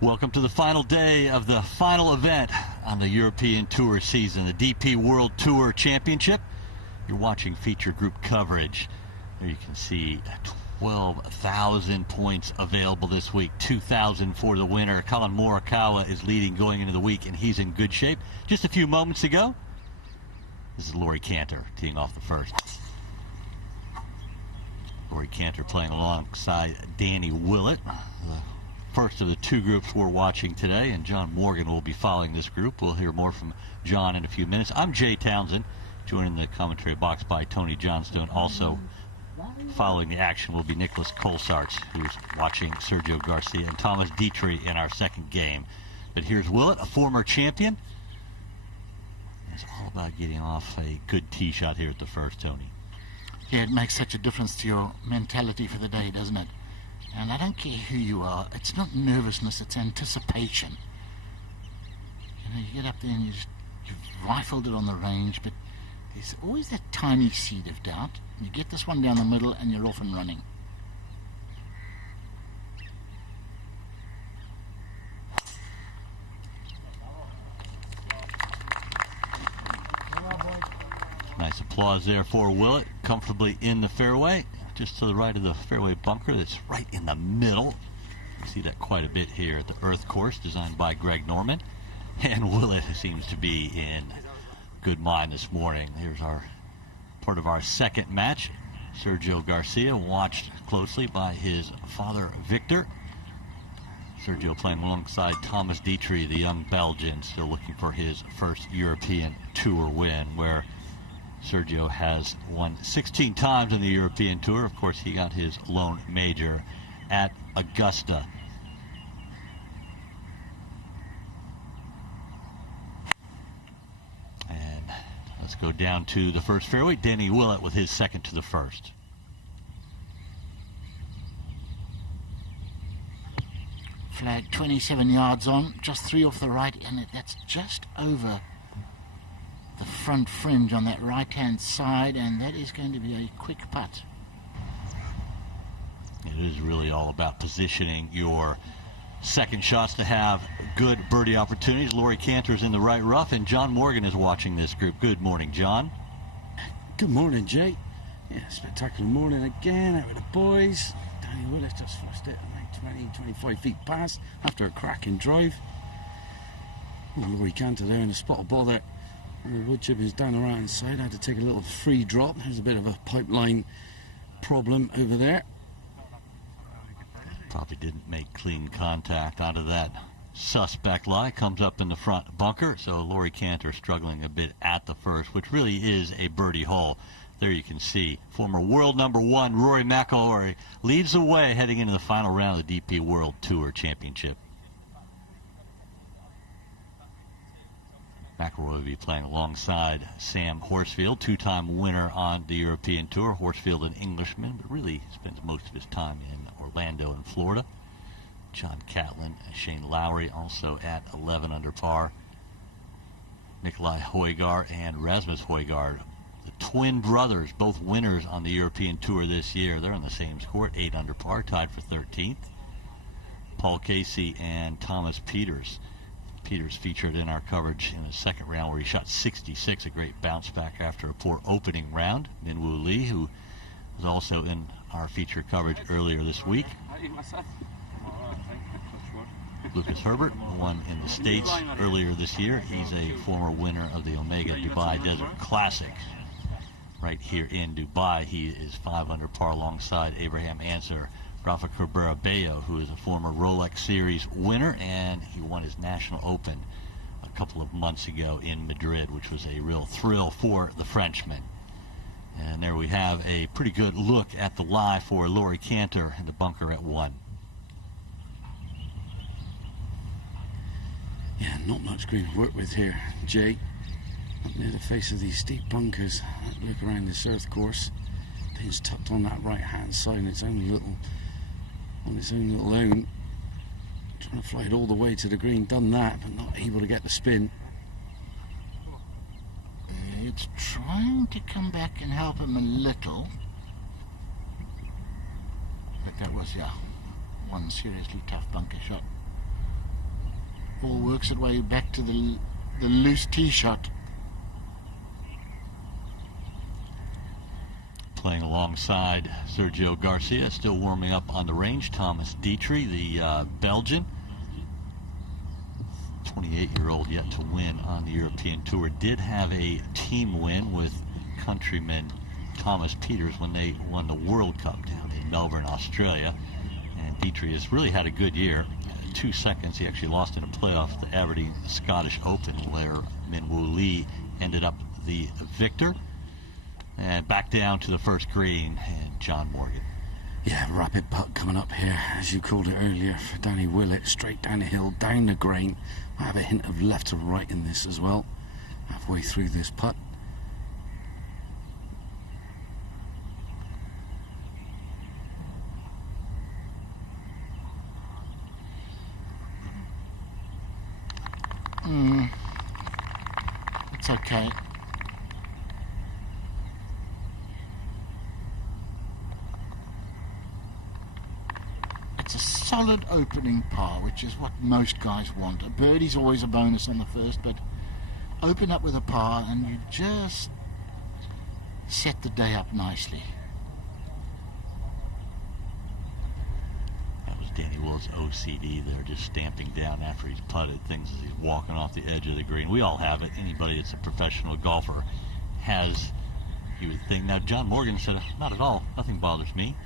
Welcome to the final day of the final event on the European Tour season, the DP World Tour Championship. You're watching feature group coverage. There you can see 12,000 points available this week, 2,000 for the winner. Collin Morikawa is leading going into the week, and he's in good shape. Just a few moments ago, this is Laurie Canter teeing off the first. Laurie Canter playing alongside Danny Willett. First of the two groups we're watching today, and John Morgan will be following this group. We'll hear more from John in a few minutes. I'm Jay Townsend, joined in the commentary box by Tony Johnstone. Also following the action will be Nicholas Colsarts, who's watching Sergio Garcia and Thomas Detry in our second game. But here's Willett, a former champion. It's all about getting off a good tee shot here at the first, Tony. Yeah, it makes such a difference to your mentality for the day, doesn't it? And I don't care who you are, it's not nervousness, it's anticipation. You know, you get up there and you've rifled it on the range, but there's always that tiny seed of doubt. You get this one down the middle and you're off and running. Nice applause there for Willett, comfortably in the fairway. Just to the right of the fairway bunker that's right in the middle. You see that quite a bit here at the Earth course designed by Greg Norman. And Willett seems to be in good mind this morning. Here's our part of our second match. Sergio Garcia, watched closely by his father Victor. Sergio playing alongside Thomas Detry, the young Belgian, still looking for his first European Tour win, where Sergio has won 16 times in the European Tour. Of course, he got his lone major at Augusta. And let's go down to the first fairway. Danny Willett with his second to the first. Flag 27 yards on, just 3 off the right, and that's just over the front fringe on that right-hand side, and that is going to be a quick putt. It is really all about positioning your second shots to have good birdie opportunities. Laurie Canter's in the right rough, and John Morgan is watching this group. Good morning, John. Good morning, Jay. Yeah, spectacular morning again out with the boys. Danny Willett just flushed it like 20-25 feet past after a cracking drive. Laurie Canter there in the spot of bother. The wood chip is down the right hand side. I had to take a little free drop. There's a bit of a pipeline problem over there. Probably didn't make clean contact out of that suspect lie. Comes up in the front bunker. So Laurie Canter struggling a bit at the first, which really is a birdie hole. There you can see former world number 1 Rory McIlroy leads the way heading into the final round of the DP World Tour Championship. McIlroy will be playing alongside Sam Horsfield, 2-time winner on the European Tour. Horsfield, an Englishman, but really spends most of his time in Orlando and Florida. John Catlin, Shane Lowry also at 11 under par. Nikolai Højgaard and Rasmus Højgaard, the twin brothers, both winners on the European Tour this year. They're on the same score at 8 under par, tied for 13th. Paul Casey and Thomas Pieters. Pieters featured in our coverage in the second round where he shot 66, a great bounce back after a poor opening round. Minwoo Lee, who was also in our feature coverage earlier this week. Lucas Herbert won in the States earlier this year. He's a former winner of the Omega Dubai Desert Classic. Right here in Dubai, he is 5 under par alongside Abraham Ancer. Rafa Cabrera Bello, who is a former Rolex Series winner, and he won his National Open a couple of months ago in Madrid, which was a real thrill for the Frenchman. And there we have a pretty good look at the lie for Laurie Canter in the bunker at 1. Not much green to work with here, Jay. Up near the face of these steep bunkers. Look around this earth course. Pin's tucked on that right-hand side on its own little own. Trying to fly it all the way to the green. Done that, but not able to get the spin. It's trying to come back and help him a little. But that was, one seriously tough bunker shot. Ball works its way back to the loose tee shot. Playing alongside Sergio Garcia, still warming up on the range. Thomas Detry, the Belgian, 28-year-old, yet to win on the European Tour. Did have a team win with countryman Thomas Pieters when they won the World Cup down in Melbourne, Australia. And Detry has really had a good year. 2 seconds. He actually lost in a playoff at the Aberdeen Scottish Open, where Min Woo Lee ended up the victor. And back down to the first green, and John Morgan. Yeah, rapid putt coming up here, as you called it earlier, for Danny Willett. Straight down the hill, down the green. I have a hint of left to right in this as well. Halfway through this putt. It's okay. It's a solid opening par, which is what most guys want. A birdie's always a bonus on the first, but open up with a par and you just set the day up nicely. That was Danny Willett's OCD there, just stamping down after he's putted things as he's walking off the edge of the green. We all have it. Anybody that's a professional golfer has, you would think. Now, John Morgan said, not at all. Nothing bothers me.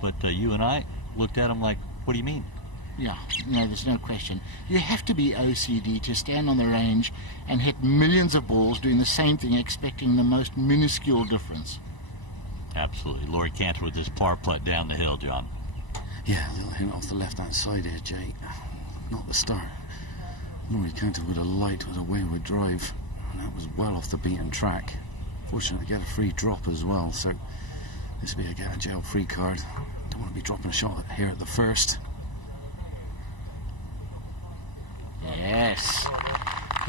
But you and I looked at him like, what do you mean? Yeah, no, there's no question. You have to be OCD to stand on the range and hit millions of balls doing the same thing, expecting the most minuscule difference. Absolutely. Laurie Cantor with this par putt down the hill, John. Yeah, a little hint off the left-hand side here, Jay. Not the start. Laurie Cantor with a light with a wayward drive. And that was well off the beaten track. Fortunately, get a free drop as well, so this will be a get-out-of-jail-free card. Don't want to be dropping a shot here at the first. Yes.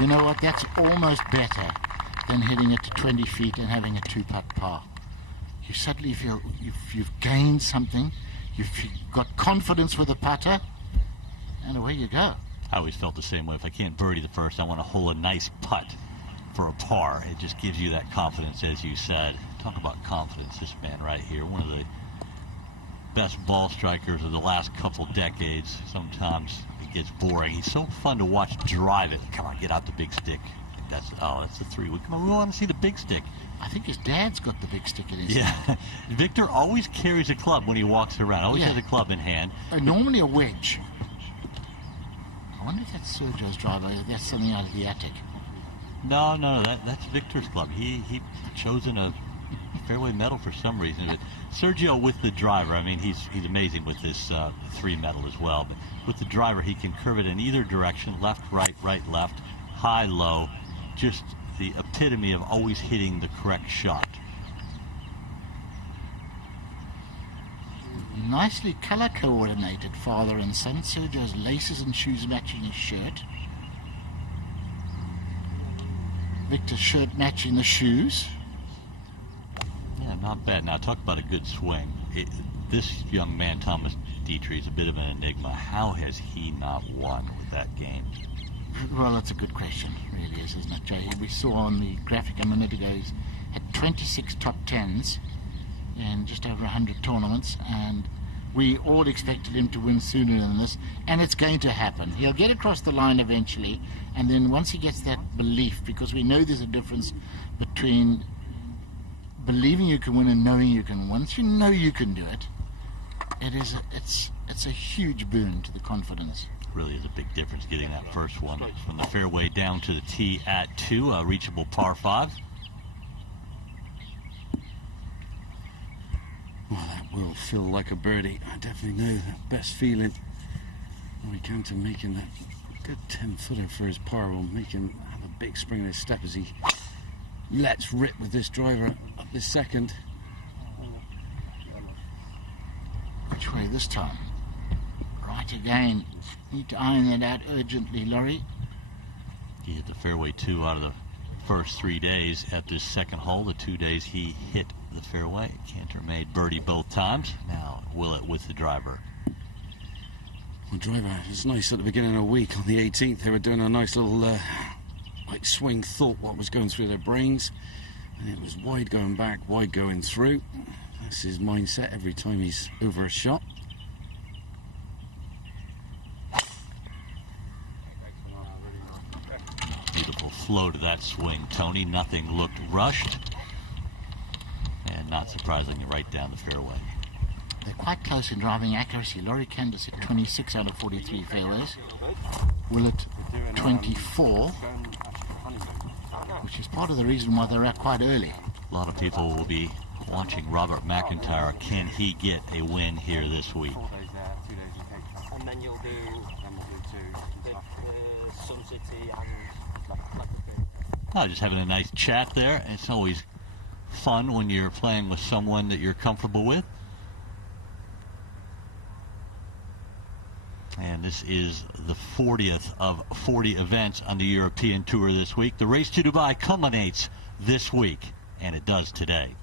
You know what? That's almost better than hitting it to 20 feet and having a two-putt par. You suddenly feel you've gained something. You've got confidence with the putter, and away you go. I always felt the same way. If I can't birdie the first, I want to hole a nice putt for a par. It just gives you that confidence, as you said. Talk about confidence. This man right here, one of the best ball strikers of the last couple decades. Sometimes it gets boring. He's so fun to watch drive it. Come on, get out the big stick. That's the three. Come on, we want to see the big stick. I think his dad's got the big stick in his hand. Victor always carries a club when he walks around. Always has a club in hand. Normally a wedge. I wonder if that's Sergio's driver. That's something out of the attic. No, that's Victor's club. He chosen a fairway metal for some reason. But Sergio with the driver, I mean, he's amazing with this 3 metal as well. But with the driver, he can curve it in either direction, left, right, left, high, low. Just the epitome of always hitting the correct shot. Nicely color coordinated, father and son. Sergio's laces and shoes matching his shirt. Victor's shirt matching the shoes. Yeah, not bad. Now, talk about a good swing. This young man, Thomas Detry, is a bit of an enigma. How has he not won with that game? Well, that's a good question, really is, isn't it, Jay? We saw on the graphic a minute ago he's had 26 top 10s and just over 100 tournaments, and we all expected him to win sooner than this, and it's going to happen. He'll get across the line eventually, and then once he gets that belief, because we know there's a difference between believing you can win and knowing you can. Once you know you can do it, it's a huge boon to the confidence. Really is a big difference getting that first one from the fairway down to the tee at 2, a reachable par 5. Well, that will feel like a birdie. I definitely know that best feeling when we come to making that Good 10-footer for his par. Will make him have a big spring in his step as he lets rip with this driver up this second. Which way this time? Right again. Need to iron that out urgently, Laurie. He hit the fairway 2 out of the first 3 days at this second hole. The 2 days he hit the fairway. Cantor made birdie both times. Now Willett with the driver. Well, driver, it's nice at the beginning of the week on the 18th. They were doing a nice little like swing thought what was going through their brains. And it was wide going back, wide going through. That's his mindset every time he's over a shot. Beautiful flow to that swing, Tony. Nothing looked rushed. And not surprisingly, right down the fairway. They're quite close in driving accuracy. Laurie Candace hit 26 out of 43 fairways. Willett 24, which is part of the reason why they're out quite early. A lot of people will be watching Robert McIntyre. Can he get a win here this week? And then you'll do Sun City and Just having a nice chat there. It's always fun when you're playing with someone that you're comfortable with. And this is the 40th of 40 events on the European Tour this week. The race to Dubai culminates this week, and it does today.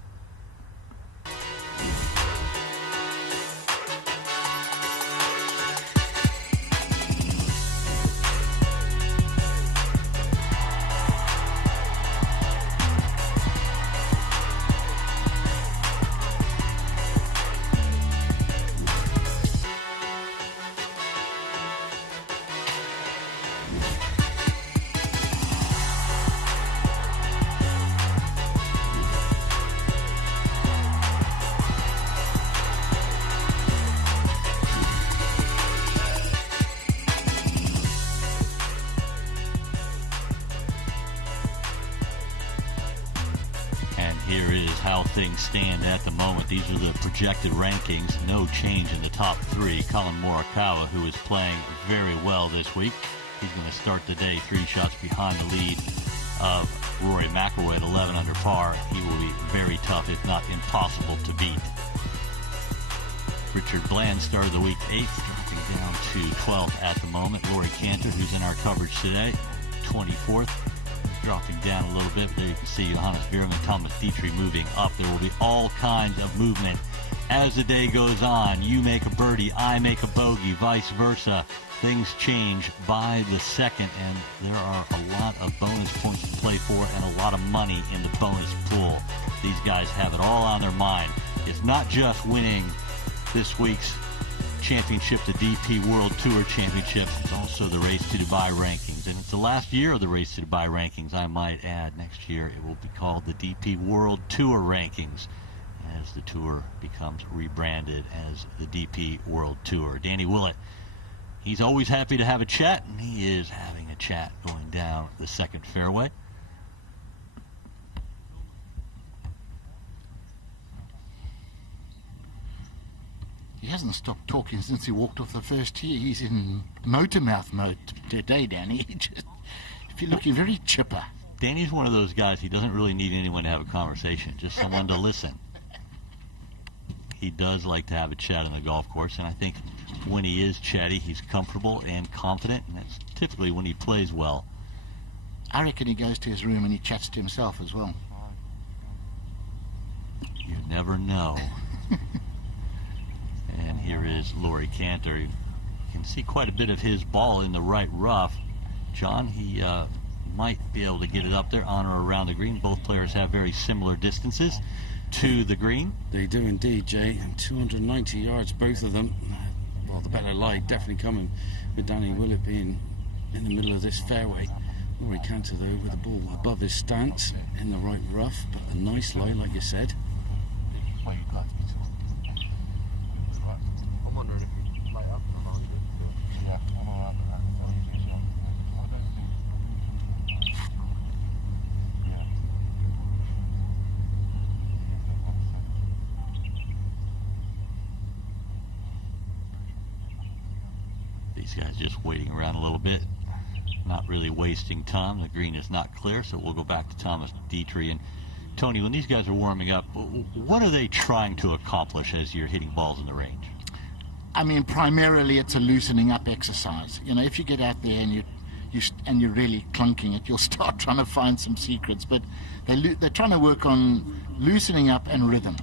Here is how things stand at the moment. These are the projected rankings. No change in the top 3. Collin Morikawa, who is playing very well this week. He's going to start the day 3 shots behind the lead of Rory McIlroy at 11 under par. He will be very tough, if not impossible, to beat. Richard Bland started the week 8th, dropping down to 12th at the moment. Laurie Cantor, who's in our coverage today, 24th. Dropping down a little bit. There you can see Johannes Bierman, Thomas Detry moving up. There will be all kinds of movement as the day goes on. You make a birdie, I make a bogey, vice versa. Things change by the second, and there are a lot of bonus points to play for and a lot of money in the bonus pool. These guys have it all on their mind. It's not just winning this week's championship, the DP World Tour Championship. It's also the Race to Dubai rankings, and it's the last year of the Race to Dubai rankings, I might add. Next year it will be called the DP World Tour rankings as the tour becomes rebranded as the DP World Tour. Danny Willett, he's always happy to have a chat, and he is having a chat going down the second fairway. He hasn't stopped talking since he walked off the first tee. He's in motor mouth mode today, Danny. You're looking very chipper. Danny's one of those guys, he doesn't really need anyone to have a conversation, just someone to listen. He does like to have a chat on the golf course, and I think when he is chatty, he's comfortable and confident, and that's typically when he plays well. I reckon he goes to his room and he chats to himself as well. You never know. And here is Laurie Cantor. You can see quite a bit of his ball in the right rough. John, he might be able to get it up there on or around the green. Both players have very similar distances to the green. They do indeed, Jay, and 290 yards, both of them. Well, the better lie definitely coming with Danny Willett being in the middle of this fairway. Laurie Cantor, though, with the ball above his stance in the right rough, but a nice lie, like you said. I'm wondering if you light up or not. Yeah, I'm all right. These guys just waiting around a little bit. not really wasting time. The green is not clear, so we'll go back to Thomas Detry. And Tony, when these guys are warming up, what are they trying to accomplish as you're hitting balls in the range? I mean, primarily it's a loosening up exercise. You know, if you get out there and you're really clunking it, you'll start trying to find some secrets. But they're trying to work on loosening up and rhythm.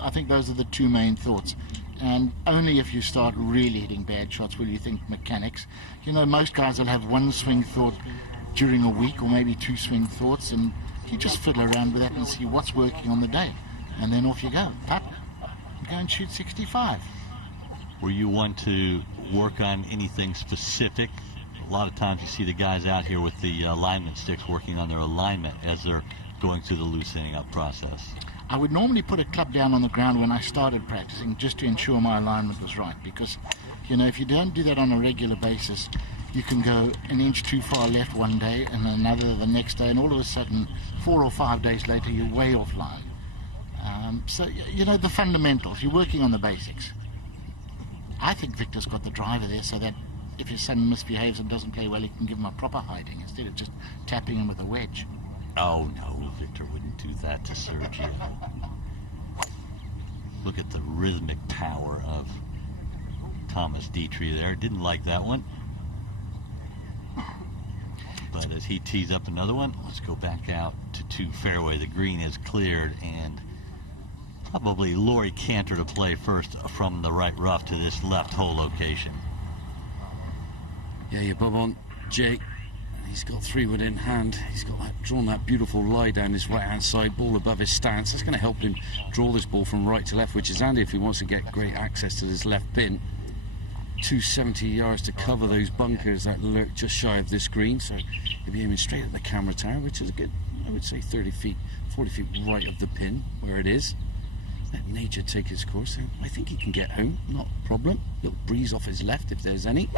I think those are the two main thoughts. And only if you start really hitting bad shots will you think mechanics. You know, most guys will have one swing thought during a week, or maybe two swing thoughts, and you just fiddle around with that and see what's working on the day. And then off you go. Putt, go and shoot 65. Were you one to work on anything specific? A lot of times you see the guys out here with the alignment sticks working on their alignment as they're going through the loosening up process. I would normally put a club down on the ground when I started practicing just to ensure my alignment was right, because, you know, if you don't do that on a regular basis, you can go an inch too far left one day and another the next day, and all of a sudden 4 or 5 days later you're way offline. So, you know, the fundamentals, you're working on the basics. I think Victor's got the driver there so that if his son misbehaves and doesn't play well, he can give him a proper hiding instead of just tapping him with a wedge. Oh, no, Victor wouldn't do that to Sergio. Look at the rhythmic power of Thomas Detry there. Didn't like that one. But as he tees up another one, let's go back out to 2 fairway. The green is cleared, and probably Laurie Cantor to play first from the right rough to this left hole location. Yeah, you're bob on, Jake. He's got 3 wood in hand. He's got drawn that beautiful lie down his right-hand side, ball above his stance. That's going to help him draw this ball from right to left, which is handy if he wants to get great access to this left pin. 270 yards to cover those bunkers that lurk just shy of this green, so he'll be aiming straight at the camera tower, which is a good, I would say 30 feet, 40 feet right of the pin, where it is. Let nature take its course. I think he can get home, not a problem. Little breeze off his left if there's any.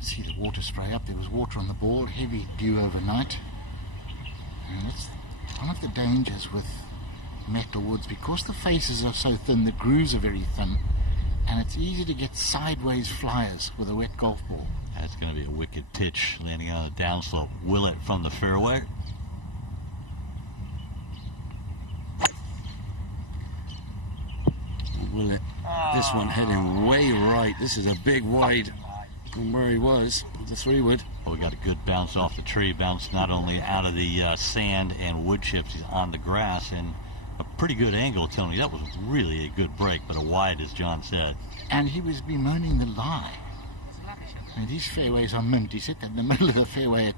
See the water spray up. There was water on the ball, heavy dew overnight, and it's one of the dangers with metal woods, because the faces are so thin, the grooves are very thin, and it's easy to get sideways flyers with a wet golf ball. That's going to be a wicked pitch landing on a downslope. Will it from the fairway? Will it? This one heading way right. This is a big wide from where he was, the 3 wood. Well, we got a good bounce off the tree. Bounce not only out of the sand and wood chips, he's on the grass, and a pretty good angle, Tony. That was really a good break, but a wide, as John said. And he was bemoaning the lie. And these fairways are mint. He said that in the middle of the fairway,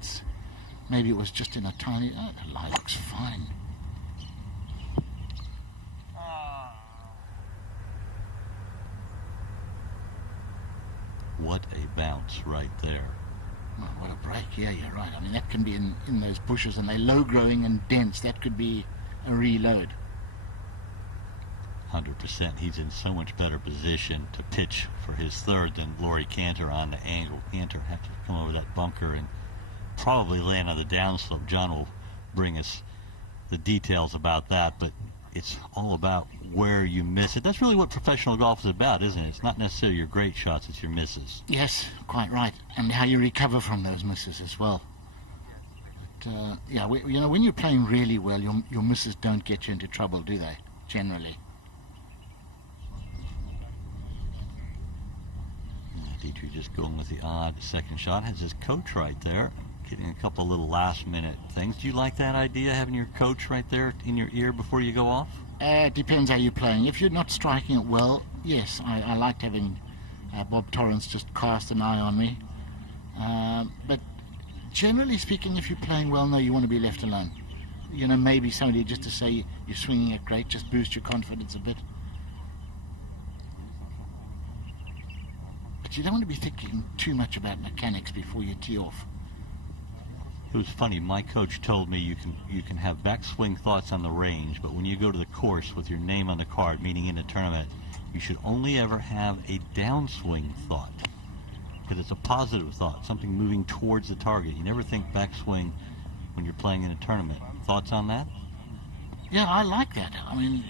maybe it was just in a tiny... Oh, the lie looks fine. What a bounce right there. Well, what a break. Yeah, you're right. I mean, that can be in those bushes, and they're low-growing and dense. That could be a reload. 100%. He's in so much better position to pitch for his third than Laurie Cantor on the angle. Cantor had to come over that bunker and probably land on the downslope. John will bring us the details about that, but it's all about where you miss it. That's really what professional golf is about, isn't it? It's not necessarily your great shots, it's your misses. Yes, quite right. And how you recover from those misses as well. But, yeah, you know, when you're playing really well, your misses don't get you into trouble, do they? Generally. Detry just going with the odd second shot. Has his coach right there, getting a couple little last-minute things. Do you like that idea, having your coach right there in your ear before you go off? It depends how you're playing. If you're not striking it well, yes, I liked having Bob Torrance just cast an eye on me. But generally speaking, if you're playing well, no, you want to be left alone. You know, maybe somebody just to say you're swinging it great, just boost your confidence a bit. But you don't want to be thinking too much about mechanics before you tee off. It was funny. My coach told me you can have backswing thoughts on the range, but when you go to the course with your name on the card, meaning in a tournament, you should only ever have a downswing thought, because it's a positive thought, something moving towards the target. You never think backswing when you're playing in a tournament. Thoughts on that? Yeah, I like that. I mean,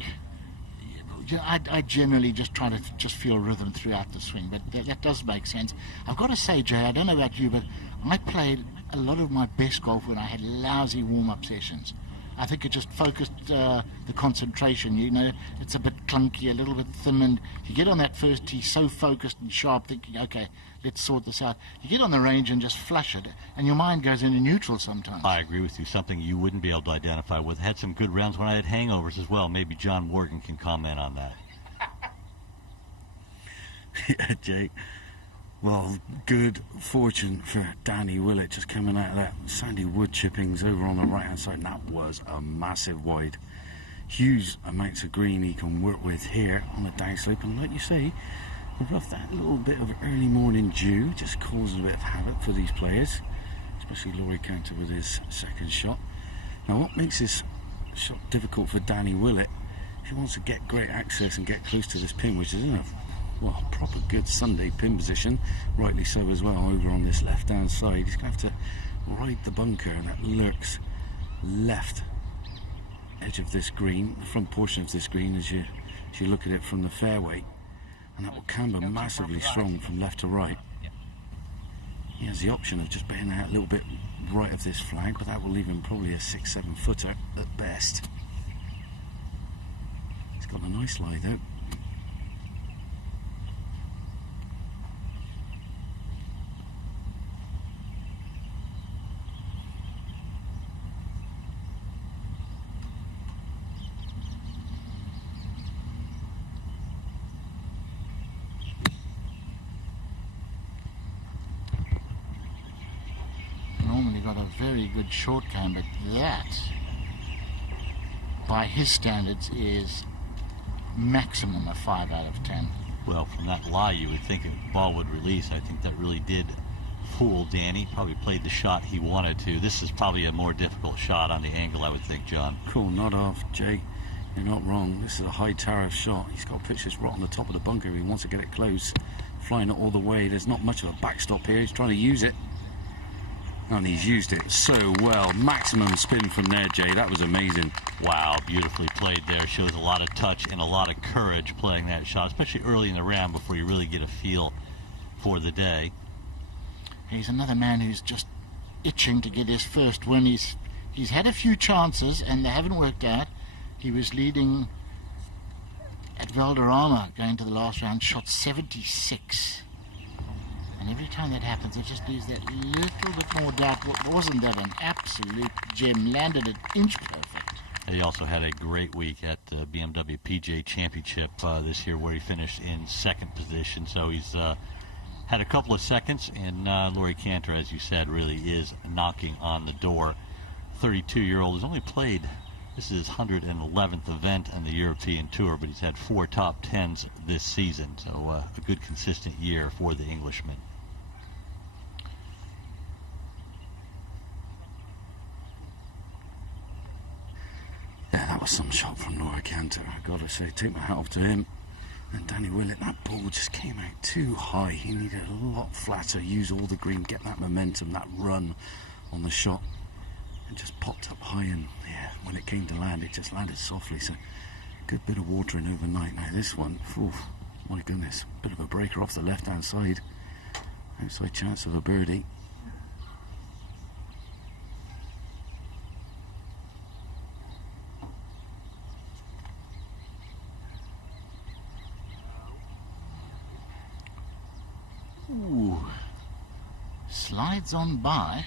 I generally just try to just feel rhythm throughout the swing, but that does make sense. I've got to say, Jay, I don't know about you, but I played a lot of my best golf when I had lousy warm-up sessions. I think it just focused the concentration. You know, it's a bit clunky, a little bit thin, and you get on that first tee so focused and sharp, thinking, okay, let's sort this out. You get on the range and just flush it, and your mind goes into neutral sometimes. I agree with you. Something you wouldn't be able to identify with. Had some good rounds when I had hangovers as well. Maybe John Morgan can comment on that. Yeah, Jake. Well, good fortune for Danny Willett just coming out of that sandy wood chippings over on the right-hand side. And that was a massive wide. Huge amounts of green he can work with here on the downslope. And like you say, the rough, that little bit of early morning dew just causes a bit of havoc for these players, especially Laurie Cantor with his second shot. Now, what makes this shot difficult for Danny Willett, if he wants to get great access and get close to this pin, which is in a proper good Sunday pin position, rightly so as well, over on this left-hand side. He's going to have to ride the bunker that lurks left edge of this green, the front portion of this green as you look at it from the fairway, and that will camber massively strong from left to right. He has the option of just being out a little bit right of this flag, but that will leave him probably a 6-7 footer at best. He's got a nice lie though. Got a very good short game, but that, by his standards, is maximum a 5 out of 10. Well, from that lie, you would think the ball would release. I think that really did fool Danny. Probably played the shot he wanted to. This is probably a more difficult shot on the angle, I would think, John. Cool, not off, Jay. You're not wrong. This is a high tariff shot. He's got to pitch this right on the top of the bunker. He wants to get it close. Flying it all the way. There's not much of a backstop here. He's trying to use it. And he's used it so well. Maximum spin from there, Jay. That was amazing. Wow, beautifully played there. Shows a lot of touch and a lot of courage playing that shot, especially early in the round before you really get a feel for the day. He's another man who's just itching to get his first win. He's had a few chances and they haven't worked out. He was leading at Valderrama going to the last round, shot 76. And every time that happens, it just leaves that little bit more doubt. Wasn't that an absolute gem? Landed it inch perfect. He also had a great week at the BMW PGA Championship this year, where he finished in second position. So he's had a couple of seconds, and Laurie Cantor, as you said, really is knocking on the door. 32-year-old has only played, this is his 111th event in the European Tour, but he's had 4 top 10s this season. So a good, consistent year for the Englishman. Yeah, that was some shot from Laurie Cantor. I've got to say, take my hat off to him. And Danny Willett, that ball just came out too high. He needed a lot flatter, use all the green, get that momentum, that run on the shot. And just popped up high, and yeah, when it came to land, it just landed softly. So, good bit of watering overnight. Now this one, my goodness, bit of a breaker off the left-hand side. Outside chance of a birdie. Ooh, slides on by.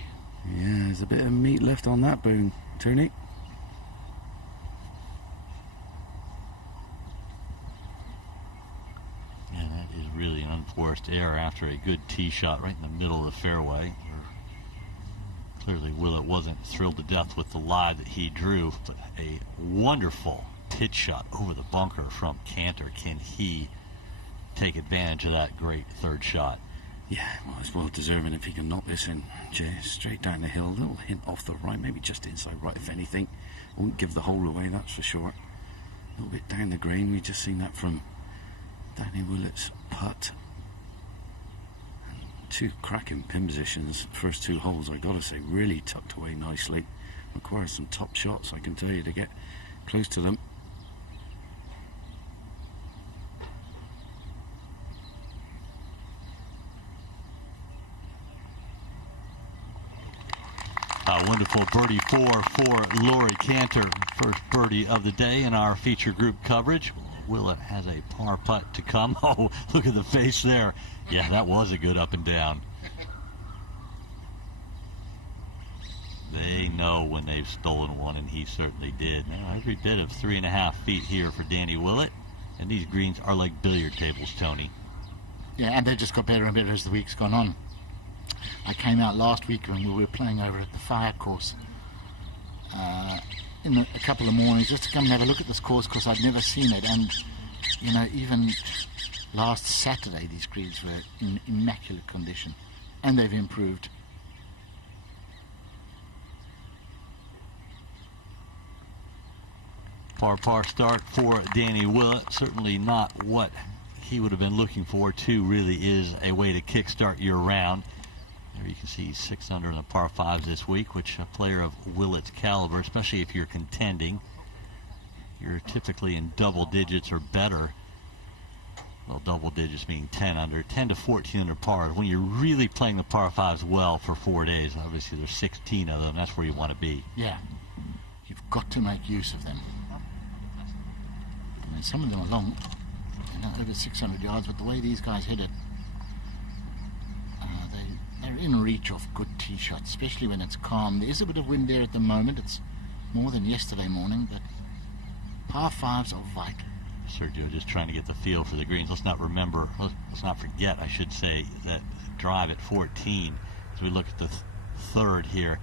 Yeah, there's a bit of meat left on that bone, Tony. Yeah, that is really an unforced error after a good tee shot right in the middle of the fairway. Clearly Willett wasn't thrilled to death with the lie that he drew, but a wonderful pitch shot over the bunker from Cantor. Can he take advantage of that great third shot? Yeah, well, it's well deserving if he can knock this in, Jay. Straight down the hill, a little hint off the right, maybe just inside right, if anything. Won't give the hole away, that's for sure. A little bit down the green, we've just seen that from Danny Willett's putt. And 2 cracking pin positions, first 2 holes, I've got to say, really tucked away nicely. Requires some top shots, I can tell you, to get close to them. A wonderful birdie four for Lori Cantor. First birdie of the day in our feature group coverage. Willett has a par putt to come. Oh, look at the face there. Yeah, that was a good up and down. They know when they've stolen one, and he certainly did. Now, every bit of 3.5 feet here for Danny Willett. And these greens are like billiard tables, Tony. Yeah, and they just got better and better as the week's gone on. I came out last week when we were playing over at the Fire Course in a couple of mornings just to come and have a look at this course because I'd never seen it. And, you know, even last Saturday these greens were in immaculate condition, and they've improved. Par start for Danny Willett. Certainly not what he would have been looking for. Two really is a way to kickstart your round. There you can see 6 under in the par 5s this week, which a player of Willett's caliber, especially if you're contending, you're typically in double digits or better. Well, double digits meaning 10 under, 10 to 14 under par. When you're really playing the par 5s well for 4 days, obviously there's 16 of them, that's where you want to be. Yeah, you've got to make use of them. I mean, some of them are long, you know, over 600 yards, but the way these guys hit it, they're in reach of good tee shots, especially when it's calm. There is a bit of wind there at the moment. It's more than yesterday morning, but par 5s are vital. Sergio just trying to get the feel for the greens. Let's not forget, I should say, that drive at 14. As we look at the third here,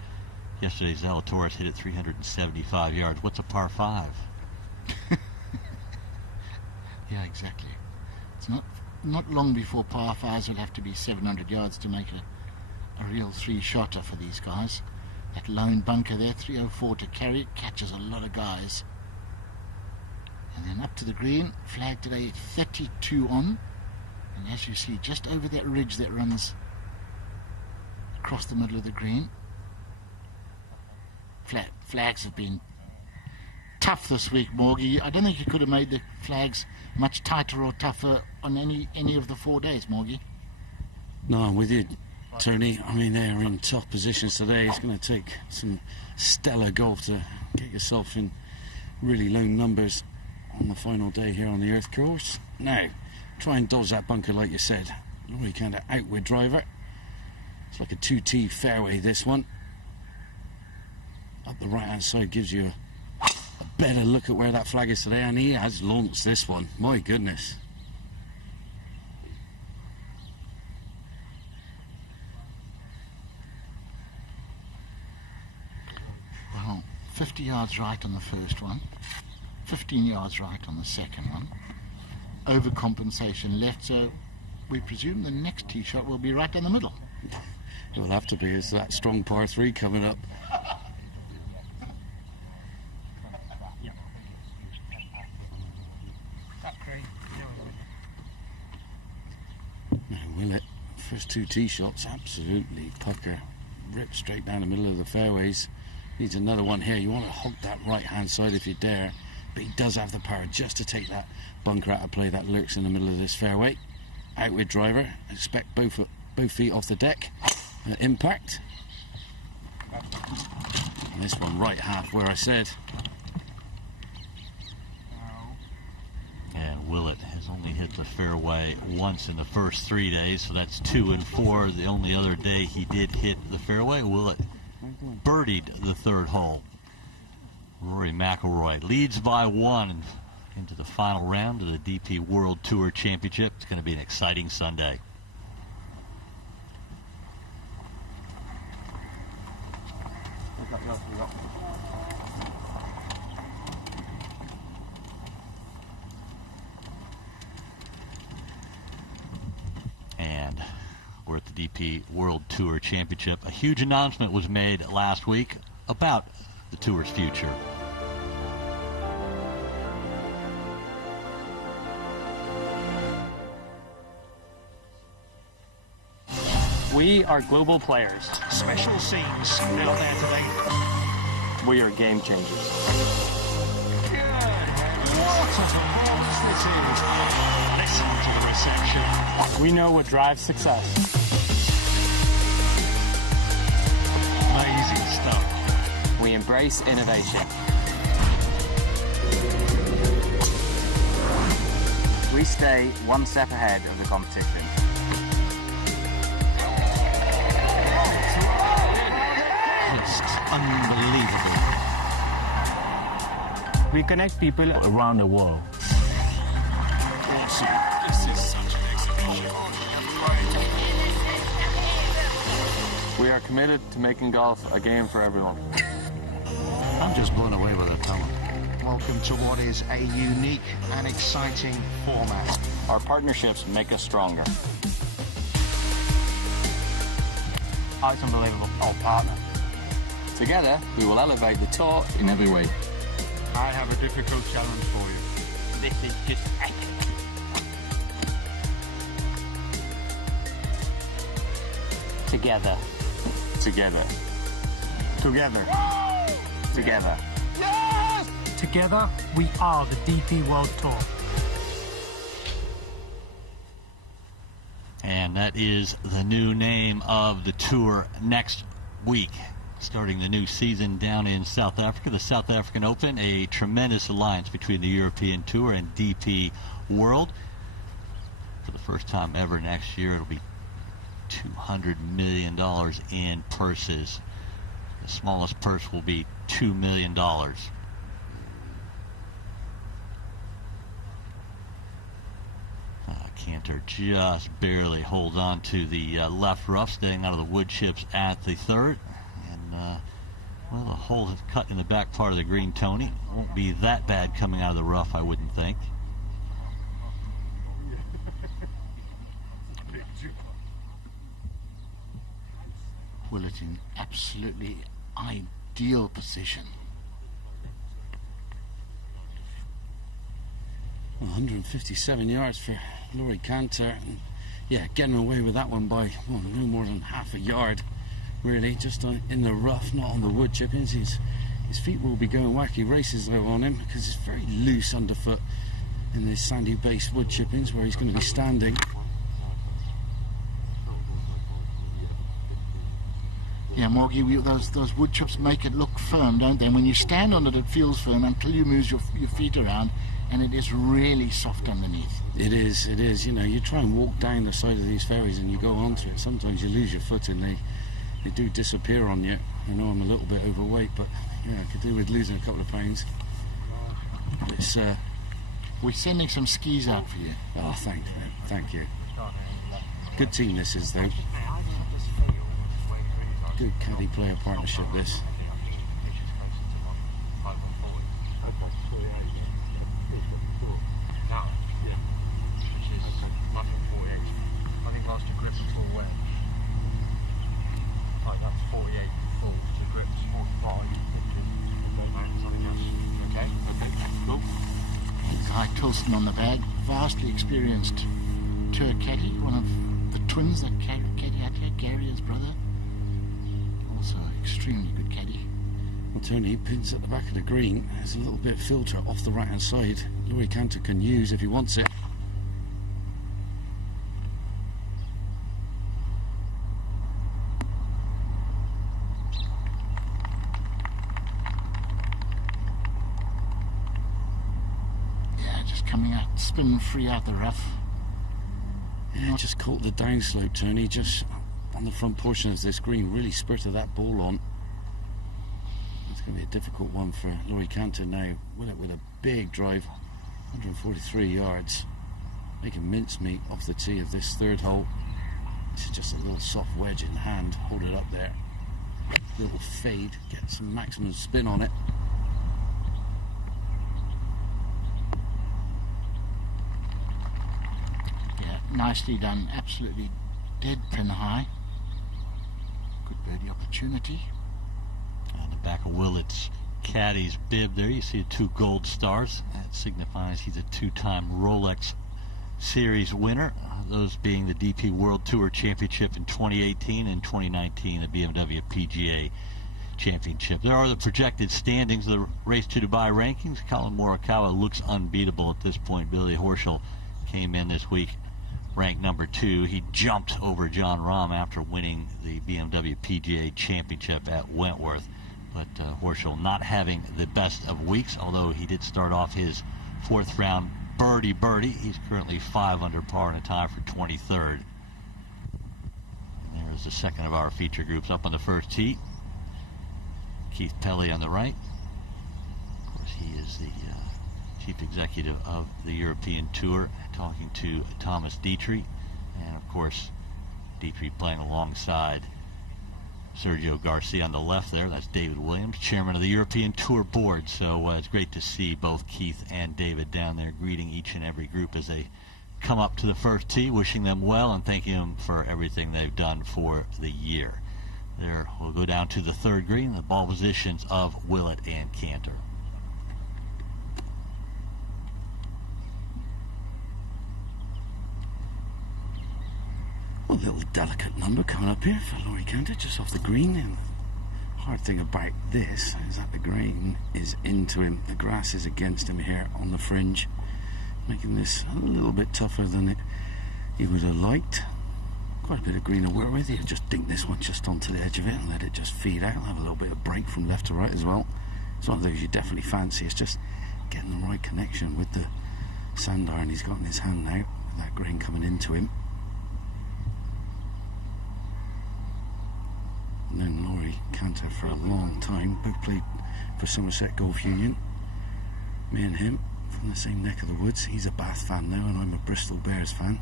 yesterday Zalatoris hit it 375 yards. What's a par 5? Yeah, exactly. It's not long before par 5s will have to be 700 yards to make it a real three-shotter for these guys. That lone bunker there, 304 to carry it, catches a lot of guys. And then up to the green, flag today 32 on. And as you see, just over that ridge that runs across the middle of the green, flags have been tough this week, Morgie. I don't think you could have made the flags much tighter or tougher on any of the 4 days, Morgie. No, I'm with you, Tony. I mean, they're in tough positions today. It's going to take some stellar golf to get yourself in really low numbers on the final day here on the Earth course. Now, try and dodge that bunker like you said. Lovely kind of outward driver. It's like a 2T fairway, this one. Up the right-hand side gives you a better look at where that flag is today, and he has launched this one. My goodness. Well, 50 yards right on the first one, 15 yards right on the second one. Overcompensation left, so we presume the next tee shot will be right down the middle. It will have to be, as that strong par 3 coming up. Now Willett, first 2 tee shots, absolutely pucker. Rip straight down the middle of the fairways. Needs another one here. You want to hog that right-hand side if you dare. But he does have the power just to take that bunker out of play that lurks in the middle of this fairway. Outward driver. Expect both feet off the deck. Impact. And this one right half where I said. And Willett has only hit the fairway once in the first 3 days, so that's 2 and 4. The only other day he did hit the fairway, Willett birdied the third hole. Rory McIlroy leads by 1 into the final round of the DP World Tour Championship. It's going to be an exciting Sunday. And we're at the DP World Tour Championship. A huge announcement was made last week about the tour's future. We are global players. Special scenes out there today. We are game changers. Good. What a performance this is. Listen to the reception. We know what drives success. Amazing. Good stuff. We embrace innovation. We stay one step ahead of the competition. Just unbelievable. We connect people around the world. Awesome. This is such an exhibition. We are committed to making golf a game for everyone. I'm just blown away with the talent. Welcome to what is a unique and exciting format. Our partnerships make us stronger. Oh, it's unbelievable. Our partner. Together, we will elevate the tour in every way. I have a difficult challenge for you. This is just epic. Together. Together. Together. Together. Together, we are the DP World Tour. And that is the new name of the tour next week. Starting the new season down in South Africa, the South African Open, a tremendous alliance between the European Tour and DP World. For the first time ever next year, it'll be $200 million in purses. The smallest purse will be $2 million. Cantor just barely holds on to the left rough, staying out of the wood chips at the third. And, well, the hole is cut in the back part of the green, Tony. Won't be that bad coming out of the rough, I wouldn't think. Well, it's in absolutely ideal position. 157 yards for Laurie Cantor. And yeah, getting away with that one by no more than half a yard, really, just in the rough, not on the wood chippings. His feet will be going wacky races though on him, because it's very loose underfoot in this sandy base wood chippings where he's going to be standing. Yeah, Morgie, those wood chips make it look firm, don't they? And when you stand on it, it feels firm until you move your feet around, and it is really soft underneath. It is. You know, you try and walk down the side of these ferries and you go onto it. Sometimes you lose your footing. They do disappear on you. I know I'm a little bit overweight, but yeah, I could do with losing a couple of pounds. It's We're sending some skis out for you. oh, thank you. Good team this is, though. Good caddy player partnership this. Guy Tilson on the bag, vastly experienced tour caddy, one of the twins that caddy out here, Gary, his brother. Also extremely good caddy. Well, Tony, pins at the back of the green. There's a little bit of filter off the right hand side. Laurie Cantor can use if he wants it. Coming out, spin free out the rough. Yeah, just caught the downslope, Tony, just on the front portion of this green. Really spurted that ball on. It's going to be a difficult one for Laurie Cantor now. With a big drive, 143 yards. Making mincemeat off the tee of this third hole. This is just a little soft wedge in hand. Hold it up there. Little fade, get some maximum spin on it. Nicely done, absolutely dead pin high. Good birdie opportunity. On the back of Willett's caddy's bib there, you see 2 gold stars. That signifies he's a 2-time Rolex Series winner. Those being the DP World Tour Championship in 2018 and 2019, the BMW PGA Championship. There are the projected standings of the Race to Dubai rankings. Collin Morikawa looks unbeatable at this point. Billy Horschel came in this week ranked number 2. He jumped over John Rahm after winning the BMW PGA Championship at Wentworth. But Horschel not having the best of weeks, although he did start off his 4th round birdie. He's currently 5 under par and a tie for 23rd. And there's the second of our feature groups up on the first tee. Keith Pelley on the right. Of course, he is the chief executive of the European Tour, talking to Thomas Detry. And of course, Detry playing alongside Sergio Garcia on the left there. That's David Williams, chairman of the European Tour Board. So it's great to see both Keith and David down there greeting each and every group as they come up to the first tee, wishing them well and thanking them for everything they've done for the year. There, we'll go down to the 3rd green, the ball positions of Willett and Cantor. A little delicate number coming up here for Laurie Cantor, just off the green. And the hard thing about this is that the green is into him. The grass is against him here on the fringe, making this a little bit tougher than he would have liked. Quite a bit of green to work with. You just dink this one just onto the edge of it and let it just feed out. Have a little bit of break from left to right as well. It's one of those you definitely fancy. It's just getting the right connection with the sand iron he's got in his hand now, with that green coming into him. And then Laurie Cantor for a long time. Both played for Somerset Golf Union. Me and him from the same neck of the woods. He's a Bath fan now and I'm a Bristol Bears fan.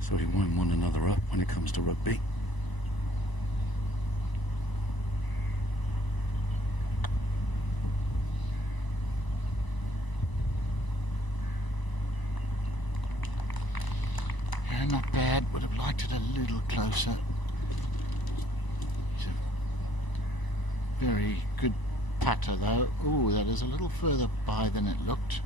So we wind one another up when it comes to rugby. Yeah, not bad. Would have liked it a little closer. He's a very good putter though. Ooh, that is a little further by than it looked.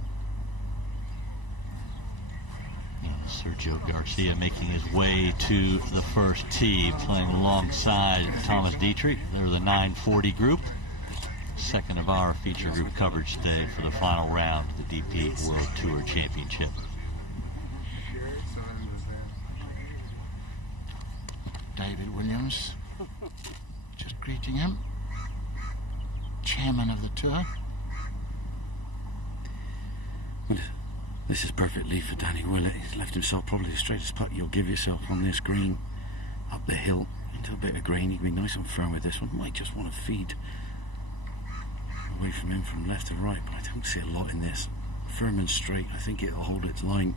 Sergio Garcia making his way to the first tee, playing alongside Thomas Detry. They're the 940 group. Second of our feature group coverage today for the final round of the DP World Tour Championship. David Williams, just greeting him. Chairman of the tour. This is perfect lead for Danny Willett. He's left himself probably the straightest putt you'll give yourself on this green. Up the hill into a bit of green. He can be nice and firm with this one. Might just want to feed away from him from left to right, but I don't see a lot in this. Firm and straight. I think it'll hold its line.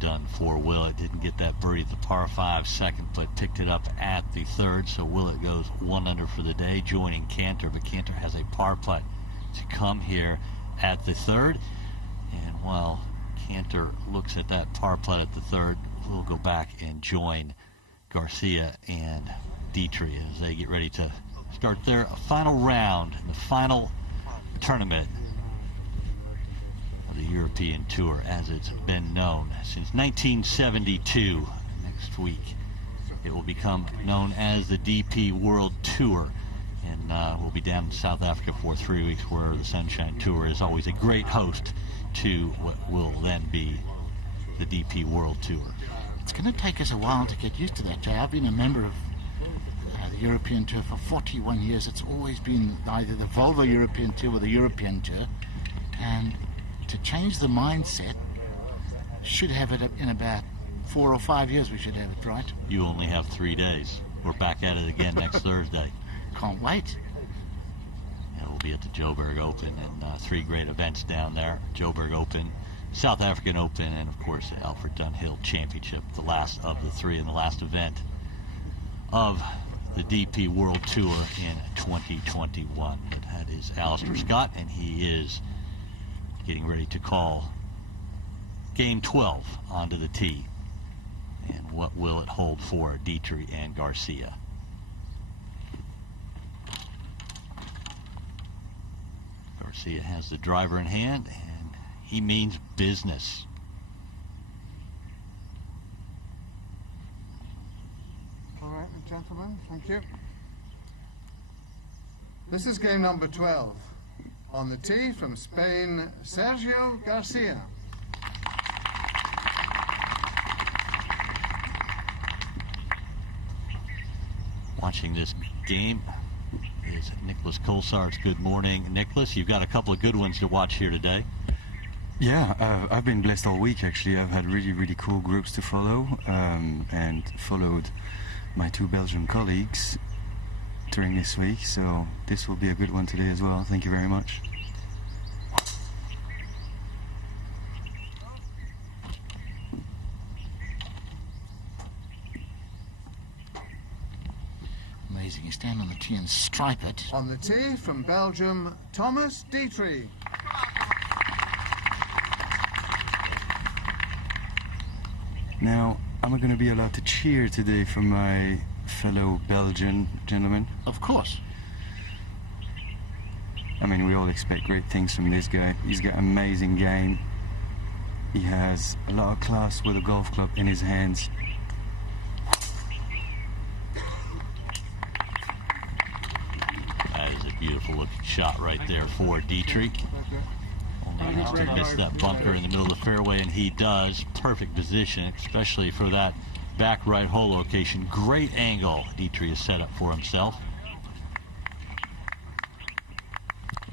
Done for Willett. Didn't get that birdie at the par 5 second, but picked it up at the 3rd. So Willett goes 1 under for the day, joining Cantor. But Cantor has a par putt to come here at the 3rd. And while Cantor looks at that par putt at the 3rd, we'll go back and join Garcia and Detry as they get ready to start their final round, the final tournament the European Tour as it's been known since 1972. Next week it will become known as the DP World Tour, and we'll be down in South Africa for 3 weeks, where the Sunshine Tour is always a great host to what will then be the DP World Tour. It's going to take us a while to get used to that, Jay. I've been a member of the European Tour for 41 years. It's always been either the Volvo European Tour or the European Tour, and to change the mindset, should have it in about 4 or 5 years. We should have it, right? You only have 3 days. We're back at it again next Thursday. Can't wait. And we'll be at the Joburg Open, and 3 great events down there. Joburg Open, South African Open, and of course the Alfred Dunhill Championship, the last of the 3 and the last event of the DP World Tour in 2021. But that is Alistair Scott, and he is getting ready to call game 12 onto the tee. And what will it hold for Detry and Garcia? Garcia has the driver in hand, and he means business. gentlemen. Thank you. This is game number 12. On the tee from Spain, Sergio Garcia. Watching this game is Nicholas Colsarts. Good morning, Nicholas. You've got a couple of good ones to watch here today. Yeah, I've been blessed all week, actually. I've had really cool groups to follow, and followed my two Belgian colleagues during this week, so this will be a good one today as well. Thank you very much. Amazing. You stand on the tee and stripe it. On the tee from Belgium, Thomas Detry. Now, am I going to be allowed to cheer today for my fellow Belgian gentleman? Of course. I mean, we all expect great things from this guy. He's got an amazing game. He has a lot of class with a golf club in his hands. That is a beautiful looking shot right there for Detry. Only needs to miss that bunker in the middle of the fairway, and he does. Perfect position, especially for that back right hole location. Great angle Detry has set up for himself.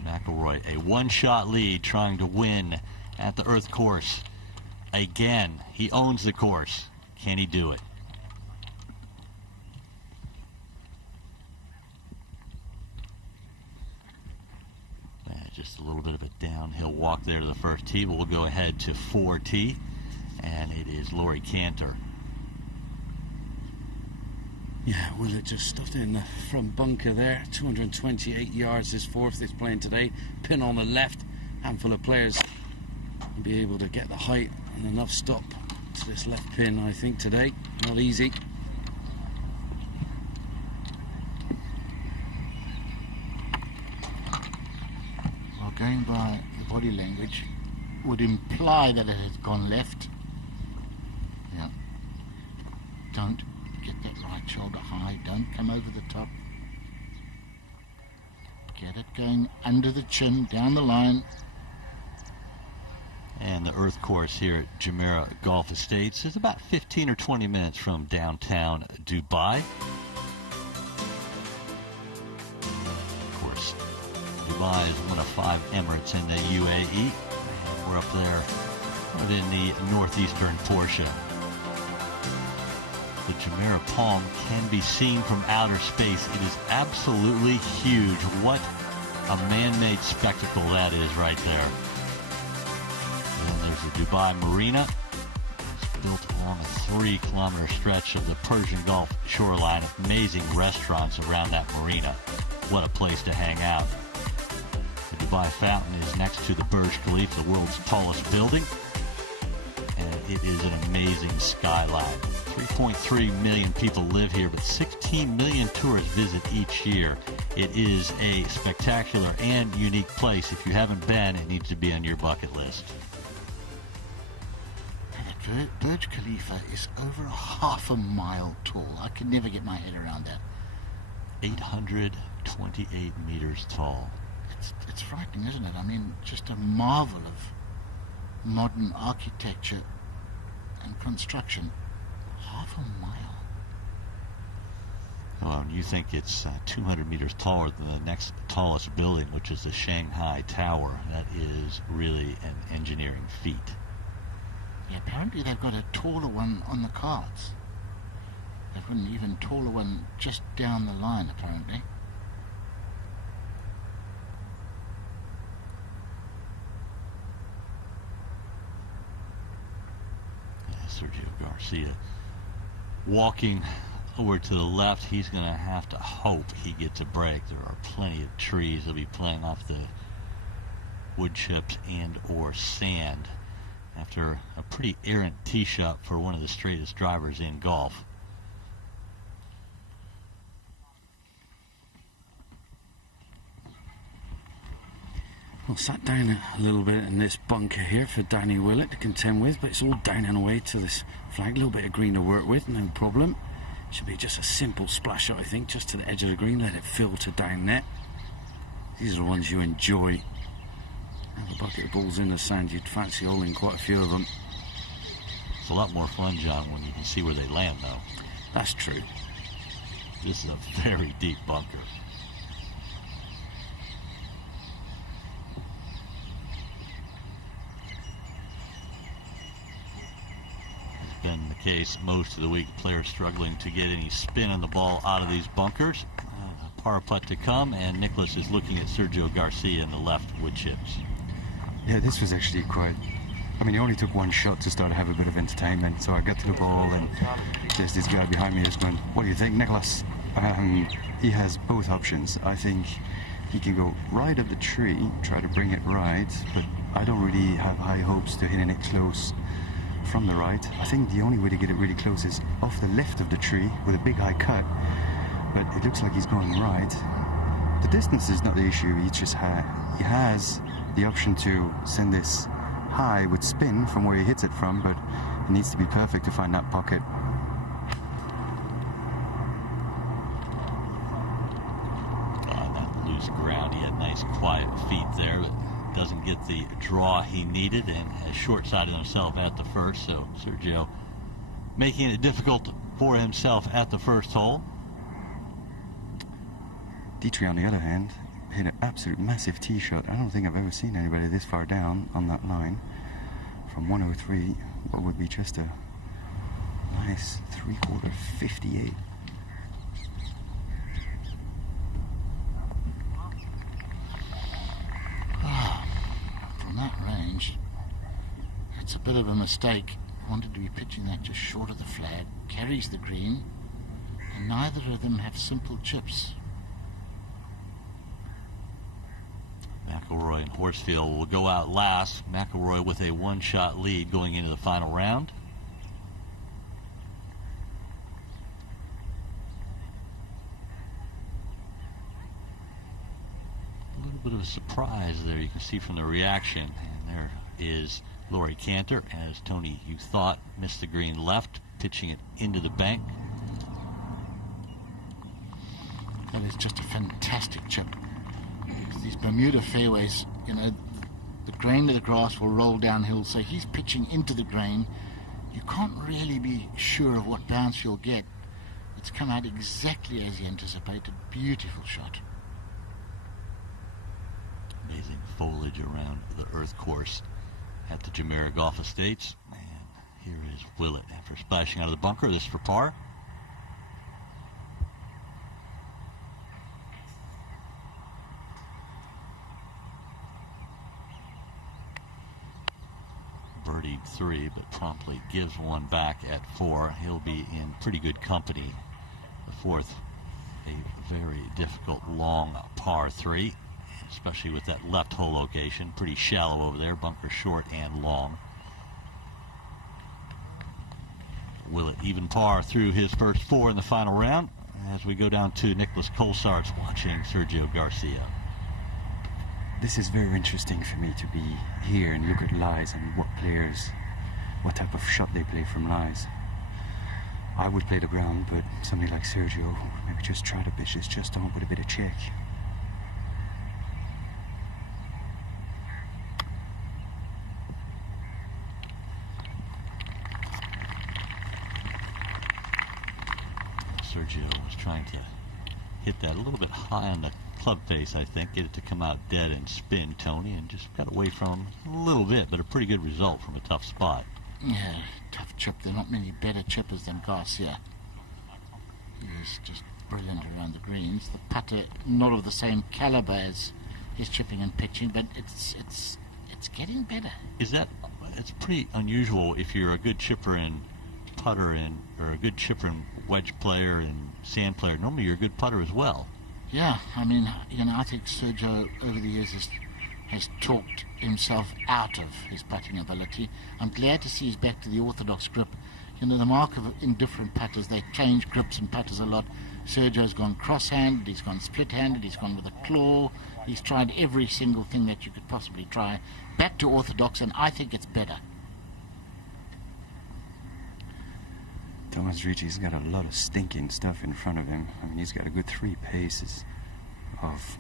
McIlroy, a one-shot lead, trying to win at the Earth course. Again, he owns the course. Can he do it? Just a little bit of a downhill walk there to the first tee. We'll go ahead to 4T, and it is Laurie Cantor. Yeah, well, it just stuffed in the front bunker there. 228 yards this fourth is playing today. Pin on the left. Handful of players will be able to get the height and enough stop to this left pin, I think, today. Not easy. Well, going by the body language would imply that it has gone left. Yeah. Don't get that right shoulder high. Don't come over the top. Get it going under the chin, down the line. And the Earth course here at Jumeirah Golf Estates is about 15 or 20 minutes from downtown Dubai. Of course, Dubai is one of 5 emirates in the UAE. And we're up there within the northeastern portion. The Jumeirah Palm can be seen from outer space. It is absolutely huge. What a man-made spectacle that is right there. And there's the Dubai Marina. It's built along a 3-kilometer stretch of the Persian Gulf shoreline. Amazing restaurants around that marina. What a place to hang out. The Dubai Fountain is next to the Burj Khalifa, the world's tallest building. And it is an amazing skyline. 3.3 million people live here, but 16 million tourists visit each year. It is a spectacular and unique place. If you haven't been, it needs to be on your bucket list. Burj Khalifa is over half a mile tall. I can never get my head around that. 828 meters tall. It's frightening, isn't it? I mean, just a marvel of modern architecture and construction. Half a mile. Well, and you think it's 200 meters taller than the next tallest building, which is the Shanghai Tower. That is really an engineering feat. Yeah, apparently they've got a taller one on the cards. They've got an even taller one just down the line, apparently. Yeah, Sergio Garcia walking over to the left. He's going to have to hope he gets a break. There are plenty of trees. He'll be playing off the wood chips and or sand after a pretty errant tee shot for one of the straightest drivers in golf. Well, sat down a little bit in this bunker here for Danny Willett to contend with, but it's all down and away to this flag. A little bit of green to work with, no problem. Should be just a simple splash shot, I think, just to the edge of the green, let it filter down net. These are the ones you enjoy. Have a bucket of balls in the sand, you'd fancy holding quite a few of them. It's a lot more fun, John, when you can see where they land, though. That's true. This is a very deep bunker. It's been the case most of the week. Players struggling to get any spin on the ball out of these bunkers. A par putt to come, and Nicholas is looking at Sergio Garcia in the left wood chips. Yeah, this was actually quite... I mean, he only took one shot to start to have a bit of entertainment, so I got to the ball, and there's this guy behind me who's going, "What do you think, Nicholas?" He has both options. I think he can go right up the tree, try to bring it right, but I don't really have high hopes to hitting it close from the right. I think the only way to get it really close is off the left of the tree with a big high cut, but it looks like he's going right. The distance is not the issue. He just he has the option to send this high with spin from where he hits it from, but it needs to be perfect to find that pocket. On that loose ground, he had nice quiet feet there, but doesn't get the draw he needed and has short-sided himself at the first. So Sergio making it difficult for himself at the first hole. Detry, on the other hand, hit an absolute massive tee shot. I don't think I've ever seen anybody this far down on that line. From 103, what would be just a nice 3/4 58. From that range, it's a bit of a mistake. Wanted to be pitching that just short of the flag. Carries the green, and neither of them have simple chips. McIlroy and Horschel will go out last. McIlroy with a one-shot lead going into the final round. A little bit of a surprise there, you can see from the reaction. And there is Laurie Cantor, as Tony, you thought, missed the green left, pitching it into the bank. That is just a fantastic chip. These Bermuda fairways, you know, the grain of the grass will roll downhill, so he's pitching into the grain. You can't really be sure of what bounce you'll get. It's come out exactly as he anticipated. Beautiful shot. Amazing foliage around the earth course at the Jumeirah Golf Estates. And here is Willett after splashing out of the bunker. This for par. Birdied 3, but promptly gives one back at 4. He'll be in pretty good company. The fourth, a very difficult long par 3, especially with that left hole location. Pretty shallow over there, bunker short and long. Willett even par through his first 4 in the final round as we go down to Nicholas Colsaerts watching Sergio Garcia. This is very interesting for me to be here and look at lies and what players, what type of shot they play from lies. I would play the ground, but somebody like Sergio, maybe just try to pitch this just on with a bit of check. Sergio was trying to hit that a little bit high on the club face, I think, get it to come out dead and spin, Tony, and just got away from him a little bit, but a pretty good result from a tough spot. Yeah, tough chip. There are not many better chippers than Garcia. He's just brilliant around the greens. The putter, not of the same caliber as his chipping and pitching, but it's getting better. Is that, it's pretty unusual if you're a good chipper and putter and, or a good chipper and wedge player and sand player. Normally you're a good putter as well. Yeah, I mean, you know, I think Sergio over the years has talked himself out of his putting ability. I'm glad to see he's back to the orthodox grip. You know, the mark of indifferent putters, they change grips and putters a lot. Sergio's gone cross-handed, he's gone split-handed, he's gone with a claw. He's tried every single thing that you could possibly try. Back to orthodox, and I think it's better. Thomas Ricci's got a lot of stinking stuff in front of him. I mean, he's got a good 3 paces of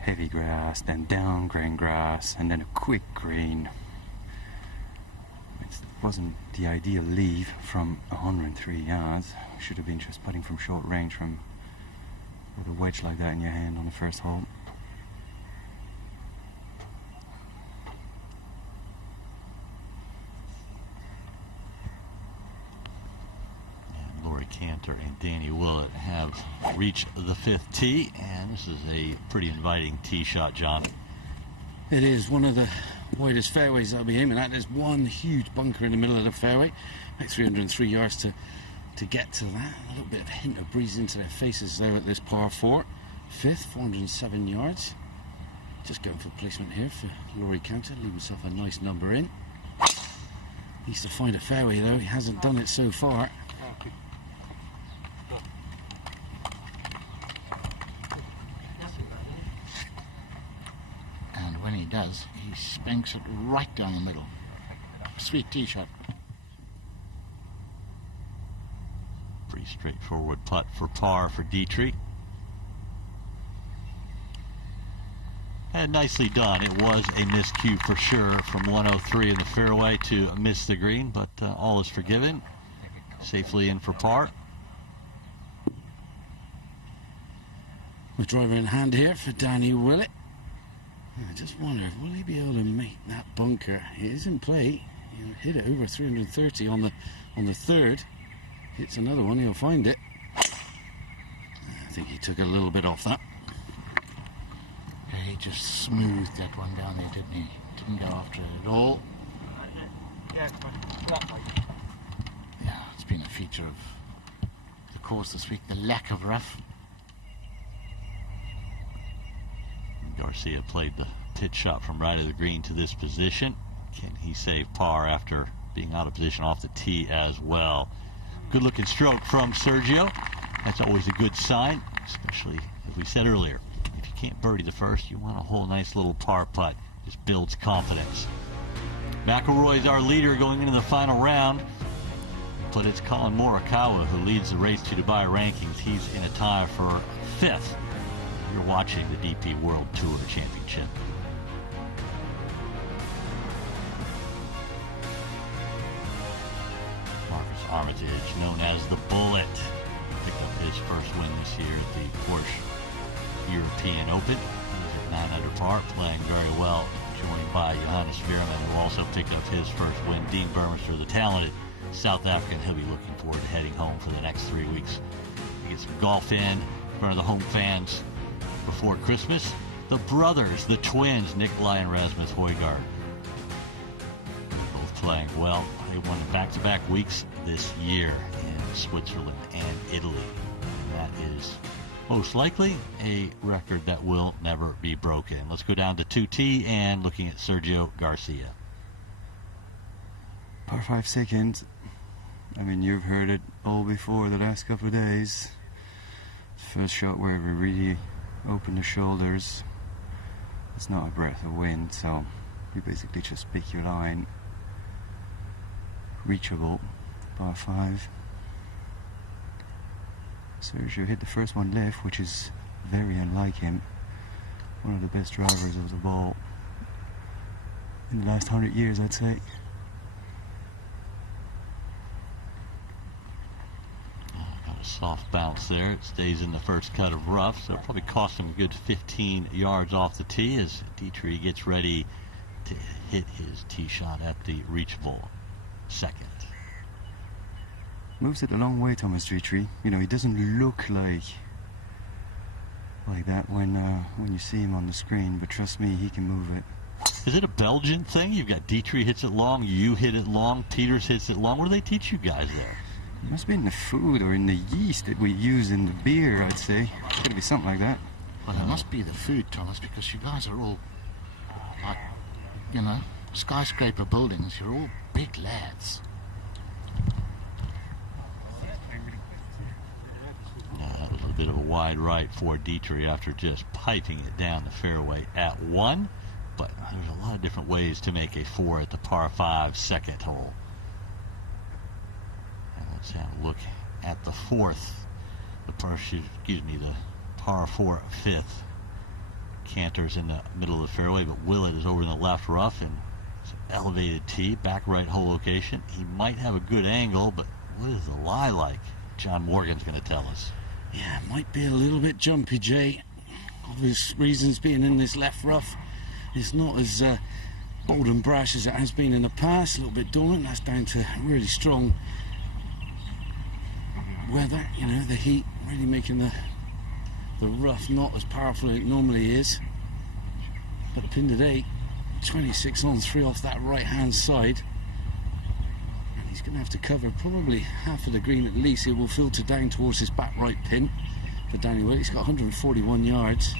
heavy grass, then down grain grass, and then a quick green. It wasn't the ideal leave from 103 yards. Should have been just putting from short range from with a wedge like that in your hand on the first hole. Cantor and Danny Willett have reached the 5th tee, and this is a pretty inviting tee shot, John. It is one of the widest fairways I'll be aiming at. There's one huge bunker in the middle of the fairway, like 303 yards to get to that. A little bit of hint of breeze into their faces there at this par 4. 5th, 407 yards. Just going for placement here for Laurie Cantor, leave himself a nice number in. Needs to find a fairway though, he hasn't done it so far. When he does, he spanks it right down the middle. Sweet tee shot. Pretty straightforward putt for par for Detry. And nicely done. It was a miscue for sure from 103 in the fairway to miss the green, but all is forgiven. Safely in for par. The driver in hand here for Danny Willett. I just wonder, will he be able to make that bunker? It is in play. He'll hit it over 330 on the 3rd. Hits another one, he'll find it. I think he took a little bit off that. Yeah, he just smoothed that one down there, didn't he? Didn't go after it at all. Yeah, it's been a feature of the course this week, the lack of rough. Garcia played the pitch shot from right of the green to this position. Can he save par after being out of position off the tee as well? Good looking stroke from Sergio. That's always a good sign, especially as we said earlier. If you can't birdie the first, you want a whole nice little par putt. Just builds confidence. McIlroy's our leader going into the final round, but it's Collin Morikawa who leads the race to Dubai rankings. He's in a tie for 5th. You're watching the DP World Tour Championship. Marcus Armitage, known as the Bullet, picked up his first win this year at the Porsche European Open. He's at 9 under par, playing very well, joined by Johannes Veerman, who also picked up his first win. Dean Burmester, the talented South African, he'll be looking forward to heading home for the next 3 weeks. He gets some golf in front of the home fans before Christmas. The brothers, the twins, Nikolai and Rasmus Højgaard, both playing well. They won back-to-back weeks this year in Switzerland and Italy. And that is most likely a record that will never be broken. Let's go down to 2T and looking at Sergio Garcia. Par 5 second. I mean, you've heard it all before the last couple of days. First shot where we really open the shoulders. It's not a breath of wind, so you basically just pick your line. Reachable, par 5. Sergio hit the first one left, which is very unlike him. One of the best drivers of the ball in the last 100 years, I'd say. Got a soft bounce there. It stays in the first cut of rough, so it'll probably cost him a good 15 yards off the tee as Detry gets ready to hit his tee shot at the reachable second. Moves it a long way, Thomas Detry. You know, he doesn't look like that when you see him on the screen, but trust me, he can move it. Is it a Belgian thing? You've got Detry hits it long, you hit it long, Peters hits it long. What do they teach you guys there? It must be in the food or in the yeast that we use in the beer, I'd say. It's got to be something like that. Well, it must be the food, Thomas, because you guys are all, like, you know, skyscraper buildings. You're all big lads. That was a bit of a wide right for Detry after just piping it down the fairway at 1. But there's a lot of different ways to make a 4 at the par 5 second hole. And Let's have a look at the fourth. The par 4 fifth. Cantor's in the middle of the fairway, but Willett is over in the left rough, and it's an elevated tee, back right hole location. He might have a good angle, but what is the lie like? John Morgan's going to tell us. Yeah, it might be a little bit jumpy, Jay. Obvious reasons being in this left rough. It's not as bold and brash as it has been in the past. A little bit dormant. That's down to really strong weather. You know, the heat really making the rough not as powerful as it normally is. But the pin today, 26 on, 3 off that right-hand side. And he's going to have to cover probably half of the green at least. It will filter down towards his back right pin for Danny Willett. He's got 141 yards.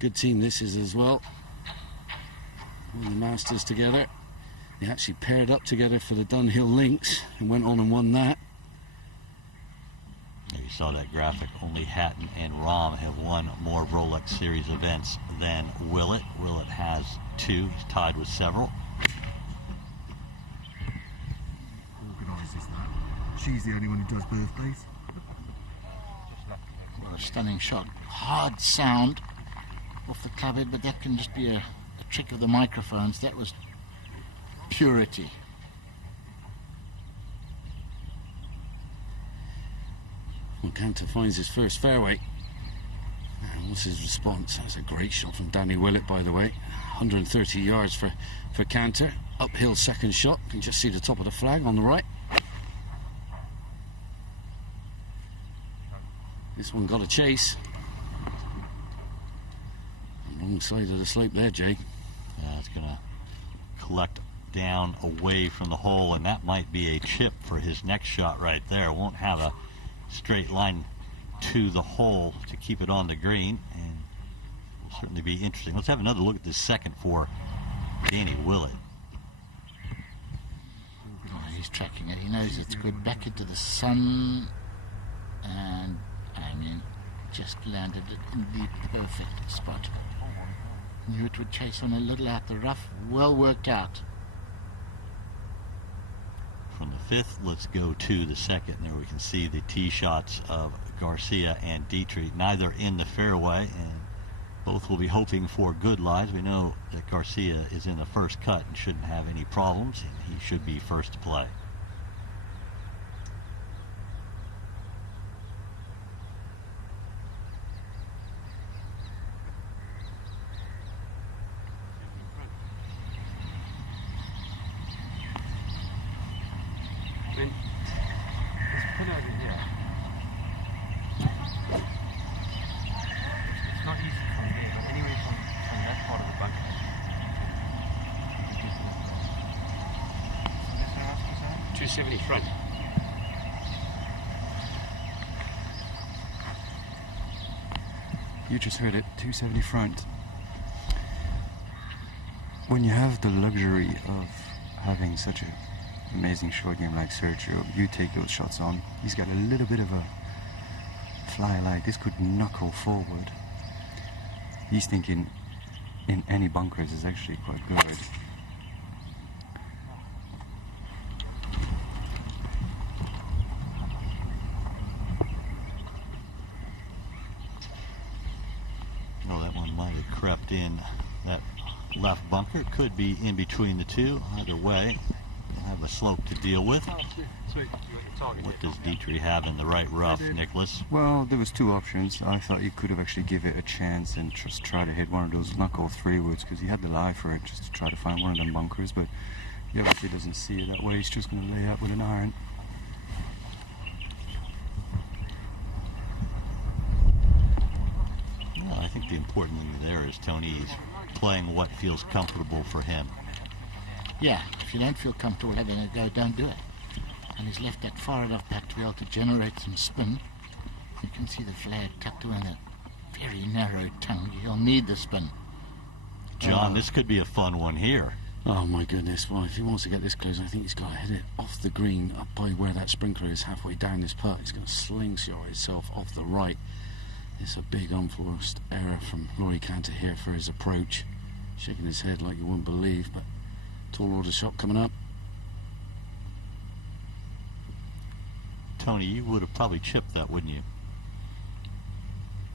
Good team this is as well. Won the Masters together. They actually paired up together for the Dunhill Links and went on and won that. You saw that graphic. Only Hatton and Rahm have won more Rolex Series events than Willett. Willett has 2. He's tied with several. Organises that. She's the only one who does birthdays. What a stunning shot. Hard sound off the clubhead, but that can just be a trick of the microphones. That was purity. Well, Cantor finds his first fairway. And what's his response? That's a great shot from Danny Willett, by the way. 130 yards for Cantor. Uphill second shot. You can just see the top of the flag on the right. This one got a chase. Wrong side of the slope there, Jay. Yeah, it's going to collect down away from the hole, and that might be a chip for his next shot right there. Won't have a straight line to the hole to keep it on the green, and will certainly be interesting. Let's have another look at this second for Danny Willett. Oh, he's tracking it. He knows it's good. Back into the sun, and I mean, just landed it in the perfect spot. Knew it would chase on a little out the rough. Well worked out. From the fifth, let's go to the second. There we can see the tee shots of Garcia and Detry, neither in the fairway, and both will be hoping for good lies. We know that Garcia is in the first cut and shouldn't have any problems, and he should be first to play. It's not easy from here, but anyway from that part of the bunker. So that's how else 270 front. You just heard it, 270 front. When you have the luxury of having such an amazing short game like Sergio, you take those shots on. He's got a little bit of a fly like this, could knuckle forward. He's thinking in any bunkers is actually quite good. Oh, that one might have crept in that left bunker. Could be in between the two. Either way, we'll have a slope to deal with. What does Detry have in the right rough, Nicholas? Well, there was 2 options. I thought he could have actually give it a chance and just try to hit one of those knuckle 3-woods, because he had the lie for it, just to try to find one of them bunkers, but he obviously doesn't see it that way. He's just going to lay out with an iron. Well, I think the important thing there is Tony's playing what feels comfortable for him. Yeah, if you don't feel comfortable having a go, don't do it. And he's left that far enough back to be able to generate some spin. You can see the flag tucked away in that very narrow tongue. He'll need the spin. John, this could be a fun one here. Oh my goodness, well, if he wants to get this close, I think he's got to hit it off the green up by where that sprinkler is halfway down this putt. He's going to slingshot himself off the right. It's a big unforced error from Laurie Cantor here for his approach. Shaking his head like you wouldn't believe, but tall order shot coming up. Tony, you would have probably chipped that, wouldn't you?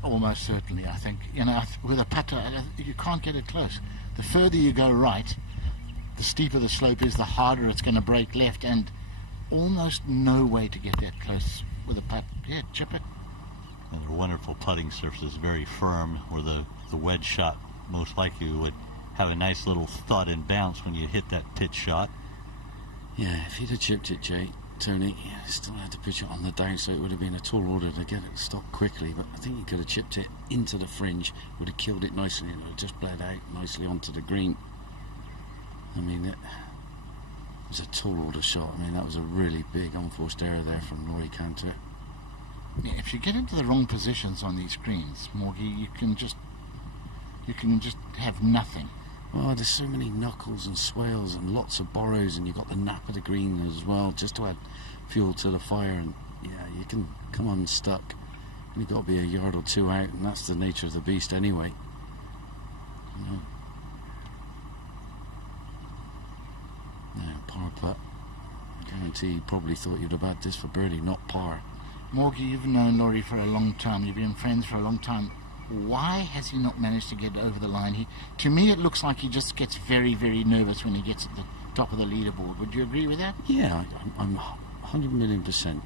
Almost certainly, I think. You know, with a putter, you can't get it close. The further you go right, the steeper the slope is, the harder it's going to break left, and almost no way to get that close with a putt. Yeah, chip it. And they're wonderful putting surfaces, very firm, where the wedge shot most likely would have a nice little thud and bounce when you hit that pitch shot. Yeah, if he'd have chipped it, Tony, still had to pitch it on the down, so it would have been a tall order to get it stopped quickly, but I think he could have chipped it into the fringe, would have killed it nicely, and it would have just bled out nicely onto the green. I mean, it was a tall order shot. I mean, that was a really big unforced error there from Morikawa. Yeah, if you get into the wrong positions on these greens, Morgie, you can just have nothing. Well, there's so many knuckles and swales and lots of borrows, and you've got the nap of the green as well, just to add fuel to the fire. And yeah, you can come unstuck. You've got to be a yard or two out, and that's the nature of the beast anyway. Yeah, par putt. I guarantee you probably thought you'd have had this for birdie, not par. Morgie, you've known Laurie for a long time. You've been friends for a long time. Why has he not managed to get over the line? To me, it looks like he just gets very, very nervous when he gets at the top of the leaderboard. Would you agree with that? Yeah, I'm 100 million%,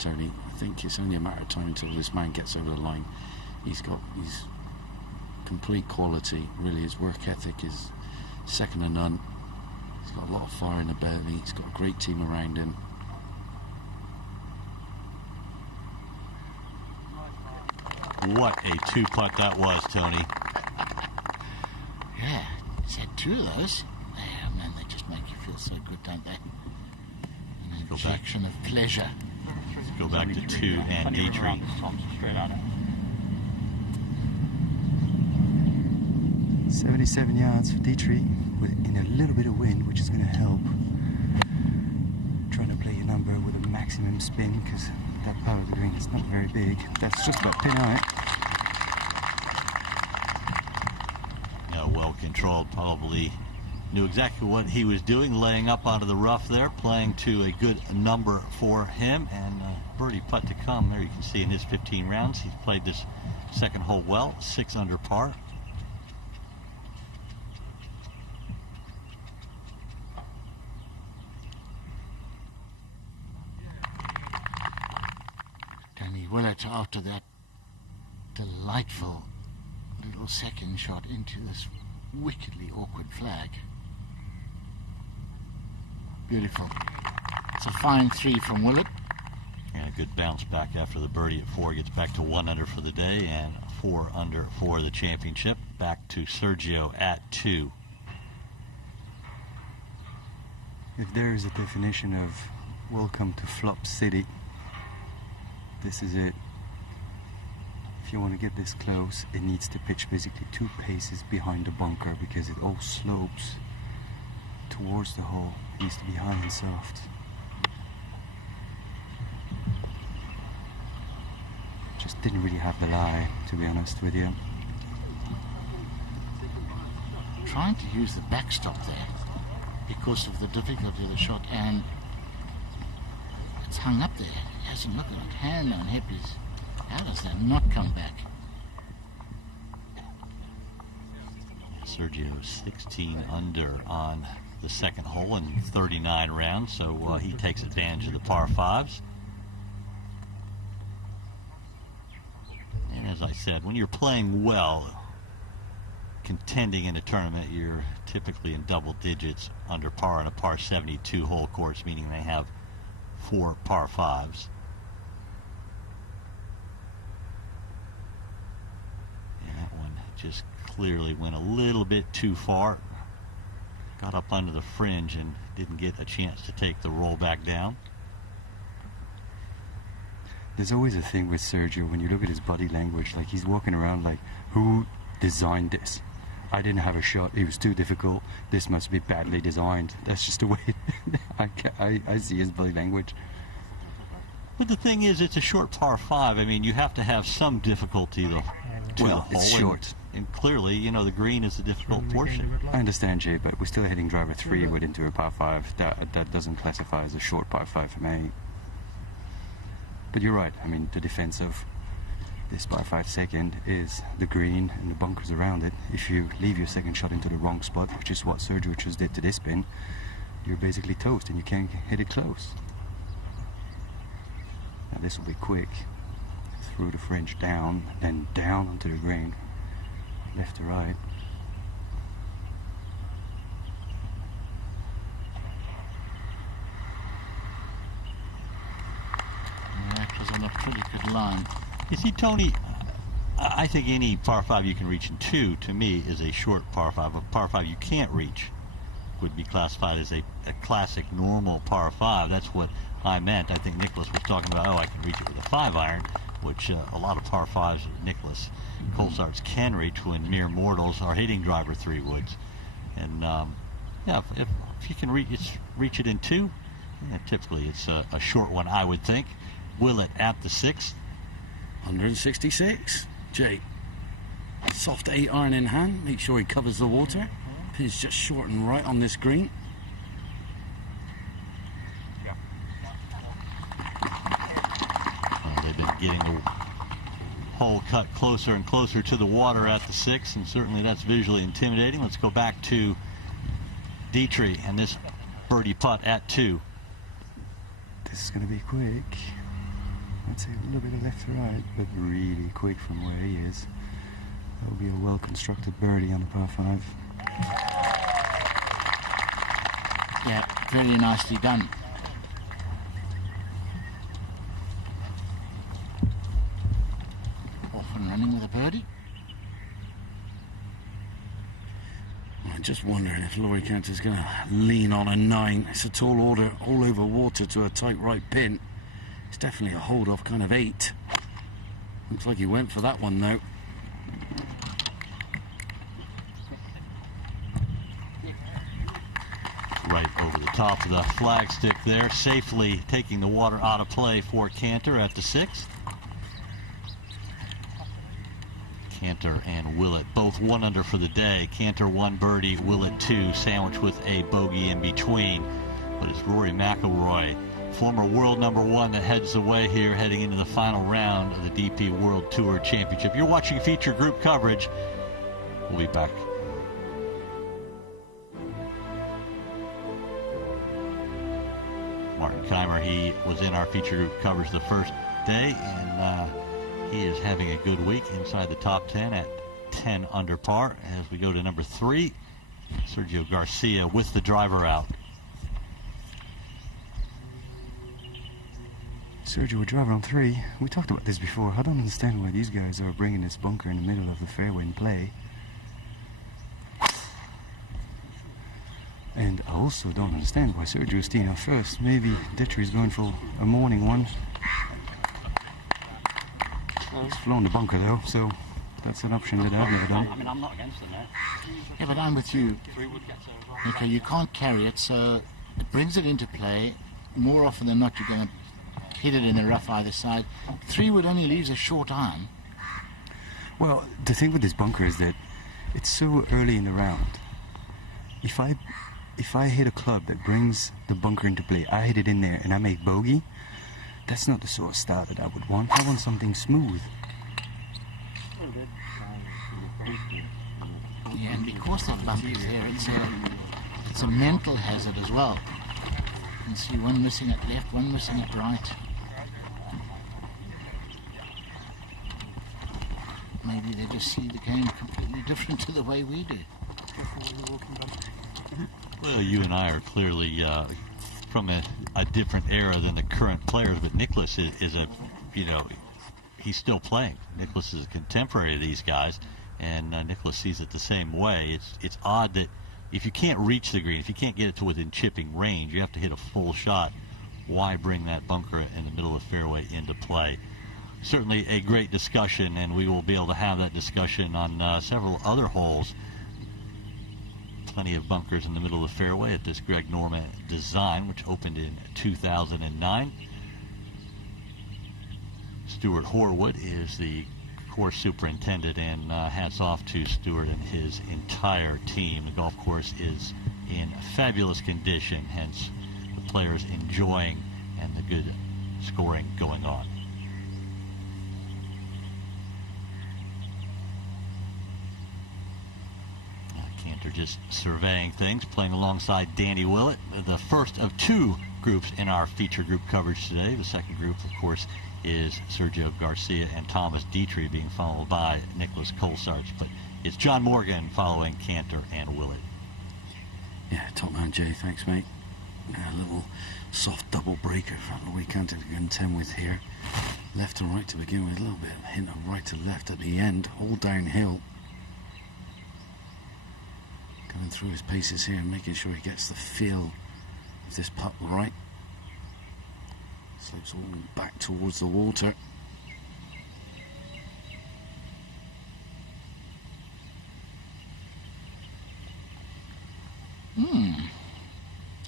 Tony. I think it's only a matter of time until this man gets over the line. He's complete quality. Really, his work ethic is second to none. He's got a lot of fire in the belly. He's got a great team around him. What a two-putt that was, Tony. Yeah, he's had two of those. Yeah, man, they just make you feel so good, don't they? An injection of pleasure. Let's go back to 2 and Detry. Straight on it. 77 yards for Detry, in a little bit of wind, which is going to help. Trying to play a number with a maximum spin, because that part of the green is not very big. That's just about pin out. No, well controlled, probably knew exactly what he was doing, laying up onto the rough there, playing to a good number for him, and birdie putt to come. There you can see in his 15 rounds, he's played this second hole well, 6 under par. Willett, after that delightful little second shot into this wickedly awkward flag. Beautiful. It's a fine 3 from Willett. Yeah, good bounce back after the birdie at 4. Gets back to 1 under for the day and 4 under for the championship. Back to Sergio at 2. If there is a definition of welcome to Flop City, this is it. If you want to get this close, it needs to pitch basically 2 paces behind the bunker, because it all slopes towards the hole. It needs to be high and soft. Just didn't really have the lie, to be honest with you. Trying to use the backstop there because of the difficulty of the shot, and it's hung up there. It hasn't looked like hand on hip. How does that not come back? Sergio 16 under on the second hole in 39 rounds, so he takes advantage of the par 5s. And as I said, when you're playing well, contending in a tournament, you're typically in double digits under par on a par 72 hole course, meaning they have 4 par 5s. And that one just clearly went a little bit too far. Got up under the fringe and didn't get a chance to take the roll back down. There's always a thing with Sergio when you look at his body language, like he's walking around like, who designed this? I didn't have a shot, it was too difficult, this must be badly designed. That's just the way I see his body language. But the thing is, it's a short par 5. I mean, you have to have some difficulty to Well, it's short. And clearly, you know, the green is the difficult portion. I understand, Jay, but we're still hitting driver 3 wood into a par 5. That doesn't classify as a short par 5 for me. But you're right. I mean, the defense of this par 5 second is the green and the bunkers around it. If you leave your second shot into the wrong spot, which is what Sergio just did to this pin, you're basically toast and you can't hit it close. Now this will be quick. Through the fringe down, then down onto the green, left to right. That was on a pretty good line. You see, Tony, I think any par 5 you can reach in 2, to me, is a short par 5. A par 5 you can't reach would be classified as a classic normal par 5. That's what I meant. I think Nicklaus was talking about, I can reach it with a 5-iron, which a lot of par 5s Nicklaus Colsarts can reach when mere mortals are hitting driver 3 woods. And yeah, if you can reach it in 2, yeah, typically it's a short one, I would think. Willett at the 6th. 166. Jake, soft 8-iron in hand. Make sure he covers the water. Pin's just short and right on this green. They've been getting the hole cut closer and closer to the water at the 6th, and certainly that's visually intimidating. Let's go back to Detry and this birdie putt at 2. This is going to be quick. I'd say a little bit of left to right, but really quick from where he is. That will be a well-constructed birdie on the par 5. Yeah, very nicely done. Off and running with a birdie. I'm just wondering if Laurie Cantor's going to lean on a 9. It's a tall order all over water to a tight right pin. It's definitely a hold-off kind of 8. Looks like he went for that one, though. Right over the top of the flagstick there, safely taking the water out of play for Cantor at the 6th. Cantor and Willett both 1 under for the day. Cantor 1 birdie, Willett 2, sandwiched with a bogey in between. But it's Rory McIlroy, former world #1, that heads the way here heading into the final round of the DP World Tour Championship. You're watching feature group coverage. We'll be back. Martin Keimer, he was in our feature group coverage the first day, and he is having a good week inside the top 10 at 10 under par. As we go to number 3, Sergio Garcia with the driver out. Sergio, a driver on 3. We talked about this before. I don't understand why these guys are bringing this bunker in the middle of the fairway in play. And I also don't understand why Sergio is teeing off first. Maybe Detry's going for a morning one. He's flown the bunker though, so that's an option that I've never done. I mean, I'm not against it now. Yeah, but I'm with you. Okay, you can't carry it, so it brings it into play. More often than not, you're going to hit it in the rough either side. 3 wood only leaves a short iron. Well, the thing with this bunker is that it's so early in the round. If I hit a club that brings the bunker into play, I hit it in there and I make bogey, that's not the sort of start that I would want. I want something smooth. Yeah, and because that bump is there, it's a mental hazard as well. You can see one missing at left, one missing at right. Maybe they just see the game completely different to the way we do. Well, you and I are clearly from a different era than the current players, but Nicklaus is a, he's still playing. Nicklaus is a contemporary of these guys, and Nicklaus sees it the same way. It's odd that if you can't reach the green, if you can't get it to within chipping range, you have to hit a full shot. Why bring that bunker in the middle of the fairway into play? Certainly a great discussion, and we will be able to have that discussion on several other holes. Plenty of bunkers in the middle of the fairway at this Greg Norman design, which opened in 2009. Stuart Horwood is the course superintendent, and hats off to Stuart and his entire team. The golf course is in fabulous condition, hence the players enjoying and the good scoring going on. Cantor just surveying things, playing alongside Danny Willett. The first of two groups in our feature group coverage today. The second group, of course, is Sergio Garcia and Thomas Detry, being followed by Nicholas Colsarch. But it's John Morgan following Cantor and Willett. Yeah, top man, Jay. Thanks, mate. A little soft double breaker for Louis Cantor to contend with here. Left and right to begin with, a little bit of a hint of right to left at the end, all downhill. Going through his paces here and making sure he gets the feel of this putt right. Slopes all back towards the water.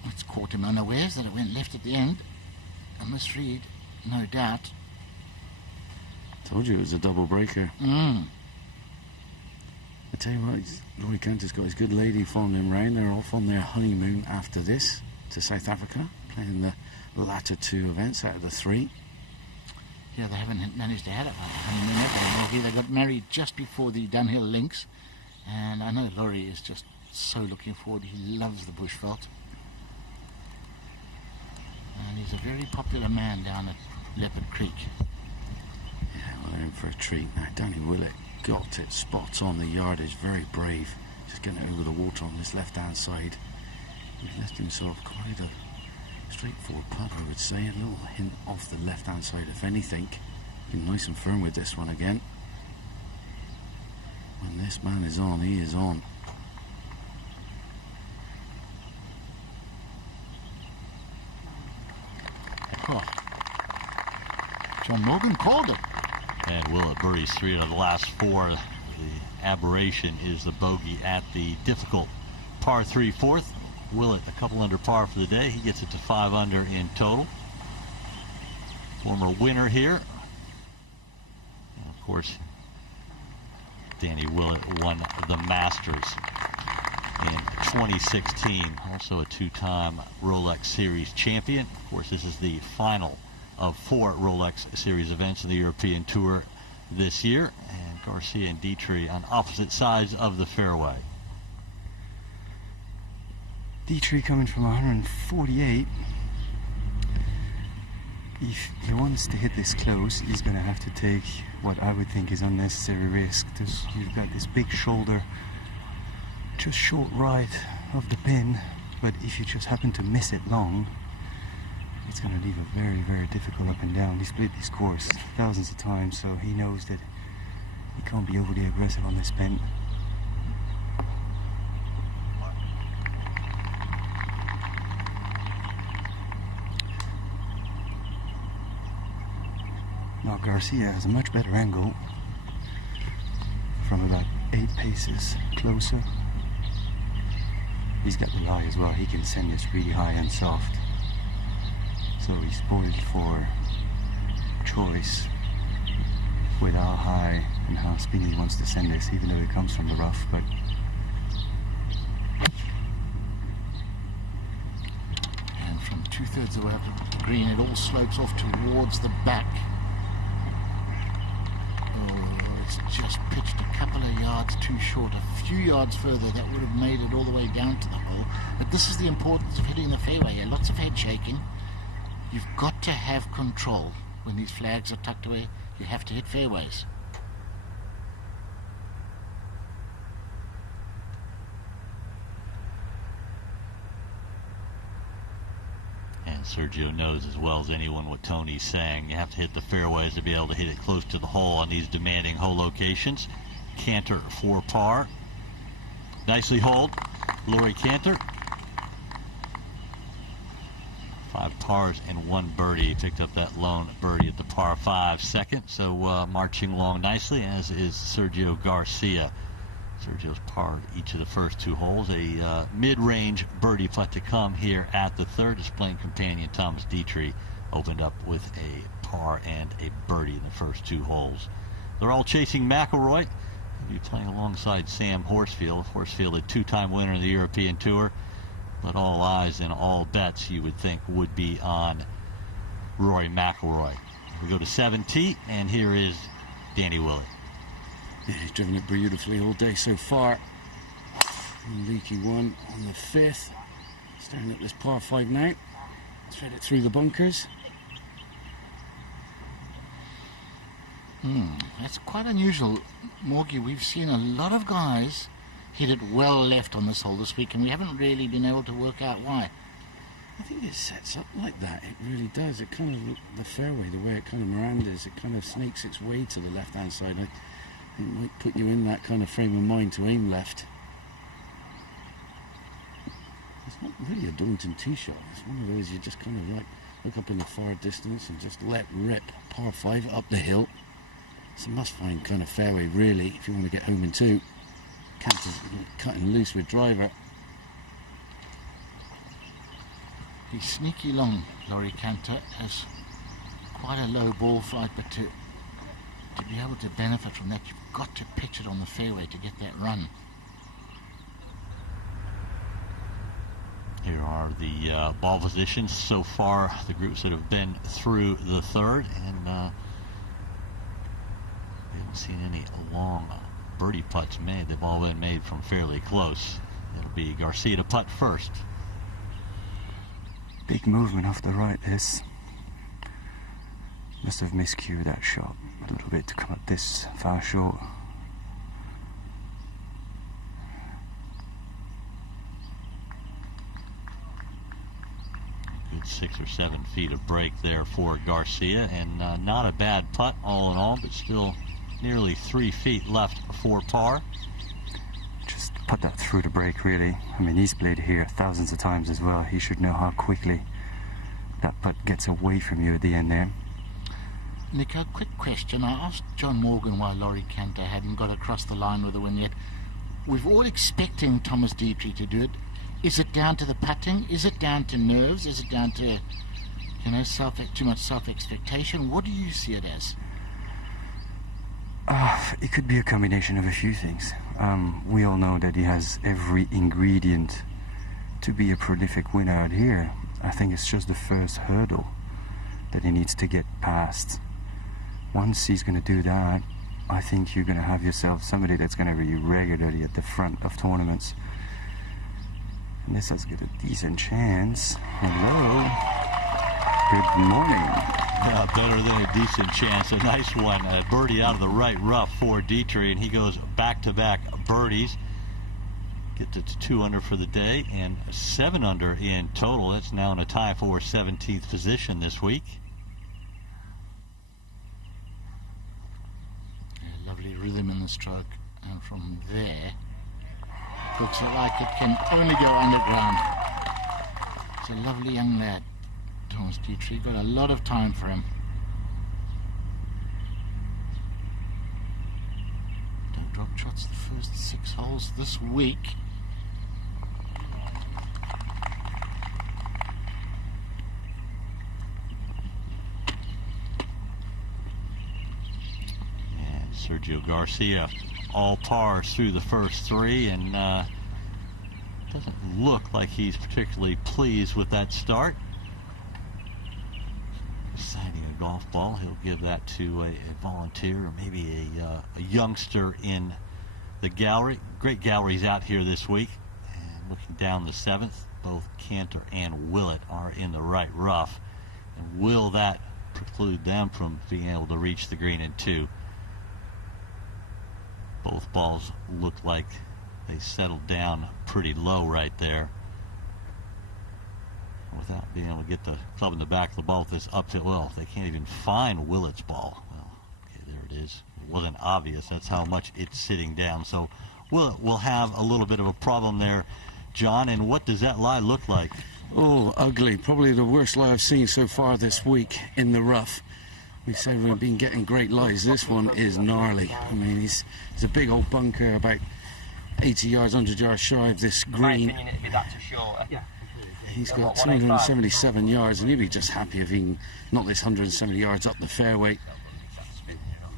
It's caught him unawares that it went left at the end. A misread, no doubt. Told you it was a double breaker. I tell you what, Rory Cantor's got his good lady following him round. They're off on their honeymoon after this to South Africa, playing the latter two events out of the three. Yeah, they haven't managed to have it. I mean, they got married just before the Dunhill Links, and I know Laurie is just so looking forward. He loves the bushveld. And he's a very popular man down at Leopard Creek. Yeah, well, they're in for a treat now. Danny Willett got it spot on. The yardage, very brave. Just getting it over the water on this left-hand side. He's left himself quite a straightforward putt, I would say. A little hint off the left-hand side, if anything. Been nice and firm with this one again. When this man is on, he is on. John Morgan called it. And Willett birdies 3 out of the last 4. The aberration is the bogey at the difficult par 3 fourth. Willett a couple under par for the day. He gets it to 5 under in total. Former winner here. And of course, Danny Willett won the Masters in 2016. Also a 2-time Rolex Series champion. Of course, this is the final of 4 Rolex Series events in the European Tour this year. And Garcia and Detry on opposite sides of the fairway. Detry coming from 148. If he wants to hit this close, he's going to have to take what I would think is unnecessary risk. You've got this big shoulder just short right of the pin, but if you just happen to miss it long, it's going to leave a very, very difficult up and down. He's played this course thousands of times, so he knows that he can't be overly aggressive on this pin. Now Garcia has a much better angle from about 8 paces closer. He's got the lie as well. He can send this really high and soft. So he's spoiled for choice with how high and how speedy he wants to send this, even though it comes from the rough. But and from 2/3 of the way up the green, it all slopes off towards the back. Oh, it's just pitched a couple of yards too short. A few yards further, that would have made it all the way down to the hole. But this is the importance of hitting the fairway here. Lots of head shaking. You've got to have control. When these flags are tucked away, you have to hit fairways. And Sergio knows as well as anyone what Tony's saying. You have to hit the fairways to be able to hit it close to the hole on these demanding hole locations. Cantor for par. Nicely holed, Laurie Cantor. 5 pars and 1 birdie. He picked up that lone birdie at the par 5 second. So marching along nicely, as is Sergio Garcia. Sergio's parred each of the first 2 holes. A mid-range birdie putt to come here at the third. His playing companion Thomas Detry opened up with a par and a birdie in the first 2 holes. They're all chasing McIlroy. He'll be playing alongside Sam Horsfield. Horsfield, a 2-time winner in the European Tour. But all eyes and all bets, you would think, would be on Rory McIlroy. We go to 17th, and here is Danny Willett. Yeah, he's driven it beautifully all day so far. Leaky one on the 5th. Staring at this par 5 now. Thread it through the bunkers. That's quite unusual, Morgie. We've seen a lot of guys hit it well left on this hole this week, and we haven't really been able to work out why. I think it sets up like that. It really does. It kind of, the fairway, the way it kind of meanders, it kind of snakes its way to the left-hand side. I think it might put you in that kind of frame of mind to aim left. It's not really a daunting tee shot. It's one of those you just kind of like look up in the far distance and just let rip. Par 5 up the hill. It's a must-find kind of fairway, really, if you want to get home in 2. Canter's cutting loose with driver. He's sneaky long, Laurie Canter, has quite a low ball flight, but to be able to benefit from that, you've got to pitch it on the fairway to get that run. Here are the ball positions so far, the groups that have been through the 3rd, and we haven't seen any long birdie putts made. They've all been made from fairly close. It'll be Garcia to putt first. Big movement off the right, this. Must have miscued that shot a little bit to come up this far short. Good 6 or 7 feet of break there for Garcia, and not a bad putt all in all, but still nearly 3 feet left for par. Just put that through the break, really. I mean, he's played here thousands of times as well. He should know how quickly that putt gets away from you at the end there. Nick, a quick question. I asked John Morgan why Laurie Canter hadn't got across the line with the win yet. We're all expecting Thomas Detry to do it. Is it down to the putting? Is it down to nerves? Is it down to, you know, too much self-expectation? What do you see it as? It could be a combination of a few things. We all know that he has every ingredient to be a prolific winner out here. I think it's just the first hurdle that he needs to get past. Once he's going to do that, I think you're going to have yourself somebody that's going to be regularly at the front of tournaments. And this has got a decent chance. Hello. Good morning. Better than a decent chance. A nice one. A birdie out of the right rough for Detry, and he goes back-to-back birdies. Get to 2 under for the day, and 7 under in total. That's now in a tie for 17th position this week. Yeah, lovely rhythm in the stroke, and from there, it looks like it can only go underground. It's a lovely young lad, Thomas Detry. Got a lot of time for him. Don't drop shots the first 6 holes this week. And Sergio Garcia all pars through the first 3, and doesn't look like he's particularly pleased with that start. Signing a golf ball, he'll give that to a volunteer or maybe a youngster in the gallery. Great galleries out here this week. And looking down the 7th, both Canter and Willett are in the right rough. And will that preclude them from being able to reach the green in 2? Both balls look like they settled down pretty low right there. Without being able to get the club in the back of the ball with this uphill, well, they can't even find Willett's ball. Well, okay, there it is. It wasn't obvious. That's how much it's sitting down. So Willett will have a little bit of a problem there, John. And what does that lie look like? Oh, ugly. Probably the worst lie I've seen so far this week in the rough. We said we've been getting great lies. This one is gnarly. I mean, he's a big old bunker about 80 yards, 100 yards shy of this green. He's got 277 yards, and he'd be just happy if he can knock this 170 yards up the fairway.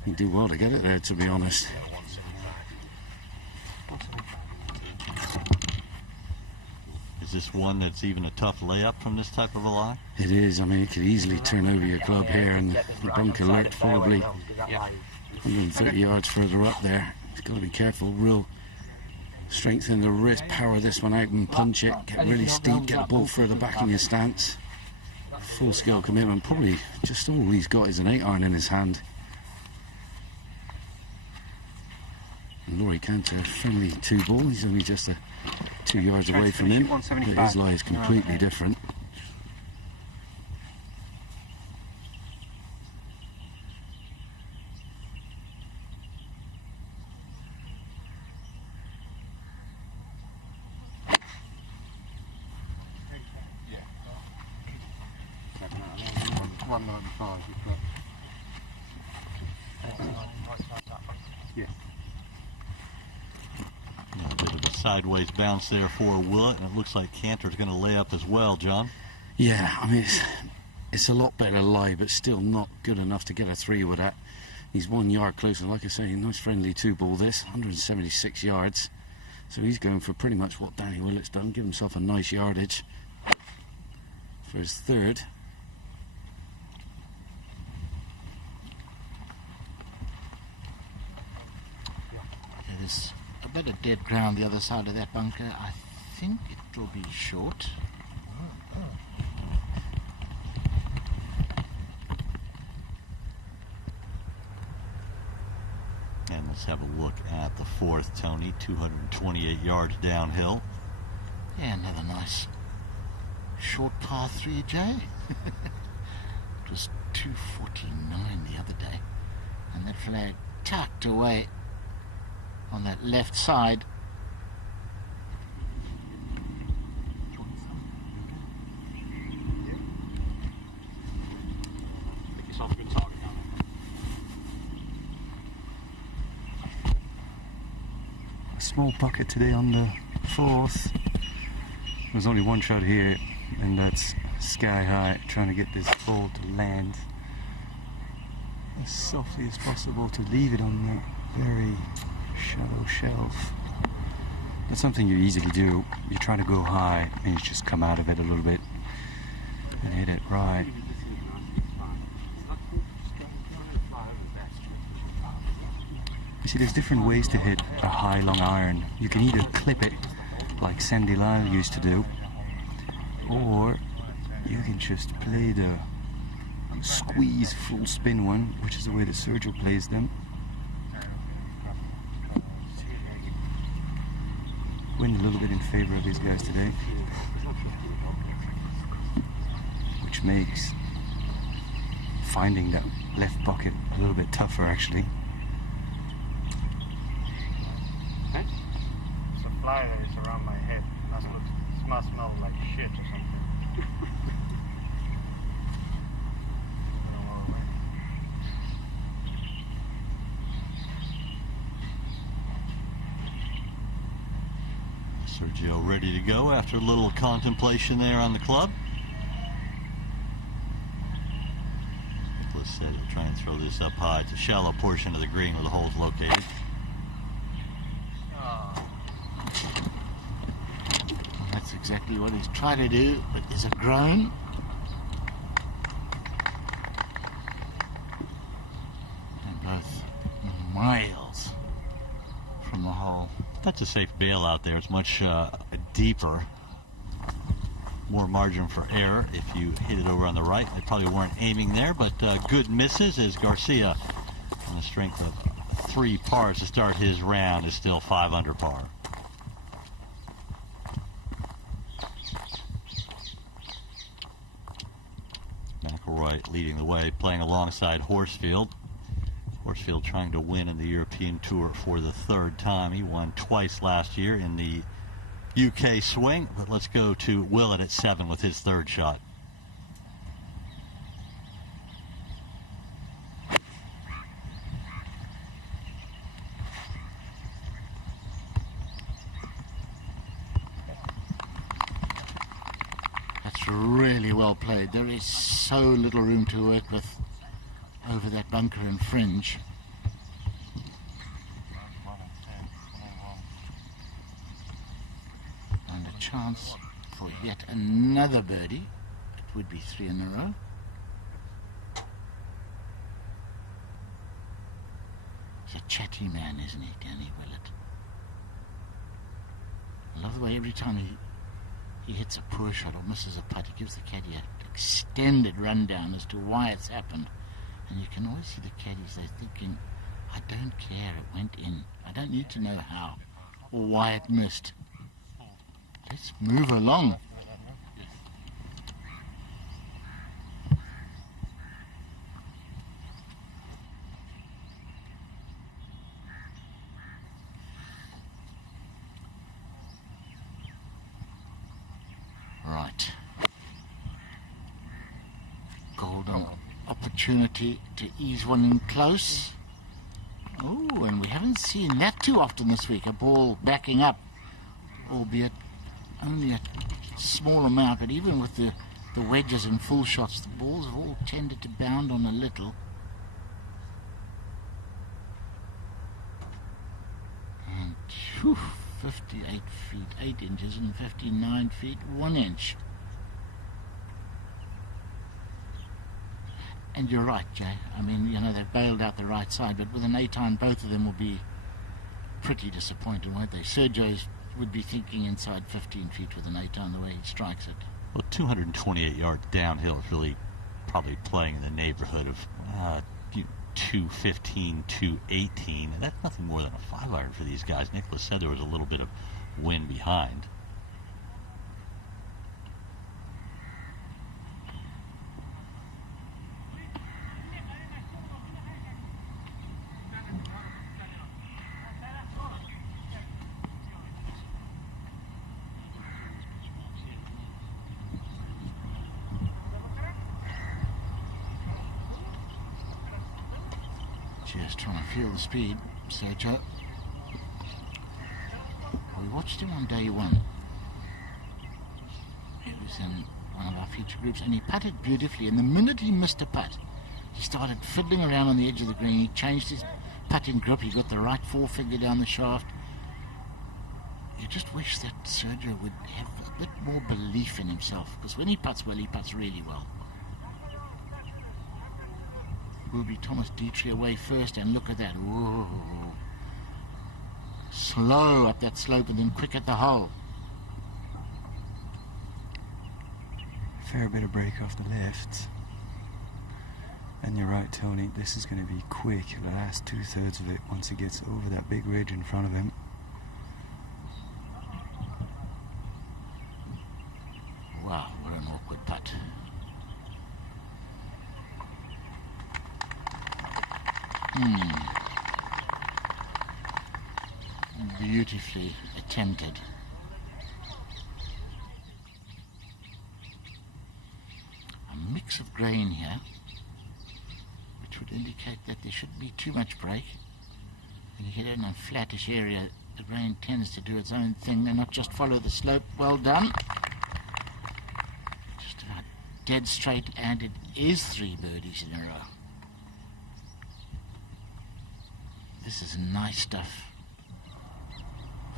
He'd do well to get it there, to be honest. Is this one that's even a tough layup from this type of a lie? It is. I mean, it could easily turn over your club here, and the bunker lurked probably 130 yards further up there. He's got to be careful. Real Strengthen the wrist, power this one out and punch it. Get really steep, get the ball further back in your stance. Full skill commitment. Probably just all he's got is an 8-iron in his hand. And Laurie Cantor, friendly 2-ball. He's only just 2 yards away from him. But his lie is completely different. Sideways bounce there for Willett, and it looks like Cantor's going to lay up as well, John. Yeah, I mean, it's a lot better lie, but still not good enough to get a 3 with that. He's 1 yard closer. Like I say, nice friendly 2-ball this, 176 yards. So he's going for pretty much what Danny Willett's done, give himself a nice yardage for his 3rd. There's a bit of dead ground the other side of that bunker. I think it will be short. And let's have a look at the 4th, Tony. 228 yards downhill. Yeah, another nice short par 3, Jay. It was 249 the other day. And that flag tucked away on that left side. A small pocket today on the 4th. There's only one shot here, and that's sky high, trying to get this ball to land as softly as possible to leave it on the very shallow shelf. That's something you easily do. You're trying to go high and you just come out of it a little bit and hit it right. You see, there's different ways to hit a high long iron. You can either clip it like Sandy Lyle used to do, or you can just play the squeeze full spin one, which is the way that Sergio plays them. Wind a little bit in favor of these guys today, which makes finding that left pocket a little bit tougher, actually. It's a fly that is around my head. It must smell like shit or something. Sergio ready to go after a little contemplation there on the club. Nicholas said he'll try and throw this up high. It's a shallow portion of the green where the hole's located. That's exactly what he's trying to do, but there's a groan. And both miles from the hole. That's a safe bail out there. It's much deeper, more margin for error if you hit it over on the right. They probably weren't aiming there, but good misses as Garcia, on the strength of 3 pars to start his round, is still 5 under par. McIlroy leading the way, playing alongside Horsfield. Horsfield trying to win in the European Tour for the 3rd time. He won twice last year in the UK swing. But let's go to Willett at 7 with his 3rd shot. That's really well played. There is so little room to work with over that bunker and fringe. And a chance for yet another birdie. It would be 3 in a row. He's a chatty man, isn't he, Danny Willett? I love the way every time he hits a poor shot or misses a putt, he gives the caddy an extended rundown as to why it's happened. And you can always see the caddies, they're thinking, I don't care, it went in. I don't need to know how or why it missed. Let's move along. Right. Golden opportunity to ease one in close. Oh, and we haven't seen that too often this week. A ball backing up, albeit only a small amount, but even with the wedges and full shots, the balls have all tended to bound on a little. And 58 feet 8 inches and 59 feet 1 inch. And you're right, Jay. I mean, you know, they've bailed out the right side, but with an 8-iron, both of them will be pretty disappointed, won't they? Sergio's would be thinking inside 15 feet with an 8-iron the way he strikes it. Well, 228 yards downhill is really probably playing in the neighborhood of 215, 218. And that's nothing more than a 5-iron for these guys. Nicholas said there was a little bit of wind behind. Just trying to feel the speed, Sergio. We watched him on day one. He was in one of our feature groups and he putted beautifully. And the minute he missed a putt, he started fiddling around on the edge of the green. He changed his putting grip. He got the right forefinger down the shaft. You just wish that Sergio would have a bit more belief in himself, because when he puts well, he puts really well. Will be Thomas Detry away first, and look at that. Whoa. Slow up that slope and then quick at the hole. Fair bit of break off the left. And you're right, Tony, this is going to be quick, the last 2/3 of it, once he gets over that big ridge in front of him. Wow, what an awkward putt. Beautifully attempted. A mix of grain here, which would indicate that there shouldn't be too much break. When you hit it in a flattish area, the grain tends to do its own thing and not just follow the slope. Well done. Just about dead straight, and it is 3 birdies in a row. This is nice stuff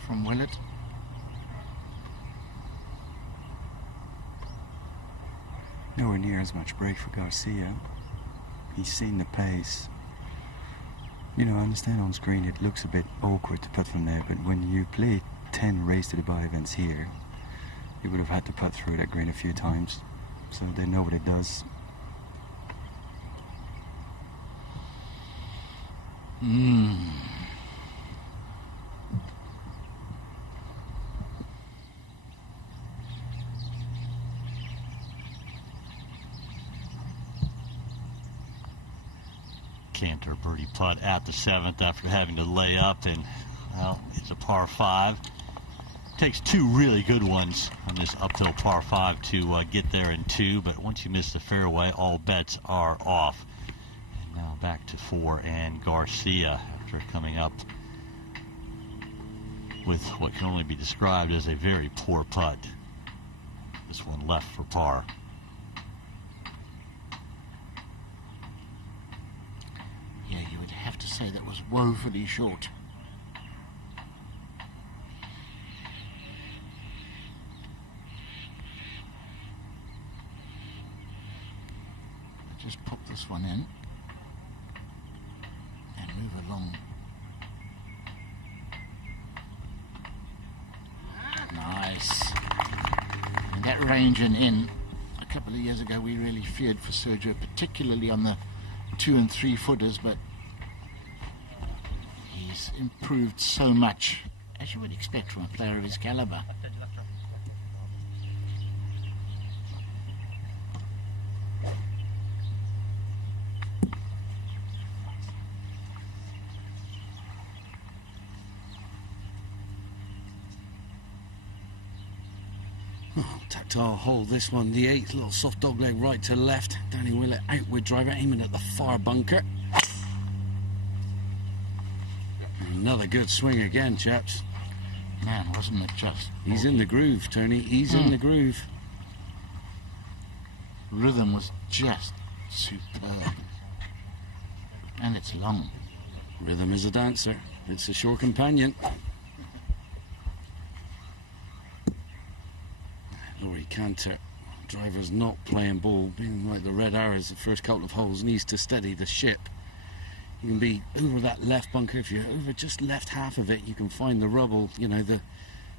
from Willett. Nowhere near as much break for Garcia. He's seen the pace. You know, I understand on screen it looks a bit awkward to putt from there, but when you play 10 race to Dubai events here, you would have had to putt through that green a few times, so they know what it does. Cantor birdie putt at the 7th after having to lay up, and well, it's a par 5. Takes 2 really good ones on this uphill par 5 to get there in 2, but once you miss the fairway, all bets are off. And now back to 4 and Garcia after coming up with what can only be described as a very poor putt. This one left for par. Yeah, you would have to say that was woefully short. Just pop this one in and move along range and in. A couple of years ago we really feared for Sergio, particularly on the 2 and 3 footers, but he's improved so much, as you would expect from a player of his caliber. Tactile hole, this one, the 8th, little soft dog leg right to left. Danny Willett outward driver, aiming at the far bunker. Another good swing again, chaps. Man, wasn't it just? He's in the groove, Tony. He's in the groove. Rhythm was just superb. And it's long. Rhythm is a dancer. It's a sure companion. Laurie Cantor, driver's not playing ball, being like the red arrows the first couple of holes, needs to steady the ship. You can be over that left bunker. If you're over just left half of it, you can find the rubble, you know, the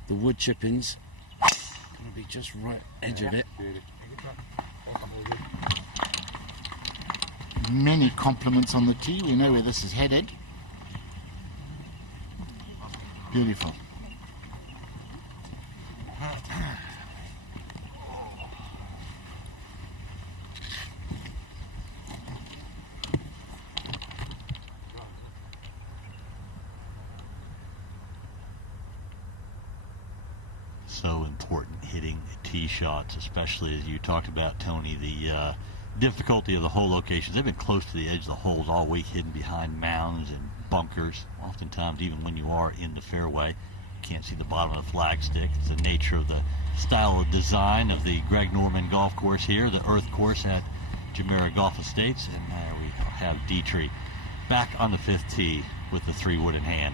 wood chippings. Gonna be just right edge of it. Many compliments on the tee. We know where this is headed. Beautiful. So important hitting tee shots, especially as you talked about, Tony, the difficulty of the hole locations. They've been close to the edge of the holes all week, hidden behind mounds and bunkers. Oftentimes, even when you are in the fairway, you can't see the bottom of the flagstick. It's the nature of the style of design of the Greg Norman golf course here, the Earth course at Jumeirah Golf Estates. And we have Detry back on the 5th tee with the 3-wood in hand.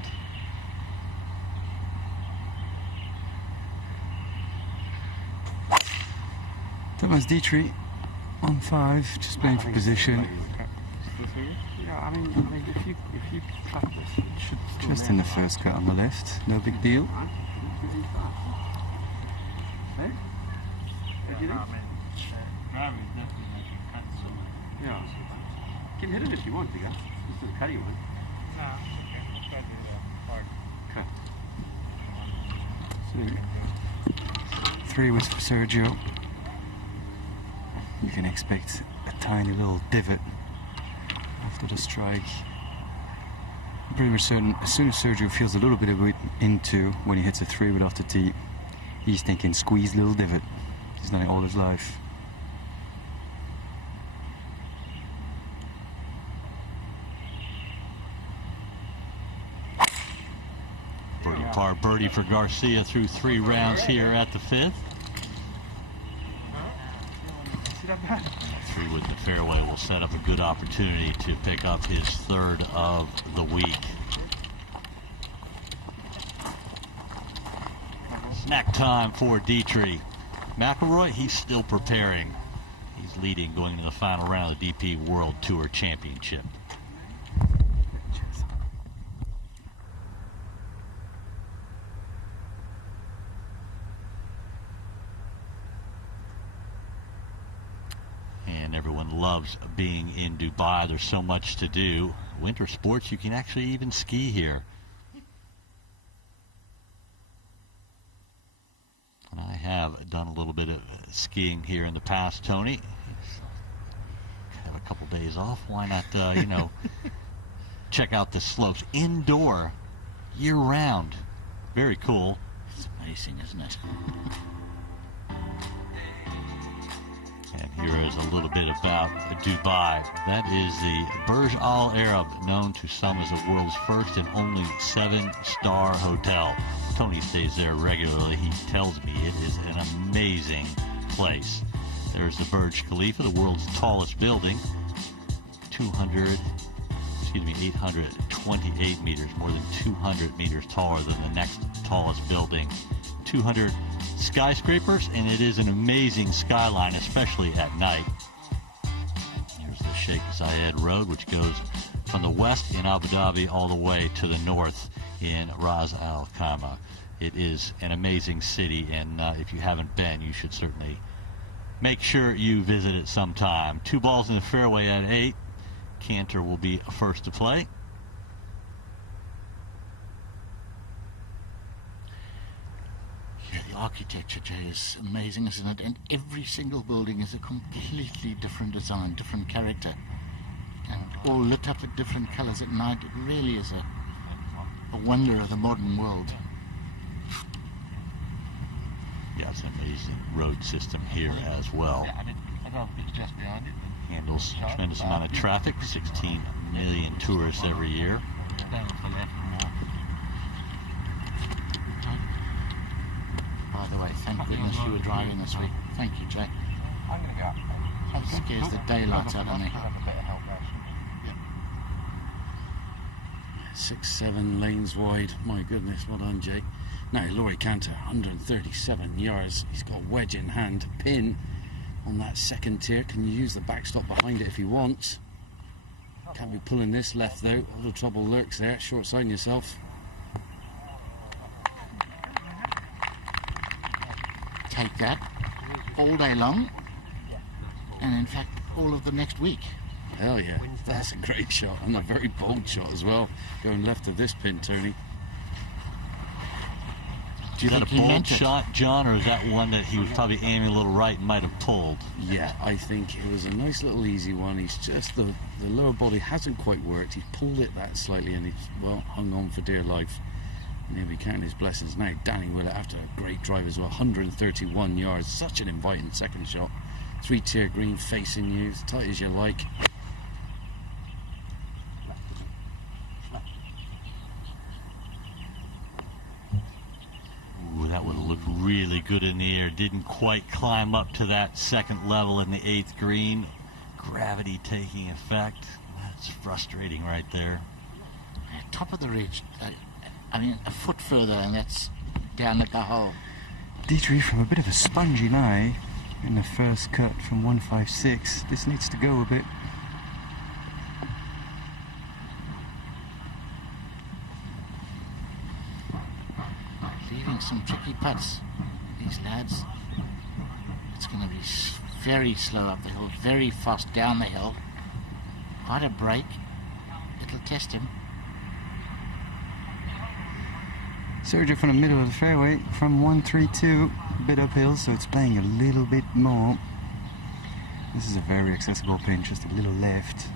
Thomas Detry on 5, just playing for position. Yeah, I mean, if you practice, it should Just in the first cut on the left, no big deal. Yeah. You can hit it if you want, Bigger. Just do the cut you want. So, 3 was for Sergio. You can expect a tiny little divot after the strike. I'm pretty much certain as soon as Sergio feels a little bit of it into when he hits a 3-wood off the tee, he's thinking squeeze little divot. He's done it all his life. Birdie par birdie for Garcia through 3 rounds here at the 5th. 3-wood in the fairway will set up a good opportunity to pick up his 3rd of the week. Snack time for Detry. McIlroy, he's still preparing. He's leading going into the final round of the DP World Tour Championship. And everyone loves being in Dubai. There's so much to do. Winter sports, you can actually even ski here. And I have done a little bit of skiing here in the past, Tony. Have a couple days off. Why not, you know, check out the slopes indoor, year-round. Very cool. It's amazing, isn't it? And here is a little bit about Dubai. That is the Burj Al Arab, known to some as the world's first and only 7-star hotel. Tony stays there regularly. He tells me it is an amazing place. There's the Burj Khalifa, the world's tallest building, 828 meters, more than 200 meters taller than the next tallest building. 200 skyscrapers, and it is an amazing skyline, especially at night. Here's the Sheikh Zayed Road, which goes from the west in Abu Dhabi all the way to the north in Ras Al Khaimah. It is an amazing city, and if you haven't been, you should certainly make sure you visit it sometime. 2 balls in the fairway at 8. Cantor will be first to play. Yeah, the architecture, Jay, is amazing, isn't it? And every single building is a completely different design, different character, and all lit up with different colours at night. It really is a wonder of the modern world. Yeah, it's an amazing road system here as well. Handles a tremendous amount of traffic, 16 million tourists every year. By the way, thank goodness you were driving this week. Thank you, Jay. That scares the daylights out of me. 6, 7 lanes wide. My goodness, well done, Jake. Now, Laurie Cantor, 137 yards. He's got a wedge in hand, pin on that second tier. Can you use the backstop behind it if he wants? Can't be pulling this left, though. All the trouble lurks there. Short side yourself. Take that all day long, and in fact all of the next week. Hell yeah, that's a great shot, and a very bold shot as well, going left of this pin, Tony. Do you think a bold shot, John, or is that one that he was probably aiming a little right and might have pulled? Yeah, I think it was a nice little easy one. He's just, the lower body hasn't quite worked. He's pulled it that slightly, and he's, well, hung on for dear life. And he'll be counting his blessings now. Danny Willett, after a great drive as well, 131 yards. Such an inviting second shot. 3-tier green facing you, as tight as you like. Ooh, that would have looked really good in the air. Didn't quite climb up to that second level in the 8th green. Gravity taking effect. That's frustrating right there. Top of the ridge. I mean, a foot further, and that's down the hole. Detry from a bit of a spongy lie in the first cut from 156. This needs to go a bit. Leaving some tricky putts, these lads. It's going to be very slow up the hill, very fast down the hill. Quite a break. It'll test him. Sergio from the middle of the fairway from 132, a bit uphill, so it's playing a little bit more. This is a very accessible pin, just a little left.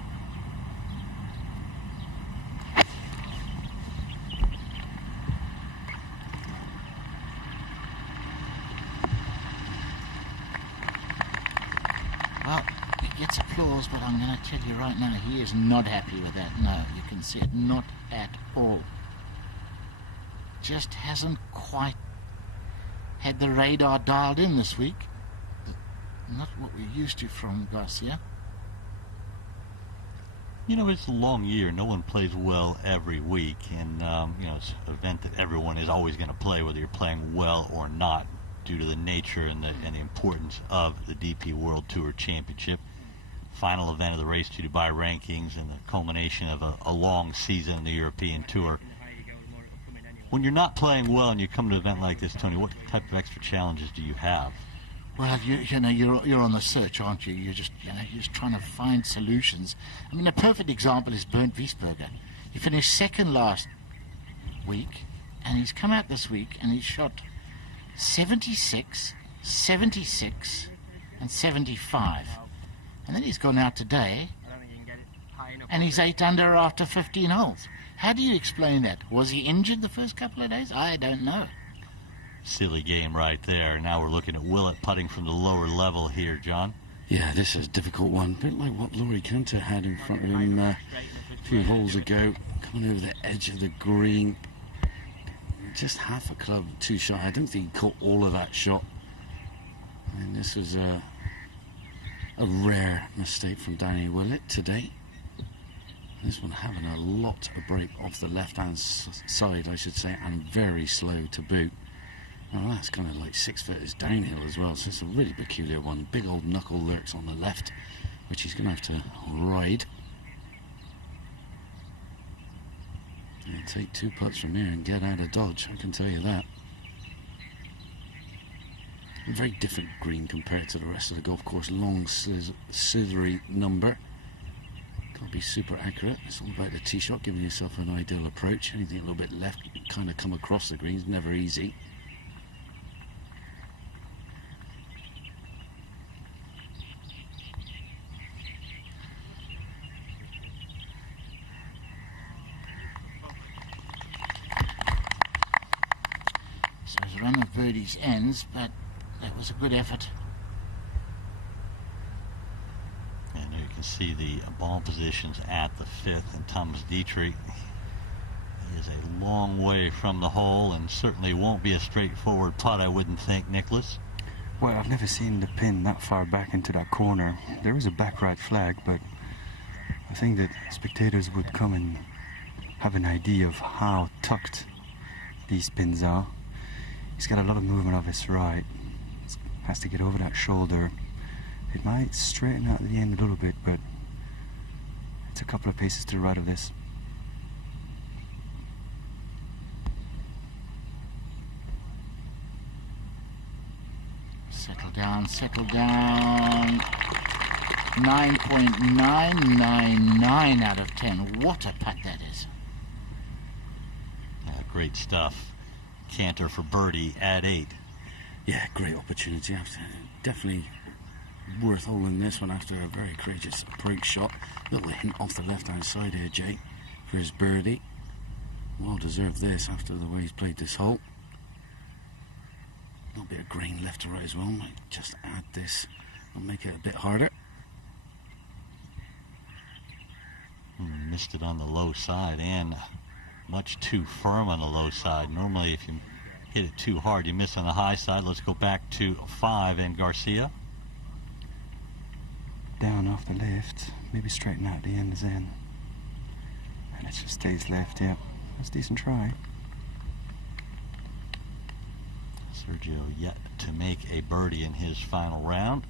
Well, he gets applause, but I'm going to tell you right now, he is not happy with that. No, you can see it, not at all. Just hasn't quite had the radar dialed in this week. Not what we're used to from Garcia. You know, it's a long year. No one plays well every week, and you know, it's an event that everyone is always going to play, whether you're playing well or not, due to the nature and the importance of the DP World Tour Championship. Final event of the Race to Dubai rankings and the culmination of a long season in the European Tour. When you're not playing well and you come to an event like this, Tony, what type of extra challenges do you have? Well, you know, you're on the search, aren't you? You're just trying to find solutions. I mean, a perfect example is Bernd Wiesberger. He finished second last week, and he's come out this week and he's shot 76, 76, and 75. And then he's gone out today, and he's 8 under after 15 holes. How do you explain that? Was he injured the first couple of days? I don't know. Silly game right there. Now we're looking at Willett putting from the lower level here, John. Yeah, this is a difficult one. A bit like what Laurie Cantor had in front of him a few holes ago. Coming over the edge of the green. Just half a club too shy. I don't think he caught all of that shot. And this was a rare mistake from Danny Willett today. This one having a lot of break off the left-hand side, I should say, and very slow to boot. Well, that's kind of like 6 footers downhill as well, so it's a really peculiar one. Big old knuckle lurks on the left, which he's going to have to ride. He'll take 2 putts from here and get out of dodge, I can tell you that. A very different green compared to the rest of the golf course. Long, slithery number. Can't be super accurate. It's all about the tee shot, giving yourself an ideal approach. Anything a little bit left, kind of come across the green is never easy. So his run of birdies ends, but that was a good effort. And you can see the ball positions at the fifth, and Thomas Detry, he is a long way from the hole and certainly won't be a straightforward putt, I wouldn't think, Nicholas. Well, I've never seen the pin that far back into that corner. There is a back right flag, but I think that spectators would come and have an idea of how tucked these pins are. He's got a lot of movement of his right. Has to get over that shoulder. It might straighten out at the end a little bit, but it's a couple of paces to the right of this. Settle down, settle down. 9.999 out of 10. What a putt that is. Great stuff. Canter for birdie at 8. Yeah, great opportunity. Definitely worth holding this one after a very courageous break shot. Little hint off the left-hand side here, Jake, for his birdie. Well deserved this after the way he's played this hole. A little bit of grain left to right as well. Might just add this and make it a bit harder. Missed it on the low side and much too firm on the low side. Normally if you hit it too hard, you miss on the high side. Let's go back to 5 and Garcia. Down off the left, maybe straighten out the ends in. And it just stays left, yeah. That's a decent try. Sergio yet to make a birdie in his final round.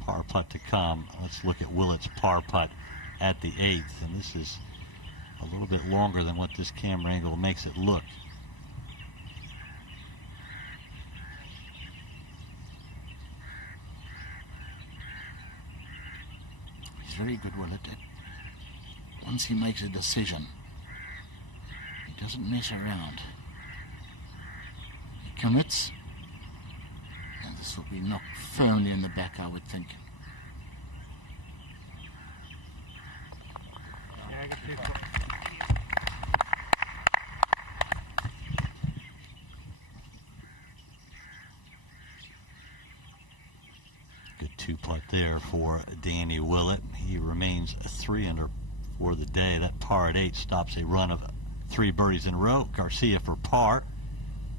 Par putt to come. Let's look at Willett's par putt at the 8th. And this is a little bit longer than what this camera angle makes it look. He's very good, Willett. Once he makes a decision, he doesn't mess around. He commits, and this will be knocked firmly in the back, I would think. Good 2-putt there for Danny Willett. He remains 3 under for the day. That par at 8 stops a run of 3 birdies in a row. Garcia for par.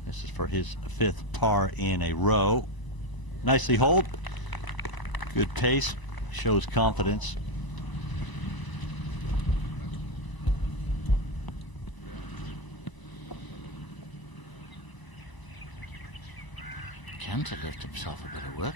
This is for his 5th par in a row. Nicely holed. Good pace. Shows confidence. Cantor left himself a bit of work.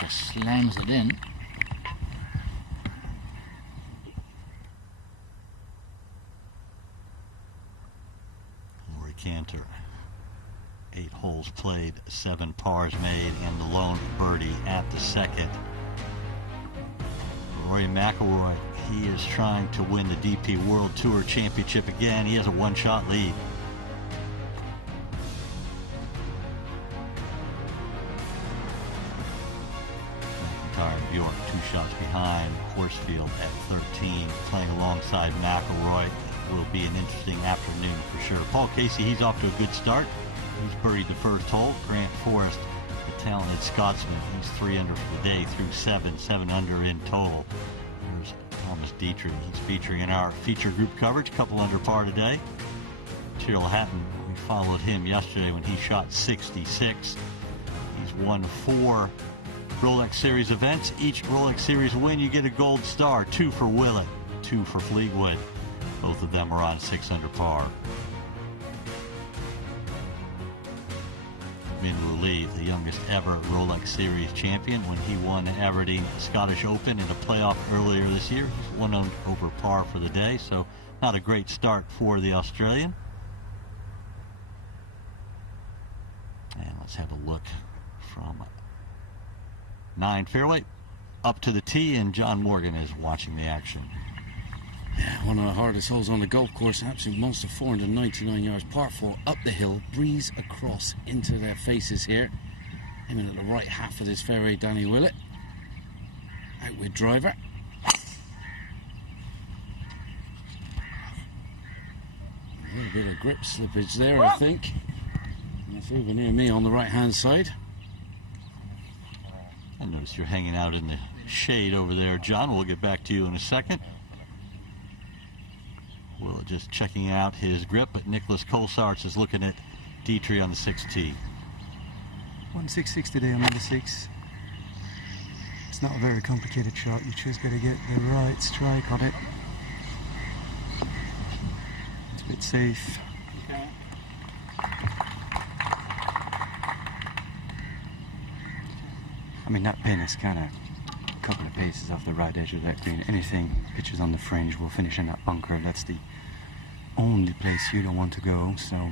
Just slams it in. Rory Cantor, 8 holes played, 7 pars made, and the lone birdie at the 2nd. Rory McIlroy, he is trying to win the DP World Tour Championship again. He has a 1-shot lead. McIntyre and Bjork 2 shots behind. Horsfield at 13, playing alongside McIlroy. It will be an interesting afternoon for sure. Paul Casey, he's off to a good start. He's birdied the first hole. Grant Forrest, the talented Scotsman, he's 3 under for the day through 7 under in total. There's Thomas Detry. He's featuring in our feature group coverage, couple under par today. Tyrrell Hatton, we followed him yesterday when he shot 66. He's won 4 Rolex Series events. Each Rolex Series win, you get a gold star. 2 for Willett, 2 for Fleetwood. Both of them are on 6 under par. Benjamin Roulie, the youngest ever Rolex Series champion, when he won the Aberdeen Scottish Open in a playoff earlier this year. He's 1 over par for the day, so not a great start for the Australian. And let's have a look from 9 fairway up to the tee, and John Morgan is watching the action. Yeah, one of the hardest holes on the golf course. Absolute monster, 499 yards, par 4 up the hill, breeze across into their faces here. Aiming at the right half of this fairway, Danny Willett. Out with driver. A little bit of grip slippage there, I think. It's over near me on the right-hand side. I notice you're hanging out in the shade over there, John. We'll get back to you in a second. We're just checking out his grip, but Nicholas Colsaerts is looking at Detry on the 6th tee. 166 today on number 6. It's not a very complicated shot. You just got to get the right strike on it. It's a bit safe. Okay. I mean, that pin is kind of a couple of paces off the right edge of that green. Anything pitches on the fringe will finish in that bunker. That's the only place you don't want to go, so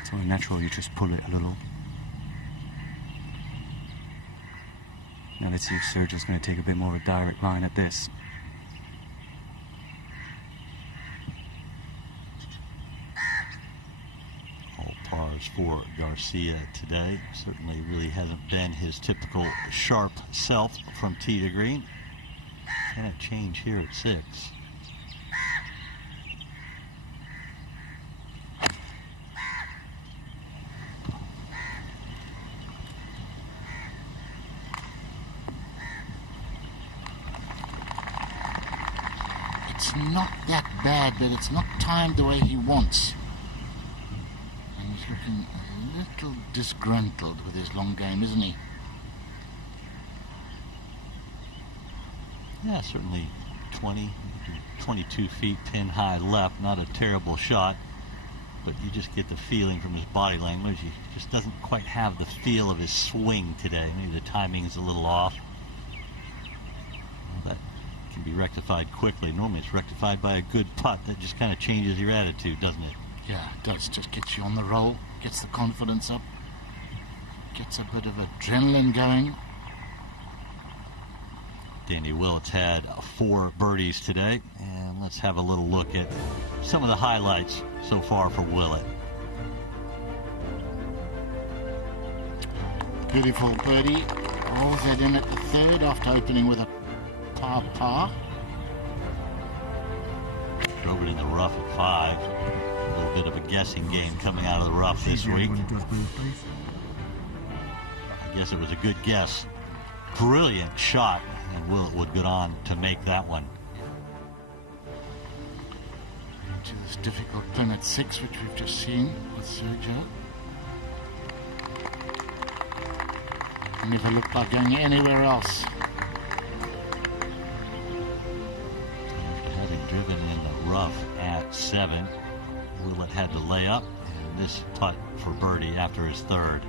it's only natural you just pull it a little. Now let's see if Sergio's going to take a bit more of a direct line at this. All pars for Garcia today. Certainly really hasn't been his typical sharp self from tee to green. Can it change here at 6? It's not that bad, but it's not timed the way he wants. And he's looking a little disgruntled with his long game, isn't he? Yeah, certainly 22 feet pin high left. Not a terrible shot, but you just get the feeling from his body language. He just doesn't quite have the feel of his swing today. Maybe the timing is a little off. Well, that can be rectified quickly. Normally it's rectified by a good putt. That just kind of changes your attitude, doesn't it? Yeah, it does. Just gets you on the roll, gets the confidence up, gets a bit of adrenaline going. Danny Willett's had 4 birdies today, and let's have a little look at some of the highlights so far for Willett. Beautiful birdie. Rolls that in at the 3rd after opening with a par. Drove it in the rough at 5. A little bit of a guessing game coming out of the rough this week. I guess it was a good guess. Brilliant shot, and Willett would go on to make that one. Into this difficult pin at 6, which we've just seen with Sergio. Never looked like going anywhere else. After having driven in the rough at 7, Willett had to lay up, and this putt for birdie after his 3rd.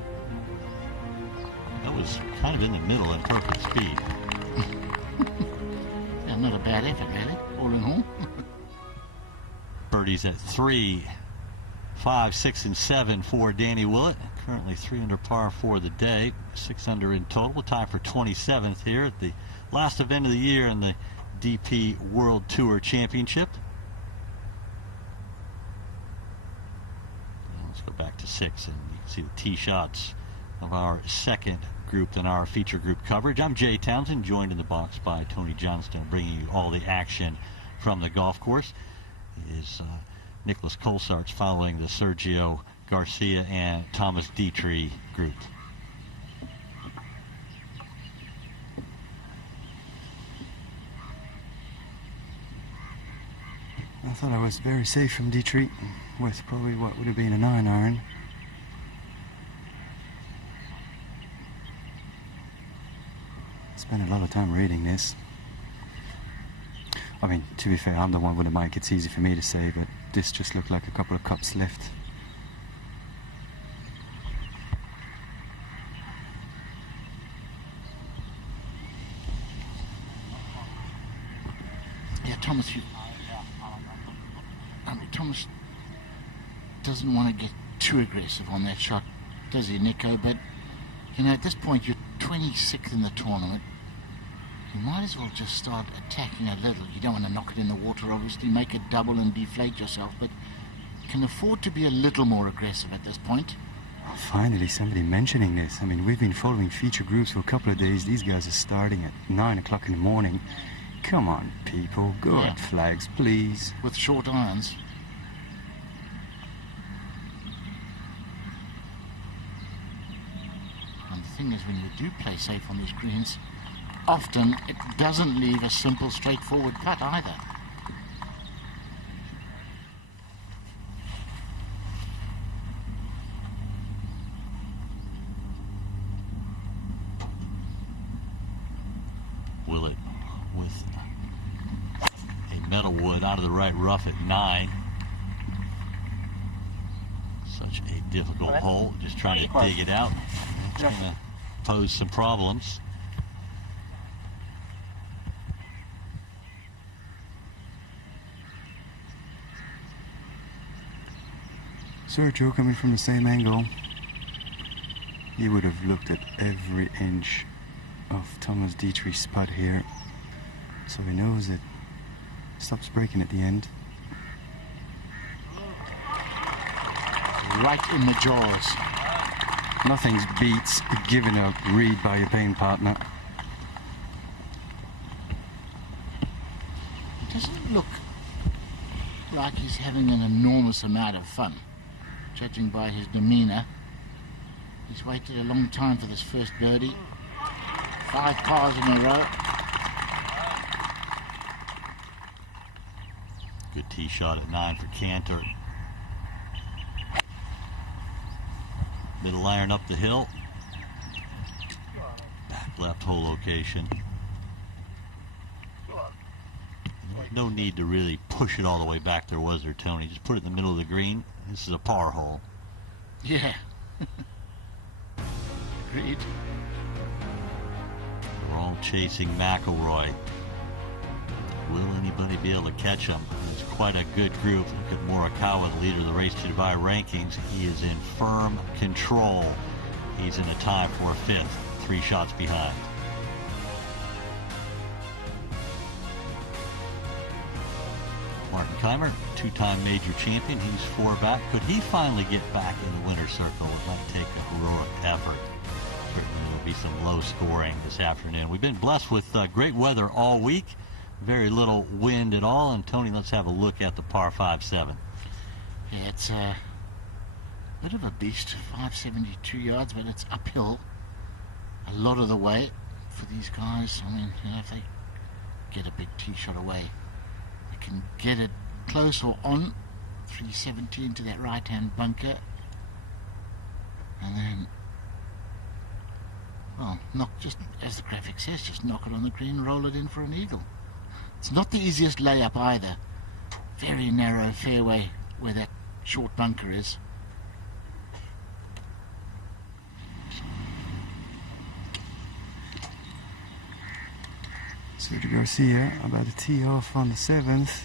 That was kind of in the middle at perfect speed. Yeah, not a bad effort, really, all in all. Birdies at 3, 5, 6, and 7 for Danny Willett. Currently 3 under par for the day, 6 under in total. Time for 27th here at the last event of the year in the DP World Tour Championship. And let's go back to 6, and you can see the tee shots of our second group in our feature group coverage. I'm Jay Townsend, joined in the box by Tony Johnstone, bringing you all the action from the golf course. Is Nicholas Colsaerts following the Sergio Garcia and Thomas Detry group. I thought I was very safe from Detry with probably what would have been a 9-iron. Spent a lot of time reading this. I mean, to be fair, I'm the one with the mic. It's easy for me to say, but this just looked like a couple of cups left. Thomas, Thomas doesn't want to get too aggressive on that shot, does he, Nico? But, you know, at this point, you're 26th in the tournament. You might as well just start attacking a little. You don't want to knock it in the water, obviously, make it double and deflate yourself, but you can afford to be a little more aggressive at this point. Finally, somebody mentioning this. I mean, we've been following feature groups for a couple of days. These guys are starting at 9 o'clock in the morning. Come on, people, go at flags, please. With short irons. And the thing is, when you do play safe on these greens, often it doesn't leave a simple, straightforward putt either. Will it with a metal wood out of the right rough at 9. Such a difficult hole, just trying to dig it out. It's going to pose some problems. Sergio coming from the same angle. He would have looked at every inch of Thomas Detry's putt here, so he knows it stops breaking at the end. Right in the jaws. Nothing beats giving a read by your paying partner. It doesn't look like he's having an enormous amount of fun, judging by his demeanour. He's waited a long time for this first birdie. 5 pars in a row. Good tee shot at 9 for Cantor. Middle iron up the hill. Back left hole location. No need to really push it all the way back there, was there, Tony? Just put it in the middle of the green. This is a par hole. Yeah. Agreed. We're all chasing McIlroy. Will anybody be able to catch him? It's quite a good group. Look at Morikawa, the leader of the Race to Dubai rankings. He is in firm control. He's in a tie for 5th, 3 shots behind. Martin Keimer, 2-time major champion. He's 4 back. Could he finally get back in the winner's circle? It might take a heroic effort. Certainly there will be some low scoring this afternoon. We've been blessed with great weather all week. Very little wind at all. And Tony, let's have a look at the par 5-7. Yeah, it's a bit of a beast. 572 yards, but it's uphill a lot of the way for these guys. I mean, you know, if they get a big tee shot away, they can get it close or on. 317 to that right-hand bunker. And then, well, knock, just as the graphic says, just knock it on the green, roll it in for an eagle. It's not the easiest layup either. Very narrow fairway where that short bunker is. Sergio Garcia about to tee off on the 7th.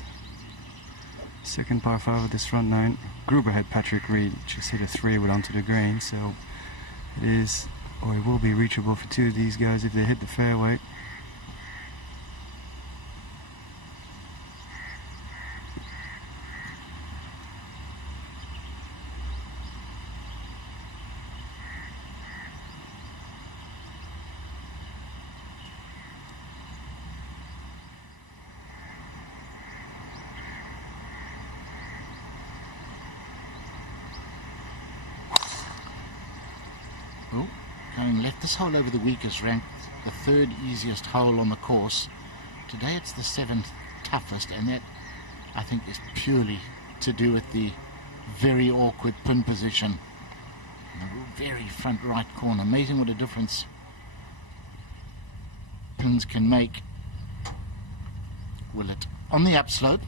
Second par 5 of this front 9. Gruber had Patrick Reed just hit a 3 wood onto the green, so it is, or it will be reachable for 2 of these guys if they hit the fairway. Going left. This hole over the week is ranked the 3rd easiest hole on the course. Today it's the 7th toughest, and that, I think, is purely to do with the very awkward pin position in the very front right corner. Amazing what a difference pins can make. Will it on the upslope,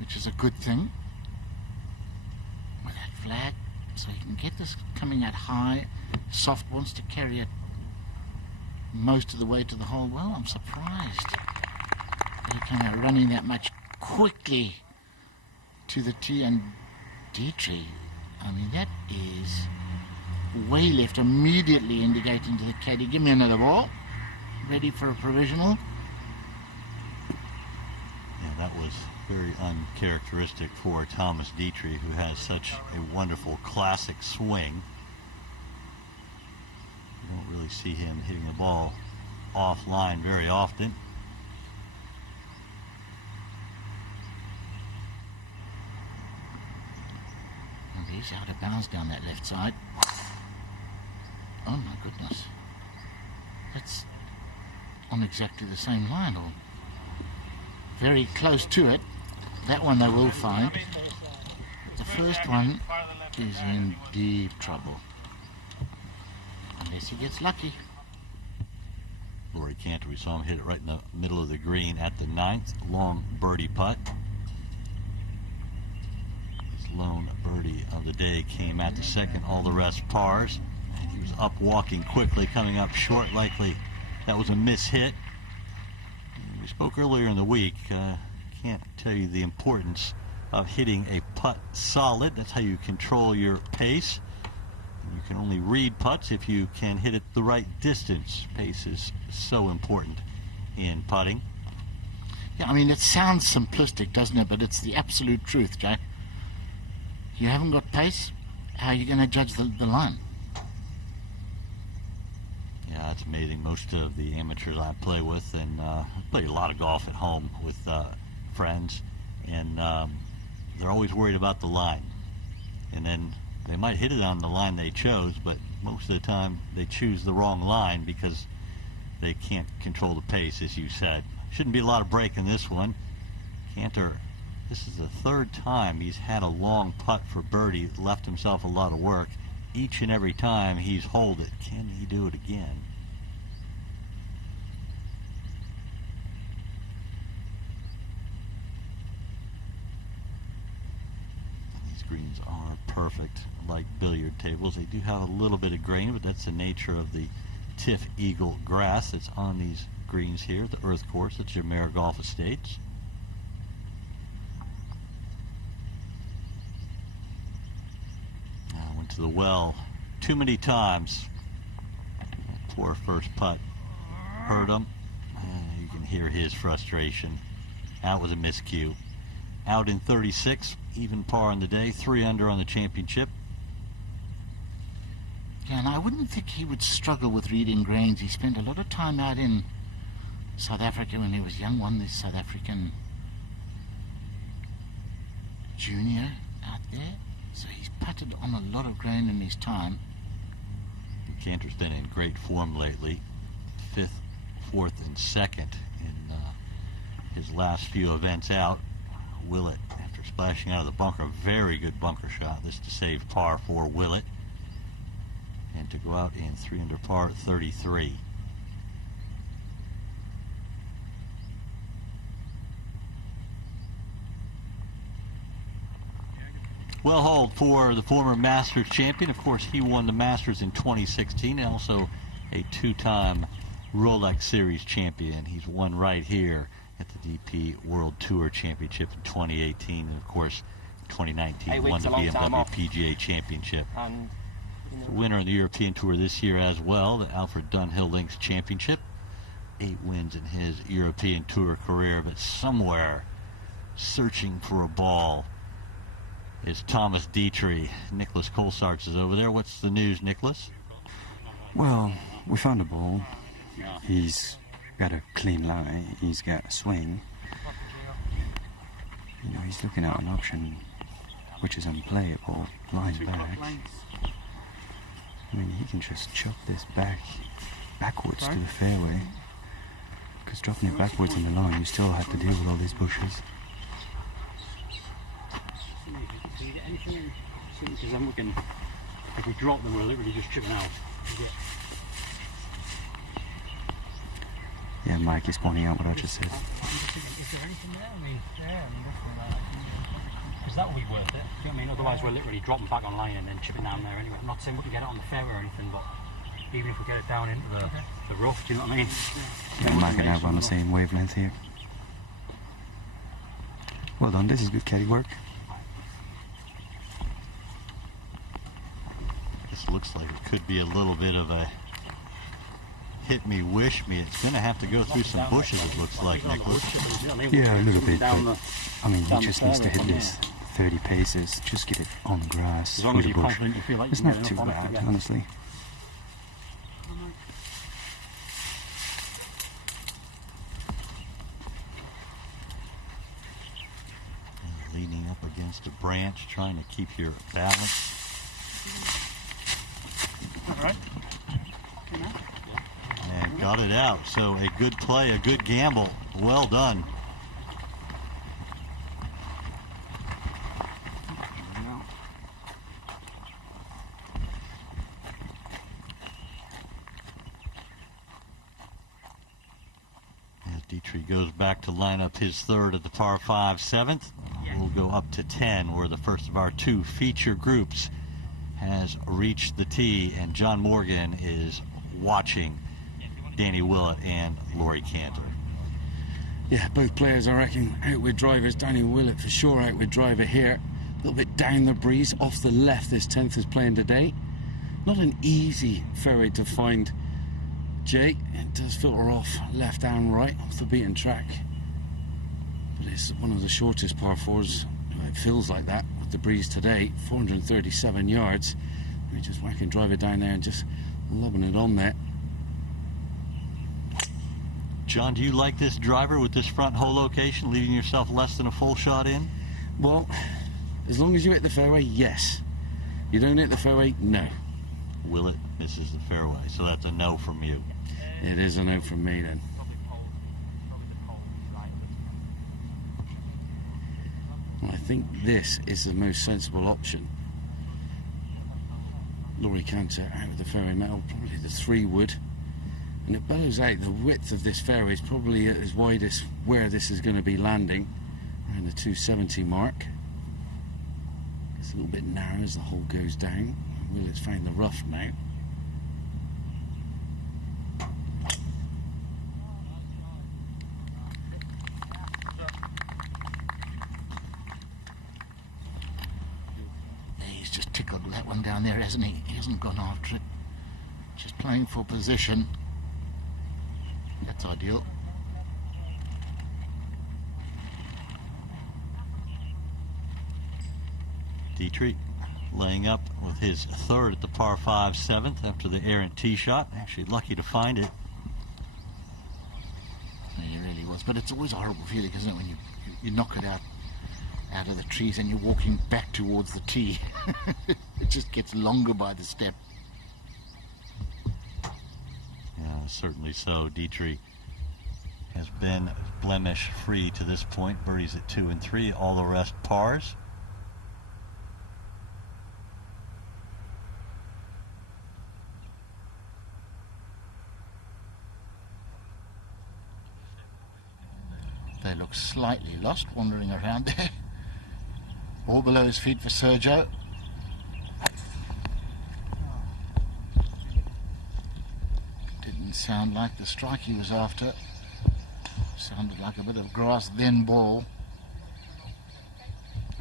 which is a good thing, with that flag, so he can get this coming out high. Soft wants to carry it most of the way to the hole. Well, I'm surprised He came out running that much quickly to the tee, and Detry, I mean, that is way left, immediately indicating to the caddy, give me another ball. Ready for a provisional. Yeah, that was very uncharacteristic for Thomas Detry, who has such a wonderful classic swing. You don't really see him hitting the ball offline very often. And he's out of bounds down that left side. Oh my goodness. That's on exactly the same line, or very close to it. That one they will find. The first one is in deep trouble. Unless he gets lucky. Rory Cantor, we saw him hit it right in the middle of the green at the 9th. Long birdie putt. His lone birdie of the day came at the 2nd. All the rest pars. He was up walking quickly, coming up short. Likely that was a mishit. We spoke earlier in the week. Can't tell you the importance of hitting a putt solid. That's how you control your pace. You can only read putts if you can hit it the right distance. Pace is so important in putting. Yeah, I mean, it sounds simplistic, doesn't it? But it's the absolute truth, Jack. You haven't got pace, how are you going to judge the line? Yeah, it's amazing. Most of the amateurs I play with, and I play a lot of golf at home with friends, and they're always worried about the line. And then they might hit it on the line they chose, but most of the time they choose the wrong line because they can't control the pace, as you said. Shouldn't be a lot of break in this one. Cantor, this is the 3rd time he's had a long putt for birdie, left himself a lot of work. Each and every time he's holed it. Can he do it again? These greens are perfect, like billiard tables. They do have a little bit of grain, but that's the nature of the Tiff Eagle grass that's on these greens here, the earth course at Jumeirah Golf Estates. I went to the well too many times. That poor first putt hurt him. You can hear his frustration. That was a miscue. Out in 36, even par on the day, 3 under on the championship. Yeah, and I wouldn't think he would struggle with reading grains. He spent a lot of time out in South Africa when he was young, won the South African junior out there. So he's putted on a lot of grain in his time. Cantor's been in great form lately. 5th, 4th, and 2nd in his last few events out. Willett, after splashing out of the bunker, very good bunker shot. This to save par for Willett. And to go out in 3 under par 33. Well hauled for the former Masters champion. Of course, he won the Masters in 2016, and also a 2-time Rolex Series champion. He's won right here at the DP World Tour Championship in 2018, and of course, 2019 won the BMW PGA Championship. The winner of the European Tour this year as well, the Alfred Dunhill Links Championship. 8 wins in his European Tour career, but somewhere searching for a ball is Thomas Detry. Nicholas Colsarts is over there. What's the news, Nicholas? Well, we found a ball. He's got a clean lie. He's got a swing. You know, he's looking at an option which is unplayable, lying back. I mean, he can just chop this backwards to the fairway. Because dropping it backwards in the line, you still have to deal with all these bushes. Because then we can, if we drop them, we're literally just chipping out. Yeah, Mike is pointing out what I just said. Is there anything there? I mean, because that would be worth it. Do you know what I mean? Otherwise, we're literally dropping back on line and then chipping down there anyway. I'm not saying we can get it on the fairway or anything, but even if we get it down into the rough, do you know what I mean? Yeah, Mike and I are on the same wavelength here. Well done, this is good caddy work. This looks like it could be a little bit of a hit me, wish me. It's going to have to go through some bushes, it looks like, Nicholas. Yeah, a little bit, but I mean, he just needs to hit this 30 paces, just get it on grass, as long as through you're the bush. confident you feel like It's you can not get too it up on it, bad, yeah. honestly. Leaning up against a branch, trying to keep your balance. All right. And got it out. So a good play, a good gamble. Well done. As Detry goes back to line up his third at the par 5 7th. We'll go up to 10, where the first of our two feature groups has reached the tee, and John Morgan is watching Danny Willett and Laurie Cantor. Yeah, both players, I reckon, outward drivers. Danny Willett for sure outward driver here. A little bit down the breeze, off the left this 10th is playing today. Not an easy fairway to find, Jake. It does filter off left and right off the beaten track. But it's one of the shortest par 4s. It feels like that with the breeze today. 437 yards. We're just whacking driver down there and just lobbing it on there. John, do you like this driver with this front hole location, leaving yourself less than a full shot in? Well, as long as you hit the fairway, yes. You don't hit the fairway, no. Willett misses the fairway, so that's a no from you. It is a no from me then. Well, I think this is the most sensible option. Laurie Cantor out of the fairway metal, probably the 3 wood. And it bellows out. The width of this fairway is probably as wide as where this is going to be landing, around the 270 mark. It's a little bit narrow as the hole goes down. Willett's found the rough now. He's just tickled that one down there, hasn't he? He hasn't gone after it. Just playing for position. That's ideal. Detry laying up with his third at the par 5 7th after the errant tee shot. Actually lucky to find it. He really was. But it's always a horrible feeling, isn't it, when you knock it out of the trees and you're walking back towards the tee. It just gets longer by the step. Yeah, certainly so. Detry has been blemish free to this point. Birdies at 2 and 3, all the rest pars. They look slightly lost, wandering around there. All below his feet for Sergio. Didn't sound like the strike he was after. Sounded like a bit of grass, then ball.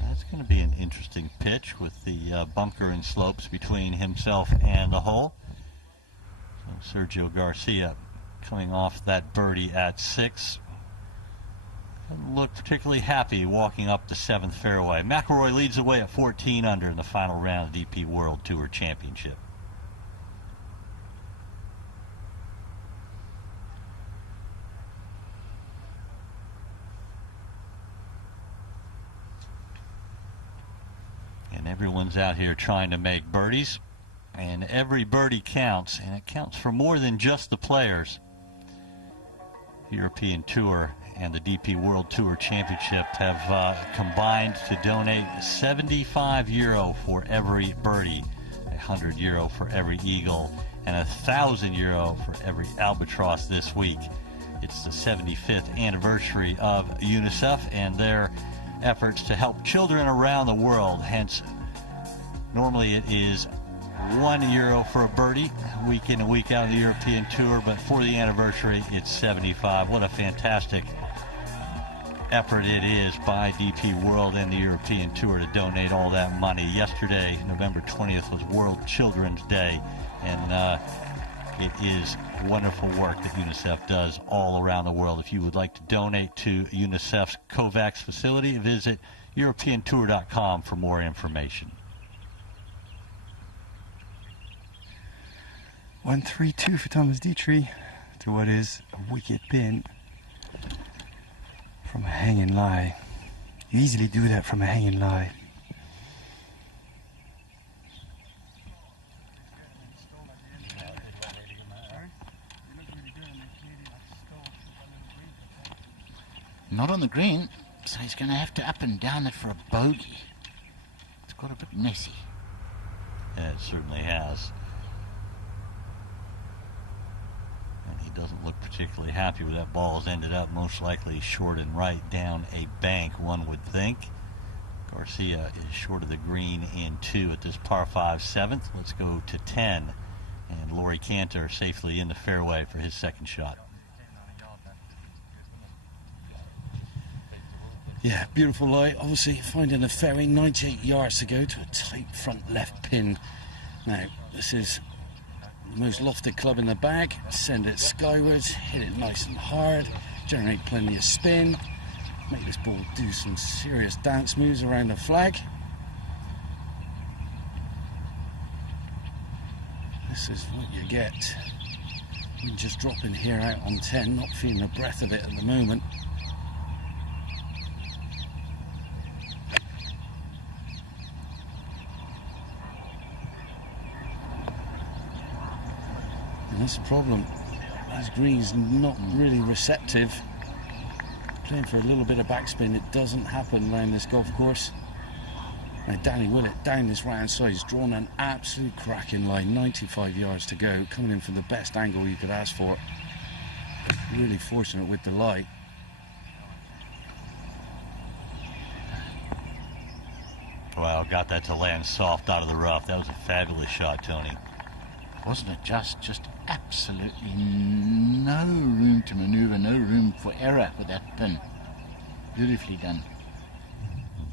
That's going to be an interesting pitch with the bunker and slopes between himself and the hole. So Sergio Garcia coming off that birdie at 6. Doesn't look particularly happy walking up the 7th fairway. McIlroy leads the way at 14 under in the final round of the DP World Tour Championship. And everyone's out here trying to make birdies. And every birdie counts, and it counts for more than just the players. European Tour and the DP World Tour Championship have combined to donate €75 for every birdie, €100 for every eagle, and €1,000 for every albatross this week. It's the 75th anniversary of Unicef and their efforts to help children around the world. Hence, normally it is €1 for a birdie, week in and week out of the European Tour, but for the anniversary, it's 75. What a fantastic effort it is by DP World and the European Tour to donate all that money. Yesterday, November 20th, was World Children's Day, and it is wonderful work that Unicef does all around the world. If you would like to donate to Unicef's COVAX facility, visit EuropeanTour.com for more information. 1-3-2 for Thomas Detry to what is a wicked pin from a hanging lie. You easily do that from a hanging lie. Not on the green, so he's going to have to up and down it for a bogey. It's got a bit messy. Yeah, it certainly has. And he doesn't look particularly happy with that ball. Has ended up most likely short and right down a bank, one would think. Garcia is short of the green in 2 at this par 5 7th. Let's go to 10. And Laurie Cantor safely in the fairway for his second shot. Yeah, beautiful lie. Obviously finding a fairway, 98 yards to go to a tight front left pin. Now, this is the most lofted club in the bag. Send it skywards, hit it nice and hard, generate plenty of spin, make this ball do some serious dance moves around the flag. This is what you get. We're just dropping here out on 10, not feeling the breath of it at the moment. And that's the problem. These greens not really receptive. Playing for a little bit of backspin, it doesn't happen around this golf course. Now Danny Willett down this right hand side, he's drawn an absolute cracking line, 95 yards to go, coming in from the best angle you could ask for. Really fortunate with the lie. Wow, got that to land soft out of the rough. That was a fabulous shot, Tony. Wasn't it just absolutely no room to maneuver, no room for error with that pin. Beautifully done.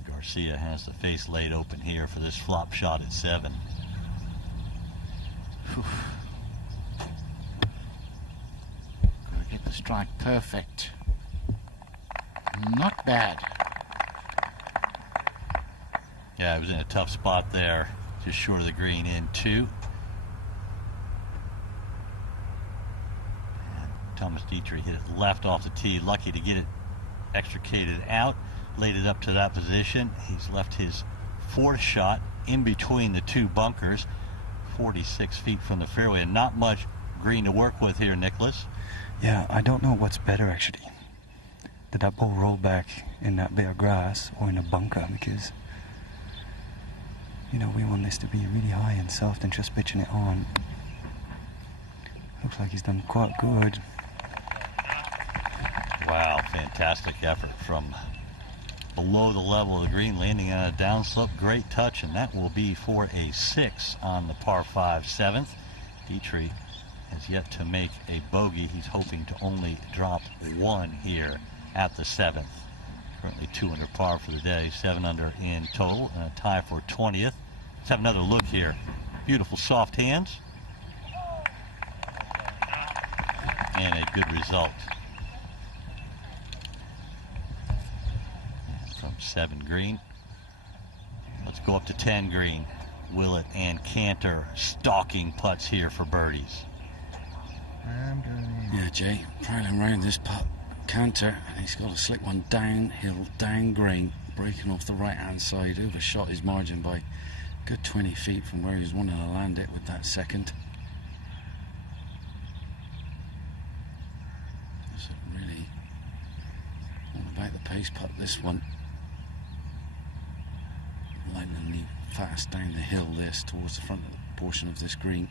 Garcia has the face laid open here for this flop shot at 7. Gotta get the strike perfect. Not bad. Yeah, it was in a tough spot there, just short of the green in 2. Thomas Detry hit it left off the tee, lucky to get it extricated out, laid it up to that position. He's left his 4th shot in between the 2 bunkers, 46 feet from the fairway, and not much green to work with here, Nicholas. Yeah, I don't know what's better actually. Did that ball roll back in that bit of grass or in a bunker? Because, you know, we want this to be really high and soft and just pitching it on. Looks like he's done quite good. Wow, fantastic effort from below the level of the green, landing on a downslope. Great touch, and that will be for a 6 on the par 5 7th. Detry has yet to make a bogey. He's hoping to only drop 1 here at the 7th. Currently 2 under par for the day, 7 under in total, and a tie for 20th. Let's have another look here. Beautiful soft hands. And a good result. From 7 green. Let's go up to 10 green. Willett and Cantor stalking putts here for birdies. Yeah, Jay, prowling around this putt. Cantor, and he's got a slick one downhill, down green, breaking off the right hand side, overshot his margin by a good 20 feet from where he was wanting to land it with that second. It's really all about the pace putt, this one. Lightningly fast down the hill, this towards the front portion of this green.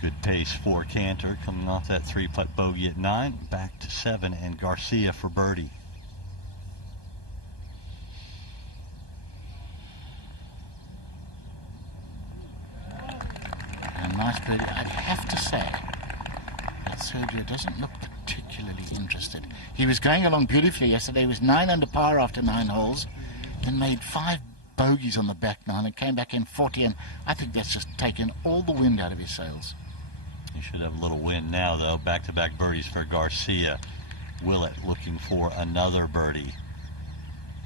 Good pace for Cantor, coming off that 3-putt bogey at 9, back to 7, and Garcia for birdie. nice birdie. I'd have to say that Sergio doesn't look particularly interested. He was going along beautifully yesterday. He was 9 under par after 9 holes, then made 5 bogeys on the back 9 and came back in 40, and I think that's just taken all the wind out of his sails. He should have a little wind now, though. Back-to-back birdies for Garcia. Willett looking for another birdie.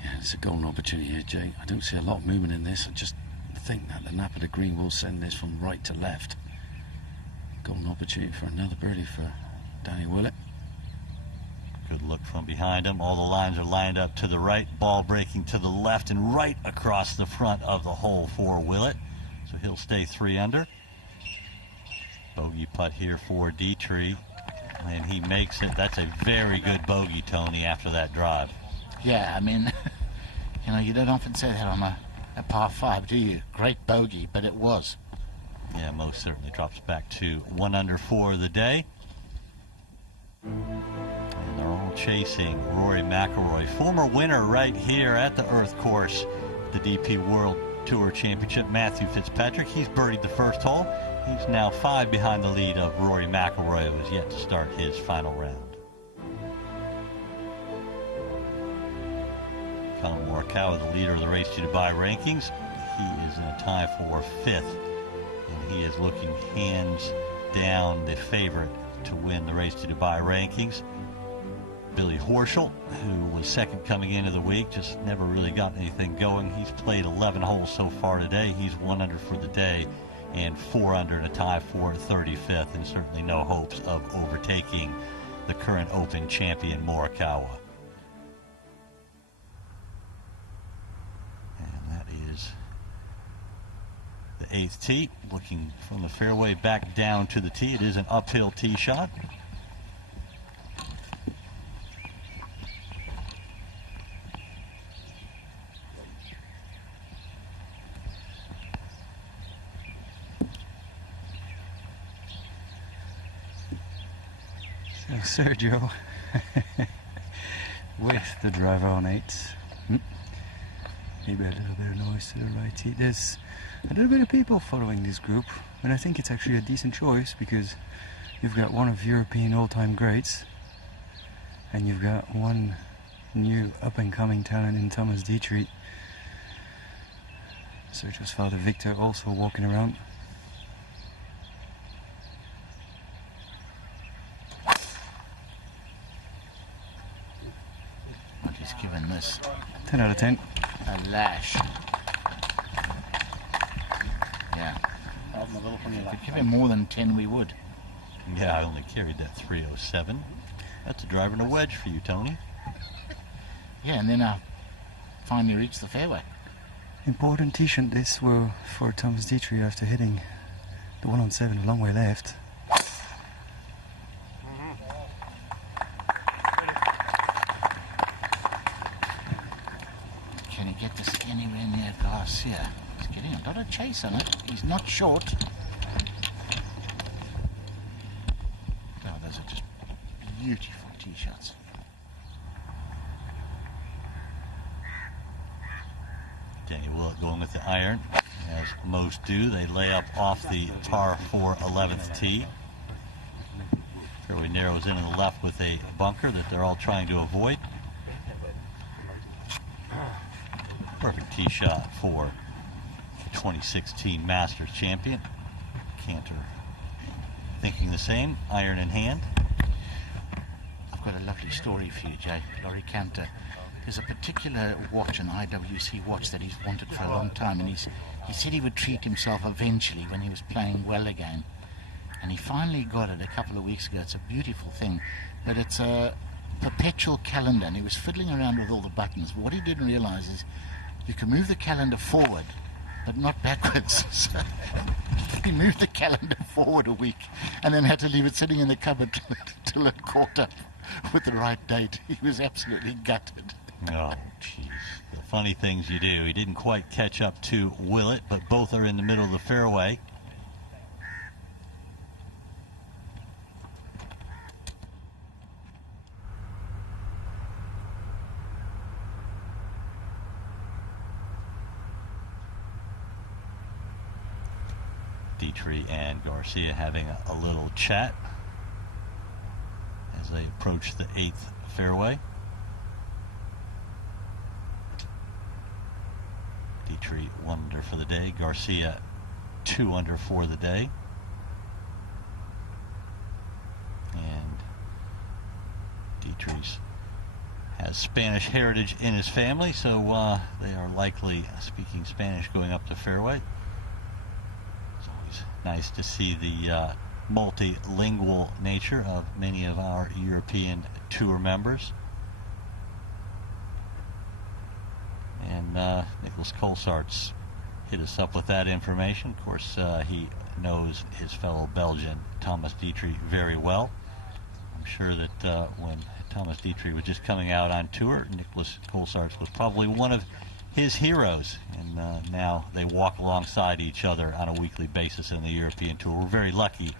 Yeah, it's a golden opportunity here, Jay. I don't see a lot of movement in this. I just think that the nap of the green will send this from right to left. Golden opportunity for another birdie for Danny Willett. Good look from behind him. All the lines are lined up to the right. Ball breaking to the left and right across the front of the hole for Willett. So he'll stay 3 under. Bogey putt here for Detry. And he makes it. That's a very good bogey, Tony, after that drive. Yeah, I mean, you know, you don't often say that on a par 5, do you? Great bogey, but it was. Yeah, most certainly. Drops back to 1 under for the day. And they're all chasing Rory McIlroy, former winner right here at the Earth Course, the DP World Tour Championship. Matthew Fitzpatrick, he's birdied the first hole. He's now 5 behind the lead of Rory McIlroy, who is yet to start his final round. Collin Morikawa, the leader of the Race to Dubai rankings. He is in a tie for 5th, and he is looking hands down the favorite to win the Race to Dubai rankings. Billy Horschel, who was second coming into the week, just never really got anything going. He's played 11 holes so far today. He's 1 under for the day and 4 under in a tie for 35th, and certainly no hopes of overtaking the current Open champion Morikawa. And that is the 8th tee, looking from the fairway back down to the tee. It is an uphill tee shot. Sergio with the driver on 8. Maybe a little bit of noise to the right. There's a little bit of people following this group, and I think it's actually a decent choice because you've got one of European all-time greats, and you've got one new up-and-coming talent in Thomas Detry. Sergio's father Victor also walking around. Given this 10 out of 10. A lash. Yeah. If we give him more than 10, we would. Yeah, I only carried that 307. That's a driver and a wedge for you, Tony. Yeah, and then I finally reached the fairway. Important tee shot this for Thomas Detry after hitting the 1 on 7 a long way left. Can he get this anywhere near Garcia? He's getting a lot of chase on it. He's not short. Oh, those are just beautiful tee shots. Danny Willett going with the iron, as most do. They lay up off the par 4 11th tee. Fairway narrows in on the left with a bunker that they're all trying to avoid. Perfect tee shot for 2016 Masters champion. Cantor thinking the same, iron in hand. I've got a lovely story for you, Jay. Laurie Cantor. There's a particular watch, an IWC watch, that he's wanted for a long time, and he said he would treat himself eventually when he was playing well again. And he finally got it a couple of weeks ago. It's a beautiful thing, but it's a perpetual calendar, and he was fiddling around with all the buttons. But what he didn't realize is you can move the calendar forward, but not backwards. So he moved the calendar forward a week and then had to leave it sitting in the cupboard till it caught up with the right date. He was absolutely gutted. Oh, jeez. The funny things you do. He didn't quite catch up to Willett, but both are in the middle of the fairway. Detry and Garcia having a little chat as they approach the 8th fairway. Detry 1 under for the day. Garcia 2 under for the day. And Detry's has Spanish heritage in his family, so they are likely speaking Spanish going up the fairway. It's always nice to see the multilingual nature of many of our European Tour members. And Nicholas Colsaerts hit us up with that information. Of course, he knows his fellow Belgian Thomas Detry very well. I'm sure that when Thomas Detry was just coming out on tour, Nicholas Colsaerts was probably one of his heroes, and now they walk alongside each other on a weekly basis in the European Tour. We're very lucky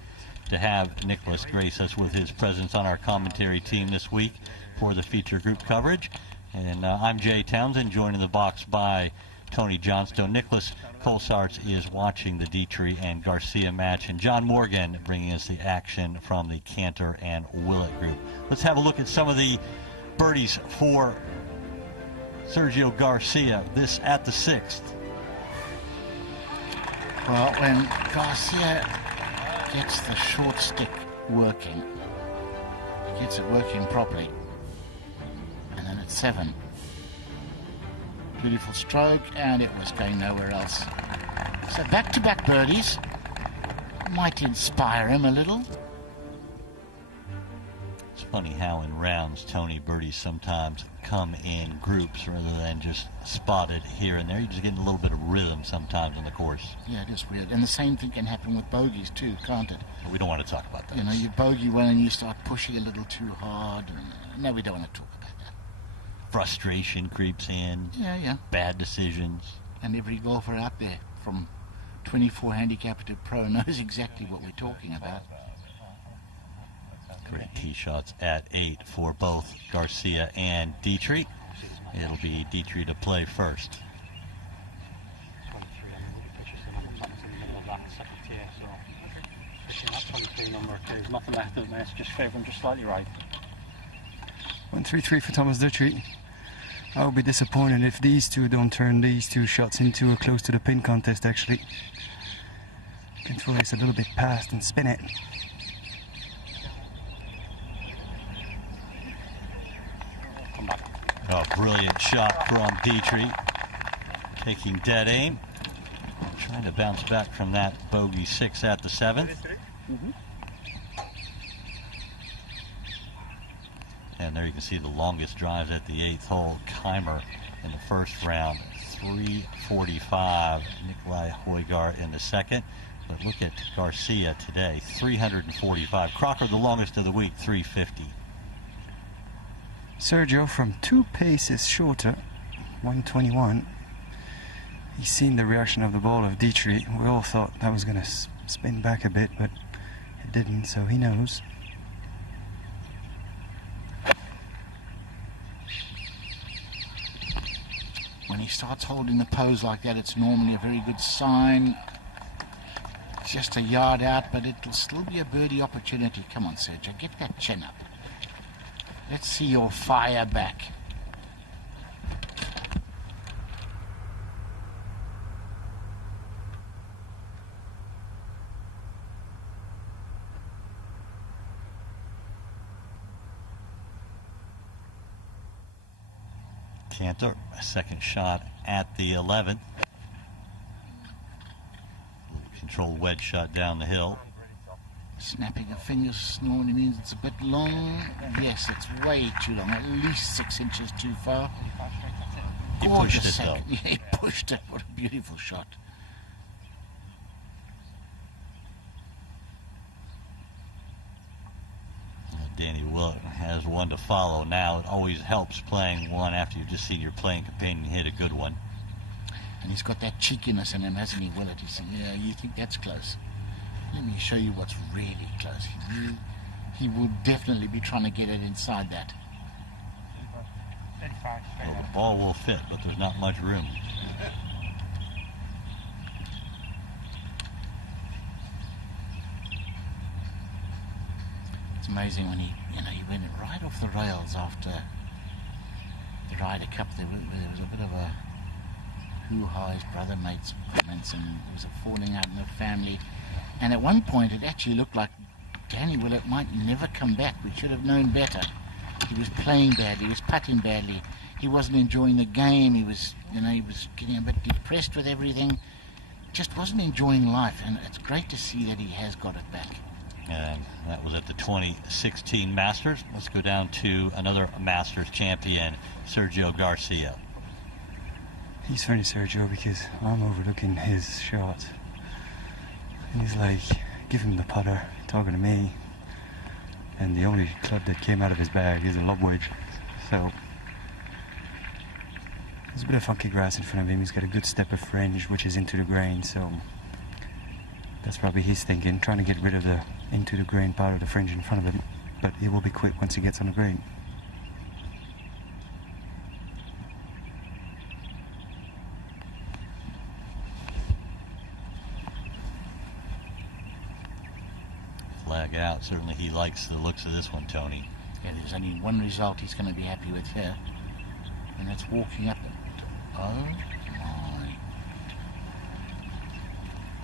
to have Nicholas grace us with his presence on our commentary team this week for the feature group coverage. And I'm Jay Townsend, joined in the box by Tony Johnstone. Nicholas Colsaerts is watching the Detry and Garcia match, and John Morgan bringing us the action from the Cantor and Willett group. Let's have a look at some of the birdies for Sergio Garcia, this at the 6th. Well, when Garcia gets the short stick working, he gets it working properly, and then at 7. Beautiful stroke, and it was going nowhere else. So back-to-back birdies might inspire him a little. It's funny how in rounds, Tony, birdies sometimes come in groups rather than just spotted here and there. You're just getting a little bit of rhythm sometimes on the course. Yeah, it is weird. And the same thing can happen with bogeys too, can't it? We don't want to talk about that. You know, you bogey well and you start pushing a little too hard. No, we don't want to talk about that. Frustration creeps in. Yeah. Bad decisions. And every golfer out there, from 24 handicapper to pro, knows exactly what we're talking about. Great tee shots at 8 for both Garcia and Detry. It'll be Detry to play first. 23, I mean, the pictures in the middle of that second tier, so pushing that 23 number, there's nothing left of it, it's just favouring just slightly right. 1-3-3 for Thomas Detry. I would be disappointed if these two don't turn these two shots into a close to the pin contest, actually. Can throw this a little bit past and spin it. Come back. A brilliant shot from Detry. Taking dead aim. Trying to bounce back from that bogey 6 at the 7th. And there you can see the longest drives at the 8th hole. Keimer in the first round, 345. Nikolai Højgaard in the second. But look at Garcia today, 345. Crocker, the longest of the week, 350. Sergio from 2 paces shorter, 121. He's seen the reaction of the ball of Detry. We all thought that was going to spin back a bit, but it didn't, so he knows. When he starts holding the pose like that, it's normally a very good sign. Just a yard out, but it'll still be a birdie opportunity. Come on, Sergio, get that chin up. Let's see your fire back. Cantor, a second shot at the 11th. Controlled wedge shot down the hill. Snapping a fingers normally means it's a bit long. Yes, it's way too long, at least 6 inches too far. He pushed it though. Yeah, he pushed it. What a beautiful shot. Danny Willett has one to follow now. It always helps playing one after you've just seen your playing companion hit a good one. And he's got that cheekiness in him, hasn't he, Willett? He's saying, yeah, you think that's close. Let me show you what's really close. He will definitely be trying to get it inside that. Well, the ball will fit, but there's not much room. It's amazing when he went right off the rails after the Ryder Cup. There was a bit of a hoo-ha. His brother made some comments, and there was a falling out in the family. And at one point, it actually looked like Danny Willett might never come back. We should have known better. He was playing badly. He was putting badly. He wasn't enjoying the game. He was getting a bit depressed with everything. Just wasn't enjoying life. And it's great to see that he has got it back. And that was at the 2016 Masters. Let's go down to another Masters champion, Sergio Garcia. He's funny, Sergio, because I'm overlooking his shot. And he's like, give him the putter, talking to me. And the only club that came out of his bag is a lob wedge. So there's a bit of funky grass in front of him. He's got a good step of fringe, which is into the grain. So that's probably his thinking, trying to get rid of the into the grain part of the fringe in front of him. But he will be quick once he gets on the grain. Flag out. Certainly he likes the looks of this one, Tony. Yeah, there's only one result he's going to be happy with here, and that's walking up. Oh my!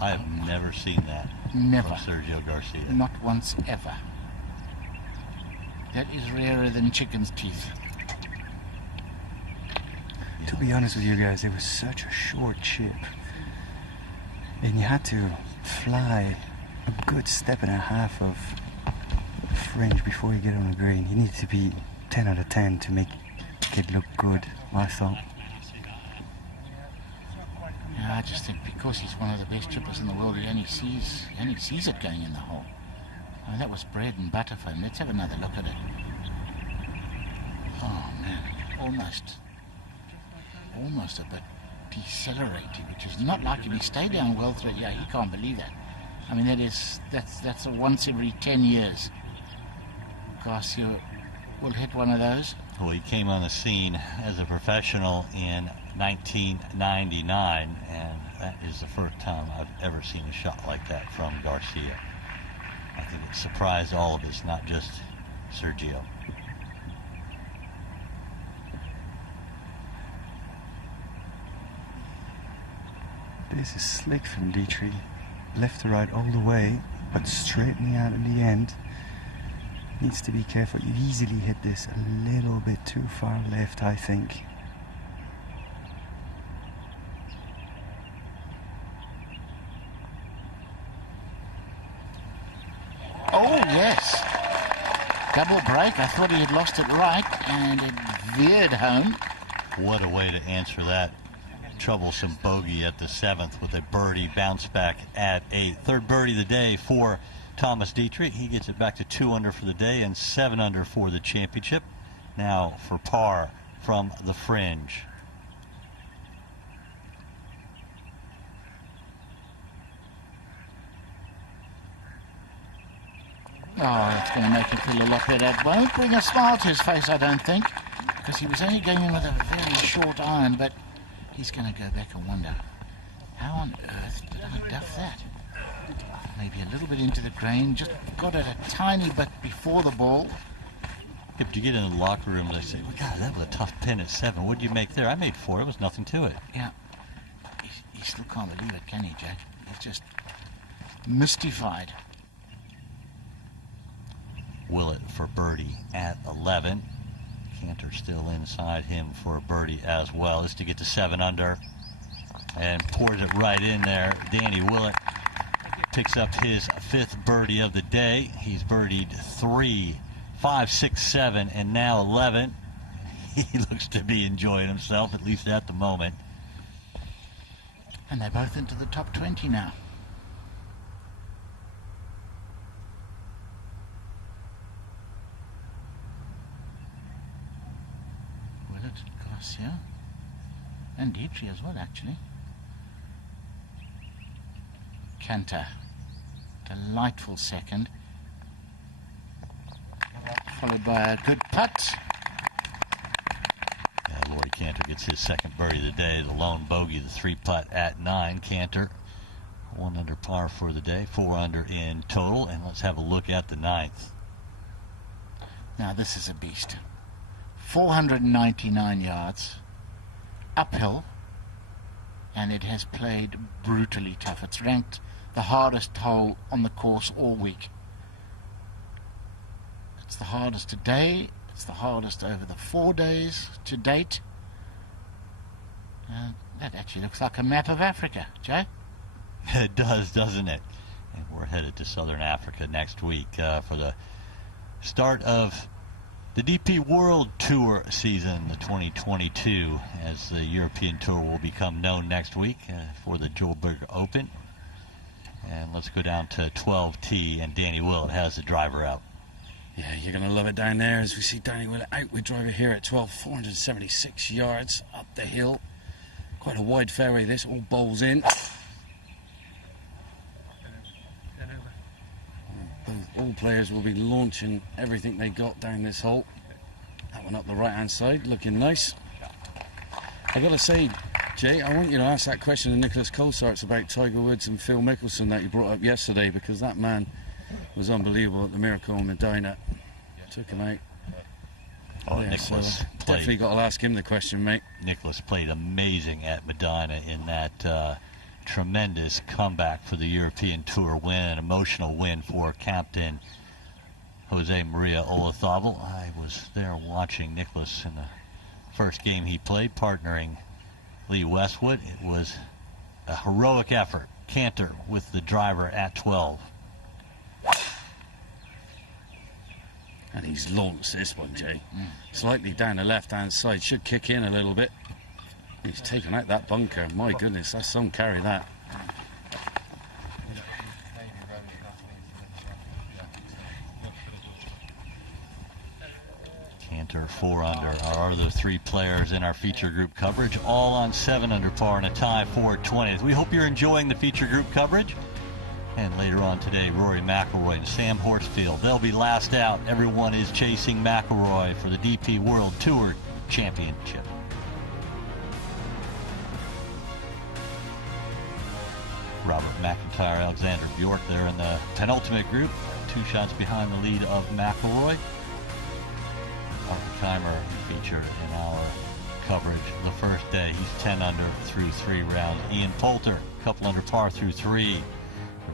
I have never seen that. Never. From Sergio Garcia. Not once ever. That is rarer than chicken's teeth. To be honest with you guys, it was such a short chip, and you had to fly a good step and a half of fringe before you get on the green. You need to be 10 out of 10 to make it look good, I thought. Yeah, I just think because he's one of the best chippers in the world, he only sees it going in the hole. I mean, that was bread and butter for him. Let's have another look at it. Oh man, almost a bit decelerating, which is not like him. He stayed down well through it. Yeah, he can't believe that. I mean, that's a once every 10 years. Garcia will hit one of those. Well, he came on the scene as a professional in 1999, and that is the first time I've ever seen a shot like that from Garcia. I think it surprised all of us, not just Sergio. This is slick from Detry. Left to right all the way, but straightening out in the end. Needs to be careful. You easily hit this a little bit too far left, I think. Oh, yes. Double break. I thought he had lost it right, and it veered home. What a way to answer that troublesome bogey at the 7th with a birdie bounce back at 8. Third birdie of the day for Thomas Detry. He gets it back to 2 under for the day and 7 under for the championship. Now for par from the fringe. Oh, it's going to make him feel a lot better. It won't bring a smile to his face, I don't think, because he was only going in with a very short iron, but he's going to go back and wonder, how on earth did I duff that? Maybe a little bit into the grain, just got it a tiny bit before the ball. Yeah, but you get in the locker room and they say, well, God, that was a tough pin at 7. What did you make there? I made 4. It was nothing to it. Yeah. He still can't believe it, can he, Jack? He's just mystified. Willett for birdie at 11. Cantor still inside him for a birdie as well. Is to get to 7 under and pours it right in there. Danny Willett picks up his 5th birdie of the day. He's birdied 3, 5, 6, 7, and now 11. He looks to be enjoying himself, at least at the moment. And they're both into the top 20 now. Willett, Garcia, and Detry as well, actually. Cantor, delightful second, followed by a good putt. Yeah, Laurie Cantor gets his 2nd birdie of the day, the lone bogey, the 3-putt at 9. Cantor, 1 under par for the day, 4 under in total, and let's have a look at the 9th. Now this is a beast. 499 yards, uphill, and it has played brutally tough. It's ranked the hardest hole on the course all week. It's the hardest today, it's the hardest over the 4 days to date. That actually looks like a map of Africa, Jay. It does, doesn't it? And we're headed to Southern Africa next week for the start of the DP World Tour season, the 2022, as the European Tour will become known next week for the Joburg Open. And let's go down to 12T, and Danny Willett has the driver out. Yeah, you're going to love it down there as we see Danny Willett out with driver here at 12, 476 yards up the hill. Quite a wide fairway this, all bowls in. All players will be launching everything they got down this hole. That one up the right hand side, looking nice. I've got to say, Jay, I want you to ask that question to Nicholas Colsarts about Tiger Woods and Phil Mickelson that you brought up yesterday, because that man was unbelievable at the Miracle in Medina. Took him out. Oh, yeah, Nicholas so definitely got to ask him the question, mate. Nicholas played amazing at Medina in that tremendous comeback for the European Tour win, an emotional win for Captain Jose Maria Olazabal. I was there watching Nicholas in the first game he played, partnering Lee Westwood. It was a heroic effort. Cantor with the driver at 12. And he's launched this one, Jay. Slightly down the left-hand side. Should kick in a little bit. He's taken out that bunker. My goodness, that's some carry, that. Cantor 4 under. Our other three players in our feature group coverage, all on 7 under par and a tie for 20th. We hope you're enjoying the feature group coverage. And later on today, Rory McIlroy and Sam Horsfield. They'll be last out. Everyone is chasing McIlroy for the DP World Tour Championship. Robert McIntyre, Alexander Bjork there in the penultimate group. 2 shots behind the lead of McIlroy. Martin Keimer featured in our coverage the first day. He's 10 under through 3 rounds. Ian Poulter, a couple under par through 3.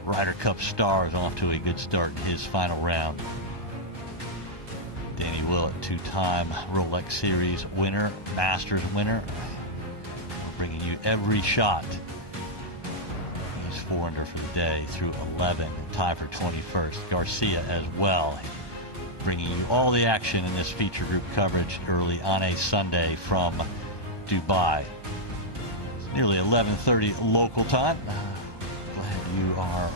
Ryder Cup star is off to a good start in his final round. Danny Willett, 2-time Rolex Series winner, Masters winner. We're bringing you every shot. He's 4 under for the day through 11, tied for 21st. Garcia as well, bringing you all the action in this feature group coverage early on a Sunday from Dubai. It's nearly 11:30 local time. You are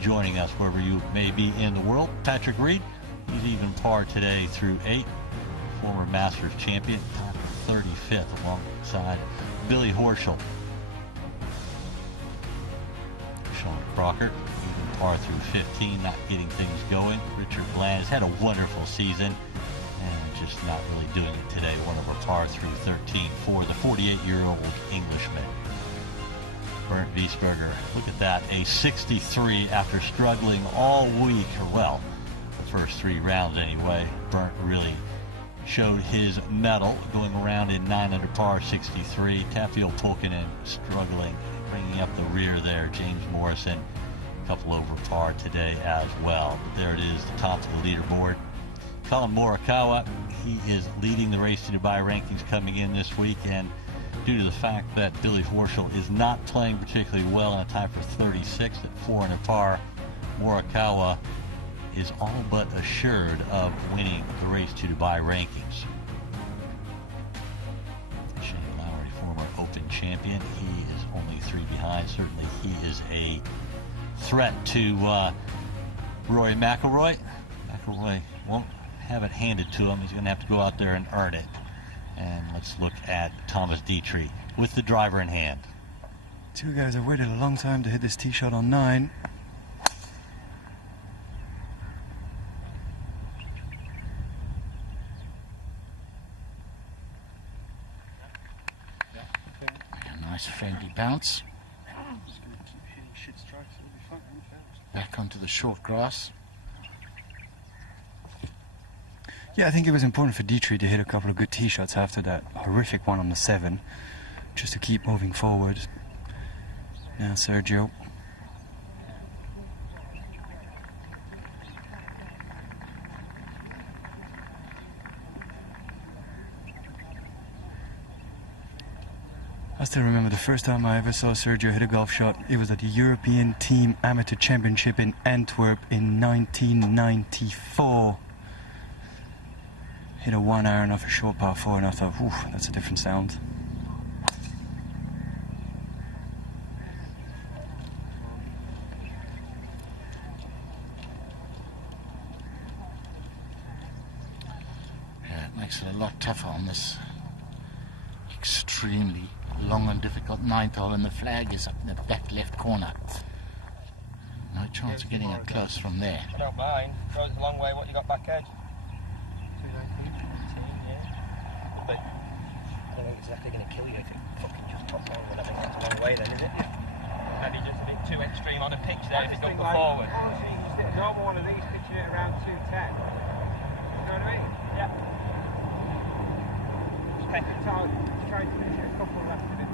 joining us wherever you may be in the world. Patrick Reed, he's even par today through 8. Former Masters champion, top 35th alongside Billy Horschel. Sean Crocker, even par through 15, not getting things going. Richard Bland has had a wonderful season and just not really doing it today. One over par through 13 for the 48-year-old Englishman. Bernd Wiesberger, look at that, a 63 after struggling all week, or well, the first 3 rounds anyway. Bernd really showed his mettle, going around in 9 under par, 63. Taffio Pulkkinen struggling, bringing up the rear there. James Morrison, a couple over par today as well. But there it is, the top of the leaderboard. Collin Morikawa, he is leading the Race to Dubai rankings coming in this week, and due to the fact that Billy Horschel is not playing particularly well in a tie for 36 at 4 under par, Morikawa is all but assured of winning the Race to Dubai rankings. Shane Lowry, former Open champion, he is only 3 behind. Certainly he is a threat to Rory McIlroy. McIlroy won't have it handed to him. He's going to have to go out there and earn it. And let's look at Thomas Detry with the driver in hand. 2 guys have waited a long time to hit this tee shot on 9. A nice friendly bounce. Back onto the short grass. Yeah, I think it was important for Detry to hit a couple of good tee shots after that horrific one on the 7, just to keep moving forward. Now Sergio. I still remember the first time I ever saw Sergio hit a golf shot. It was at the European Team Amateur Championship in Antwerp in 1994. Hit a 1-iron off a short par 4 and I thought, oof, that's a different sound. Yeah, it makes it a lot tougher on this extremely long and difficult 9th hole, and the flag is up in the back left corner. No chance of getting it close from there. I don't mind. Throws it a long way. What you got back edge? 219, yeah. But I don't know exactly going to kill you if it fucking just pops on. But I think that's a long way then, is it? Maybe just a bit too extreme on a pitch there if it don't go forward. Honestly, you just hit a normal one of these, pitching it around 210. You know what I mean? Yeah. Try to finish it a couple left in it.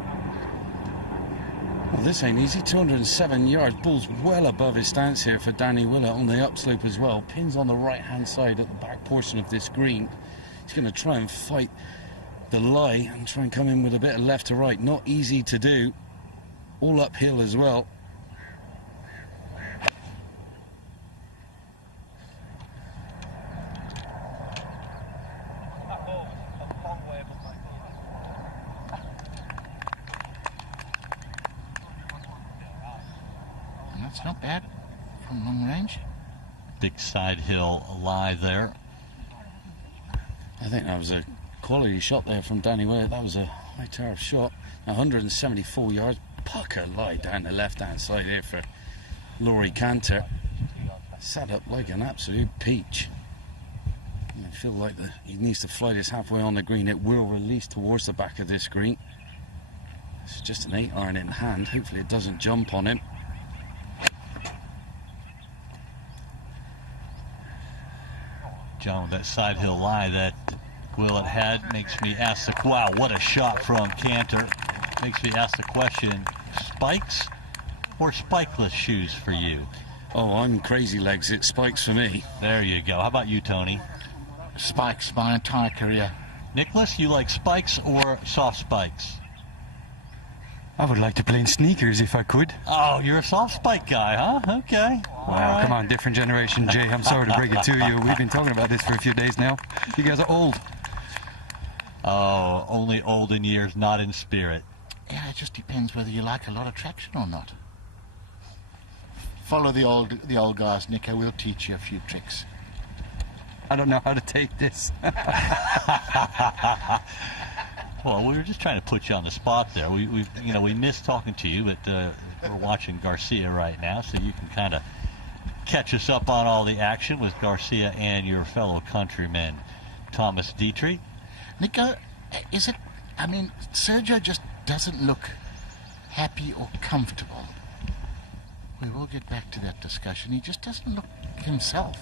Well, this ain't easy. 207 yards. Ball's well above his stance here for Danny Willett on the upslope as well. Pins on the right-hand side at the back portion of this green. He's going to try and fight the lie and try and come in with a bit of left to right. Not easy to do. All uphill as well. That's not bad from long range. Big side hill lie there. I think that was a quality shot there from Danny Willett. That was a high tower shot. 174 yards. Pucker lie down the left-hand side here for Laurie Cantor. Sat up like an absolute peach. I feel like he needs to fly this halfway on the green. It will release towards the back of this green. It's just an 8-iron in hand. Hopefully it doesn't jump on him. John, that side hill lie that Willett had makes me ask the, wow, what a shot from Cantor. Makes me ask the question, spikes or spikeless shoes for you? Oh, I'm crazy legs. It's spikes for me. There you go. How about you, Tony? Spikes my entire career. Nicholas, you like spikes or soft spikes? I would like to play in sneakers if I could. Oh, you're a soft spike guy, huh? Okay. Wow, come on, different generation, Jay. I'm sorry to break it to you. We've been talking about this for a few days now. You guys are old. Oh, only old in years, not in spirit. Yeah, it just depends whether you like a lot of traction or not. Follow the old guys, Nico. We'll teach you a few tricks. I don't know how to take this. Well, we were just trying to put you on the spot there. We missed talking to you, but we're watching Garcia right now, so you can kind of catch us up on all the action with Garcia and your fellow countryman, Thomas Detry. Nico, is it? I mean, Sergio just doesn't look happy or comfortable. We will get back to that discussion. He just doesn't look himself.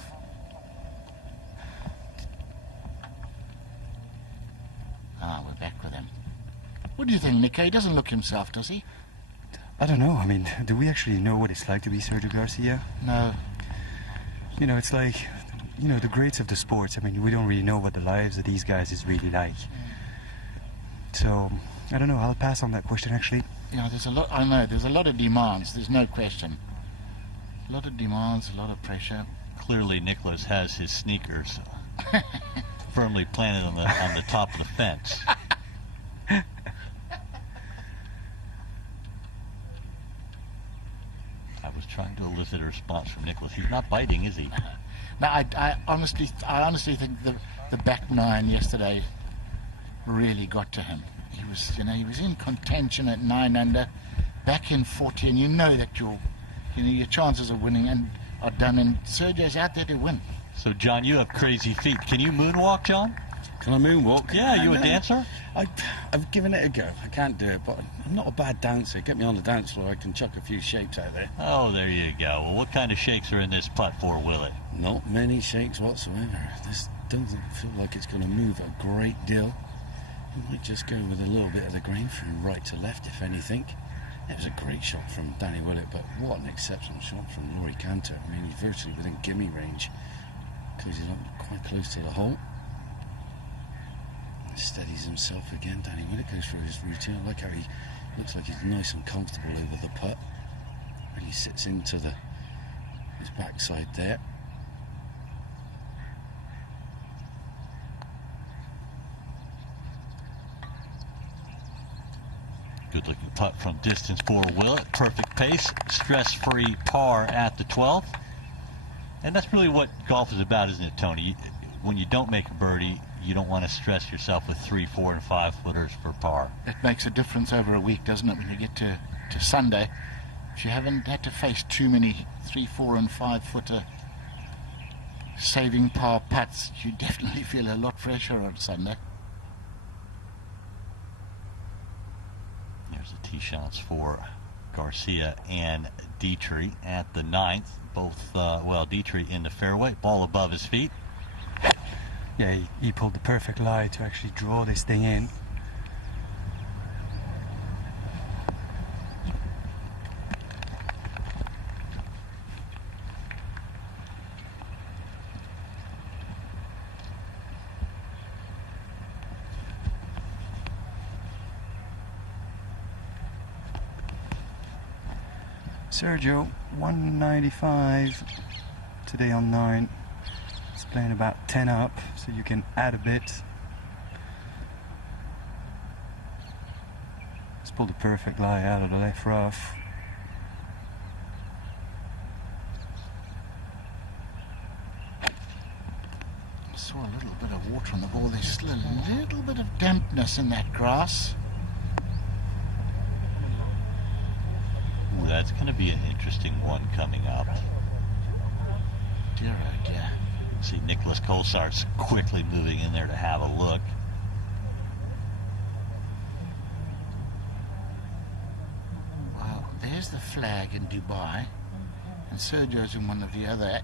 Ah, we're back with him. What do you think, Nico? He doesn't look himself, does he? I don't know. I mean, do we actually know what it's like to be Sergio Garcia? No. You know, it's like, you know, the greats of the sports. I mean, we don't really know what the lives of these guys is really like. So, I don't know. I'll pass on that question, actually. Yeah, there's a lot. I know there's a lot of demands. There's no question. A lot of demands, a lot of pressure. Clearly, Nicholas has his sneakers firmly planted on the top of the fence. I was trying to elicit a response from Nicholas. He's not biting, is he? No, I honestly think the back nine yesterday really got to him. He was in contention at 9 under, back in 40, and you know that your chances of winning are done, and Sergio's out there to win. So, John, you have crazy feet. Can you moonwalk, John? Can I moonwalk? Yeah, you a dancer? I've given it a go. I can't do it, but I'm not a bad dancer. Get me on the dance floor, I can chuck a few shapes out there. Oh, there you go. Well, what kind of shakes are in this putt for Willett? Not many shakes whatsoever. This doesn't feel like it's going to move a great deal. It might just go with a little bit of the green from right to left, if anything. It was a great shot from Danny Willett, but what an exceptional shot from Rory Cantor. I mean, he's virtually within gimme range because he's up quite close to the hole. Steadies himself again. Danny Willett goes for his routine. I like how he looks like he's nice and comfortable over the putt. Really sits into his backside there. Good looking putt from distance for Willett. Perfect pace, stress-free par at the 12th. And that's really what golf is about, isn't it, Tony? When you don't make a birdie, you don't want to stress yourself with 3, 4, and 5 footers for par. It makes a difference over a week, doesn't it, when you get to Sunday? If you haven't had to face too many 3, 4, and 5 footer saving par putts, you definitely feel a lot fresher on Sunday. There's the tee shots for Garcia and Detry at the 9th. Both, Detry in the fairway, ball above his feet. Yeah, he pulled the perfect lie to actually draw this thing in. Sergio, 195 today on 9. He's playing about 10 up, so you can add a bit. He's pulled a perfect lie out of the left rough. I saw a little bit of water on the ball. There's still a little bit of dampness in that grass. Ooh, that's going to be an interesting one coming up. Dear, oh dear. See Nicholas Colsart's quickly moving in there to have a look. Well, there's the flag in Dubai, and Sergio's in one of the other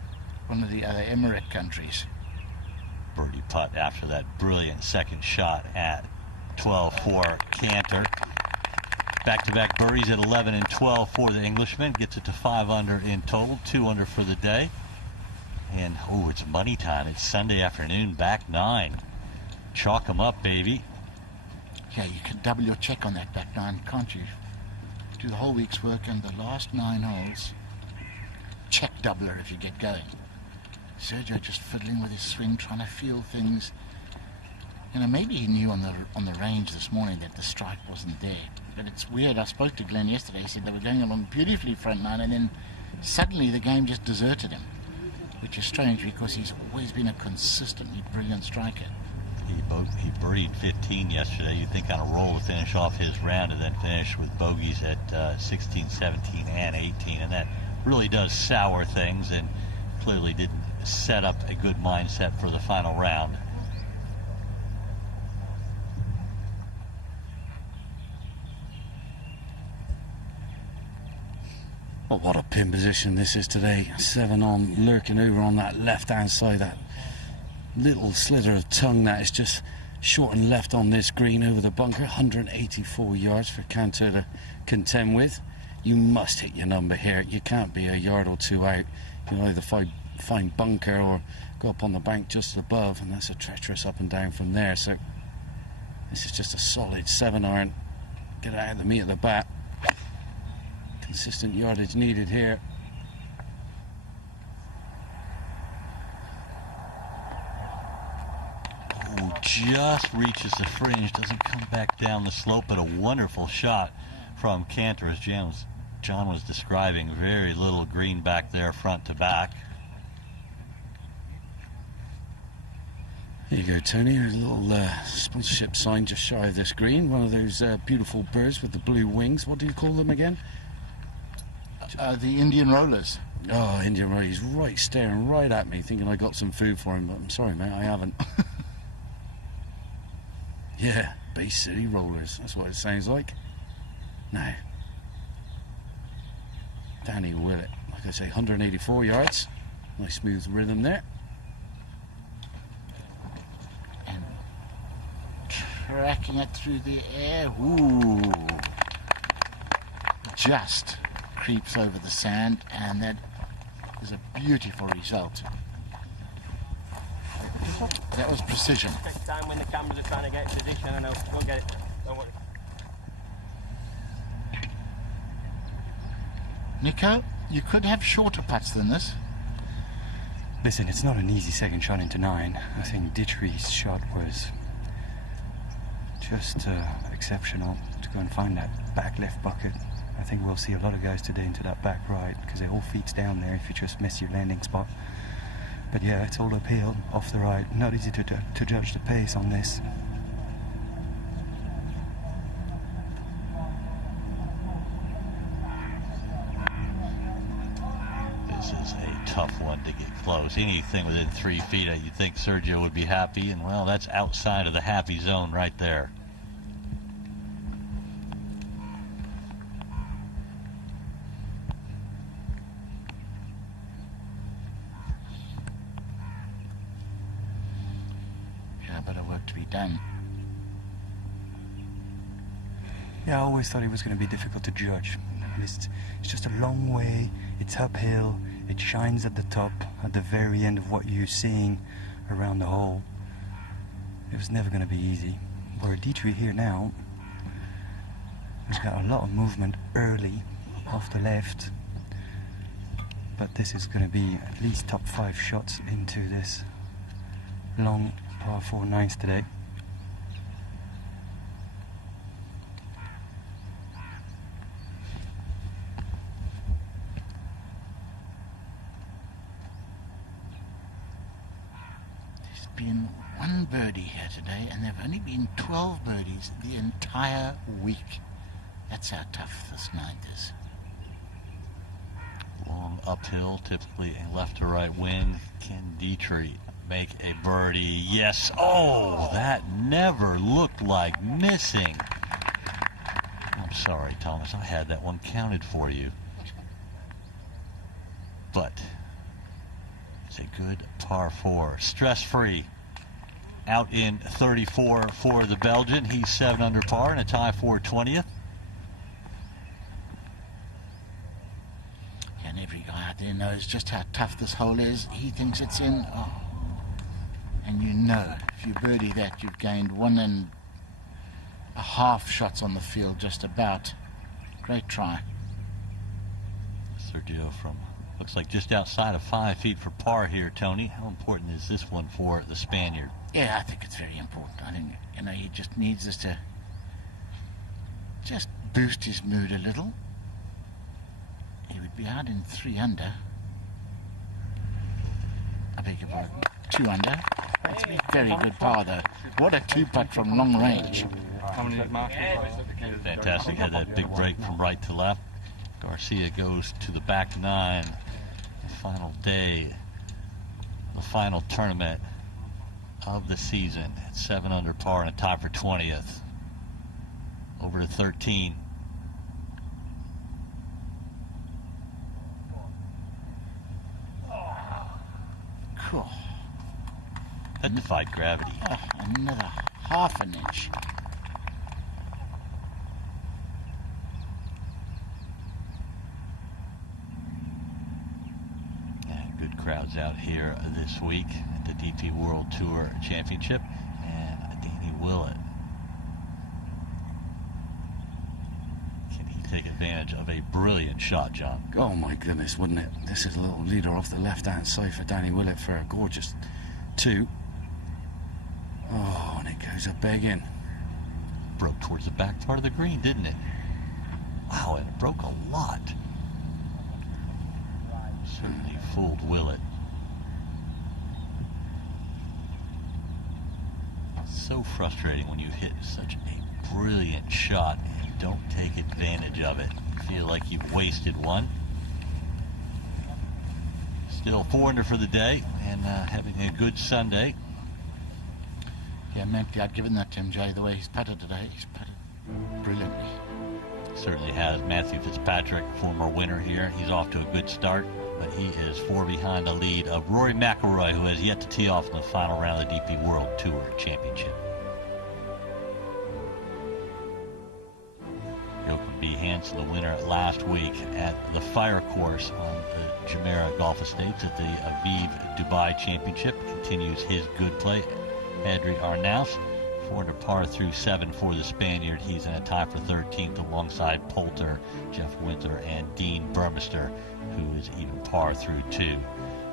Emirate countries. Birdie putt after that brilliant second shot at 12 for Cantor. Back-to-back birdies at 11 and 12 for the Englishman. Gets it to 5 under in total, 2 under for the day. And, oh, it's money time. It's Sunday afternoon, back 9. Chalk 'em up, baby. Yeah, you can double your check on that back 9, can't you? Do the whole week's work and the last 9 holes. Check doubler if you get going. Sergio just fiddling with his swing, trying to feel things. You know, maybe he knew on the range this morning that the strike wasn't there. But it's weird. I spoke to Glenn yesterday. He said they were going along beautifully front 9, and then suddenly the game just deserted him, which is strange because he's always been a consistently brilliant striker. He birdied 15 yesterday. You'd think on a roll to finish off his round and then finish with bogeys at 16, 17, and 18. And that really does sour things and clearly didn't set up a good mindset for the final round. Oh, what a pin position this is today. 7 on, lurking over on that left-hand side. That little slither of tongue that is just short and left on this green over the bunker. 184 yards for Cantor to contend with. You must hit your number here. You can't be a yard or 2 out. You either find bunker or go up on the bank just above, and that's a treacherous up and down from there. So this is just a solid 7-iron. Get it out of the meat of the bat. Consistent yardage needed here. Ooh, just reaches the fringe, doesn't come back down the slope, but a wonderful shot from Cantor, as John was describing. Very little green back there front to back. Here you go, Tony. A little sponsorship sign just shy of this green. One of those beautiful birds with the blue wings. What do you call them again? The Indian rollers. Oh, Indian rollers. He's right, staring right at me, thinking I got some food for him, but I'm sorry, mate, I haven't. Yeah, Bay City rollers. That's what it sounds like. Now, Danny Willett, like I say, 184 yards. Nice smooth rhythm there. cracking it through the air. Ooh. Just creeps over the sand, and that is a beautiful result. That was precision. Next time when the cameras are trying to get in position, I know. We'll get it. Don't worry. Nico, you could have shorter putts than this. Listen, it's not an easy second shot into 9. I think Detry's shot was just exceptional to go and find that back left bucket. I think we'll see a lot of guys today into that back right because they're all feet down there if you just miss your landing spot. But yeah, it's all uphill, off the right. Not easy to judge the pace on this. This is a tough one to get close. Anything within 3 feet, you'd think Sergio would be happy, and well, that's outside of the happy zone right there. To be done. Yeah, I always thought it was going to be difficult to judge. It's just a long way, it's uphill, it shines at the top, at the very end of what you're seeing around the hole. It was never going to be easy. Where Detry here now, he's got a lot of movement early off the left, but this is going to be at least top 5 shots into this long par 4 9s today. There's been 1 birdie here today, and there have only been 12 birdies the entire week. That's how tough this 9th is. Long uphill, typically a left to right wind. Can Detry make a birdie? Yes. Oh, that never looked like missing. I'm sorry, Thomas. I had that one counted for you. But it's a good par 4. Stress-free. Out in 34 for the Belgian. He's 7 under par and a tie for 20th. And every guy out there knows just how tough this hole is. He thinks it's in. Oh. And you know, if you birdie that, you've gained 1.5 shots on the field, just about. Great try. Sergio from, looks like just outside of 5 feet for par here, Tony. How important is this one for the Spaniard? Yeah, I think it's very important. I think, you know, he just needs this to just boost his mood a little. He would be out in 3 under. I beg your pardon, 2 under. That's a very good par, though. What a 2-putt from long range. Fantastic. Had that big break from right to left. Garcia goes to the back 9. The final day, the final tournament of the season. At 7 under par and a tie for 20th. Over to 13. Cool. That defied gravity. Oh, another half an inch. Yeah, good crowds out here this week at the DP World Tour Championship. And Danny Willett. Can he take advantage of a brilliant shot, John? Oh my goodness, wouldn't it? This is a little leader off the left-hand side for Danny Willett for a gorgeous 2. Oh, and it goes a begging. Broke towards the back part of the green, didn't it? Wow, and it broke a lot. Certainly fooled Willett. So frustrating when you hit such a brilliant shot and you don't take advantage of it. You feel like you've wasted one. Still 4 under for the day and having a good Sunday. Yeah, Mampy, I'd given that to him, Jay, the way he's putted today. He's putted brilliantly. Certainly has. Matthew Fitzpatrick, former winner here. He's off to a good start, but he is 4 behind the lead of Rory McIlroy, who has yet to tee off in the final round of the DP World Tour Championship. points. The winner last week at the Fire Course on the Jumeirah Golf Estates at the Abu Dhabi Championship continues his good play. Adri Arnaus, 4 under par through 7 for the Spaniard. He's in a tie for 13th alongside Poulter, Jeff Winter, and Dean Burmester, who is even par through 2.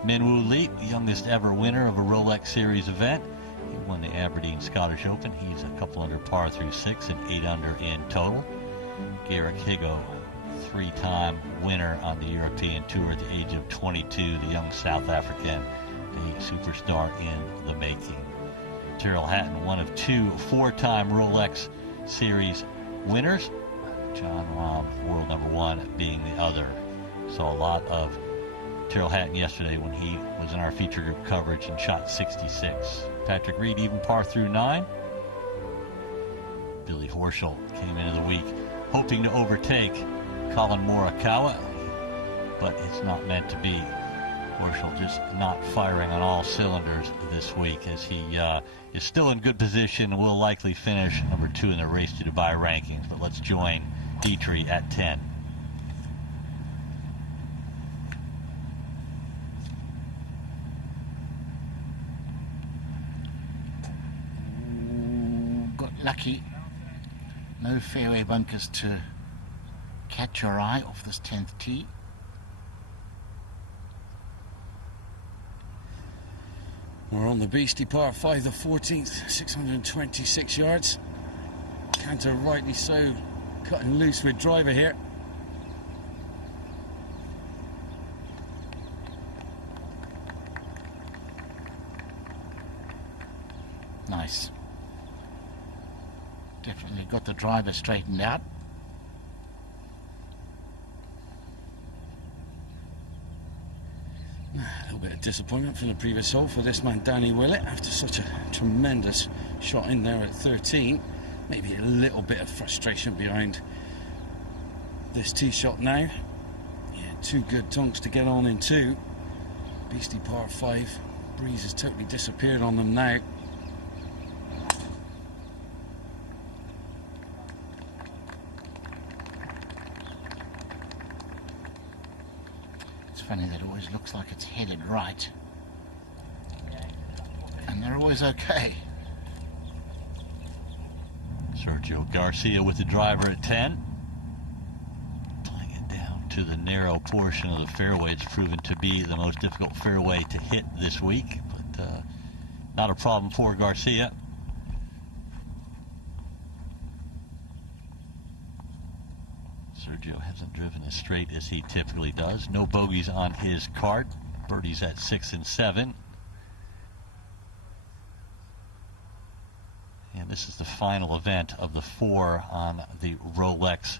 Minwoo Lee, youngest ever winner of a Rolex Series event. He won the Aberdeen Scottish Open. He's a couple under par through 6 and 8 under in total. Garrick Higo, 3-time winner on the European Tour at the age of 22, the young South African, a superstar in the making. Tyrrell Hatton, one of 2 4-time Rolex Series winners. John Rahm, world number 1, being the other. Saw a lot of Tyrrell Hatton yesterday when he was in our feature group coverage and shot 66. Patrick Reed, even par through 9. Billy Horschel came into the week hoping to overtake Collin Morikawa, but it's not meant to be. Horschel just not firing on all cylinders this week, as he is still in good position and will likely finish number 2 in the Race to Dubai rankings. But let's join Detry at 10. Got lucky. No fairway bunkers to catch your eye off this 10th tee. We're on the beastie par 5, the 14th, 626 yards. Canter rightly so, cutting loose with driver here. Nice. Definitely got the driver straightened out. A little bit of disappointment from the previous hole for this man Danny Willett after such a tremendous shot in there at 13. Maybe a little bit of frustration behind this tee shot now. Yeah, 2 good donks to get on in 2. Beastie par 5. Breeze has totally disappeared on them now. Funny, that always looks like it's headed right, and they're always okay. Sergio Garcia with the driver at 10, playing it down to the narrow portion of the fairway. It's proven to be the most difficult fairway to hit this week, but not a problem for Garcia. Sergio hasn't driven as straight as he typically does. No bogeys on his card. Birdies at 6 and 7. And this is the final event of the 4 on the Rolex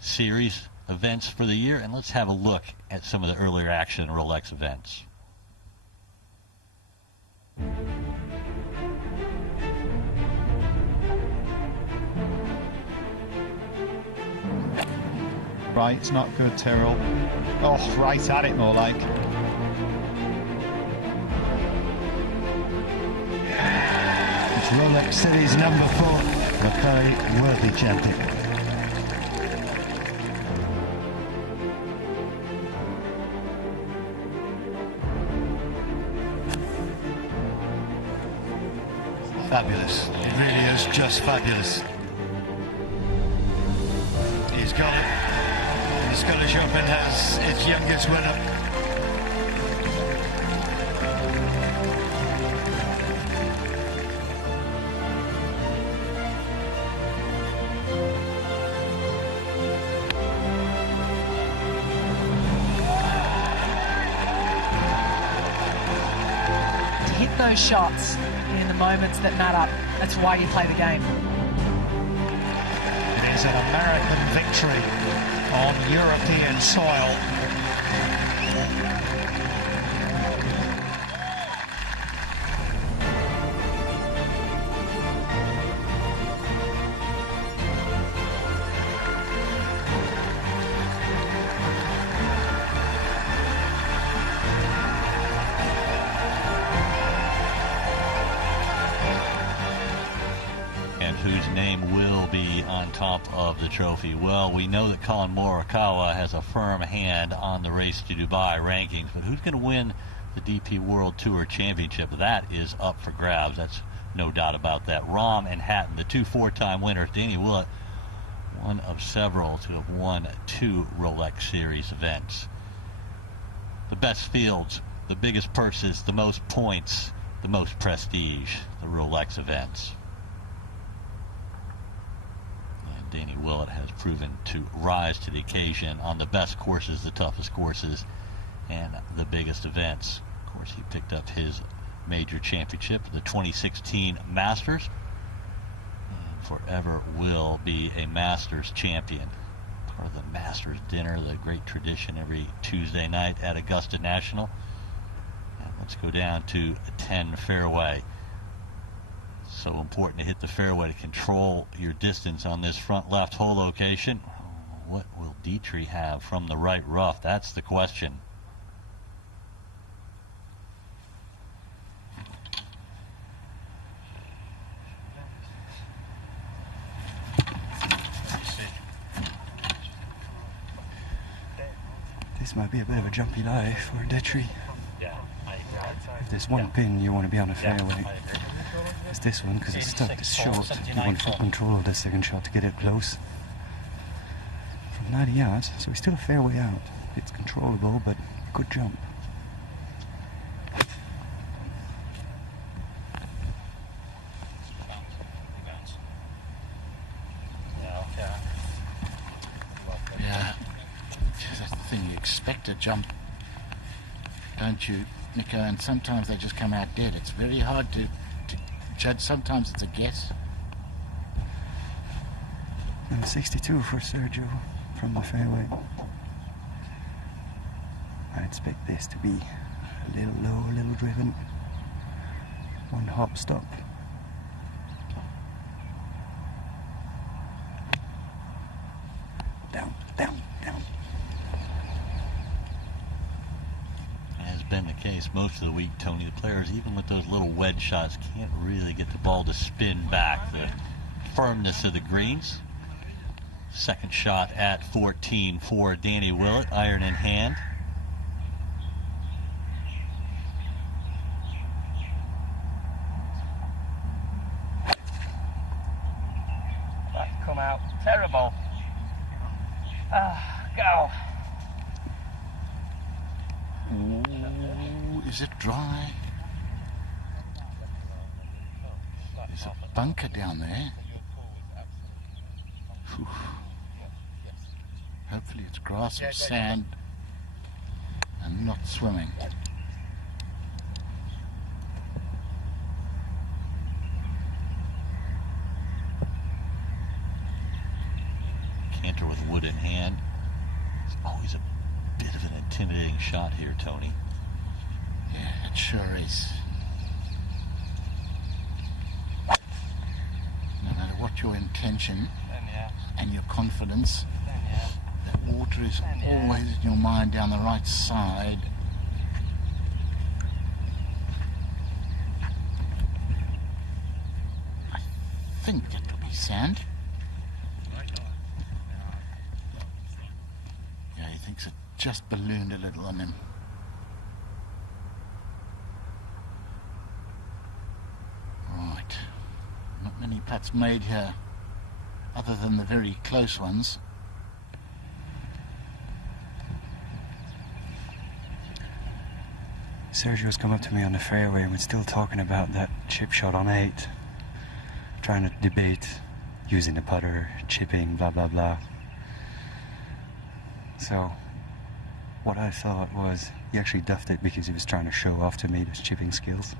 Series events for the year. And let's have a look at some of the earlier action Rolex events. Right, it's not good, Tyrrell. Oh, right at it, more like. It's Rolex Series number 4, the Worthy champion. Fabulous. It really is just fabulous. He's got it. The Scottish Open has its youngest winner. To hit those shots in the moments that matter, that's why you play the game. It is an American victory on European soil. And who's name will be on top of the trophy? Well, we know that Collin Morikawa has a firm hand on the Race to Dubai rankings, but who's going to win the DP World Tour Championship? That is up for grabs. That's no doubt about that. Rahm and Hatton, the two four-time winners. Danny Willett, one of several to have won 2 Rolex Series events. The best fields, the biggest purses, the most points, the most prestige, the Rolex events. And Danny Willett has proven to rise to the occasion on the best courses, the toughest courses, and the biggest events. Of course, he picked up his major championship, the 2016 Masters, and forever will be a Masters champion. Part of the Masters dinner, the great tradition every Tuesday night at Augusta National. And let's go down to 10 fairway. So important to hit the fairway to control your distance on this front left hole location. What will Detry have from the right rough? That's the question. This might be a bit of a jumpy lie for Detry. If there's one pin you want to be on a fairway, it's this one, because it's stuck, it's short. You want full control of the second shot to get it close. From 90 yards, so he's still a fairway out. It's controllable, but good jump. Yeah, that's the thing, you expect a jump, don't you, Nico? And sometimes they just come out dead. It's very hard to judge. Sometimes it's a guess. And 62 for Sergio from the fairway. I expect this to be a little low, a little driven. One hop stop. Down, down, down. Has been the case most of the week, Tony. The players, even with those little wedge shots, can't really get the ball to spin back. The firmness of the greens. Second shot at 14 for Danny Willett, iron in hand. That's come out terrible. Go. Ooh, is it dry? There's a bunker down there. Whew. Hopefully it's grass or sand and not swimming. Canter with wood in hand. It's always a bit of an intimidating shot here, Tony. Yeah, it sure is. No matter what your intention and your confidence, that water is always in your mind down the right side. I think it'll be sand. Yeah, he thinks it just ballooned a little on him. Right. Not many putts made here, other than the very close ones. Sergio's come up to me on the fairway and we're still talking about that chip shot on 8. Trying to debate using the putter, chipping, blah, blah, blah. So, what I thought was he actually duffed it because he was trying to show off to me his chipping skills.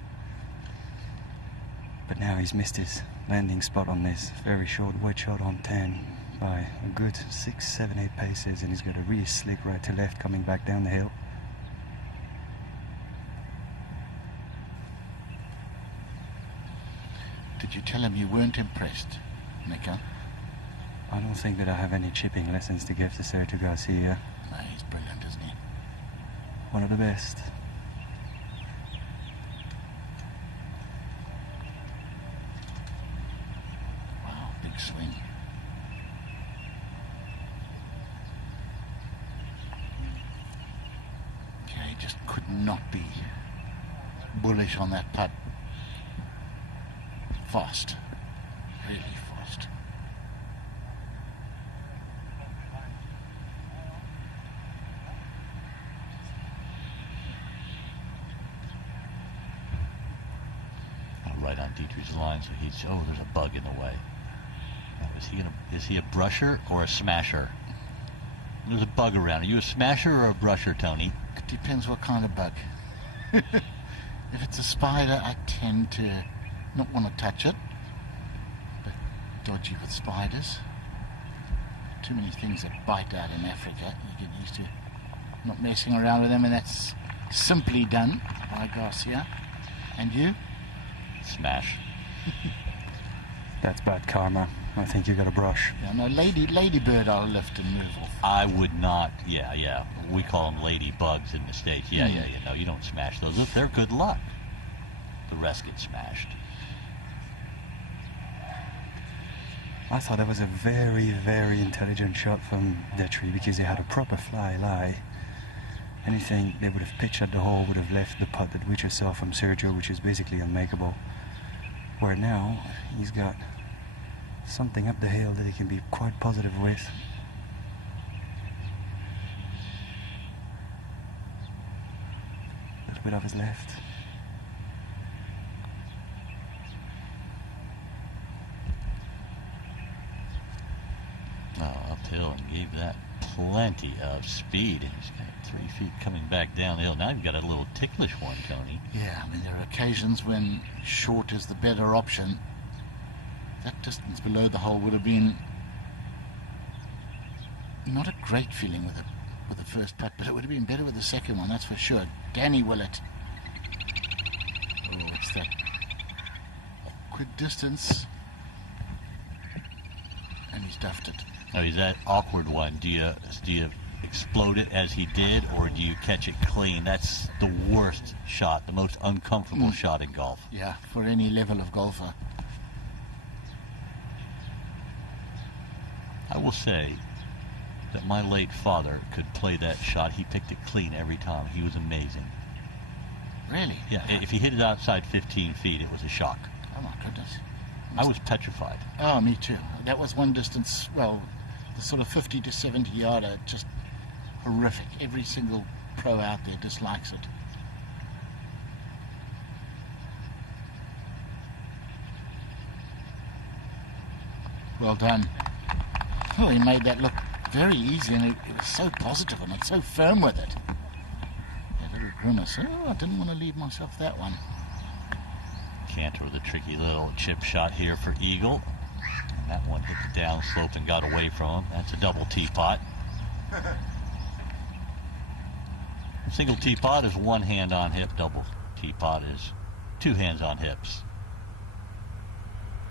But now he's missed his landing spot on this very short wedge shot on 10 by a good 6, 7, 8 paces, and he's got a really slick right to left coming back down the hill. Did you tell him you weren't impressed, Nico? I don't think that I have any chipping lessons to give to Sergio Garcia. No, he's brilliant, isn't he? One of the best. Wow, big swing. Okay, just could not be bullish on that putt. Fast, really fast. Right on Detry's line, so he's, oh, there's a bug in the way. Is he a brusher or a smasher? There's a bug around. Are you a smasher or a brusher, Tony? It depends what kind of bug. If it's a spider, I tend to not want to touch it. But dodgy with spiders. Too many things that bite out in Africa. You get used to not messing around with them, and that's simply done by Garcia. And you? Smash. That's bad karma. I think you got a brush. Yeah, no, ladybird I'll lift and move off. I would not, yeah. We call them ladybugs in the States. Yeah. No, you don't smash those. Look, they're good luck. The rest get smashed. I thought that was a very, very intelligent shot from Detry because he had a proper fly lie. Anything they would have pitched at the hole would have left the putt that we just saw from Sergio, which is basically unmakeable. Where now he's got something up the hill that he can be quite positive with. A little bit of his left. Oh, uphill and gave that plenty of speed. He's got 3 feet coming back down the hill. Now you've got a little ticklish one, Tony. Yeah, I mean, there are occasions when short is the better option. That distance below the hole would have been not a great feeling with the first putt, but it would have been better with the second one, that's for sure. Danny Willett. Oh, it's that awkward distance. And he's duffed it. Oh, he's that awkward one. Do you explode it as he did, or do you catch it clean? That's the worst shot, the most uncomfortable shot in golf. Yeah, for any level of golfer. I will say that my late father could play that shot. He picked it clean every time. He was amazing. Really? Yeah, if he hit it outside 15 feet, it was a shock. Oh my goodness. I was petrified. Oh, me too. That was one distance, well, the sort of 50 to 70 yarder, just horrific. Every single pro out there dislikes it. Well done. Oh, he made that look very easy, and it was so positive and it's so firm with it. That little grimace. Oh, I didn't want to leave myself that one. Cantor with a tricky little chip shot here for eagle. And that one hit the downslope and got away from him. That's a double teapot. Single teapot is one hand on hip. Double teapot is 2 hands on hips.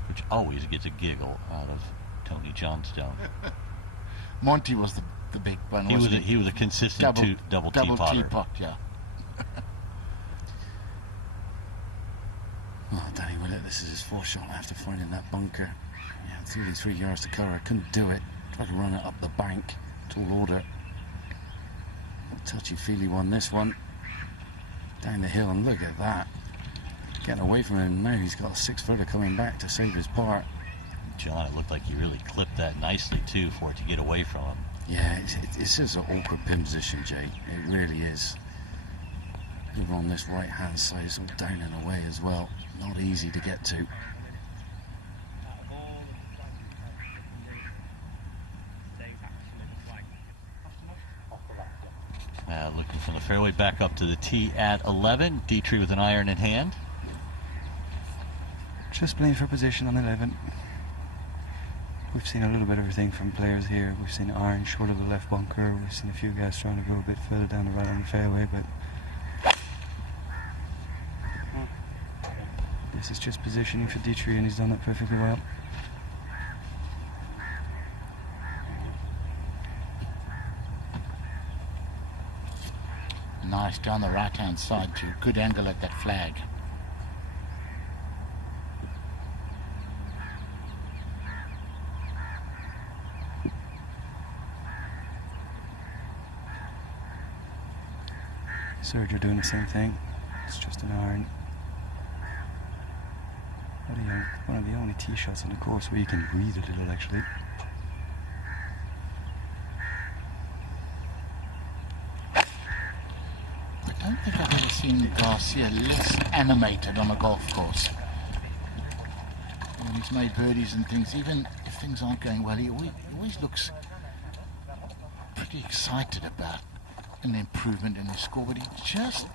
Which always gets a giggle out of Tony Johnstone. Monty was the big one. He was a consistent double teapotter. Teapot, yeah. Oh, Danny Willett, this is his 4th shot after finding that bunker. Yeah, 33 yards to cover. I couldn't do it. Tried to run it up the bank. Tall order. Touchy-feely one, this one. Down the hill, and look at that. Getting away from him now. He's got a 6-footer coming back to save his part. John, it looked like you really clipped that nicely, too, for it to get away from him. Yeah, it's just an awkward pin position, Jay. It really is. Over on this right-hand side, it's all down and away as well. Not easy to get to. Looking from the fairway back up to the tee at 11. Detry with an iron in hand. Just playing for position on 11. We've seen a little bit of everything from players here. We've seen iron short of the left bunker. We've seen a few guys trying to go a bit further down the right on the fairway, but this is just positioning for Detry, and he's done that perfectly well. Nice down the right-hand side too. Good angle at that flag. Sergio doing the same thing. It's just an iron. One of the only tee shots on the course where you can breathe a little, actually. I don't think I've ever seen Garcia less animated on a golf course. When he's made birdies and things, even if things aren't going well, he always looks pretty excited about an improvement in his score, but he just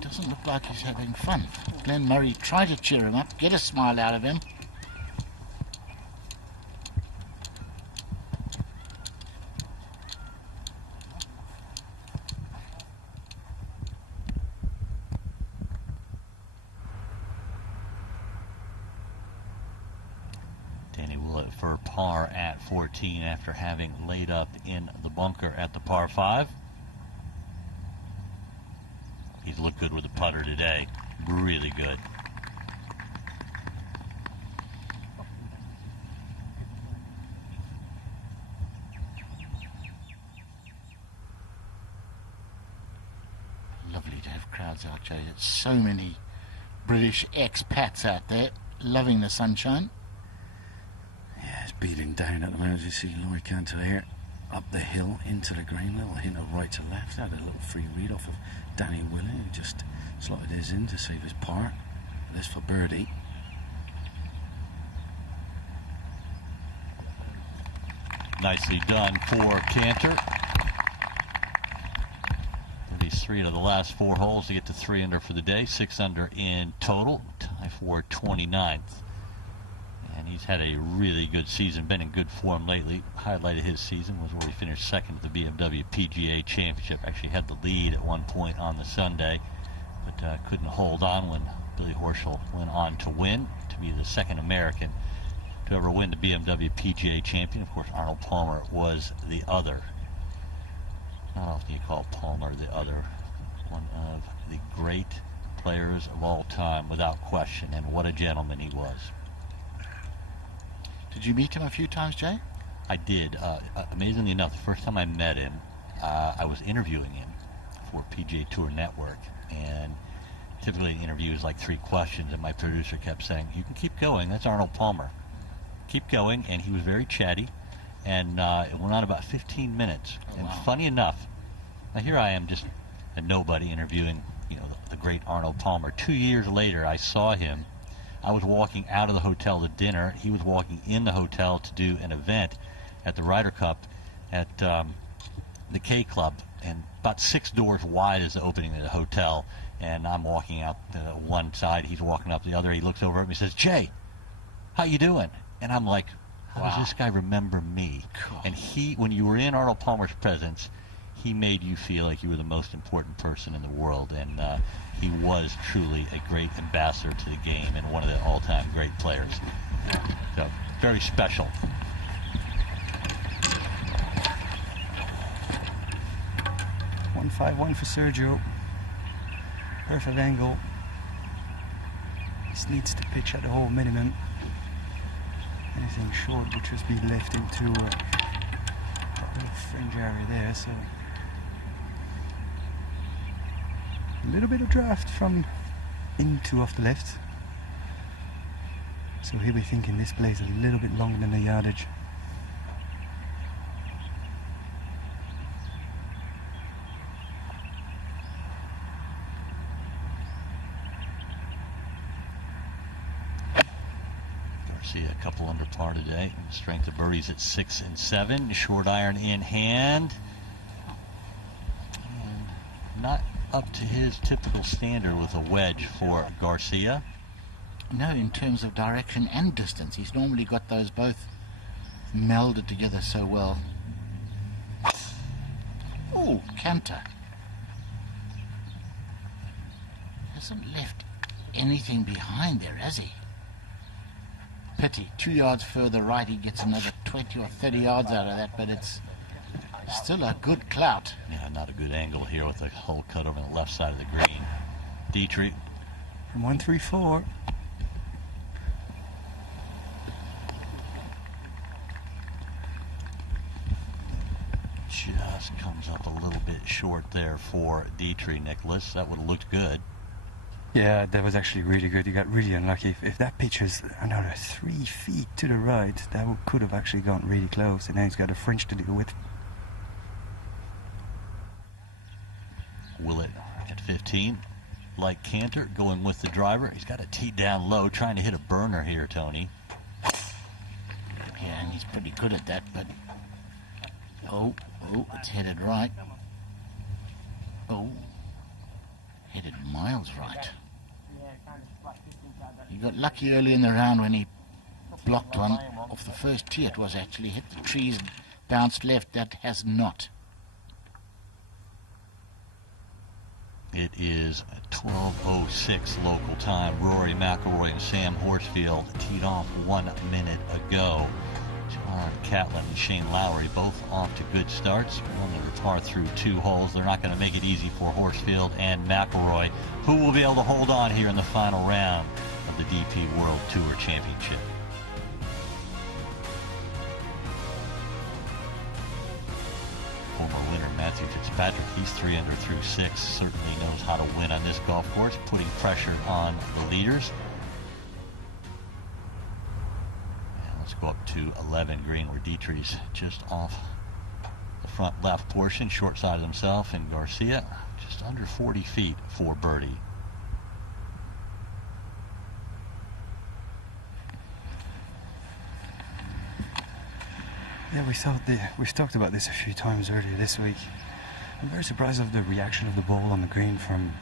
doesn't look like he's having fun. Glenn Murray tried to cheer him up, get a smile out of him. Danny Willett for par at 14 after having laid up in the bunker at the par 5. He's looked good with the putter today. Really good. Lovely to have crowds out, Jay. There's so many British expats out there loving the sunshine. Yeah, it's beating down at the moment. As you see Lloyd Cantor here up the hill into the green, little hint of right to left. Had a little free read off of Danny Willett, who just slotted his in to save his par. This for birdie. Nicely done for Cantor. He's 3 out of the last 4 holes to get to 3 under for the day. 6 under in total. Tie for 29th. And he's had a really good season, been in good form lately. Highlight of his season was where he finished second at the BMW PGA Championship. Actually had the lead at one point on the Sunday, but couldn't hold on when Billy Horschel went on to win, to be the second American to ever win the BMW PGA Champion. Of course, Arnold Palmer was the other. Not often you call Palmer the other. One of the great players of all time, without question, and what a gentleman he was. Did you meet him a few times, Jay? I did. Amazingly enough, the first time I met him, I was interviewing him for PGA Tour Network, and typically the interview is like 3 questions, and my producer kept saying, "You can keep going, that's Arnold Palmer. Keep going," and he was very chatty, and it went on about 15 minutes. Oh, and wow. Funny enough, now here I am, just a nobody interviewing, the great Arnold Palmer. 2 years later, I saw him. I was walking out of the hotel to dinner. He was walking in the hotel to do an event at the Ryder Cup at the K Club, and about 6 doors wide is the opening of the hotel, and I'm walking out to one side, he's walking up the other. He looks over at me and says, "Jay, how you doing?" And I'm like, how does this guy remember me? Cool. And when you were in Arnold Palmer's presence, he made you feel like you were the most important person in the world, and he was truly a great ambassador to the game and one of the all-time great players. So, very special. .151 for Sergio. Perfect angle. This needs to pitch at the hole minimum. Anything short would just be left into that little fringe area there, so a little bit of draft from into off the left. So he'll be thinking this plays a little bit longer than the yardage. Garcia a couple under par today. Strength of birdies at 6 and 7. Short iron in hand. And not up to his typical standard with a wedge for Garcia. No, in terms of direction and distance. He's normally got those both melded together so well. Oh, Cantor. Hasn't left anything behind there, has he? Pity. 2 yards further right, he gets another 20 or 30 yards out of that, but it's still a good clout. Yeah, not a good angle here with the hole cut over the left side of the green. Detry. From 134. Just comes Comes up a little bit short there for Detry, Nicholas. That would have looked good. Yeah, that was actually really good. He got really unlucky. If that pitch is another 3 feet to the right, that could have actually gone really close, and now he's got a French to deal with. Willett at 15. Like Cantor, going with the driver. He's got a tee down low, trying to hit a burner here, Tony. Yeah, and he's pretty good at that, but... Oh, it's headed right. Oh, headed miles right. He got lucky early in the round when he blocked one off the first tee. It was actually hit the trees, bounced left. That has not. It is 12:06 local time. Rory McIlroy and Sam Horsfield teed off 1 minute ago. John Catlin and Shane Lowry both off to good starts. On their par through 2 holes. They're not going to make it easy for Horsfield and McIlroy, who will be able to hold on here in the final round of the DP World Tour Championship. Former winner Matthew Fitzpatrick, he's 3 under through 6. Certainly knows how to win on this golf course, putting pressure on the leaders. And let's go up to 11 green, where Detry's just off the front left portion, short side of himself, and Garcia just under 40 feet for birdie. Yeah, we've talked about this a few times earlier this week. I'm very surprised of the reaction of the ball on the green from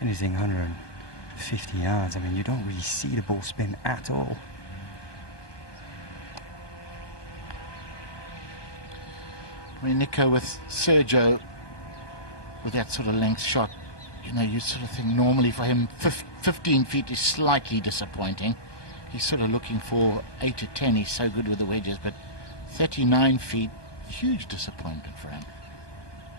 anything 150 yards. I mean, you don't really see the ball spin at all. I mean, Nico, with Sergio, with that sort of length shot, you know, you sort of think normally for him 15 feet is slightly disappointing. He's sort of looking for 8 to 10. He's so good with the wedges, but 39 feet, huge disappointment for him.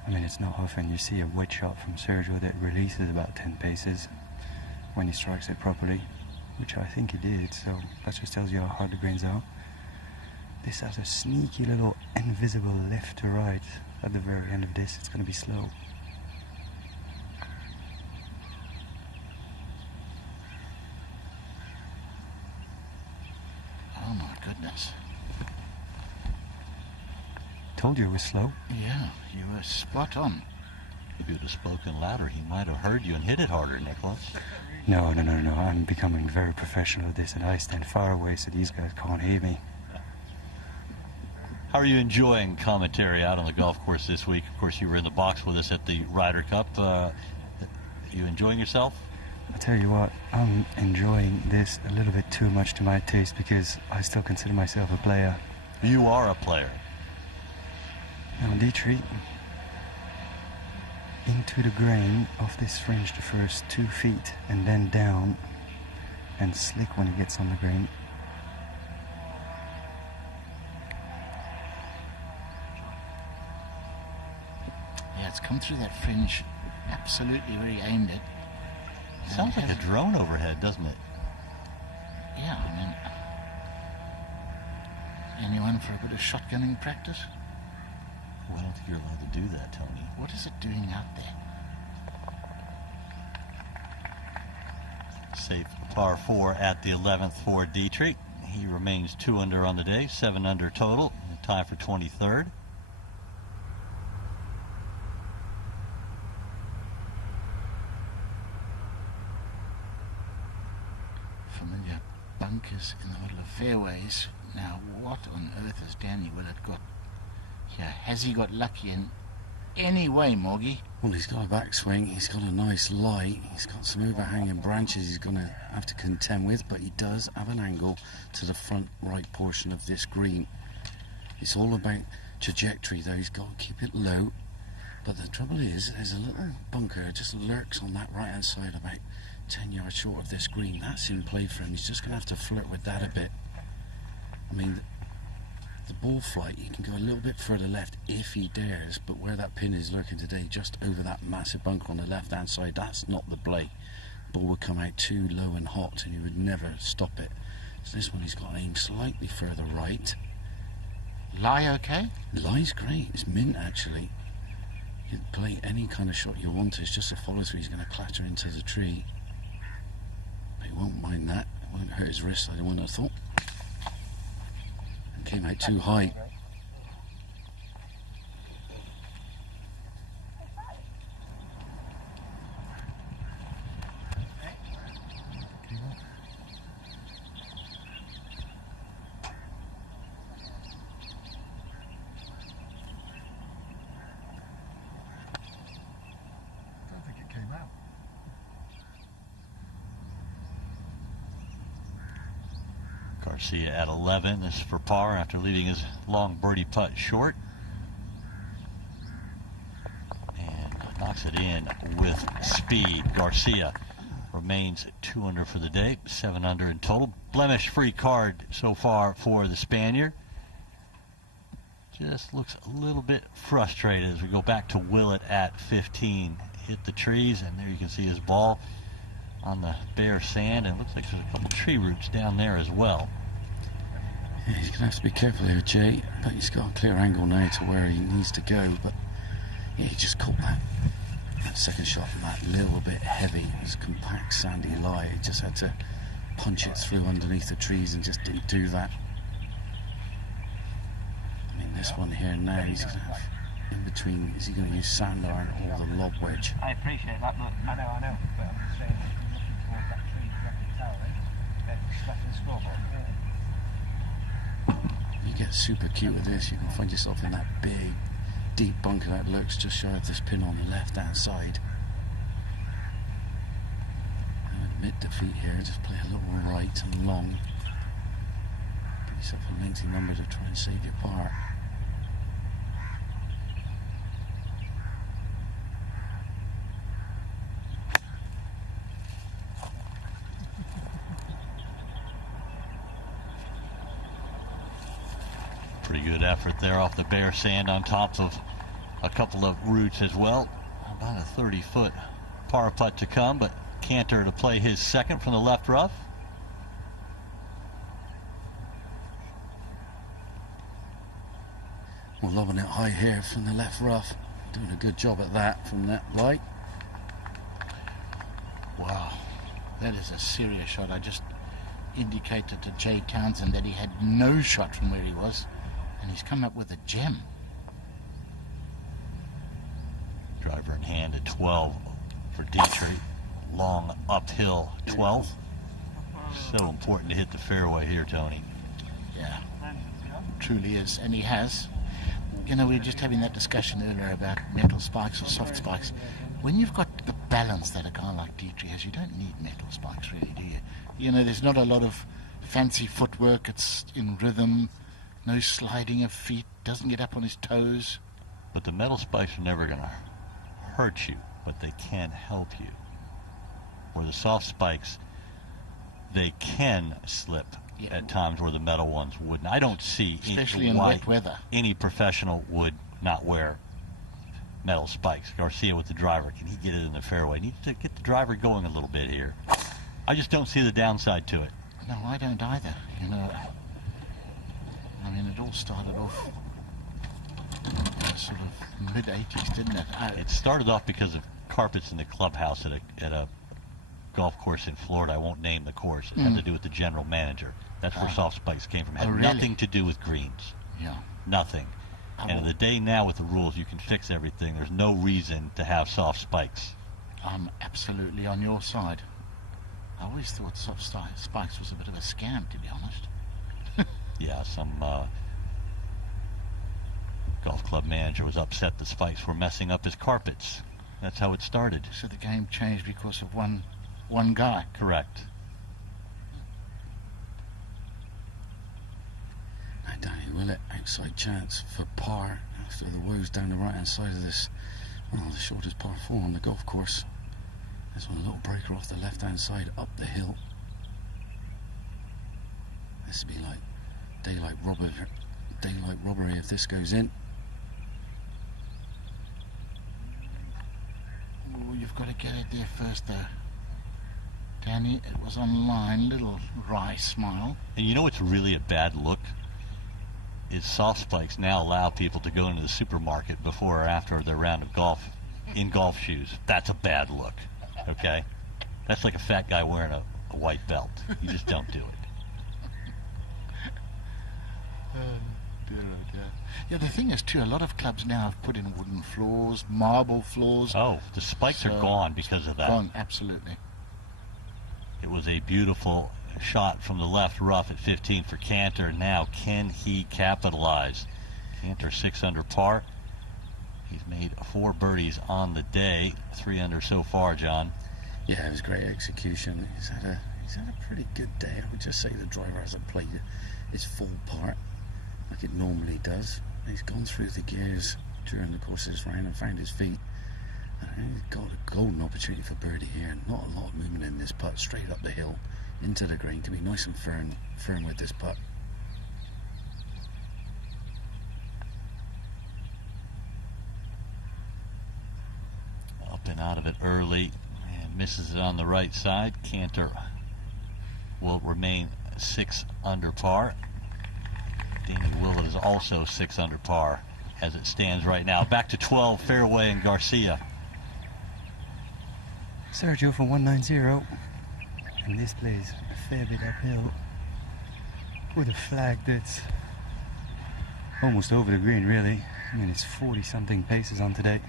I mean, it's not often you see a wedge shot from Sergio that releases about 10 paces when he strikes it properly, which I think he did, so that just tells you how hard the greens are. This has a sneaky little invisible left to right at the very end of this. It's going to be slow. Oh my goodness. Told you it was slow. Yeah, you were spot on. If you would have spoken louder, he might have heard you and hit it harder, Nicholas. No. I'm becoming very professional at this, and I stand far away so these guys can't hear me. How are you enjoying commentary out on the golf course this week? Of course, you were in the box with us at the Ryder Cup. You enjoying yourself? I tell you what, I'm enjoying this a little bit too much to my taste because I still consider myself a player. You are a player. Now, Detry, into the grain of this fringe the first 2 feet and then down and slick when he gets on the green. Yeah, it's come through that fringe absolutely where he aimed it. Sounds like a drone overhead, doesn't it? Yeah, I mean, anyone for a bit of shotgunning practice? Well, I don't think you're allowed to do that, Tony. What is it doing out there? Safe par 4 at the 11th for Detry. He remains 2 under on the day, 7 under total, tie for 23rd. Familiar bunkers in the middle of fairways. Now, what on earth has Danny Willett got here? Has he got lucky in any way, Morgie? Well, he's got a backswing, he's got a nice lie, he's got some overhanging branches he's going to have to contend with, but he does have an angle to the front right portion of this green. It's all about trajectory, though. He's got to keep it low. But the trouble is, there's a little bunker that just lurks on that right-hand side about 10 yards short of this green. That's in play for him. He's just going to have to flirt with that a bit. I mean, the ball flight, he can go a little bit further left if he dares, but where that pin is lurking today, just over that massive bunker on the left-hand side, that's not the play. Ball would come out too low and hot, and he would never stop it. So this one, he's got to aim slightly further right. Lie okay? Lie's great. It's mint, actually. You can play any kind of shot you want. It's just a follow through. He's going to clatter into the tree. But he won't mind that. It won't hurt his wrist, I wouldn't have thought. And came out too high. Garcia at 11. This is for par after leaving his long birdie putt short. And knocks it in with speed. Garcia remains 2 under for the day, 7 under in total. Blemish-free card so far for the Spaniard. Just looks a little bit frustrated as we go back to Willett at 15. Hit the trees, and there you can see his ball on the bare sand, and it looks like there's a couple tree roots down there as well. Yeah, he's going to have to be careful here, Jay. But he's got a clear angle now to where he needs to go. But yeah, he just caught that second shot from that little bit heavy. It was compact, sandy lie. He just had to punch it through underneath the trees and just didn't do that. I mean, this one here now, he's going to have in between. Is he going to use sand iron or the lob wedge? I appreciate that. Look, I know. But I'm just saying, looking towards that tree, the tower, left the scoreboard. You get super cute with this. You can find yourself in that big, deep bunker that lurks just shy of this pin on the left-hand side. And admit defeat here. Just play a little right and long. Put yourself a lengthy number to try and save your par. Pretty good effort there off the bare sand on top of a couple of roots as well. About a 30-foot par putt to come, but Cantor to play his second from the left rough. Well, lobbing it high here from the left rough. Doing a good job at that from that light. Wow, that is a serious shot. I just indicated to Jay Townsend that he had no shot from where he was, and he's come up with a gem. Driver in hand at 12 for Detry. Long uphill 12. So important to hit the fairway here, Tony. Yeah, truly is, and he has. You know, we were just having that discussion earlier about metal spikes or soft spikes. When you've got the balance that a guy like Detry has, you don't need metal spikes, really, do you? You know, there's not a lot of fancy footwork. It's in rhythm, no sliding of feet, doesn't get up on his toes. But the metal spikes are never going to hurt you, but they can help you. Where the soft spikes, they can slip at times where the metal ones wouldn't. I don't see especially in wet weather. Any professional would not wear metal spikes. Garcia with the driver, can he get it in the fairway? Needs to get the driver going a little bit here. I just don't see the downside to it. No, I don't either. You know, I mean, it all started off sort of mid-80s, didn't it? It started off because of carpets in the clubhouse at a golf course in Florida. I won't name the course. It had to do with the general manager. That's where soft spikes came from. It had nothing to do with greens. Yeah. Nothing. And in the day now with the rules, you can fix everything. There's no reason to have soft spikes. I'm absolutely on your side. I always thought soft spikes was a bit of a scam, to be honest. Yeah, some golf club manager was upset the spikes were messing up his carpets. That's how it started. So the game changed because of one guy. Correct. Now Danny Willett, outside chance for par after the woes down the right hand side of this, well, the shortest par 4 on the golf course. There's one little breaker off the left hand side up the hill. This would be like daylight robbery if this goes in. Oh, you've got to get it there first, though. Danny, it was on line, little wry smile. And you know it's really a bad look? is soft spikes now allow people to go into the supermarket before or after their round of golf in golf shoes. That's a bad look, okay? That's like a fat guy wearing a white belt. You just don't do it. Dear, oh dear. Yeah, the thing is too, a lot of clubs now have put in wooden floors, marble floors. Oh, the spikes are gone because of that. Gone, absolutely. It was a beautiful shot from the left rough at 15 for Cantor. Now, can he capitalize? Cantor 6 under par. He's made 4 birdies on the day, 3 under so far, John. Yeah, it was great execution. He's had a pretty good day. I would just say the driver hasn't played his full part like it normally does. He's gone through the gears during the course of this round and found his feet. And he's got a golden opportunity for birdie here. Not a lot of movement in this putt, straight up the hill into the green to be nice and firm with this putt. Up and out of it early and misses it on the right side. Cantor will remain 6 under par. Danny Willett is also 6 under par as it stands right now. Back to 12, fairway and Garcia. Sergio for 190, and this plays a fair bit uphill with a flag that's almost over the green, really. I mean, it's 40-something paces on today.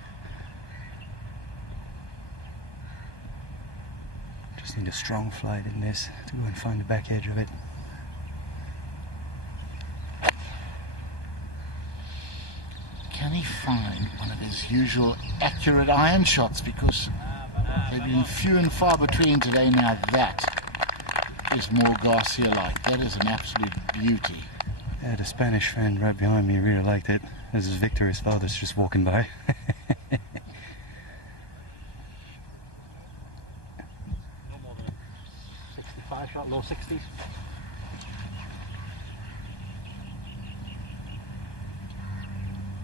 Just need a strong flight in this to go and find the back edge of it. Can he find one of his usual accurate iron shots? Because they've been few and far between today. Now that is more Garcia-like. That is an absolute beauty. Yeah, the Spanish fan right behind me really liked it. This is Victor, his father's just walking by. No more than 65 shot, low 60s.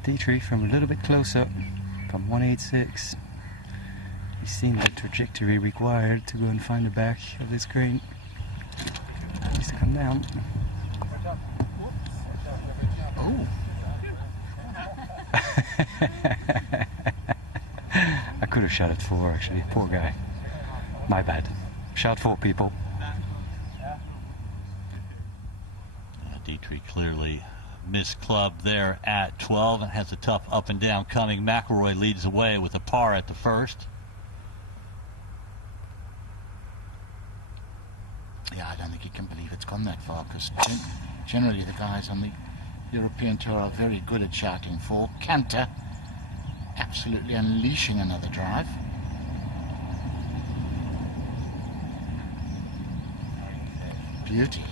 Detry from a little bit closer, from 186. He's seen the trajectory required to go and find the back of this green. He needs to come down. Oh. I could have shot at 4, actually. Poor guy. My bad. Shot 4, people. Detry clearly misclubbed there at 12 and has a tough up and down coming. McIlroy leads the way with a par at the first. Yeah, I don't think you can believe it's gone that far, because generally the guys on the European Tour are very good at shouting for. Cantor absolutely unleashing another drive. Beauty.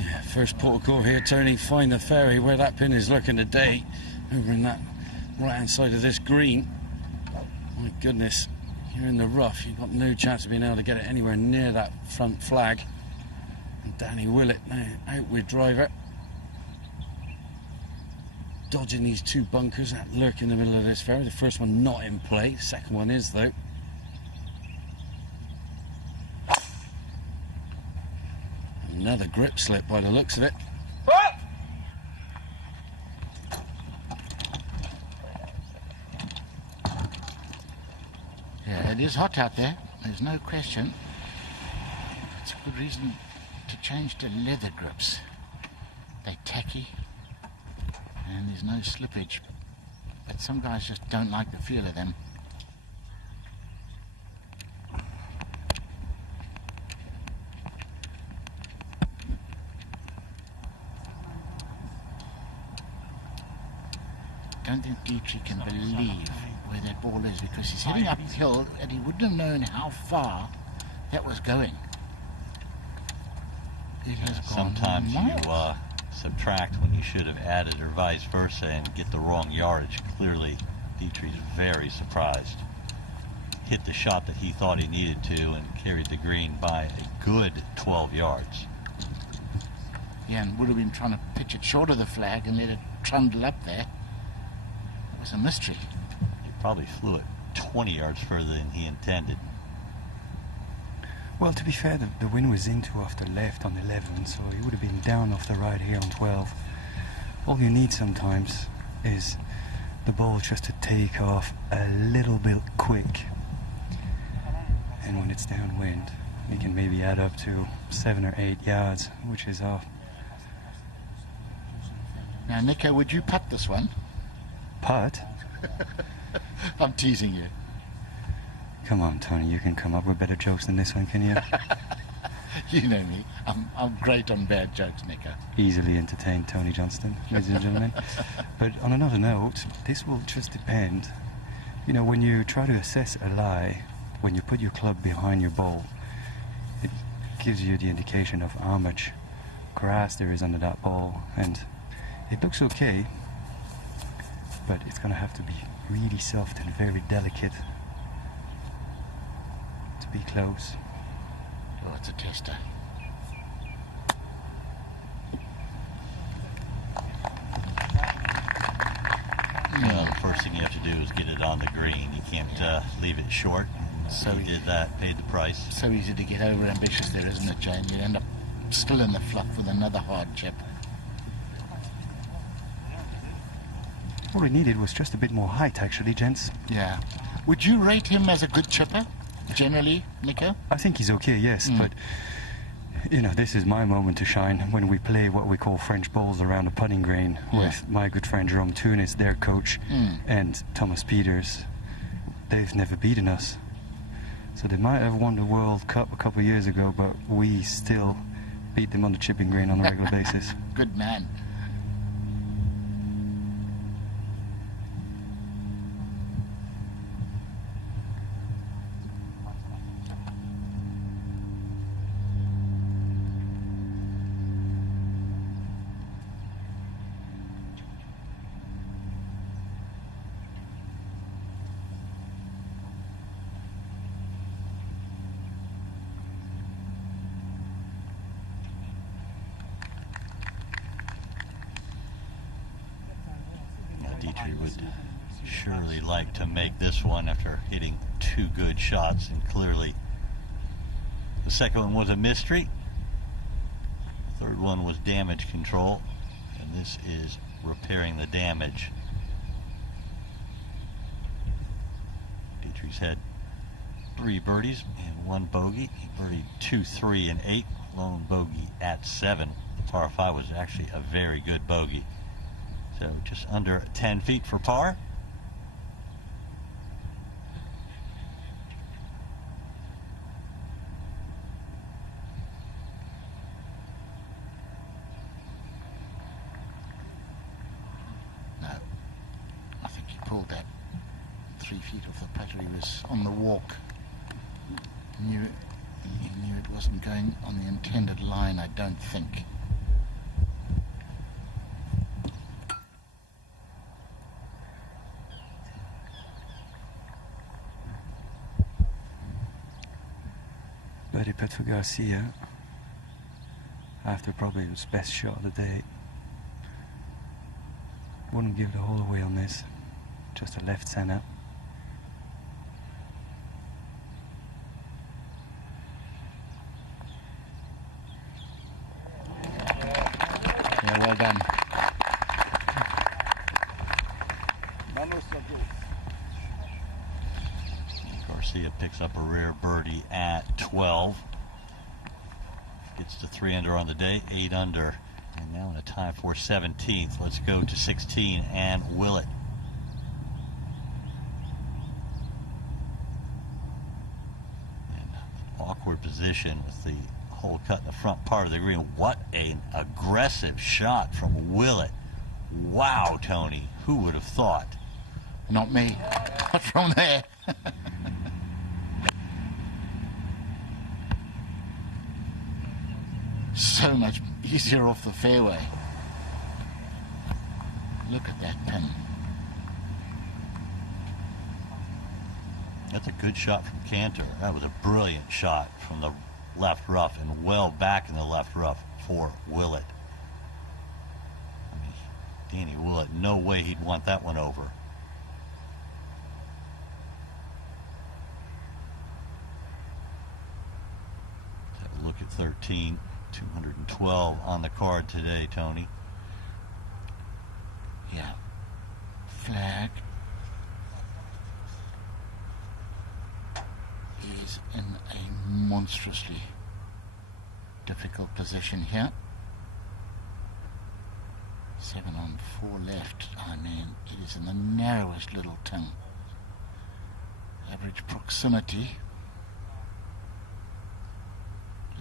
Yeah, first port of call here, Tony. Find the fairway where that pin is looking today, over in that right-hand side of this green. My goodness, you're in the rough. You've got no chance of being able to get it anywhere near that front flag. And Danny Willett now out with driver, dodging these 2 bunkers that lurk in the middle of this fairway. The first one not in play, the second one is though. Another grip slip by the looks of it. Yeah, it is hot out there. There's no question. It's a good reason to change to leather grips. They're tacky and there's no slippage. But some guys just don't like the feel of them. I don't think Detry can believe where that ball is, because he's heading uphill and he wouldn't have known how far that was going. It has gone Sometimes miles. you subtract when you should have added, or vice versa, and get the wrong yardage. Clearly, Detry's very surprised. Hit the shot that he thought he needed to and carried the green by a good 12 yards. Yeah, and would have been trying to pitch it short of the flag and let it trundle up there. It was a mystery. He probably flew it 20 yards further than he intended. Well, to be fair, the wind was into off the left on 11, so he would have been down off the right here on 12. All you need sometimes is the ball just to take off a little bit quick. And when it's downwind, you can maybe add up to 7 or 8 yards, which is off. Now, Nico, would you putt this one? Putt? I'm teasing you. Come on, Tony, you can come up with better jokes than this one, can you? You know me. I'm great on bad jokes, Nico. Easily entertained, Tony Johnston, ladies and gentlemen. But on another note, this will just depend. You know, when you try to assess a lie, when you put your club behind your ball, it gives you the indication of how much grass there is under that ball. And it looks okay, but it's going to have to be really soft and very delicate to be close. Oh, it's a tester. Well, the first thing you have to do is get it on the green. You can't leave it short. So he did that, paid the price. So easy to get over ambitious there, isn't it, Jane? You end up still in the fluff with another hard chip. All he needed was just a bit more height, actually, gents. Yeah. Would you rate him as a good chipper, generally, Nico? I think he's okay, yes, but, you know, this is my moment to shine when we play what we call French bowls around a putting green with my good friend Jerome Tunis, their coach, and Thomas Peters. They've never beaten us. So they might have won the World Cup a couple of years ago, but we still beat them on the chipping green on a regular basis. Good man. Detry would surely like to make this one after hitting 2 good shots, and clearly the second one was a mystery. The third one was damage control, and this is repairing the damage. Detry's had 3 birdies and 1 bogey. He birdied 2, 3, and 8. Lone bogey at 7. The par 5 was actually a very good bogey. So just under 10 feet for par. No, I think he pulled that 3 feet off the putter. He was on the walk. He knew it wasn't going on the intended line, I don't think. Birdie putt for Garcia after probably his best shot of the day. Wouldn't give the hole away on this, just a left centre. Yeah, well done. Garcia picks up a rare birdie at 12. Gets to 3 under on the day, 8 under. And now in a tie for 17th. Let's go to 16 and Willett. In an awkward position with the hole cut in the front part of the green. What an aggressive shot from Willett. Wow, Tony. Who would have thought? Not me. Not from there. So much easier off the fairway. Look at that pin. That's a good shot from Cantor. That was a brilliant shot from the left rough and well back in the left rough for Willett. I mean, Danny Willett, no way he'd want that one over. at 13, 212 on the card today, Tony. Yeah. Flag. He's in a monstrously difficult position here. 7 on 4 left. I mean, it is in the narrowest little tongue. Average proximity.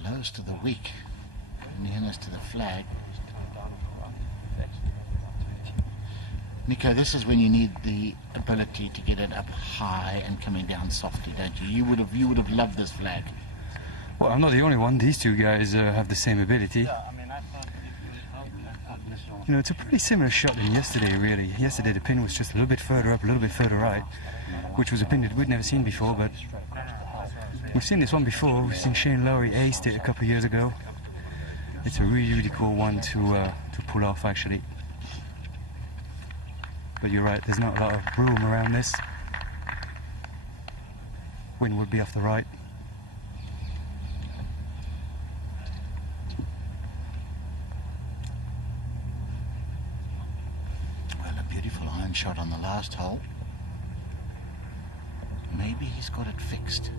Lowest to the weak. Nearness to the flag. Nico, this is when you need the ability to get it up high and coming down softly, don't you? You would have loved this flag. Well, I'm not the only one. These two guys have the same ability. You know, it's a pretty similar shot than yesterday, really. Yesterday the pin was just a little bit further up, a little bit further right, which was a pin that we'd never seen before, but we've seen this one before. We've seen Shane Lowry aced it a couple of years ago. It's a really, really cool one to pull off, actually. But you're right, there's not a lot of room around this. Wind would be off the right. Well, a beautiful iron shot on the last hole. Maybe he's got it fixed.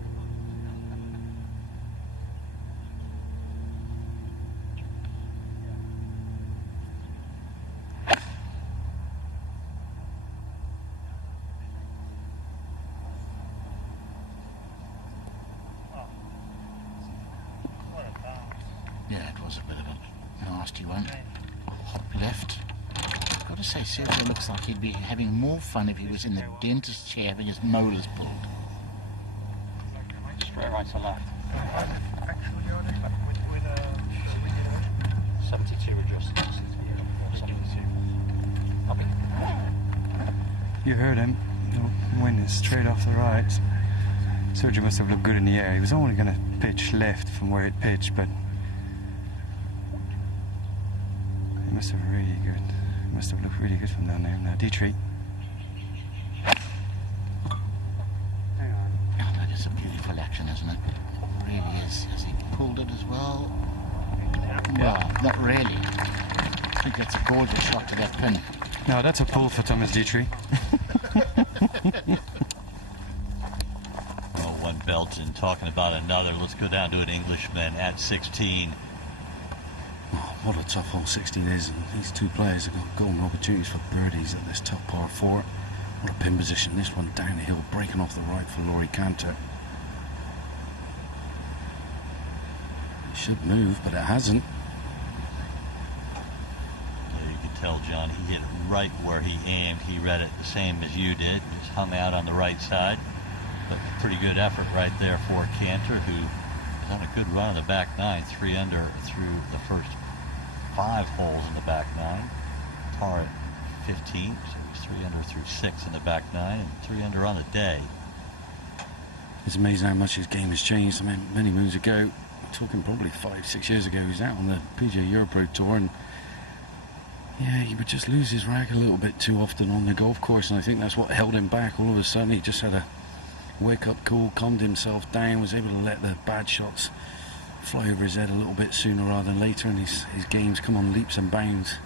Sergio looks like he'd be having more fun if he was in the dentist's chair having his molars pulled. Straight right to left. 72 adjustments. 72. You heard him. The wind is straight off the right. Sergio must have looked good in the air. He was only going to pitch left from where it pitched, but he must have really good. Must have looked really good from down there. Now, Detry. Oh, that is a beautiful action, isn't it? It really is. Has he pulled it as well? Well, not really. I think that's a gorgeous shot to that pin. No, that's a pull for Thomas Detry. Well, one Belgian talking about another. Let's go down to an Englishman at 16. Oh, what a tough hole 16 is, and these two players have got golden opportunities for birdies at this top par 4. What a pin position. This one down the hill, breaking off the right for Morikawa. It should move, but it hasn't. You can tell, John, he hit it right where he aimed. He read it the same as you did. Just hung out on the right side. But pretty good effort right there for Cantor, who was on a good run in the back 9, 3 under through the first 5 holes in the back 9. Par at 15, so he's 3 under through 6 in the back 9, and 3 under on the day. It's amazing how much his game has changed. I mean, many moons ago, I'm talking probably 5-6 years ago, he was out on the PGA Europro Tour, and yeah, he would just lose his rag a little bit too often on the golf course, and I think that's what held him back. All of a sudden, he just had a wake-up call, calmed himself down, was able to let the bad shots fly over his head a little bit sooner rather than later, and his game's come on leaps and bounds.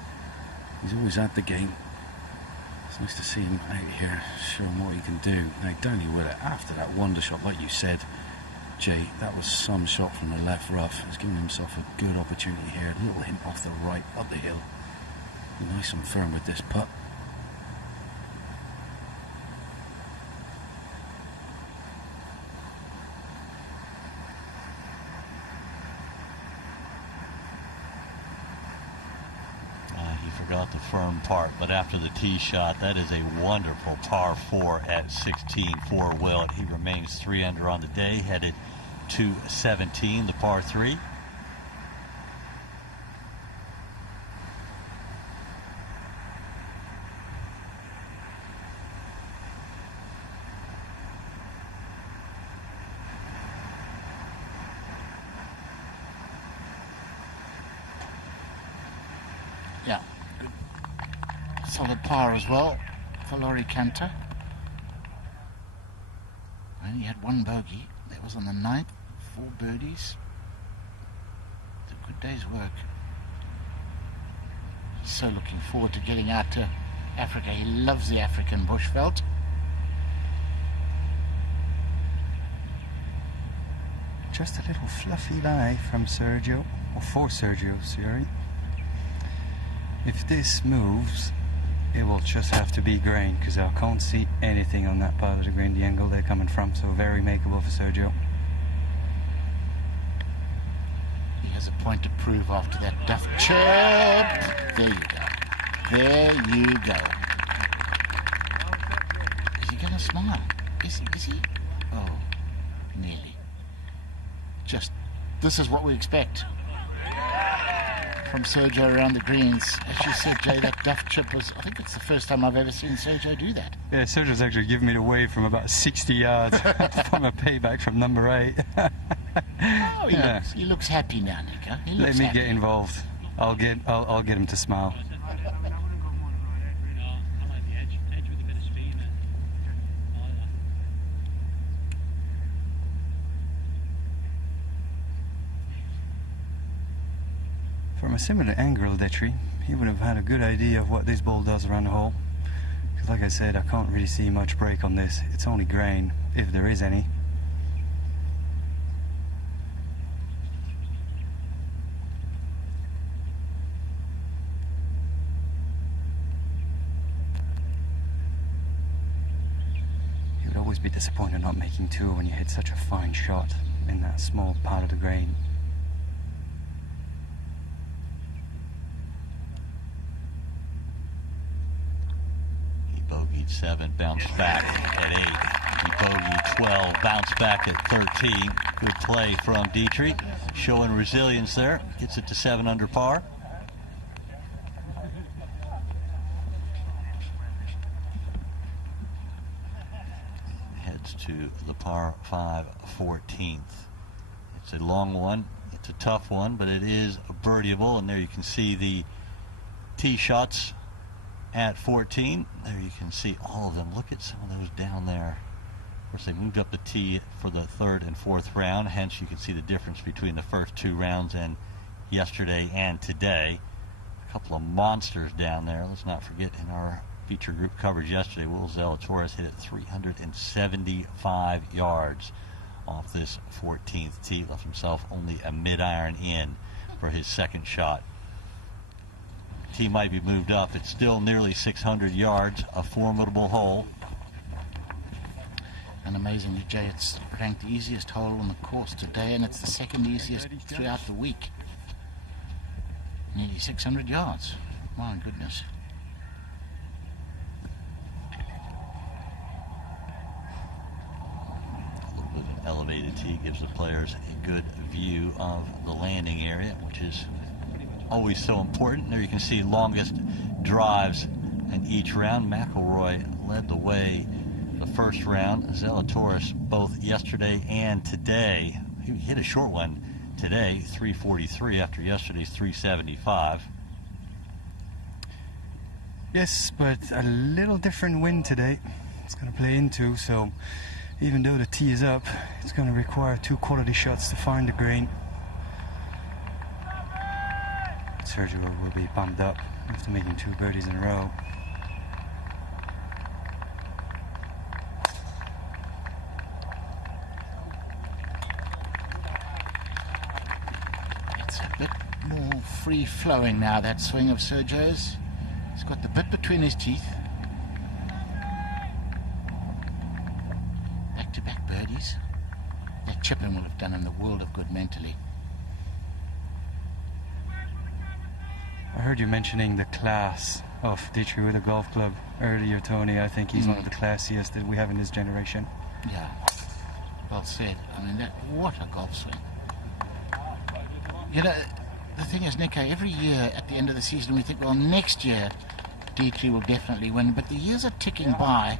He's always had the game. It's nice to see him out here showing what he can do. Now, Danny Willett, after that wonder shot, like you said, Jay, that was some shot from the left rough. He's giving himself a good opportunity here. A little hint off the right, up the hill. Nice and firm with this putt. Forgot the firm part, but after the tee shot, that is a wonderful par 4 at 16 for Willett. He remains 3 under on the day, headed to 17, the par 3. Yeah. Solid par as well for Morikawa. Only had 1 bogey. That was on the 9th. 4 birdies. good day's work. So looking forward to getting out to Africa. He loves the African bushveld. Just a little fluffy lie from Sergio, or for Sergio, sorry. If this moves, it will just have to be grain, because I can't see anything on that part of the green, the angle they're coming from, so very makeable for Sergio. He has a point to prove after that duff chip. There you go. There you go. Is he going to smile? Is he? Oh, nearly. Just, this is what we expect from Sergio around the greens. As you said, Jay, that duff chip was, I think it's the first time I've ever seen Sergio do that. Yeah, Sergio's actually giving me the wave from about 60 yards from a payback from number 8. Oh, he looks happy now, Nico. He looks Let me happy. get involved. I'll get him to smile. From a similar angle, Detry, he would have had a good idea of what this ball does around the hole. Because like I said, I can't really see much break on this. It's only grain, if there is any. You would always be disappointed not making 2 when you hit such a fine shot in that small part of the grain. Bogeyed 7, bounced back at 8. He bogeyed 12, bounced back at 13. Good play from Detry, showing resilience there. Gets it to 7 under par. Heads to the par 5 14th. It's a long one. It's a tough one, but it is birdieable, and there you can see the tee shots at 14. There you can see all of them. Look at some of those down there. Of course, they moved up the tee for the 3rd and 4th round, hence you can see the difference between the first 2 rounds and yesterday and today. A couple of monsters down there. Let's not forget, in our feature group coverage yesterday, Will Zalatoris hit it 375 yards off this 14th tee. Left himself only a mid-iron in for his second shot. Tee might be moved up. It's still nearly 600 yards, a formidable hole. And amazingly, Jay, it's ranked the easiest hole on the course today, and it's the 2nd easiest throughout the week. Nearly 600 yards. My goodness. A little bit of an elevated tee gives the players a good view of the landing area, which is always so important. There you can see longest drives in each round. McIlroy led the way the first round. Zalatoris both yesterday and today. He hit a short one today, 343 after yesterday's 375. Yes, but a little different wind today. It's going to play into, so even though the tee is up, it's going to require 2 quality shots to find the green. Sergio will be pumped up after making 2 birdies in a row. It's a bit more free-flowing now, that swing of Sergio's. He's got the bit between his teeth. Back-to-back birdies. That chipping will have done him the world of good mentally. I heard you mentioning the class of Detry with a golf club earlier, Tony. I think he's one of the classiest that we have in this generation. Yeah, well said. I mean, what a golf swing. You know, the thing is, Nico, every year at the end of the season we think, well, next year Detry will definitely win, but the years are ticking by.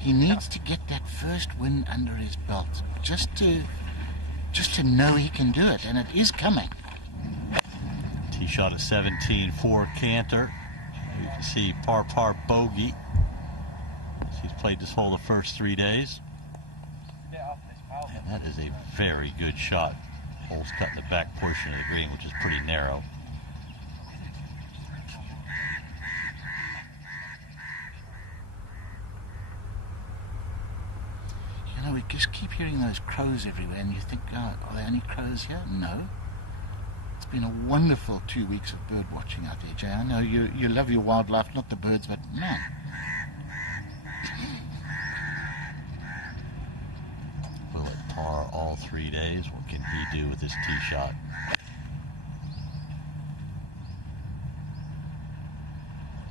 He needs to get that first win under his belt just to know he can do it, and it is coming. Tee shot at 17 for Cantor. You can see par bogey. He's played this hole the first 3 days. And that is a very good shot. Holes cut in the back portion of the green, which is pretty narrow. You know, we just keep hearing those crows everywhere, and you think, oh, are there any crows here? No. It's been a wonderful 2 weeks of bird watching out there, Jay. I know you love your wildlife, not the birds, but man. Will it par all 3 days? What can he do with this tee shot?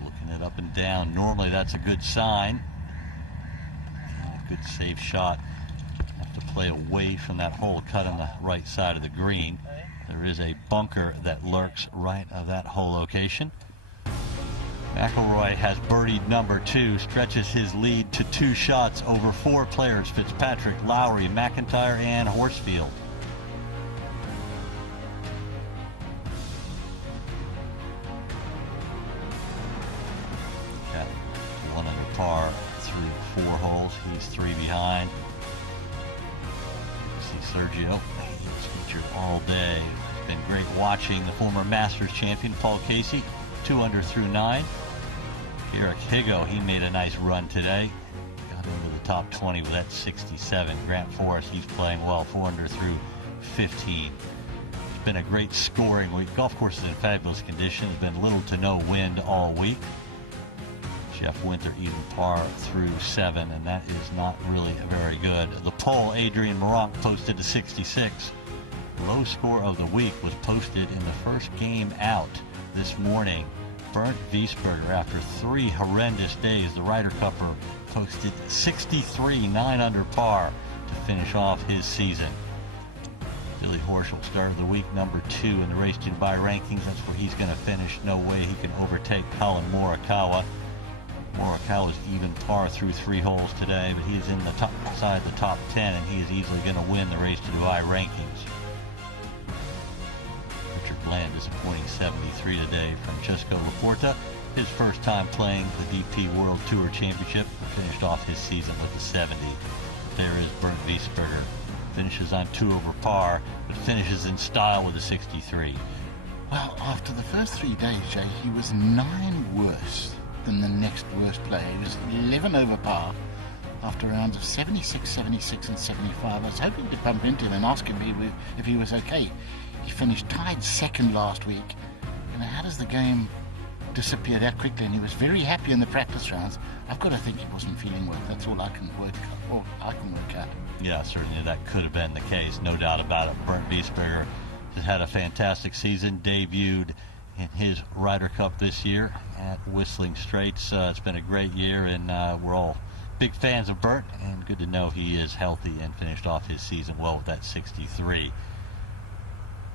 Looking it up and down. Normally that's a good sign. A good safe shot. Have to play away from that hole cut on the right side of the green. There is a bunker that lurks right of that hole location. McIlroy has birdied number 2, stretches his lead to 2 shots over 4 players: Fitzpatrick, Lowry, McIntyre, and Horsfield. Got 1 under par through 4 holes. He's 3 behind. You see Sergio. He's featured all day. It's been great watching the former Masters champion Paul Casey, 2 under through 9. Eric Higo, he made a nice run today. Got into the top 20 with that 67. Grant Forrest, he's playing well, 4 under through 15. It's been a great scoring week. Golf course is in fabulous condition. There's been little to no wind all week. Jeff Winter even par through 7, and that is not really very good. The pole, Adrian Meronk posted to 66. Low score of the week was posted in the first game out this morning. Bernd Wiesberger, after 3 horrendous days, the Ryder Cupper posted 63, 9 under par to finish off his season. Billy Horschel started the week number 2 in the Race to Dubai rankings. That's where he's going to finish. No way he can overtake Collin Morikawa. Morikawa's even par through 3 holes today, but he's in the top side of the top 10, and he is easily going to win the Race to Dubai rankings. Bland disappointing 73 today. Francesco Laporta, his first time playing the DP World Tour Championship, finished off his season with a 70. There is Bernd Wiesberger, finishes on 2 over par, but finishes in style with a 63. Well, after the first 3 days, Jay, he was 9 worse than the next worst player. He was 11 over par after rounds of 76, 76, and 75. I was hoping to bump into him and ask him if he was okay. He finished tied 2nd last week. You know, how does the game disappear that quickly? And he was very happy in the practice rounds. I've got to think he wasn't feeling well. That's all I can work out. Yeah, certainly that could have been the case, no doubt about it. Bernd Wiesberger has had a fantastic season, debuted in his Ryder Cup this year at Whistling Straits. It's been a great year, and we're all big fans of Bernd, and good to know he is healthy and finished off his season well with that 63.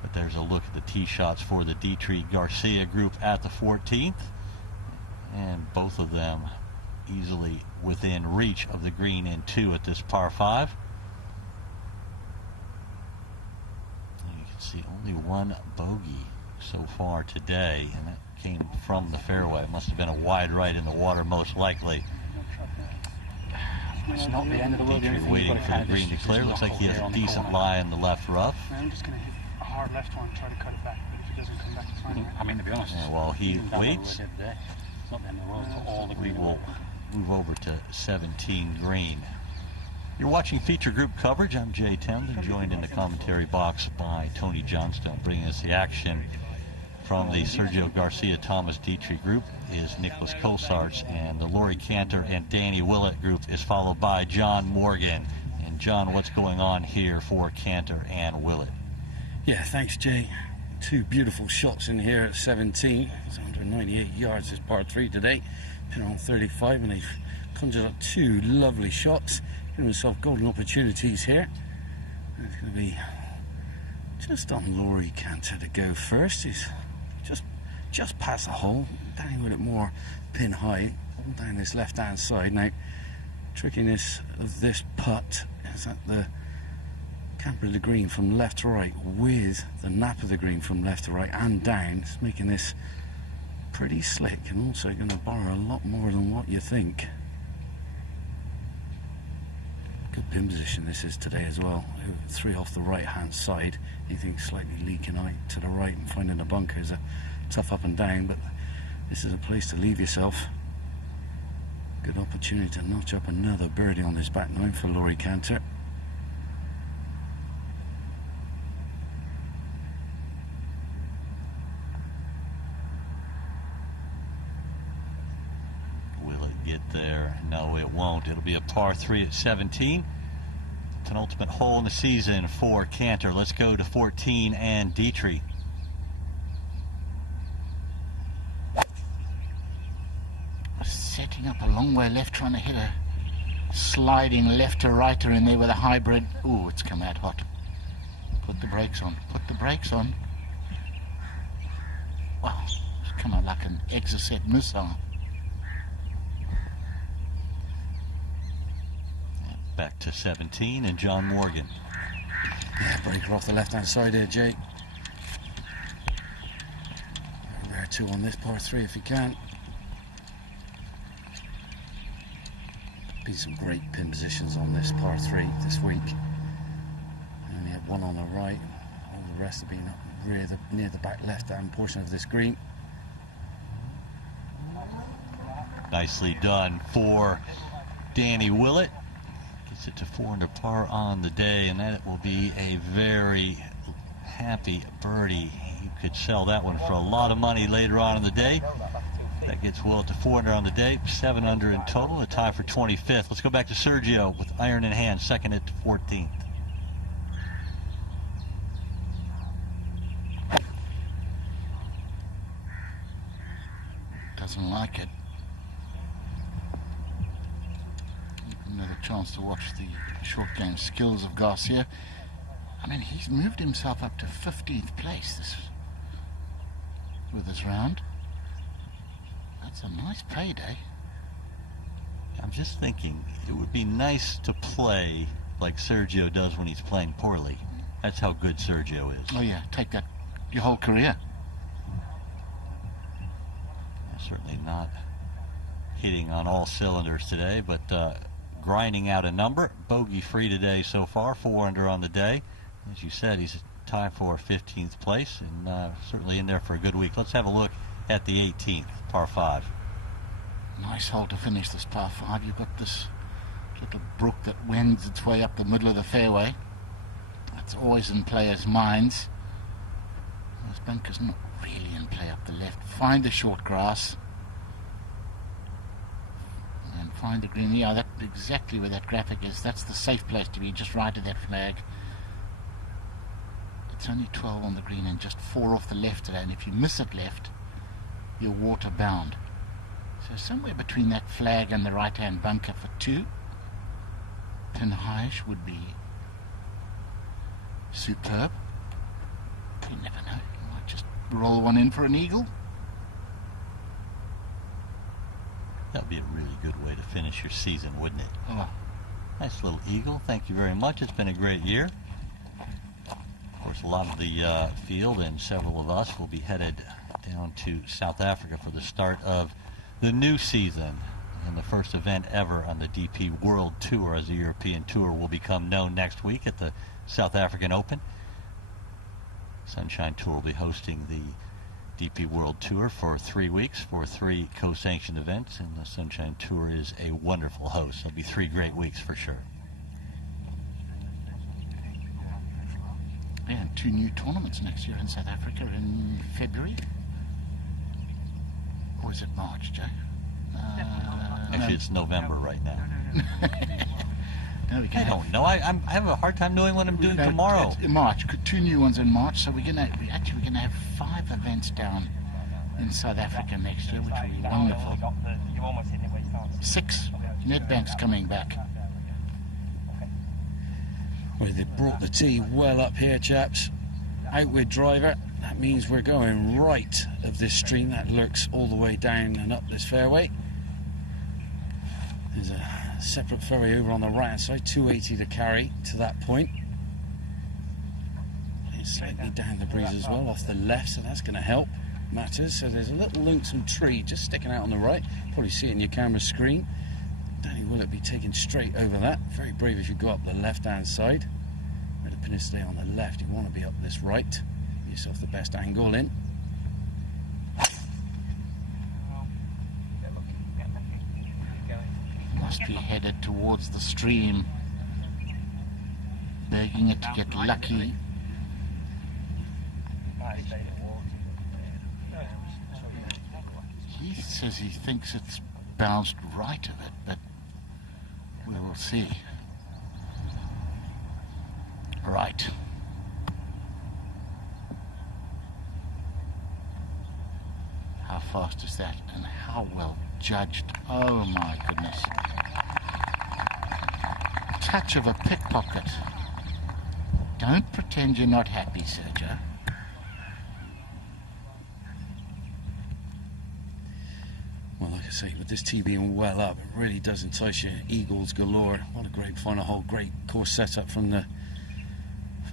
But there's a look at the tee shots for the Detry Garcia group at the 14th. And both of them easily within reach of the green in 2 at this par 5. And you can see only 1 bogey so far today, and that came from the fairway. It must have been a wide right in the water, most likely. It's not the end of the world. Detry waiting for the green to clear. Looks like he has a decent lie in the left rough. I'm just going to hit a hard left one and try to cut it back, but if he doesn't come back, it's fine. I mean, to be honest, while he waits, it's not the end of the world. All the green we will move over to 17 green. You're watching feature group coverage. I'm Jay Townsend, joined in the commentary box by Tony Johnstone. Bringing us the action from the Sergio Garcia Thomas Detry group is Nicholas Colsaerts, and the Laurie Cantor and Danny Willett group is followed by John Morgan. And John, what's going on here for Cantor and Willett? Yeah, thanks, Jay. 2 beautiful shots in here at 17. It's 198 yards, this par 3 today. Pin on 35, and they've conjured up 2 lovely shots. Giving themselves golden opportunities here. And it's going to be just on Laurie Cantor to go first. He's just past the hole. Danny Willett more pin high, all down this left-hand side. Now, trickiness of this putt is that the camber of the green from left to right with the nap of the green from left to right and down. It's making this pretty slick, and also going to borrow a lot more than what you think. Good pin position this is today as well. 3 off the right hand side. Anything slightly leaking out to the right and finding a bunker is a tough up and down, but this is a place to leave yourself. Good opportunity to notch up another birdie on this back nine for Laurie Cantor. Will it get there? No, it won't. It'll be a par 3 at 17. Penultimate hole in the season for Cantor. Let's go to 14 and Detry. Setting up a long way left, trying to hit a sliding left to righter in there with a hybrid. Ooh, it's come out hot. Put the brakes on. Put the brakes on. Wow, it's come out like an Exocet missile. Back to 17 and John Morgan. Yeah, breaker off the left hand side here, Jake. Rare 2 on this par 3 if you can. Been some great pin positions on this par 3 this week. Only had 1 on the right. All the rest have been up near the back left hand portion of this green. Nicely done for Danny Willett. Gets it to 4 under par on the day, and that will be a very happy birdie. You could sell that one for a lot of money later on in the day. That gets Willett to 4 under on the day, 7 under in total, a tie for 25th. Let's go back to Sergio with iron in hand, second at 14th. Doesn't like it. Another chance to watch the short game skills of Garcia. I mean, he's moved himself up to 15th place with this round. That's a nice payday. I'm just thinking it would be nice to play like Sergio does when he's playing poorly. That's how good Sergio is. Oh yeah, take that your whole career. Certainly not hitting on all cylinders today, but grinding out a number. Bogey free today so far, 4 under on the day. As you said, he's tied for 15th place and certainly in there for a good week. Let's have a look at the 18th, par 5. Nice hole to finish this par 5. You've got this little brook that wends its way up the middle of the fairway. That's always in players' minds. This bunker's not really in play up the left. Find the short grass and find the green. Yeah, that's exactly where that graphic is. That's the safe place to be, just right at that flag. It's only 12 on the green and just 4 off the left today, and if you miss it left, you're water bound. So somewhere between that flag and the right hand bunker for 2, pin highish would be superb. You never know, you might just roll one in for an eagle. That would be a really good way to finish your season, wouldn't it? Oh. Nice little eagle. Thank you very much. It's been a great year. Of course, a lot of the field and several of us will be headed down to South Africa for the start of the new season and the first event ever on the DP World Tour, as the European Tour will become known next week at the South African Open. Sunshine Tour will be hosting the DP World Tour for 3 weeks for 3 co-sanctioned events, and the Sunshine Tour is a wonderful host. It'll be 3 great weeks for sure. Yeah, and 2 new tournaments next year in South Africa in February. Or is it March, Joe? Actually, it's November right now. No, I don't know. I have a hard time knowing what I'm doing tomorrow. It's in March. 2 new ones in March. So we're gonna have 5 events down in South Africa next year, which will be wonderful. 6. Nedbank's coming back. Well, they brought the tee well up here, chaps. Outward driver. That means we're going right of this stream that lurks all the way down and up this fairway. There's a separate fairway over on the right hand side, 280 to carry to that point. It's slightly down the breeze as well off the left, so that's going to help matters. So there's a little lonesome tree just sticking out on the right. Probably see it in your camera screen. Danny Willett be taking straight over that. Very brave if you go up the left-hand side. Where the pin is stay on the left, you want to be up this right. Give yourself the best angle in. Must be headed towards the stream, begging it to get lucky. He says he thinks it's bounced right of it, but we will see. Right. How fast is that, and how well judged? Oh my goodness. Touch of a pickpocket. Don't pretend you're not happy, Sergio. Well, like I say, with this tee being well up, it really does entice you. Eagles galore. What a great final hole. Great course setup from the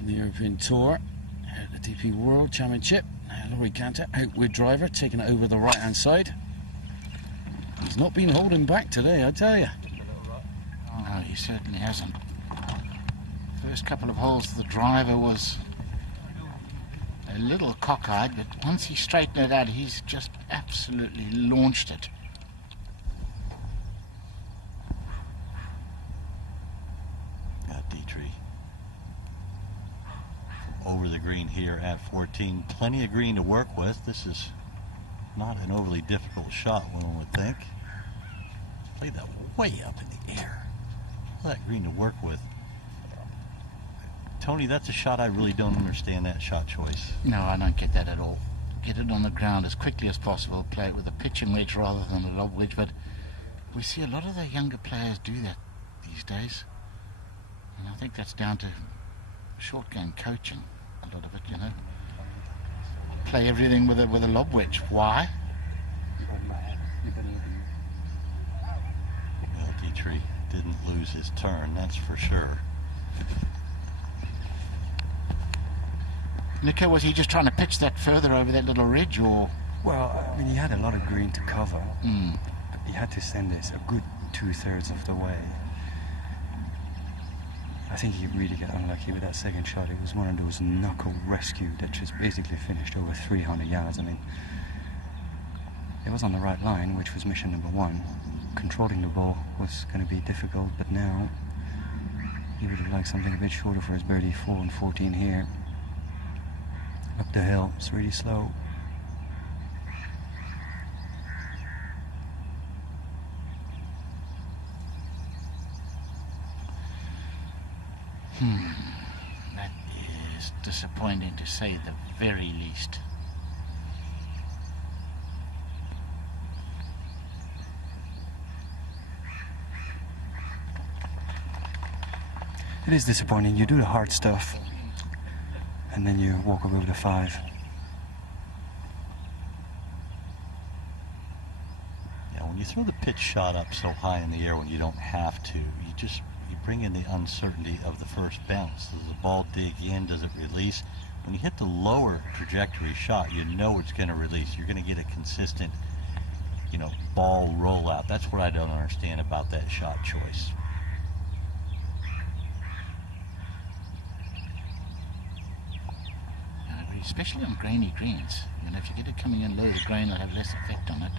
European Tour. The DP World Championship. Laurie Cantor, outward driver, taking it over the right-hand side. He's not been holding back today, I tell you. No, he certainly hasn't. First couple of holes, the driver was a little cockeyed, but once he straightened it out, he's just absolutely launched it. Detry. Over the green here at 14. Plenty of green to work with. This is not an overly difficult shot, one would think. Played that way up in the air. All that green to work with. Tony, that's a shot I really don't understand, that shot choice. No, I don't get that at all. Get it on the ground as quickly as possible, play it with a pitching wedge rather than a lob wedge, but we see a lot of the younger players do that these days. And I think that's down to short game coaching, a lot of it, you know. Play everything with a lob wedge. Why? Well, Detry didn't lose his turn, that's for sure. Nico, was he just trying to pitch that further over that little ridge, or? Well, I mean, he had a lot of green to cover, but he had to send this a good 2/3 of the way. I think he really got unlucky with that second shot. It was one of those knuckle rescue that just basically finished over 300 yards. I mean, it was on the right line, which was mission number one. Controlling the ball was going to be difficult, but now he would have liked something a bit shorter for his birdie. 4 and 14 here. Up the hill, it's really slow. That is disappointing to say the very least. It is disappointing. You do the hard stuff, and then you walk away with a 5. Yeah, when you throw the pitch shot up so high in the air when you don't have to, you bring in the uncertainty of the first bounce. Does the ball dig in? Does it release? When you hit the lower trajectory shot, you know it's going to release. You're going to get a consistent, ball rollout. That's what I don't understand about that shot choice. Especially on grainy greens. If you get it coming in low, the grain will have less effect on it.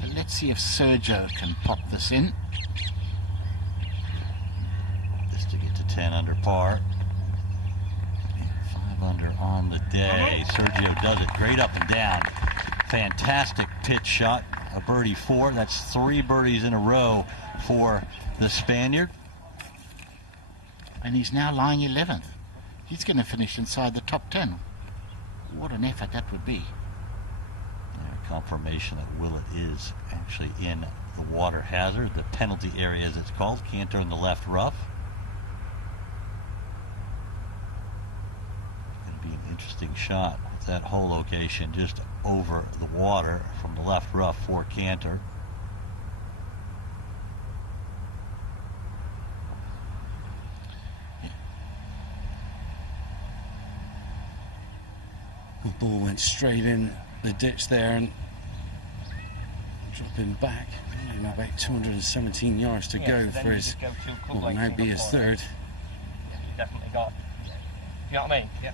But let's see if Sergio can pop this in. Just to get to 10 under par. 5 under on the day. Sergio does it great up and down. Fantastic pitch shot. A birdie 4. That's 3 birdies in a row for the Spaniard. And he's now lying 11th. He's going to finish inside the top 10. What an effort that would be. Confirmation that Willett is actually in the water hazard, the penalty area as it's called. Cantor in the left rough. Going to be an interesting shot with that whole location just over the water from the left rough for Cantor. The ball went straight in the ditch there, and dropping back. Only about 217 yards to go for his, what will now be his third. Yeah, definitely got. You know what I mean? Yeah.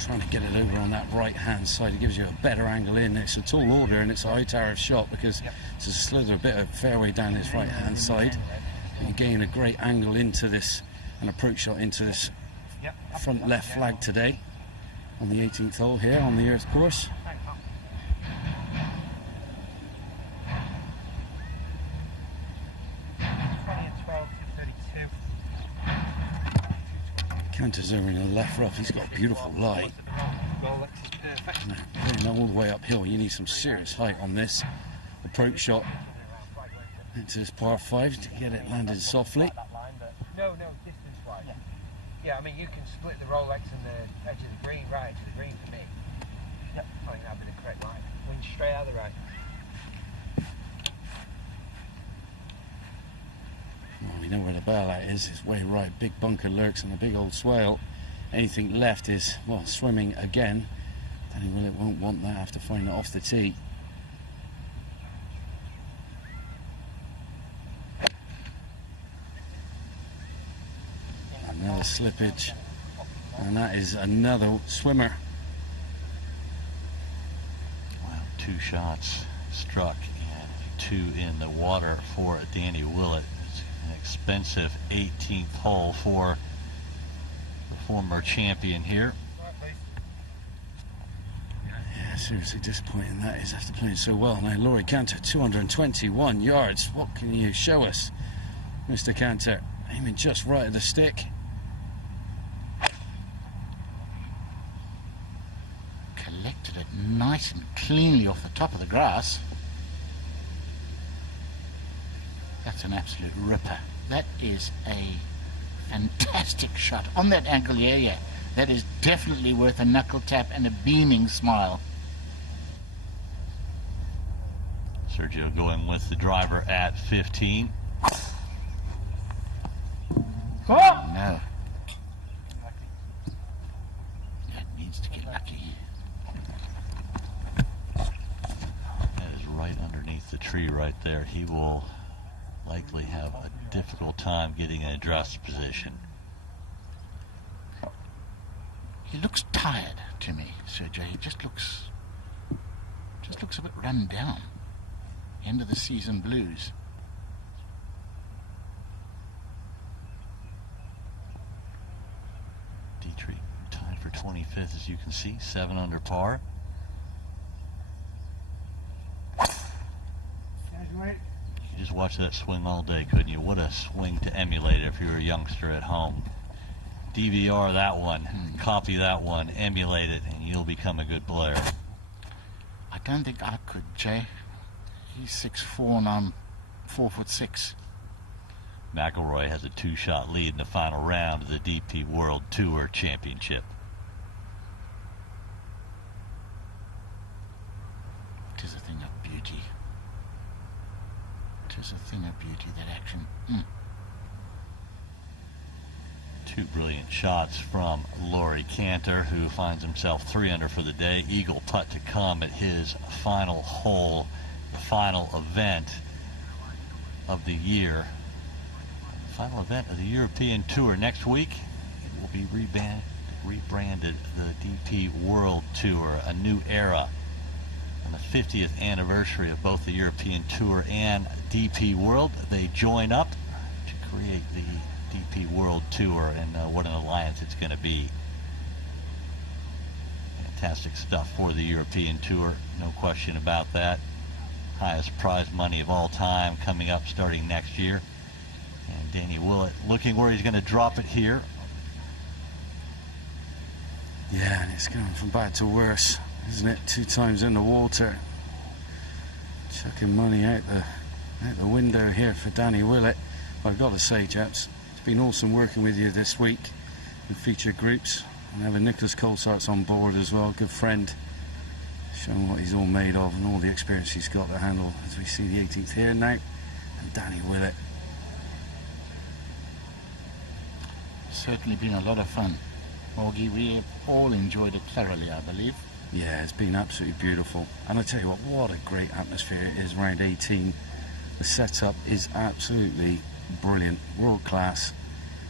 Trying to get it over on that right hand side. It gives you a better angle in. It's a tall order and it's a high tariff shot because it's a slither, a bit of fairway down this right hand side. And you gain a great angle into this, an approach shot into this front left flag today on the 18th hole here on the Earth course. Cantor's over in the left rough. He's got a beautiful lie. Going all the way uphill, you need some serious height on this approach shot into this par 5 to get it landed softly. No, distance-wise. Yeah, I mean, you can split the Rolex and the edge of the green right into the green for me. Yep, I think that'd be the correct line. Wind straight out of the right. Well, we know where the bell at is. It's way right. Big bunker lurks and a big old swale. Anything left is, well, swimming again. Danny Willett won't want that after finding it off the tee. Another slippage. And that is another swimmer. Wow, 2 shots struck and 2 in the water for Danny Willett. It's an expensive 18th hole for the former champion here. Yeah, seriously disappointing that is after playing so well. Now, Laurie Cantor, 221 yards. What can you show us, Mr. Cantor? Aiming just right at the stick. Collected it nice and cleanly off the top of the grass. That's an absolute ripper. That is a fantastic shot on that angle. Yeah. That is definitely worth a knuckle tap and a beaming smile. Sergio going with the driver at 15. No. That needs to get lucky. That is right underneath the tree right there. He will likely have a difficult time getting in a dressed position. He looks tired to me, Sergio. He just looks a bit run down. End of the season blues. Detry tied for 25th, as you can see, 7 under par. You just watch that swing all day, couldn't you? What a swing to emulate if you're a youngster at home. DVR that one, copy that one, emulate it, and you'll become a good player. I don't think I could, Jay. He's 6'4" and I'm 4'6". McIlroy has a 2-shot lead in the final round of the DP World Tour Championship. Tis a thing of beauty. Tis a thing of beauty, that action. 2 brilliant shots from Laurie Cantor, who finds himself 3 under for the day. Eagle putt to come at his final hole, the final event of the year. Final event of the European Tour. Next week, it will be rebranded the DP World Tour, a new era. On the 50th anniversary of both the European Tour and DP World, they join up to create the DP World Tour, and what an alliance it's going to be. Fantastic stuff for the European Tour, no question about that. Highest prize money of all time coming up starting next year. And Danny Willett looking where he's going to drop it here. Yeah, and it's going from bad to worse, isn't it? 2 times in the water. Chucking money out the window here for Danny Willett. But I've got to say, chaps, it's been awesome working with you this week with featured groups. And having Nicholas Colsart's on board as well, good friend, showing what he's all made of and all the experience he's got to handle as we see the 18th here now. And Danny Willett. Certainly been a lot of fun. Morgie, we have all enjoyed it thoroughly, I believe. Yeah, it's been absolutely beautiful. And I tell you what a great atmosphere it is around 18. The setup is absolutely brilliant, world class.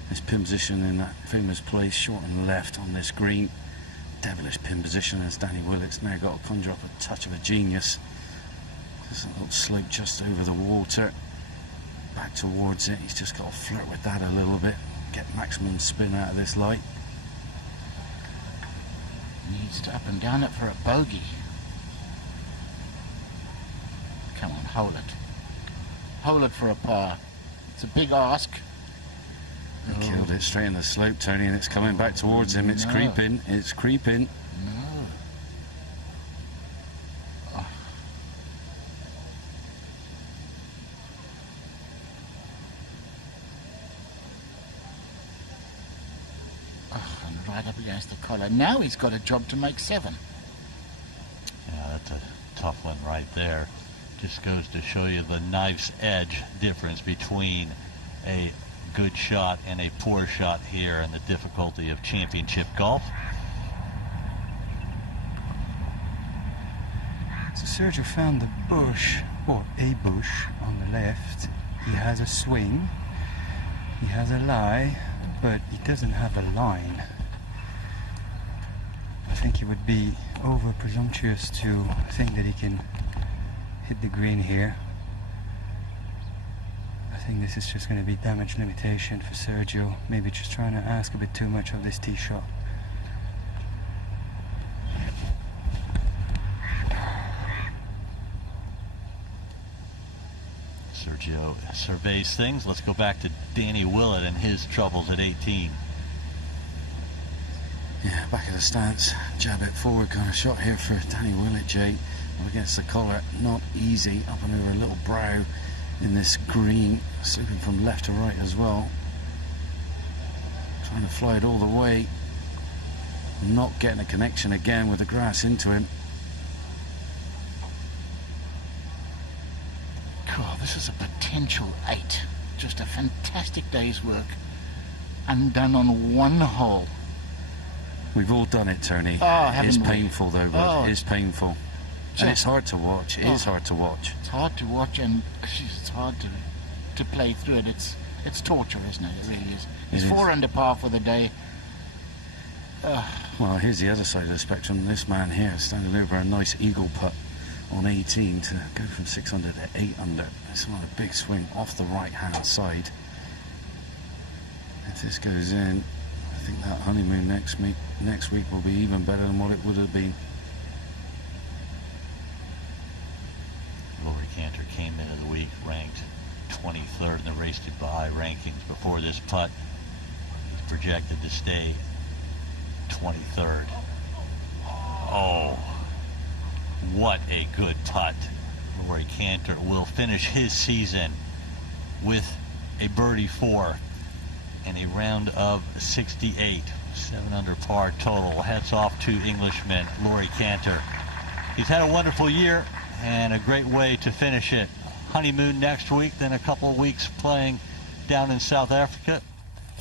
This pin position in that famous place, short and left on this green. Devilish pin position as Danny Willett's now got to conjure up a touch of a genius. There's a little slope just over the water. Back towards it, he's just got to flirt with that a little bit. Get maximum spin out of this light. Needs to up and down it for a bogey. Come on, hold it. Hold it for a par. It's a big ask. He killed it straight in the slope, Tony, and it's coming back towards him. It's creeping. It's creeping. No. Oh. Oh, and right up against the collar. Now he's got a job to make 7. Yeah, that's a tough one right there. Just goes to show you the knife's edge difference between a good shot and a poor shot here and the difficulty of championship golf. So Sergio found the bush, or a bush, on the left. He has a swing, he has a lie, but he doesn't have a line. I think he would be over presumptuous to think that he can hit the green here. I think this is just going to be damage limitation for Sergio. Maybe just trying to ask a bit too much of this tee shot. Sergio surveys things. Let's go back to Danny Willett and his troubles at 18. Yeah, back of the stance, jab it forward kind of shot here for Danny Willett, Jay. Up against the collar, not easy, up and over a little brow in this green, sloping from left to right as well. Trying to fly it all the way, not getting a connection again with the grass into him. God, this is a potential 8. Just a fantastic day's work, and done on one hole. We've all done it, Tony. Oh, it's we? painful though, bud. Oh. It is painful. And it's hard to watch. It is hard to watch. It's hard to watch, and it's hard to play through it. It's torture, isn't it? It really is. He's 4 under par for the day. Well, here's the other side of the spectrum. This man here standing over a nice eagle putt on 18 to go from 6 under to 8 under. It's not a big swing off the right-hand side. If this goes in, I think that honeymoon next week will be even better than what it would have been. Rory Cantor came into the week ranked 23rd in the Race to Dubai rankings before this putt. He's projected to stay 23rd. Oh, what a good putt. Rory Cantor will finish his season with a birdie 4 and a round of 68. 7 under par total. Hats off to Englishman Rory Cantor. He's had a wonderful year and a great way to finish it. Honeymoon next week, then a couple of weeks playing down in South Africa.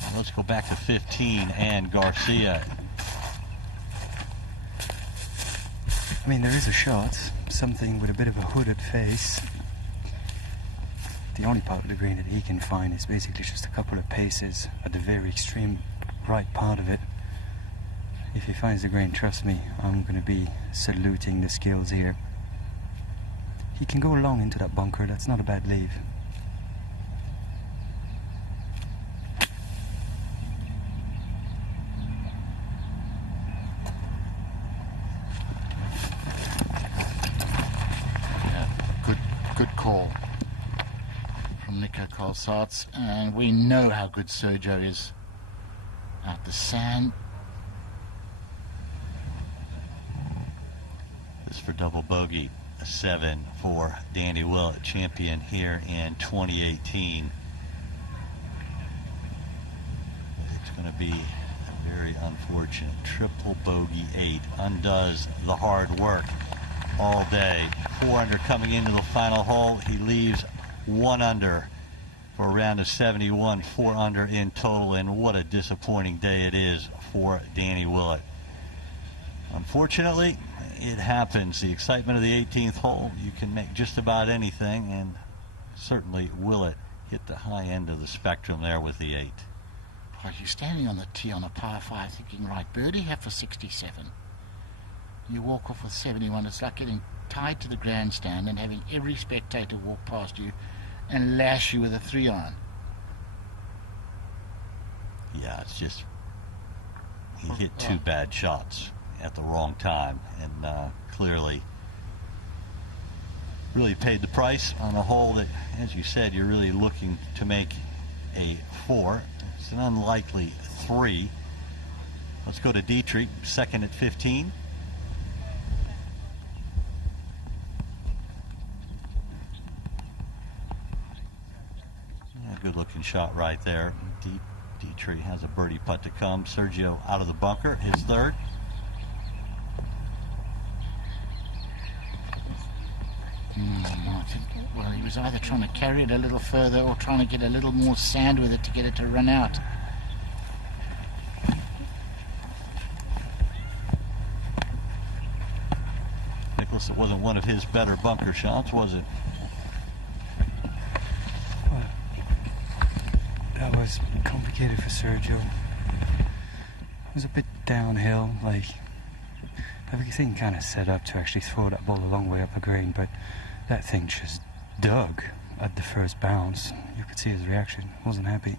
And let's go back to 15 and Garcia. I mean, there is a shot, something with a bit of a hooded face. The only part of the green that he can find is basically just a couple of paces at the very extreme right part of it. If he finds the green, trust me, I'm going to be saluting the skills here. He can go long into that bunker. That's not a bad leave. Yeah, good call from Nico Colsaerts, and we know how good Sergio is at the sand. This for double bogey. A 7 for Danny Willett, champion here in 2018. It's going to be a very unfortunate triple bogey 8. Undoes the hard work all day. 4 under coming into the final hole. He leaves 1 under for a round of 71. 4 under in total, and what a disappointing day it is for Danny Willett. Unfortunately, it happens. The excitement of the 18th hole, you can make just about anything, and certainly will it hit the high end of the spectrum there with the 8. Well, you're standing on the tee on a par 5 thinking, right, birdie, have for 67. You walk off with 71. It's like getting tied to the grandstand and having every spectator walk past you and lash you with a 3-iron. Yeah, it's just, he hit 2 bad shots at the wrong time, and clearly really paid the price on a hole that, as you said, you're really looking to make a 4. It's an unlikely 3. Let's go to Detry, second at 15. Yeah, good looking shot right there. Detry has a birdie putt to come. Sergio out of the bunker, his 3rd. I think, well, he was either trying to carry it a little further or trying to get a little more sand with it to get it to run out. Nicholas, it wasn't one of his better bunker shots, was it? Well, that was complicated for Sergio. It was a bit downhill, like everything kind of set up to actually throw that ball a long way up the green, but that thing just dug at the first bounce. You could see his reaction. Wasn't happy.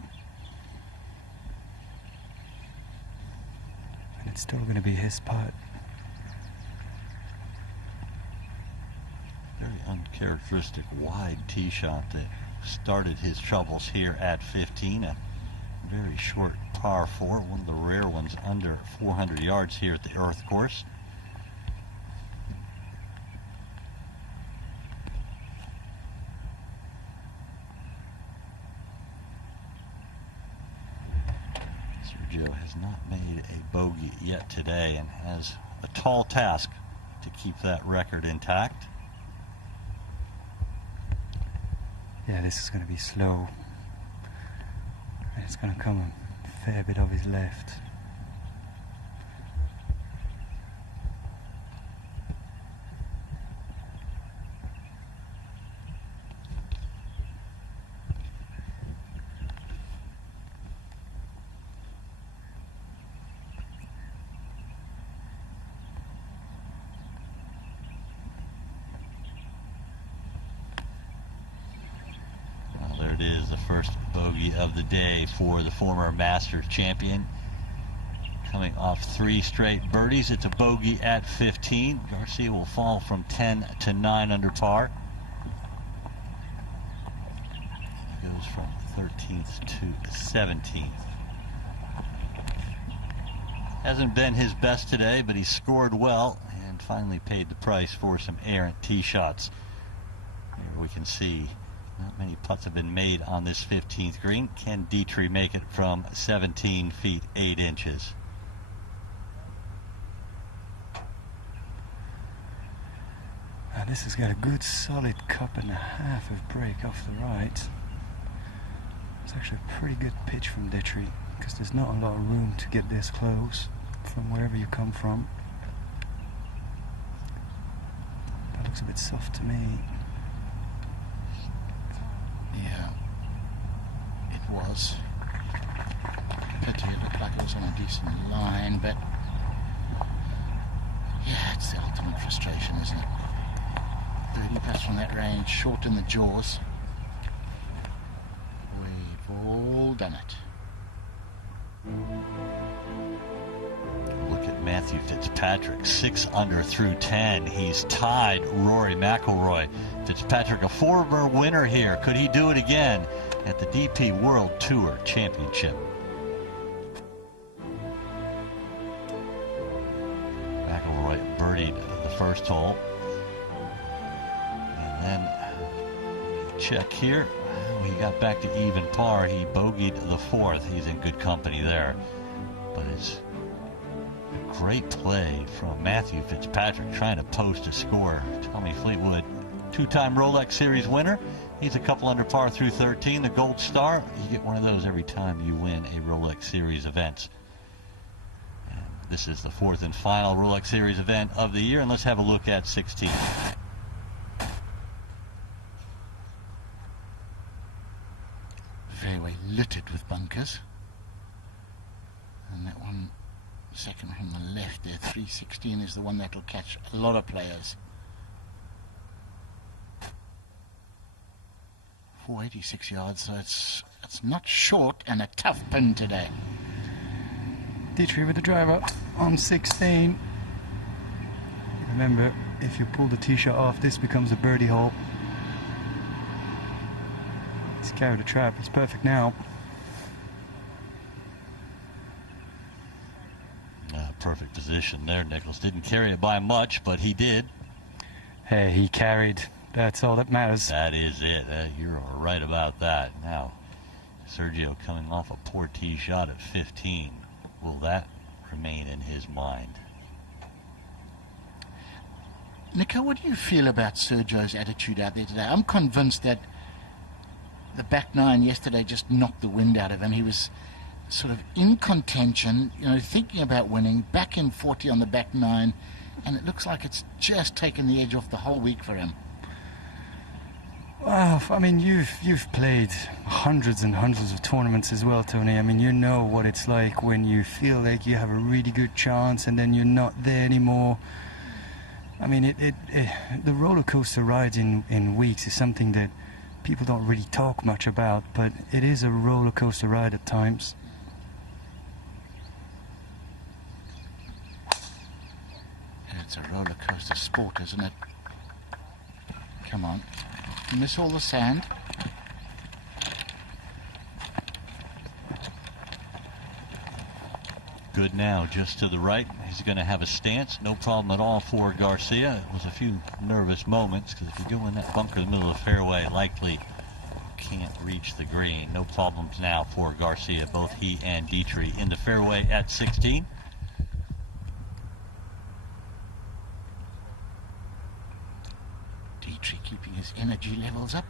And it's still going to be his putt. Very uncharacteristic wide tee shot that started his troubles here at 15. A very short par 4, one of the rare ones under 400 yards here at the Earth course. Sergio has not made a bogey yet today and has a tall task to keep that record intact. Yeah, this is going to be slow. It's going to come a fair bit of his left. Of the day for the former Masters champion. Coming off 3 straight birdies, it's a bogey at 15. Garcia will fall from 10 to 9 under par. Goes from 13th to 17th. Hasn't been his best today, but he scored well and finally paid the price for some errant tee shots. Here we can see not many putts have been made on this 15th green. Can Detry make it from 17 feet 8 inches? Now this has got a good solid cup and a half of break off the right. It's actually a pretty good pitch from Detry because there's not a lot of room to get this close from wherever you come from. That looks a bit soft to me. Yeah, it was. Pity, it looked like it was on a decent line, but yeah, it's the ultimate frustration, isn't it? 30 putts from that range, short in the jaws. We've all done it. Look at Matthew Fitzpatrick, 6 under through 10. He's tied Rory McIlroy. Fitzpatrick, a former winner here. Could he do it again at the DP World Tour Championship? McIlroy birdied the first hole. And then check here. Well, he got back to even par. He bogeyed the 4th. He's in good company there. But it's a great play from Matthew Fitzpatrick trying to post a score. Tommy Fleetwood, 2-time Rolex Series winner. He's a couple under par through 13. The Gold Star, you get one of those every time you win a Rolex Series event. And This is the fourth and final Rolex Series event of the year, and let's have a look at 16. Fairway littered with bunkers. And that one, second from the left there, 316, is the one that will catch a lot of players. 486 yards, so it's not short, and a tough pin today. Detry with the driver on 16. Remember, if you pull the tee shot off, this becomes a birdie hole. He's carried the trap. It's perfect now. Perfect position there. Nicholas didn't carry it by much, but he did. Hey, he carried. That's all that matters. That is it. You're right about that. Now, Sergio coming off a poor tee shot at 15. Will that remain in his mind? Nico, what do you feel about Sergio's attitude out there today? I'm convinced that the back nine yesterday just knocked the wind out of him. He was sort of in contention, you know, thinking about winning, back in 40 on the back nine, and it looks like it's just taken the edge off the whole week for him. Well, I mean, you've played hundreds and hundreds of tournaments as well, Tony. I mean, you know what it's like when you feel like you have a really good chance and then you're not there anymore. I mean, the roller coaster rides in weeks is something that people don't really talk much about, but it is a roller coaster ride at times. It's a roller coaster sport, isn't it? Come on. Miss all the sand. Good now, just to the right. He's going to have a stance. No problem at all for Garcia. It was a few nervous moments, because if you go in that bunker in the middle of the fairway, likely can't reach the green. No problems now for Garcia. Both he and Detry in the fairway at 16. Detry keeping his energy levels up.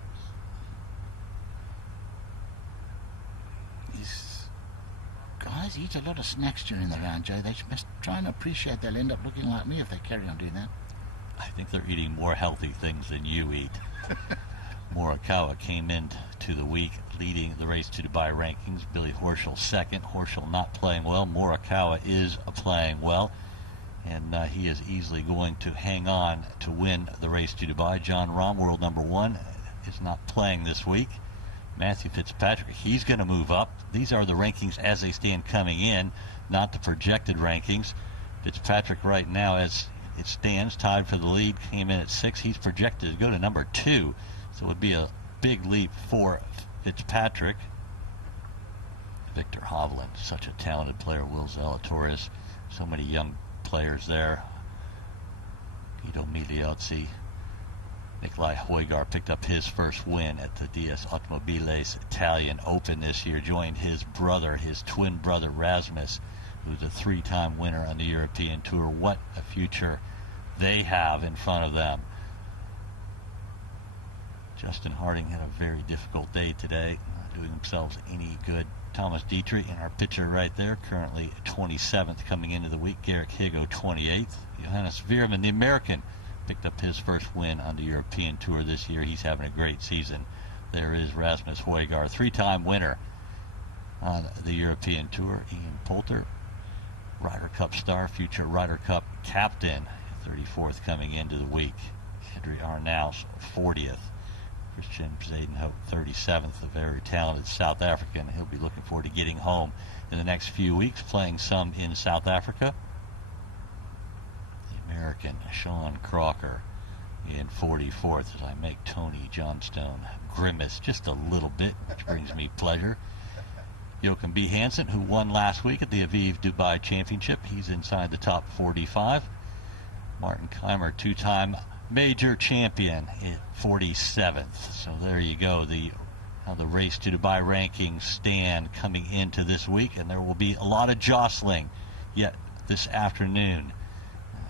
These guys eat a lot of snacks during the round, Joe. They must try and appreciate they'll end up looking like me if they carry on doing that. I think they're eating more healthy things than you eat. Morikawa came into the week leading the Race to Dubai rankings. Billy Horschel second. Horschel not playing well. Morikawa is playing well. And he is easily going to hang on to win the Race to Dubai. John Rahm, world number one, is not playing this week. Matthew Fitzpatrick, he's going to move up. These are the rankings as they stand coming in, not the projected rankings. Fitzpatrick right now, as it stands, tied for the lead, came in at 6. He's projected to go to number 2. So it would be a big leap for Fitzpatrick. Victor Hovland, such a talented player. Will Zalatoris, so many young players there. Guido Migliozzi. Nicolai Højgaard picked up his first win at the DS Automobiles Italian Open this year. Joined his brother, his twin brother Rasmus, who's a 3-time winner on the European Tour. What a future they have in front of them. Justin Harding had a very difficult day today, not doing themselves any good. Thomas Detry in our picture right there, currently 27th coming into the week. Garrick Higo 28th. Johannes Veerman, the American, picked up his first win on the European Tour this year. He's having a great season. There is Rasmus Højgaard, 3-time winner on the European Tour. Ian Poulter, Ryder Cup star, future Ryder Cup captain, 34th coming into the week. Henry Arnaus, 40th. Christian Zadenhout, 37th, a very talented South African. He'll be looking forward to getting home in the next few weeks, playing some in South Africa. The American Sean Crocker in 44th, as I make Tony Johnstone grimace just a little bit, which brings me pleasure. Joachim B. Hansen, who won last week at the Aviv Dubai Championship, he's inside the top 45. Martin Keimer, 2-time major champion at 47th. So there you go, how the Race to Dubai rankings stand coming into this week, and there will be a lot of jostling yet this afternoon.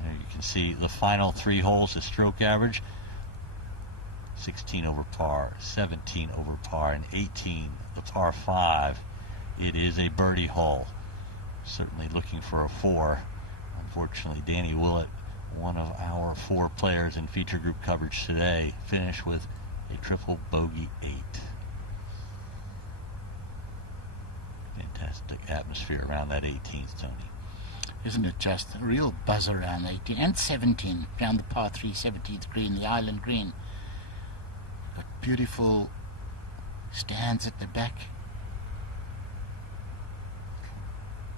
You can see the final 3 holes, the stroke average, 16 over par, 17 over par, and 18 the par 5. It is a birdie hole. Certainly looking for a 4 Unfortunately, Danny Willett, one of our 4 players in feature group coverage today, finished with a triple bogey 8. Fantastic atmosphere around that 18th, Tony. Isn't it just a real buzz around 18 and 17, around the par 3 17th green, the island green. But beautiful stands at the back,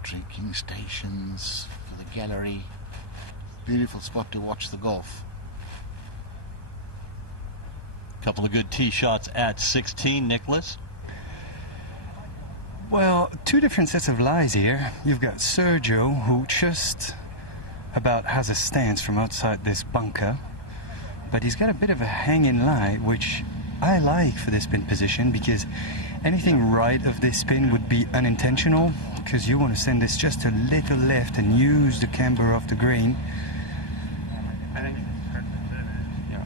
drinking stations for the gallery. Beautiful spot to watch the golf. Couple of good tee shots at 16, Nicholas. Well, 2 different sets of lies here. You've got Sergio, who just about has a stance from outside this bunker, but he's got a bit of a hanging lie, which I like for this pin position, because anything right of this pin would be unintentional, because you want to send this just a little left and use the camber off the green. I think,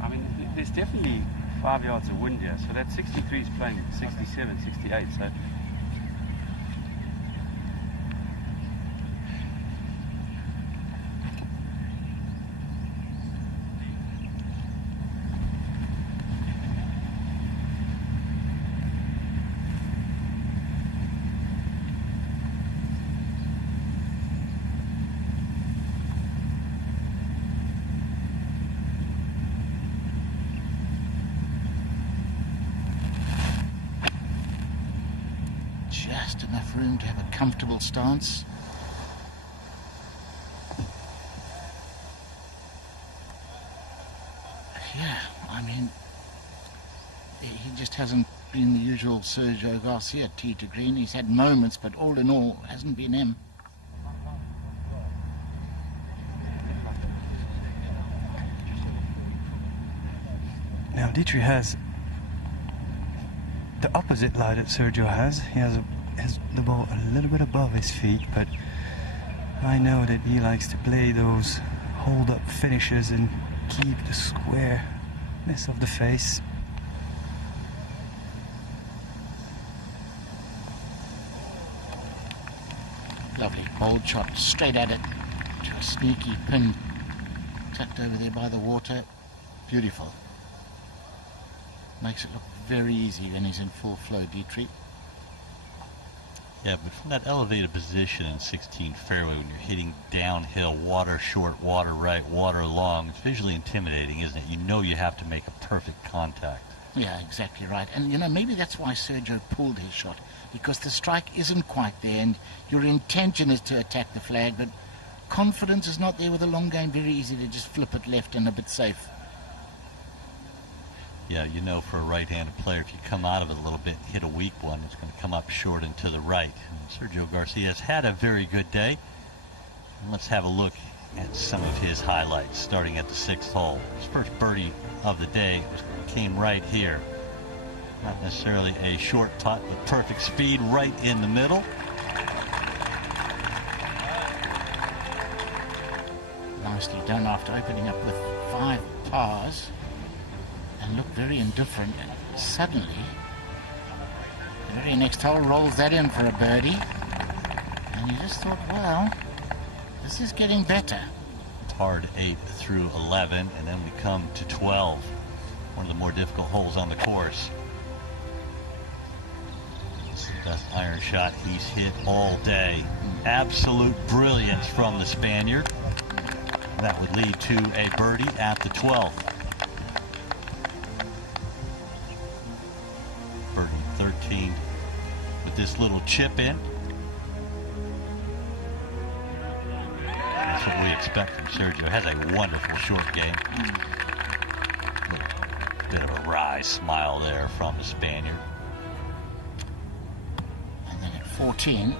I mean, there's definitely 5 yards of wind here, so that 63 is playing 67, 68, so... Just enough room to have a comfortable stance. Yeah, I mean, he just hasn't been the usual Sergio Garcia tee to green. He's had moments, but all in all, hasn't been him. Now, Detry has the opposite lie that Sergio has. He has the ball a little bit above his feet, but I know that he likes to play those hold-up finishes and keep the squareness of the face. Lovely bold shot, straight at it. Just sneaky pin tucked over there by the water. Beautiful. Makes it look very easy when he's in full flow, Detry. Yeah, but from that elevated position in 16 fairway, when you're hitting downhill, water short, water right, water long, it's visually intimidating, isn't it? You know you have to make a perfect contact. Yeah, exactly right. And, you know, maybe that's why Sergio pulled his shot, because the strike isn't quite there, and your intention is to attack the flag, but confidence is not there with a long game. Very easy to just flip it left and a bit safe. Yeah, you know, for a right-handed player, if you come out of it a little bit and hit a weak one, it's going to come up short and to the right. And Sergio Garcia has had a very good day. And let's have a look at some of his highlights, starting at the 6th hole. His first birdie of the day came right here. Not necessarily a short putt, but perfect speed right in the middle. Nicely done after opening up with 5 pars. And look very indifferent, and suddenly the very next hole rolls that in for a birdie, and you just thought, well, this is getting better. Hard 8 through 11, and then we come to 12, one of the more difficult holes on the course. This is the best iron shot he's hit all day. Absolute brilliance from the Spaniard. That would lead to a birdie at the 12th. Birdie 13 with this little chip in. That's what we expect from Sergio. Has a wonderful short game. A bit of a wry smile there from the Spaniard. And then at 14,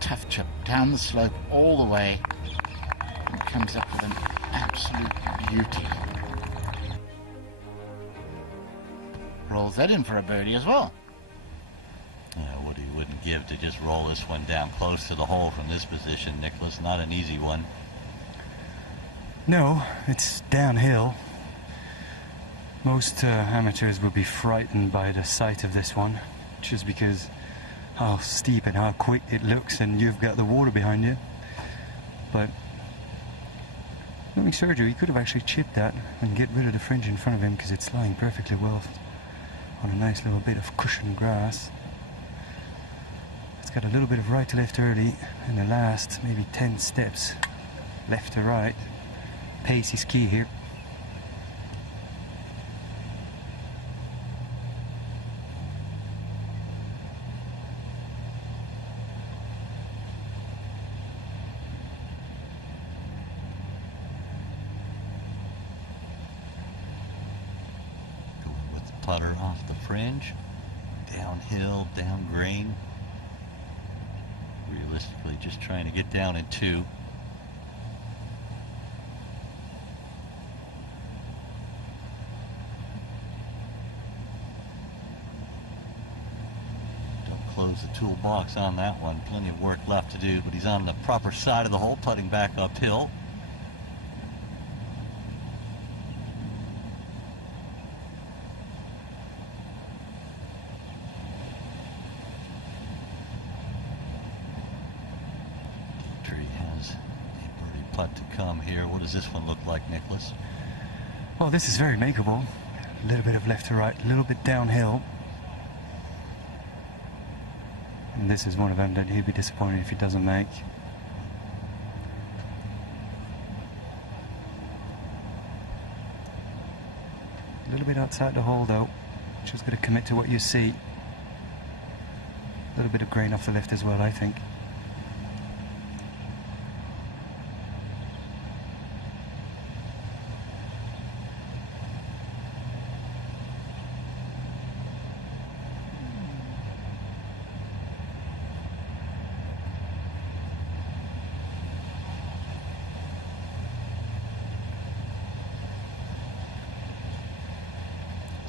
tough chip down the slope all the way, and comes up with an absolute beauty. Rolls that in for a birdie as well. Yeah, what he wouldn't give to just roll this one down close to the hole from this position, Nicholas. Not an easy one. No, it's downhill. Most amateurs would be frightened by the sight of this one, just because how steep and how quick it looks, and you've got the water behind you. But knowing Sergio, he could have actually chipped that and get rid of the fringe in front of him, because it's lying perfectly well on a nice little bit of cushioned grass. It's got a little bit of right to left early, and the last maybe 10 steps left to right. Pace is key here. Putter off the fringe, downhill, down grain. Realistically, just trying to get down in 2. Don't close the toolbox on that one. Plenty of work left to do, but he's on the proper side of the hole, putting back uphill. Putt to come here. What does this one look like, Nicholas? Well, this is very makeable. A little bit of left to right, a little bit downhill. And this is one of them that he'd be disappointed if he doesn't make. A little bit outside the hole, though. Just got to commit to what you see. A little bit of grain off the left as well, I think.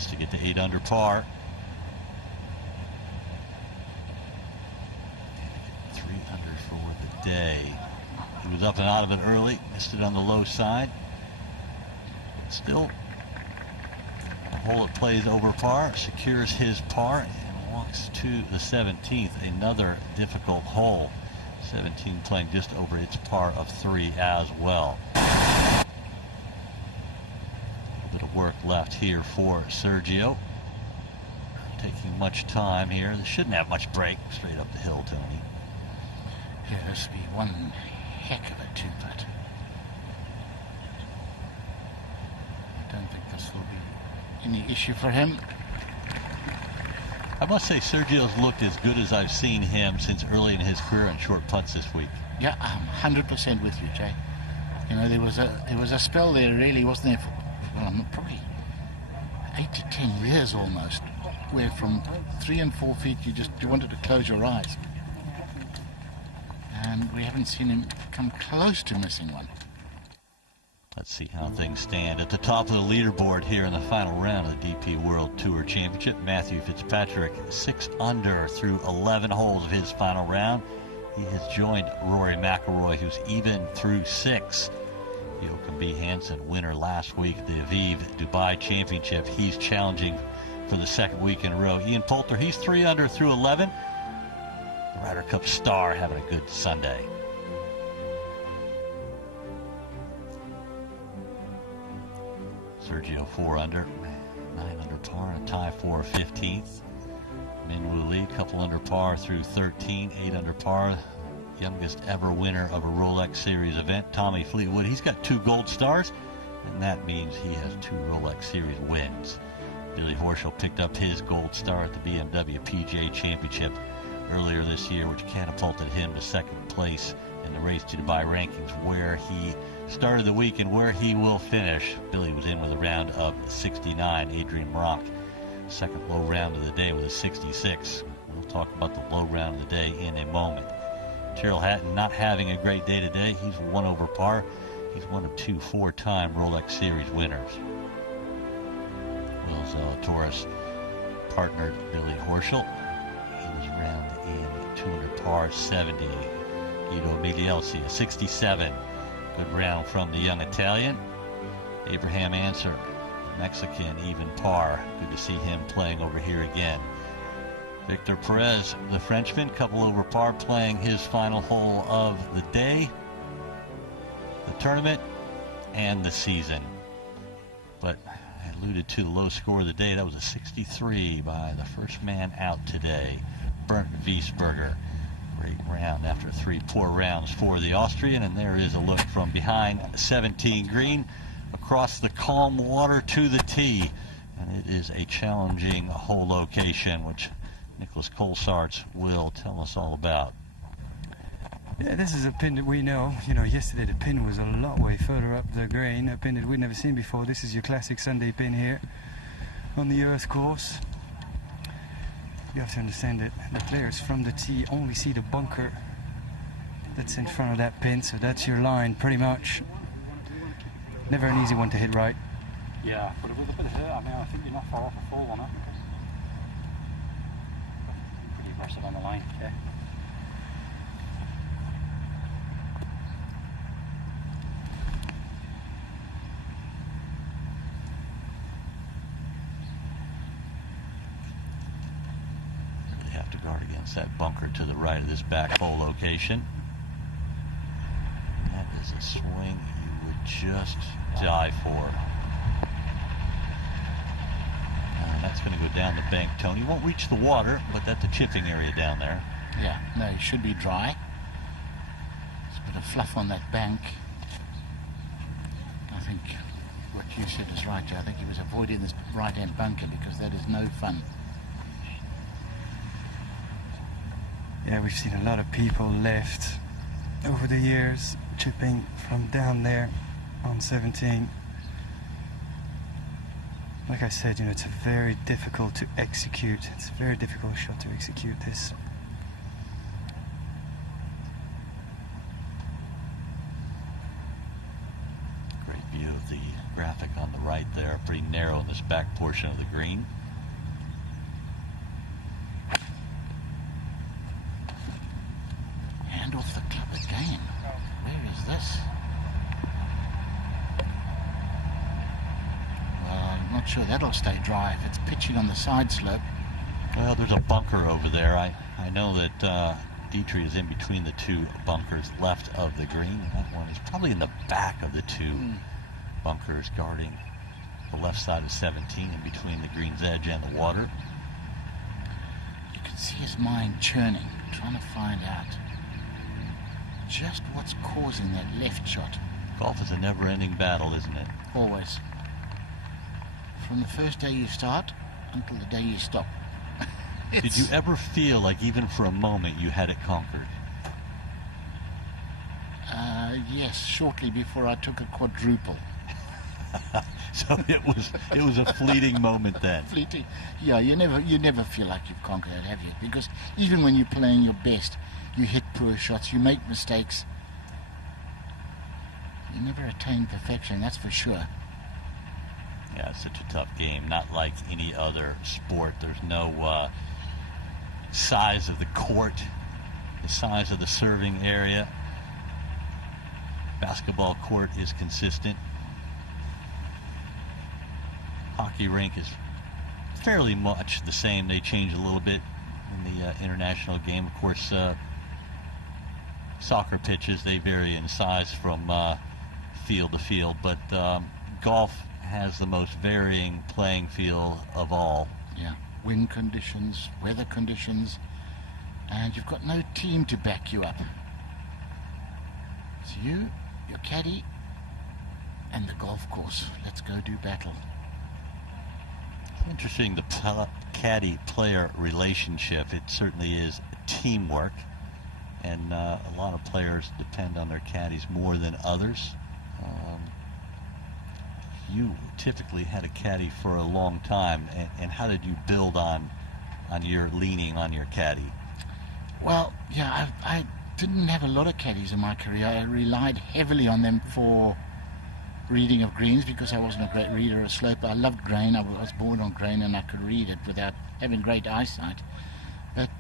To get to 8 under par. 3 under for the day. He was up and out of it early, missed it on the low side. Still, a hole that plays over par, secures his par, and walks to the 17th, another difficult hole. 17 playing just over its par of 3 as well. Work left here for Sergio. Not taking much time here. They shouldn't have much break straight up the hill, Tony. Yeah, this will be one heck of a 2-putt. I don't think this will be any issue for him. I must say Sergio's looked as good as I've seen him since early in his career on short putts this week. Yeah, I'm 100% with you, Jay. You know, there was a spell there, really, wasn't there? Probably 8 to 10 years almost, where from 3 and 4 feet you wanted to close your eyes, and we haven't seen him come close to missing one. Let's see how things stand at the top of the leaderboard here in the final round of the DP World Tour Championship. Matthew Fitzpatrick 6 under through 11 holes of his final round. He has joined Rory McIlroy, who's even through 6. Joachim B. Hansen, winner last week at the Aviv Dubai Championship. He's challenging for the 2nd week in a row. Ian Poulter, he's 3 under through 11. The Ryder Cup star having a good Sunday. Sergio 4 under, 9 under par, and a tie for 15th. Minwoo Lee, couple under par through 13, 8 under par. Youngest ever winner of a Rolex Series event, Tommy Fleetwood. He's got 2 gold stars, and that means he has 2 Rolex Series wins. Billy Horschel picked up his gold star at the BMW PGA Championship earlier this year, which catapulted him to 2nd place in the Race to Dubai rankings, where he started the week and where he will finish. Billy was in with a round of 69. Adrian Meronk, 2nd low round of the day with a 66. We'll talk about the low round of the day in a moment. Tyrrell Hatton not having a great day today. He's 1 over par. He's one of 2 4-time Rolex Series winners. Will Zalatoris partnered Billy Horschel. He was round in 2 under par, 70. Guido Miglielsi, a 67. Good round from the young Italian. Abraham Anser, Mexican, even par. Good to see him playing over here again. Victor Perez, the Frenchman, couple over par, playing his final hole of the day, the tournament, and the season. But I alluded to the low score of the day. That was a 63 by the first man out today, Bernd Wiesberger. Great round after 3 poor rounds for the Austrian, and there is a look from behind 17 green across the calm water to the tee. And it is a challenging hole location, which Nicholas Colsaerts will tell us all about. Yeah, this is a pin that we know. You know, yesterday the pin was a lot way further up the green, a pin that we'd never seen before. This is your classic Sunday pin here on the Earth course. You have to understand that the players from the tee only see the bunker that's in front of that pin, so that's your line pretty much. Never an easy one to hit right. Yeah, but with a bit of hurt, I mean, I think you're not far off a 4 on it. Pretty aggressive on the line, okay. Really have to guard against that bunker to the right of this back hole location. That is a swing you would just die for. That's going to go down the bank, Tony. Won't reach the water, but that's a chipping area down there. Yeah, no, it should be dry. There's a bit of fluff on that bank. I think what you said is right, Joe. I think he was avoiding this right-hand bunker because that is no fun. Yeah, we've seen a lot of people left over the years chipping from down there on 17. Like I said, you know, it's very difficult to execute. It's a very difficult shot to execute this. Great view of the graphic on the right there. Pretty narrow in this back portion of the green. Hand off the club again. Where is this? Not sure that'll stay dry if it's pitching on the side slope. Well, there's a bunker over there. I know that Detry is in between the 2 bunkers left of the green. And that one is probably in the back of the 2 bunkers guarding the left side of 17 in between the green's edge and the water. You can see his mind churning, trying to find out just what's causing that left shot. Golf is a never-ending battle, isn't it? Always. From the first day you start until the day you stop. Did you ever feel like even for a moment you had it conquered? Yes, shortly before I took a quadruple. So it was a fleeting moment then. Fleeting. Yeah, you never feel like you've conquered it, have you? Because even when you're playing your best, you hit poor shots, you make mistakes. You never attain perfection, that's for sure. Yeah, it's such a tough game. Not like any other sport. There's no size of the court, the size of the serving area. Basketball court is consistent. Hockey rink is fairly much the same. They change a little bit in the international game. Of course, soccer pitches, they vary in size from field to field, but golf has the most varying playing field of all. Yeah, wind conditions, weather conditions, and you've got no team to back you up. It's you, your caddy, and the golf course. Let's go do battle. Interesting, the caddy-player relationship. It certainly is teamwork, and a lot of players depend on their caddies more than others. You typically had a caddy for a long time, and how did you build on your leaning on your caddy? Well, yeah, I didn't have a lot of caddies in my career. I relied heavily on them for reading of greens because I wasn't a great reader of slope. I loved grain. I was born on grain, and I could read it without having great eyesight. But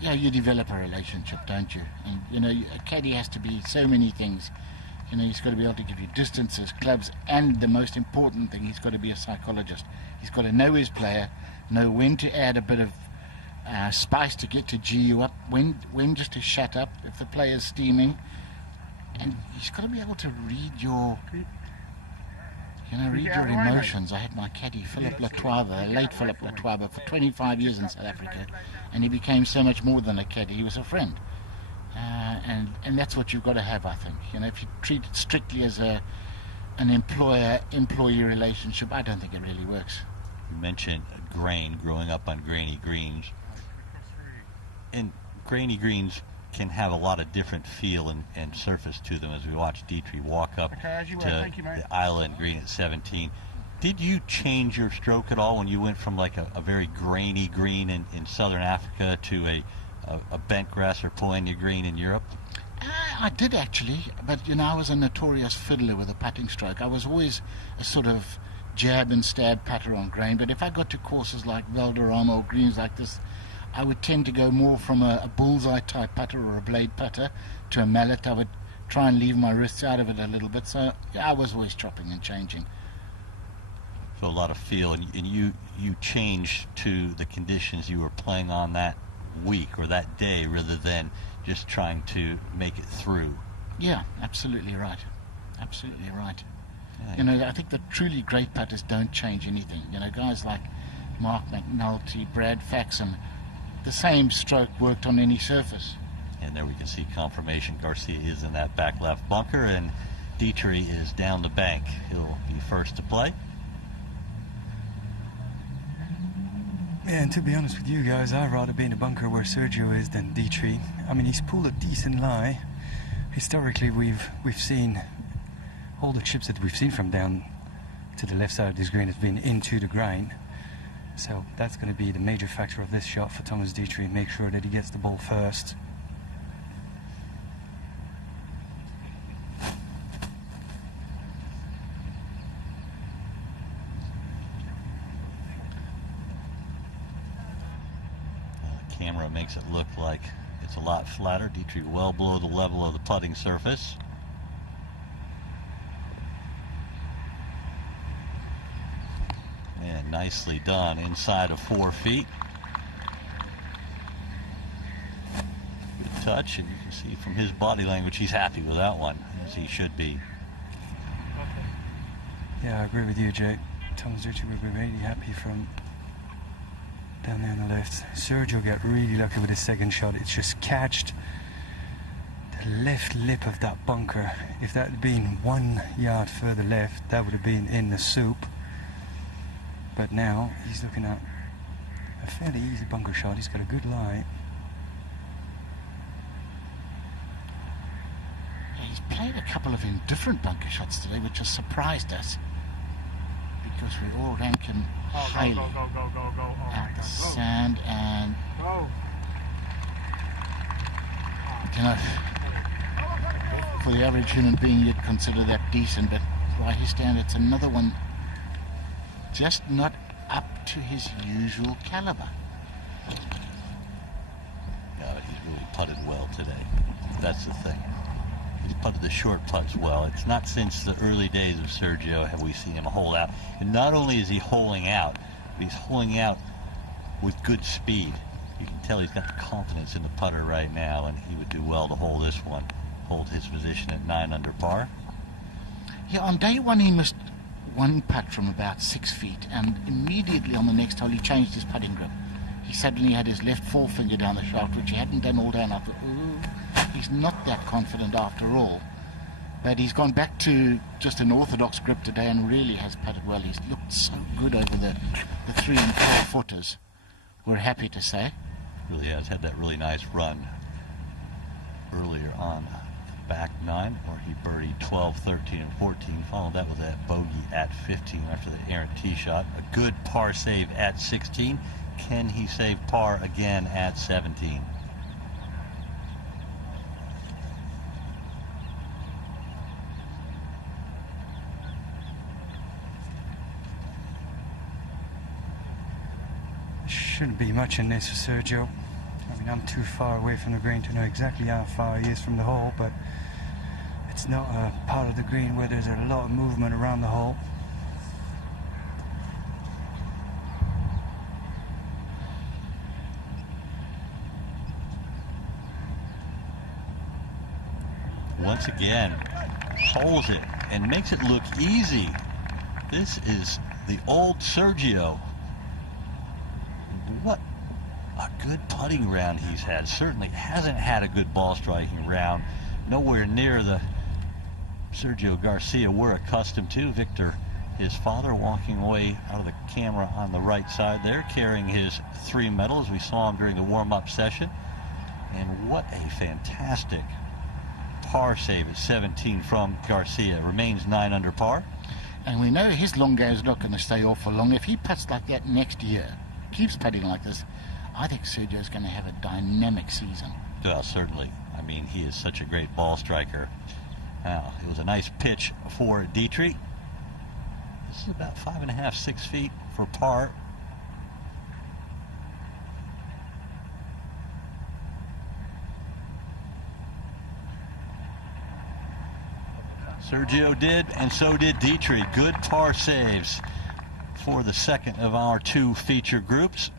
yeah, you develop a relationship, don't you? And you know, a caddy has to be so many things. You know, he's got to be able to give you distances, clubs, and the most important thing, he's got to be a psychologist. He's got to know his player, know when to add a bit of spice to get to G you up, when just to shut up if the player's steaming. And he's got to be able to read your, read your emotions. I had my caddy, Philip Latwaba, late Philip Latwaba, for 25 years in South Africa, and he became so much more than a caddy. He was a friend. And that's what you've got to have, I think. If you treat it strictly as an employer-employee relationship, I don't think it really works. You mentioned grain, growing up on grainy greens. And grainy greens can have a lot of different feel and surface to them. As we watch Detry walk up to the island green at 17. Did you change your stroke at all when you went from like a very grainy green in southern Africa to a bent grass or poignant green in Europe? I did actually, but I was a notorious fiddler with a putting stroke. I was always a sort of jab and stab putter on grain, but if I got to courses like Valderrama or greens like this, I would tend to go more from a bullseye type putter or a blade putter to a mallet. I would try and leave my wrists out of it a little bit, so I was always chopping and changing. So a lot of feel, and you changed to the conditions you were playing on that week or that day rather than just trying to make it through. Yeah, absolutely right. Absolutely right. Yeah. I think the truly great putters don't change anything. Guys like Mark McNulty, Brad Faxon, the same stroke worked on any surface. And there we can see confirmation. Garcia is in that back left bunker, and Detry is down the bank. He'll be first to play. Yeah, and to be honest with you guys, I'd rather be in the bunker where Sergio is than Detry. I mean, he's pulled a decent lie. Historically, we've seen all the chips that we've seen from down to the left side of this green has been into the grind. So that's going to be the major factor of this shot for Thomas Detry. Make sure that he gets the ball first. The camera makes it look like it's a lot flatter. Detry well below the level of the putting surface. And nicely done inside of 4 feet. Good touch, and you can see from his body language he's happy with that one, as he should be. Yeah, I agree with you, Jay. Thomas Detry will be really happy from down there on the left. Sergio got really lucky with his second shot. It's just catched the left lip of that bunker. If that had been 1 yard further left, that would have been in the soup. But now he's looking at a fairly easy bunker shot. He's got a good lie. He's played a couple of indifferent bunker shots today, which has surprised us because we all rank him highly at the sand. And for the average human being, you'd consider that decent, but right his stand, it's another one just not up to his usual caliber. Yeah, he's really putted well today. That's the thing. He's putted the short putts well. It's not since the early days of Sergio have we seen him hole out. And not only is he holing out, but he's holing out with good speed. You can tell he's got the confidence in the putter right now, and he would do well to hold this one. Hold his position at 9 under par. Yeah, on day one he missed one putt from about 6 feet, and immediately on the next hole he changed his putting grip. He suddenly had his left forefinger down the shaft, which he hadn't done all day, and I thought, ooh, he's not that confident after all. But he's gone back to just an orthodox grip today and really has putted well. He's looked so good over the 3 and 4 footers, we're happy to say. Really has had that really nice run earlier on back 9, where he birdied 12, 13, and 14. Followed that with that bogey at 15 after the errant tee shot. A good par save at 16. Can he save par again at 17? Shouldn't be much in this for Sergio. I mean, I'm too far away from the green to know exactly how far he is from the hole, but it's not a part of the green where there's a lot of movement around the hole. once again holds it and makes it look easy. This is the old Sergio. What a good putting round he's had. Certainly hasn't had a good ball striking round. Nowhere near the Sergio Garcia we're accustomed to. Victor, his father, walking away out of the camera on the right side there, carrying his 3 medals. We saw him during the warm-up session. And what a fantastic par save at 17 from Garcia. Remains 9 under par. And we know his long game is not going to stay off for long. If he puts like that next year, keeps putting like this, I think Sergio's going to have a dynamic season. Well, certainly. I mean, he is such a great ball striker. Now, it was a nice pitch for Detry. This is about 5.5, 6 feet for par. Sergio did, and so did Detry. Good par saves for the second of our 2 feature groups.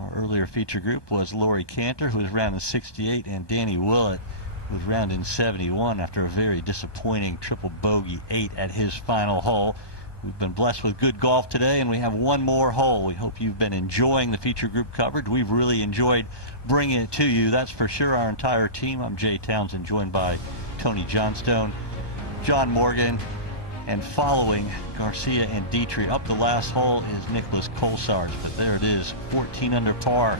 Our earlier feature group was Laurie Cantor, who was rounding 68, and Danny Willett, who was rounding 71 after a very disappointing triple bogey 8 at his final hole. We've been blessed with good golf today, and we have one more hole. We hope you've been enjoying the feature group coverage. We've really enjoyed bringing it to you. That's for sure, our entire team. I'm Jay Townsend, joined by Tony Johnstone, John Morgan, and following Garcia and Detry up the last hole is Nicholas Colsarge. But there it is, 14 under par.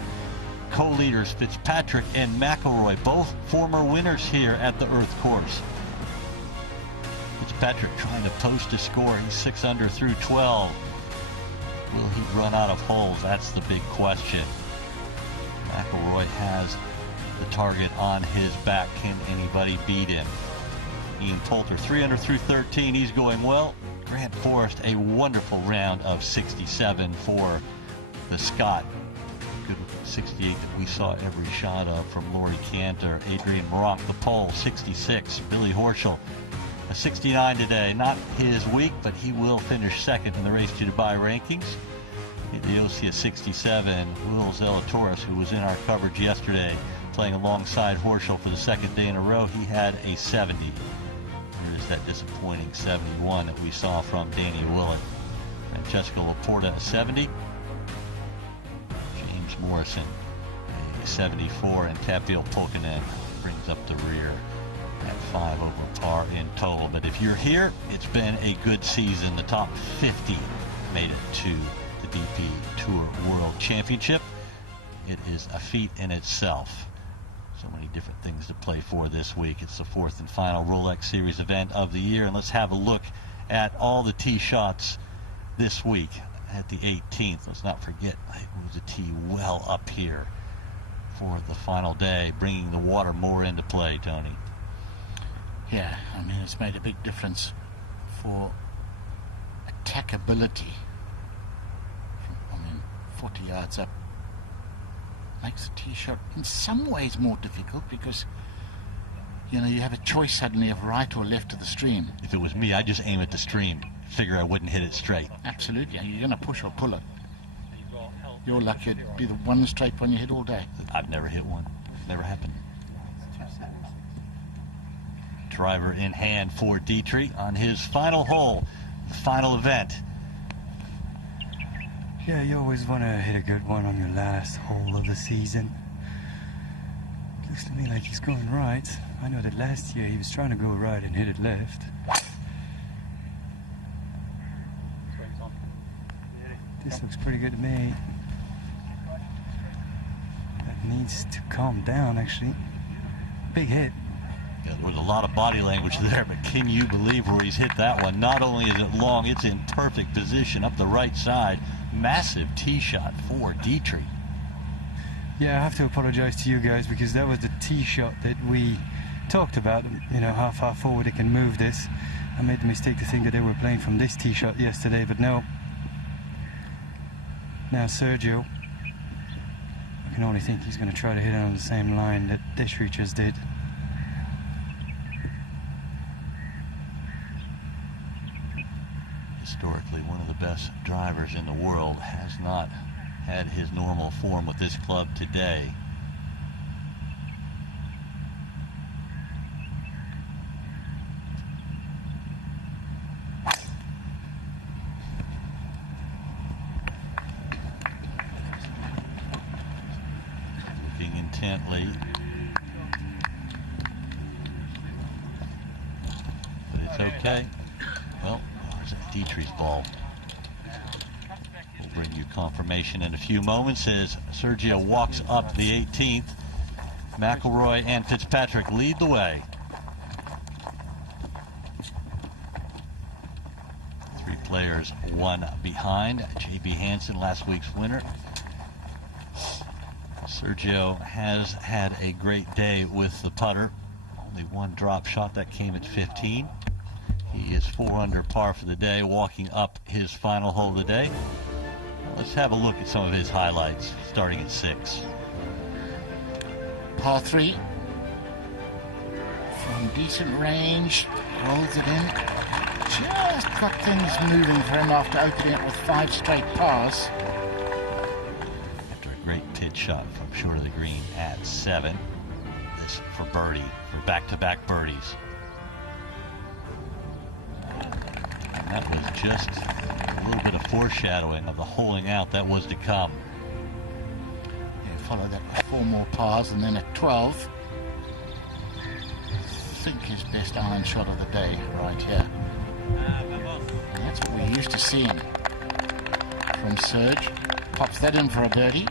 Co-leaders Fitzpatrick and McIlroy, both former winners here at the Earth course. Fitzpatrick trying to post a score. He's 6 under through 12. Will he run out of holes? That's the big question. McIlroy has the target on his back. Can anybody beat him? Ian Poulter, 3 under through 13. He's going well. Grant Forrest, a wonderful round of 67 for the Scot. Good 68 that we saw every shot of from Laurie Cantor. Adrian Moronk, the pole, 66. Billy Horschel, a 69 today. Not his week, but he will finish second in the Race to Dubai rankings. Hideo, 67. Will Zalatoris, who was in our coverage yesterday, playing alongside Horschel for the 2nd day in a row, he had a 70. There is that disappointing 71 that we saw from Danny Willett. Francesco Laporta, a 70. James Morrison, a 74. And Tapio Pokinen brings up the rear at 5 over par in total. But if you're here, it's been a good season. The top 50 made it to the DP Tour World Championship. It is a feat in itself. So many different things to play for this week. It's the 4th and final Rolex Series event of the year. And let's have a look at all the tee shots this week at the 18th. Let's not forget, it was a tee well up here for the final day, bringing the water more into play, Tony. Yeah, I mean, it's made a big difference for attackability. I mean, 40 yards up makes the tee shot in some ways more difficult because, you know, you have a choice suddenly of right or left of the stream. If it was me, I'd just aim at the stream. Figure I wouldn't hit it straight. Absolutely. You're going to push or pull it. You're lucky it'd be the one straight one you hit all day. I've never hit one. Never happened. Driver in hand for Detry on his final hole, the final event. Yeah, you always want to hit a good one on your last hole of the season. Looks to me like he's going right. I know that last year he was trying to go right and hit it left. This looks pretty good to me. That needs to calm down, actually. Big hit. Yeah, there was a lot of body language there, but can you believe where he's hit that one? Not only is it long, it's in perfect position up the right side. Massive tee shot for Detry. Yeah, I have to apologize to you guys because that was the tee shot that we talked about. You know, how far forward it can move this. I made the mistake to think that they were playing from this tee shot yesterday, but no. Now Sergio, I can only think he's going to try to hit it on the same line that Detry just did. Historically, one of the best drivers in the world has not had his normal form with this club today. Looking intently. But it's okay. Well, there's Detry's ball. We'll bring you confirmation in a few moments as Sergio walks up the 18th. McIlroy and Fitzpatrick lead the way. Three players, one behind. J.B. Hansen, last week's winner. Sergio has had a great day with the putter. Only one drop shot, that came at 15. He is 4 under par for the day, walking up his final hole of the day. Let's have a look at some of his highlights, starting at 6. Par 3. From decent range, rolls it in. Just got things moving for him after opening it with 5 straight pars. After a great pitch shot from short of the green at 7. This for birdie, for back-to-back birdies. And that was just a little bit of foreshadowing of the holing out that was to come. Follow that with 4 more pars, and then at 12, I think his best iron shot of the day right here. And that's what we're used to seeing from Serge. Pops that in for a birdie.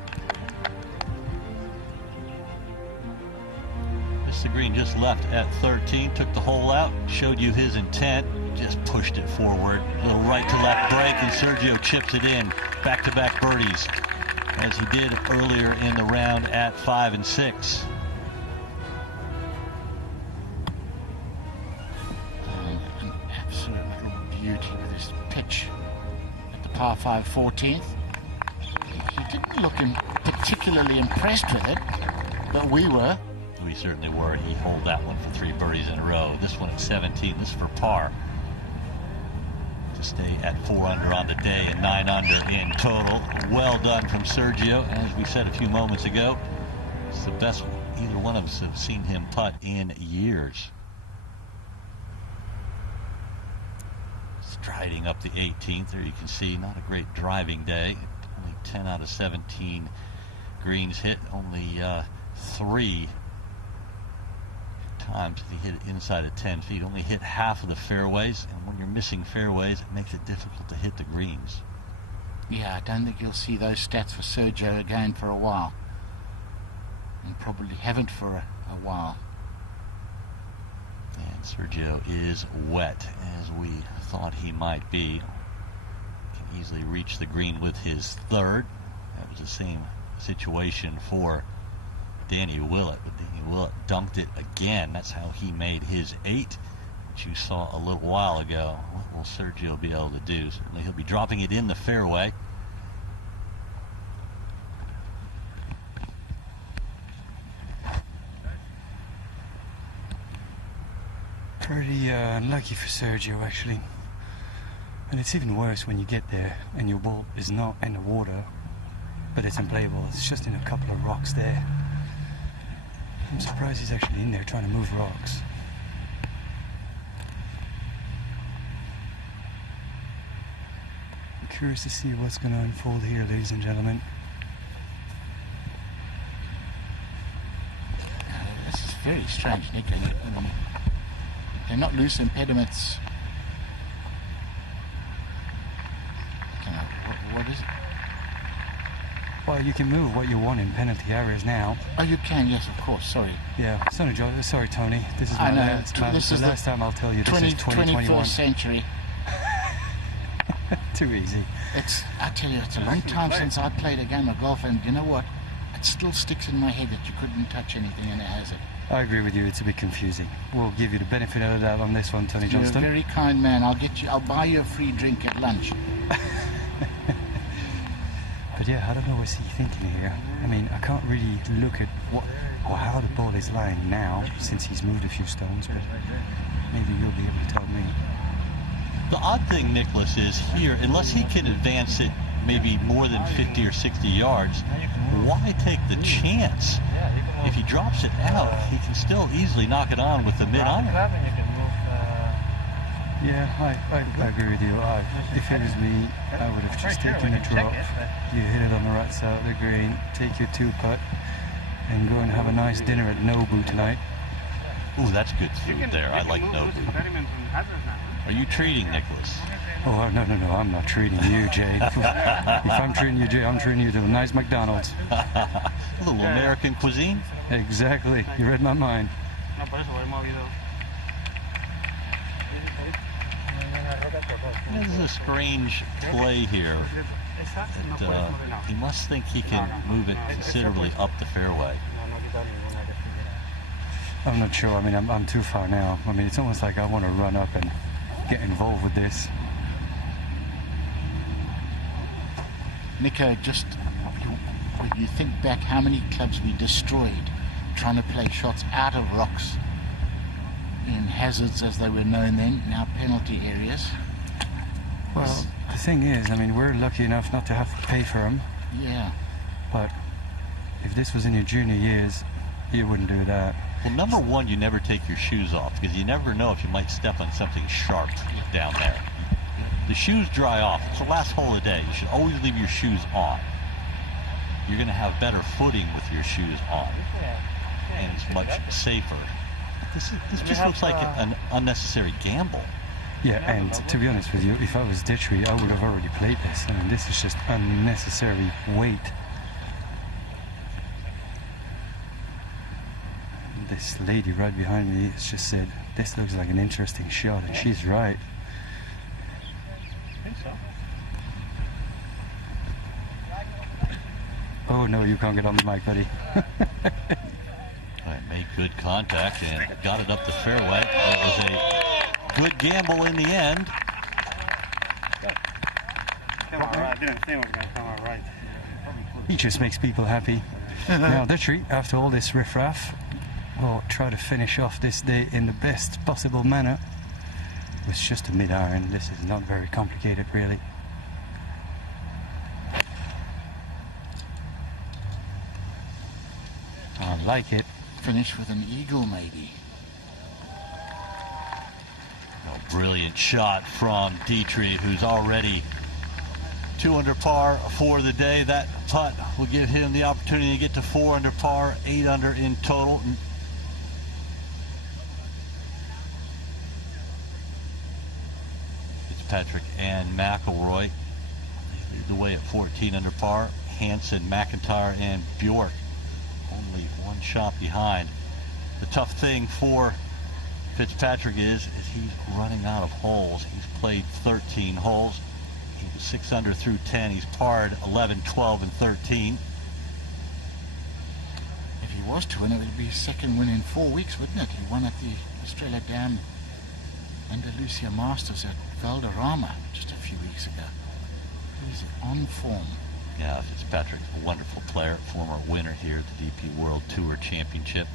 Mr. Green just left at 13, took the hole out, showed you his intent, just pushed it forward. A little right to left break, and Sergio chips it in. Back-to-back birdies, as he did earlier in the round at 5 and 6. An absolute little beauty with his pitch at the par 5 14th. He didn't look particularly impressed with it, but we were. We certainly were. He holed that one for 3 birdies in a row. This one at 17, this is for par. To stay at 4 under on the day and 9 under in total. Well done from Sergio. As we said a few moments ago, it's the best either one of us have seen him putt in years. Striding up the 18th, there you can see not a great driving day. Only 10 out of 17 greens hit. Only 3 times he hit it inside of 10 feet. Only hit half of the fairways, and when you're missing fairways, it makes it difficult to hit the greens. Yeah, I don't think you'll see those stats for Sergio again for a while, and probably haven't for a while. And Sergio is wet, as we thought he might be. Can easily reach the green with his 3rd. That was the same situation for Danny Willett, but Danny Willett dunked it again. That's how he made his 8, which you saw a little while ago. What will Sergio be able to do? Certainly he'll be dropping it in the fairway. Pretty unlucky for Sergio, actually. And it's even worse when you get there and your ball is not in the water, but it's unplayable. It's just in a couple of rocks there. I'm surprised he's actually in there trying to move rocks. I'm curious to see what's going to unfold here, ladies and gentlemen. This is very strange, Nick. They're not loose impediments. What is it? Well, you can move what you want in penalty areas now. Oh, you can, yes, of course, sorry. Yeah, sorry, Tony. This is the last time I'll tell you this is 2021. 21st century. Too easy. I tell you, it's a long time since I played a game of golf, and you know what? It still sticks in my head that you couldn't touch anything, and it has it. I agree with you, it's a bit confusing. We'll give you the benefit of the doubt on this one, Tony Johnston. You're a very kind man. I'll buy you a free drink at lunch. But yeah, I don't know what's he thinking here. I mean, I can't really look at how the ball is lying now, since he's moved a few stones, but maybe you'll be able to tell me. The odd thing, Nicholas, is here, unless he can advance it maybe more than 50 or 60 yards, why take the chance? If he drops it out, he can still easily knock it on with the mid-iron. Yeah, I agree with you. If it was me, I would have just taken a drop. You hit it on the right side of the green, take your 2 putt, and go and have a nice dinner at Nobu tonight. Ooh, that's good food there. I like Nobu. Are you treating Nicholas? Oh, no, I'm not treating you, Jay. If I'm treating you, Jay, I'm treating you to a nice McDonald's. A little American cuisine? Exactly. You read my mind. This is a strange play here. He must think he can move it considerably up the fairway. I'm not sure. I mean, I'm too far now. I mean, it's almost like I want to run up and get involved with this. Nico, just when you think back how many clubs we destroyed trying to play shots out of rocks in hazards as they were known then, now penalty areas. Well, the thing is, I mean, we're lucky enough not to have to pay for them. Yeah. But if this was in your junior years, you wouldn't do that. Well, number one, you never take your shoes off because you never know if you might step on something sharp down there. The shoes dry off. It's the last hole of the day. You should always leave your shoes on. You're going to have better footing with your shoes on, and it's much safer. This just looks like an unnecessary gamble. Yeah, and to be honest with you, if I was Detry, I would have already played this. I mean, this is just unnecessary weight. This lady right behind me has just said, this looks like an interesting shot, and she's right. Oh no, you can't get on the mic, buddy. I made good contact and got it up the fairway. It was a good gamble in the end. He just makes people happy. Now, Detry, after all this riffraff, will try to finish off this day in the best possible manner. It's just a mid-iron. This is not very complicated, really. I like it. Finish with an eagle, maybe. A brilliant shot from Detry, who's already 2 under par for the day. That putt will give him the opportunity to get to 4 under par, 8 under in total. Fitzpatrick and McIlroy lead the way at 14 under par. Hansen, McIntyre, and Bjork only one shot behind. The tough thing for Fitzpatrick is he's running out of holes. He's played 13 holes. He was 6 under through 10. He's parred 11, 12, and 13. If he was to win, it would be his second win in 4 weeks, wouldn't it? He won at the Australia Dam Andalusia Masters at Valderrama just a few weeks ago. He's on form. Yeah, Fitzpatrick's a wonderful player, former winner here at the DP World Tour Championship.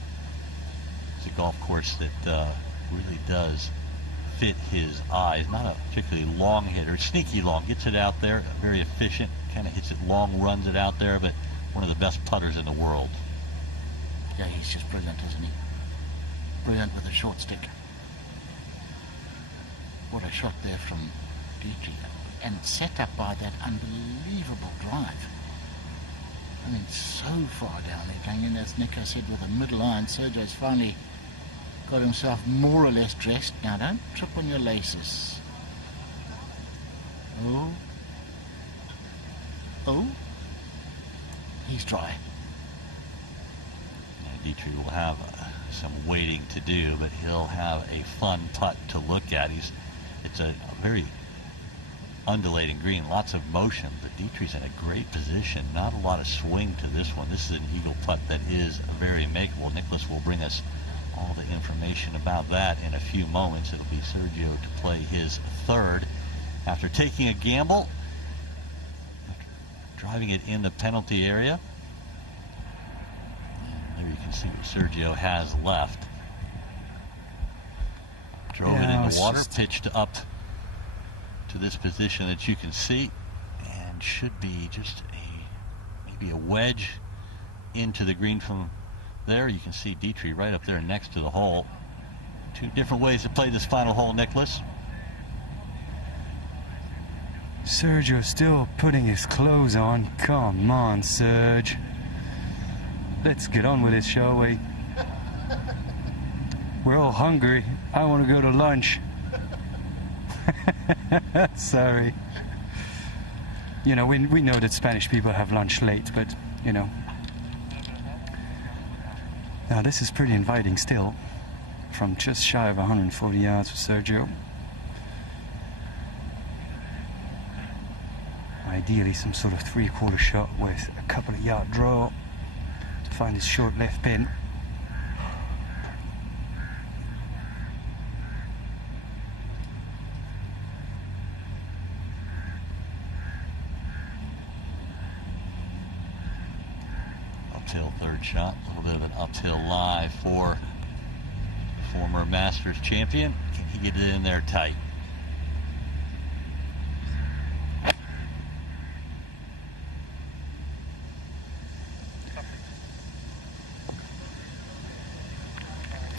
It's a golf course that really does fit his eyes. Not a particularly long hitter, sneaky long, gets it out there, very efficient, kind of hits it long, runs it out there, but one of the best putters in the world. Yeah, he's just brilliant, isn't he? Brilliant with a short stick. What a shot there from Detry. And set up by that unbelievable drive. I mean, so far down there, playing in, as Nico said, with a middle iron. Sergio's finally got himself more or less dressed. Now, don't trip on your laces. Oh. He's dry. Now, Detry will have some waiting to do, but he'll have a fun putt to look at. It's a very undulating green, lots of motion, but Detry's in a great position. Not a lot of swing to this one. This is an eagle putt that is very makeable. Nicholas will bring us all the information about that in a few moments. It'll be Sergio to play his third after taking a gamble, driving it in the penalty area. And there you can see what Sergio has left. Drove it in the water, pitched up to this position that you can see, and should be just maybe a wedge into the green from there. You can see Detry right up there next to the hole. Two different ways to play this final hole, Nicholas. Sergio still putting his clothes on. Come on, Serge. let's get on with it, shall we? We're all hungry. I want to go to lunch. Sorry. You know, we know that Spanish people have lunch late, but, you know. Now, this is pretty inviting still. From just shy of 140 yards for Sergio. Ideally, some sort of three-quarter shot with a couple of yard draw to find his short left pin. Uphill third shot, a little bit of an uphill lie for former Masters champion. Can he get it in there tight?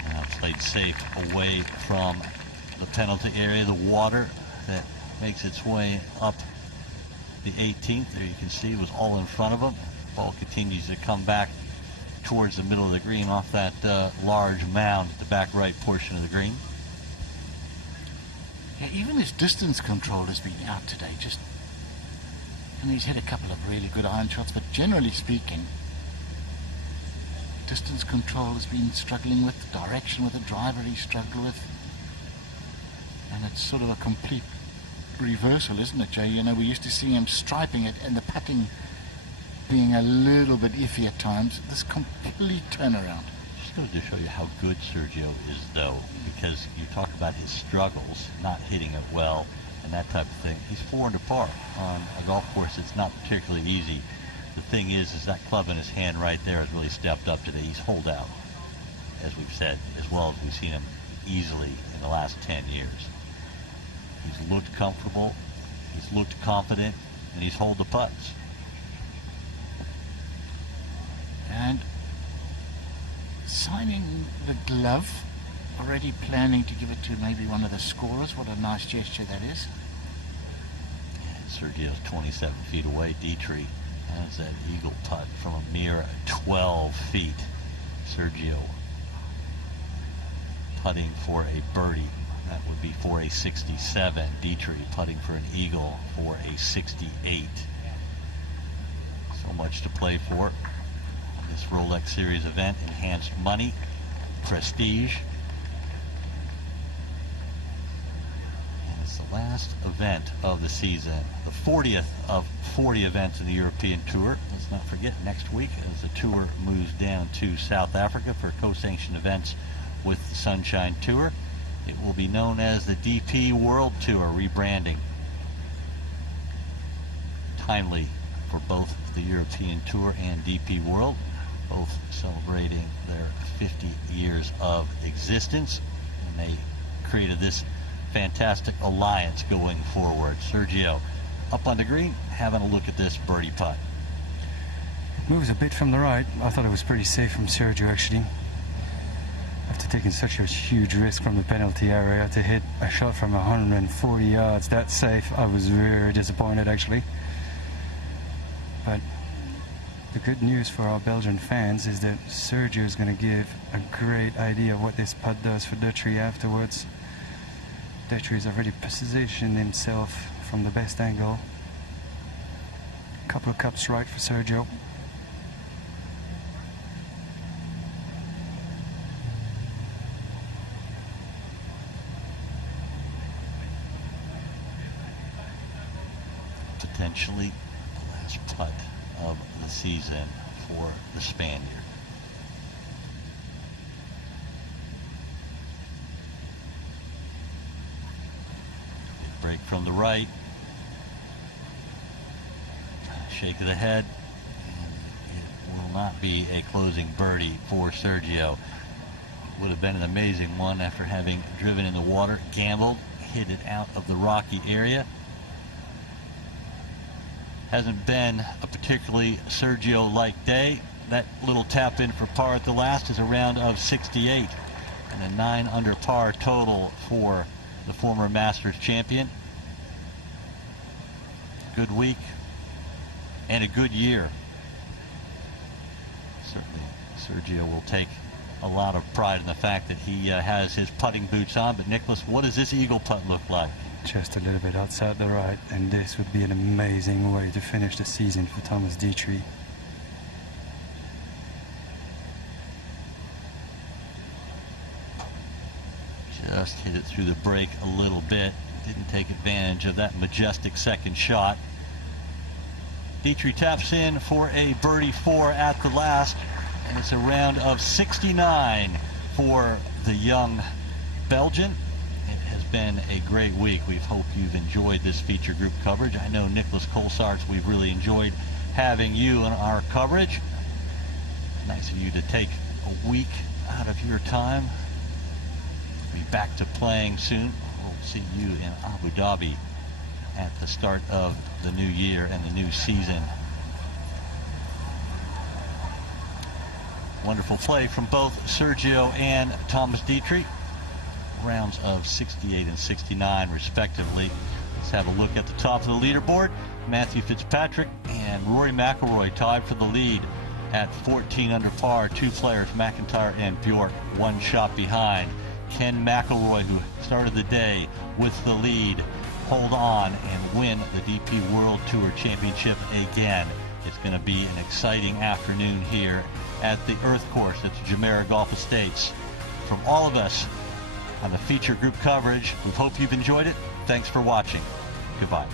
Now played safe away from the penalty area, the water that makes its way up the 18th. There you can see it was all in front of him. Ball continues to come back towards the middle of the green off that large mound at the back right portion of the green. Yeah, even his distance control has been out today. And he's hit a couple of really good iron shots, but generally speaking, distance control has been struggling with, direction with the driver he's struggled with. And it's sort of a complete reversal, isn't it, Jay? You know, we used to see him striping it and the putting being a little bit iffy at times. This complete turnaround. Just goes to show you how good Sergio is, though, because you talk about his struggles, not hitting it well, and that type of thing. He's 4 under par on a golf course that's not particularly easy. The thing is that club in his hand right there has really stepped up today. He's holed out, as we've said, as well as we've seen him easily in the last 10 years. He's looked comfortable, he's looked confident, and he's holed the putts. And signing the glove, already planning to give it to maybe one of the scorers. What a nice gesture that is. And Sergio's 27 feet away. Detry has that eagle putt from a mere 12 feet. Sergio putting for a birdie. That would be for a 67. Detry putting for an eagle for a 68. So much to play for. This Rolex Series event, enhanced money, prestige. And it's the last event of the season, the 40th of 40 events in the European Tour. Let's not forget, next week, as the tour moves down to South Africa for co-sanctioned events with the Sunshine Tour, it will be known as the DP World Tour, rebranding. Timely for both the European Tour and DP World, both celebrating their 50 years of existence, and they created this fantastic alliance going forward. Sergio up on the green, having a look at this birdie putt. Moves a bit from the right. I thought it was pretty safe from Sergio, actually. After taking such a huge risk from the penalty area to hit a shot from 140 yards that safe, I was very disappointed, actually. But the good news for our Belgian fans is that Sergio is going to give a great idea of what this putt does for Detry afterwards. Detry has already positioned himself from the best angle. A couple of cups right for Sergio. Potentially the last putt of the season for the Spaniard. Big break from the right. Shake of the head. And it will not be a closing birdie for Sergio. Would have been an amazing one after having driven in the water, gambled, hit it out of the rocky area. Hasn't been a particularly Sergio-like day. That little tap in for par at the last is a round of 68. And a 9 under par total for the former Masters champion. Good week and a good year. Certainly Sergio will take a lot of pride in the fact that he has his putting boots on. But Nicholas, what does this eagle putt look like? Just a little bit outside the right, and this would be an amazing way to finish the season for Thomas Detry. Just hit it through the break a little bit. Didn't take advantage of that majestic second shot. Detry taps in for a birdie 4 at the last, and it's a round of 69 for the young Belgian. It has been a great week. We hope you've enjoyed this feature group coverage. I know Nicholas Colsaerts, we've really enjoyed having you in our coverage. Nice of you to take a week out of your time. Be back to playing soon. We'll see you in Abu Dhabi at the start of the new year and the new season. Wonderful play from both Sergio and Thomas Detry. Rounds of 68 and 69 respectively. Let's have a look at the top of the leaderboard. Matthew Fitzpatrick and Rory McIlroy tied for the lead at 14 under par. Two players, McIntyre and Bjork, one shot behind. Can McIlroy, who started the day with the lead, hold on and win the DP World Tour Championship again? It's going to be an exciting afternoon here at the Earth Course at the Jumeirah Golf Estates. From all of us on the feature group coverage, we hope you've enjoyed it. Thanks for watching. Goodbye.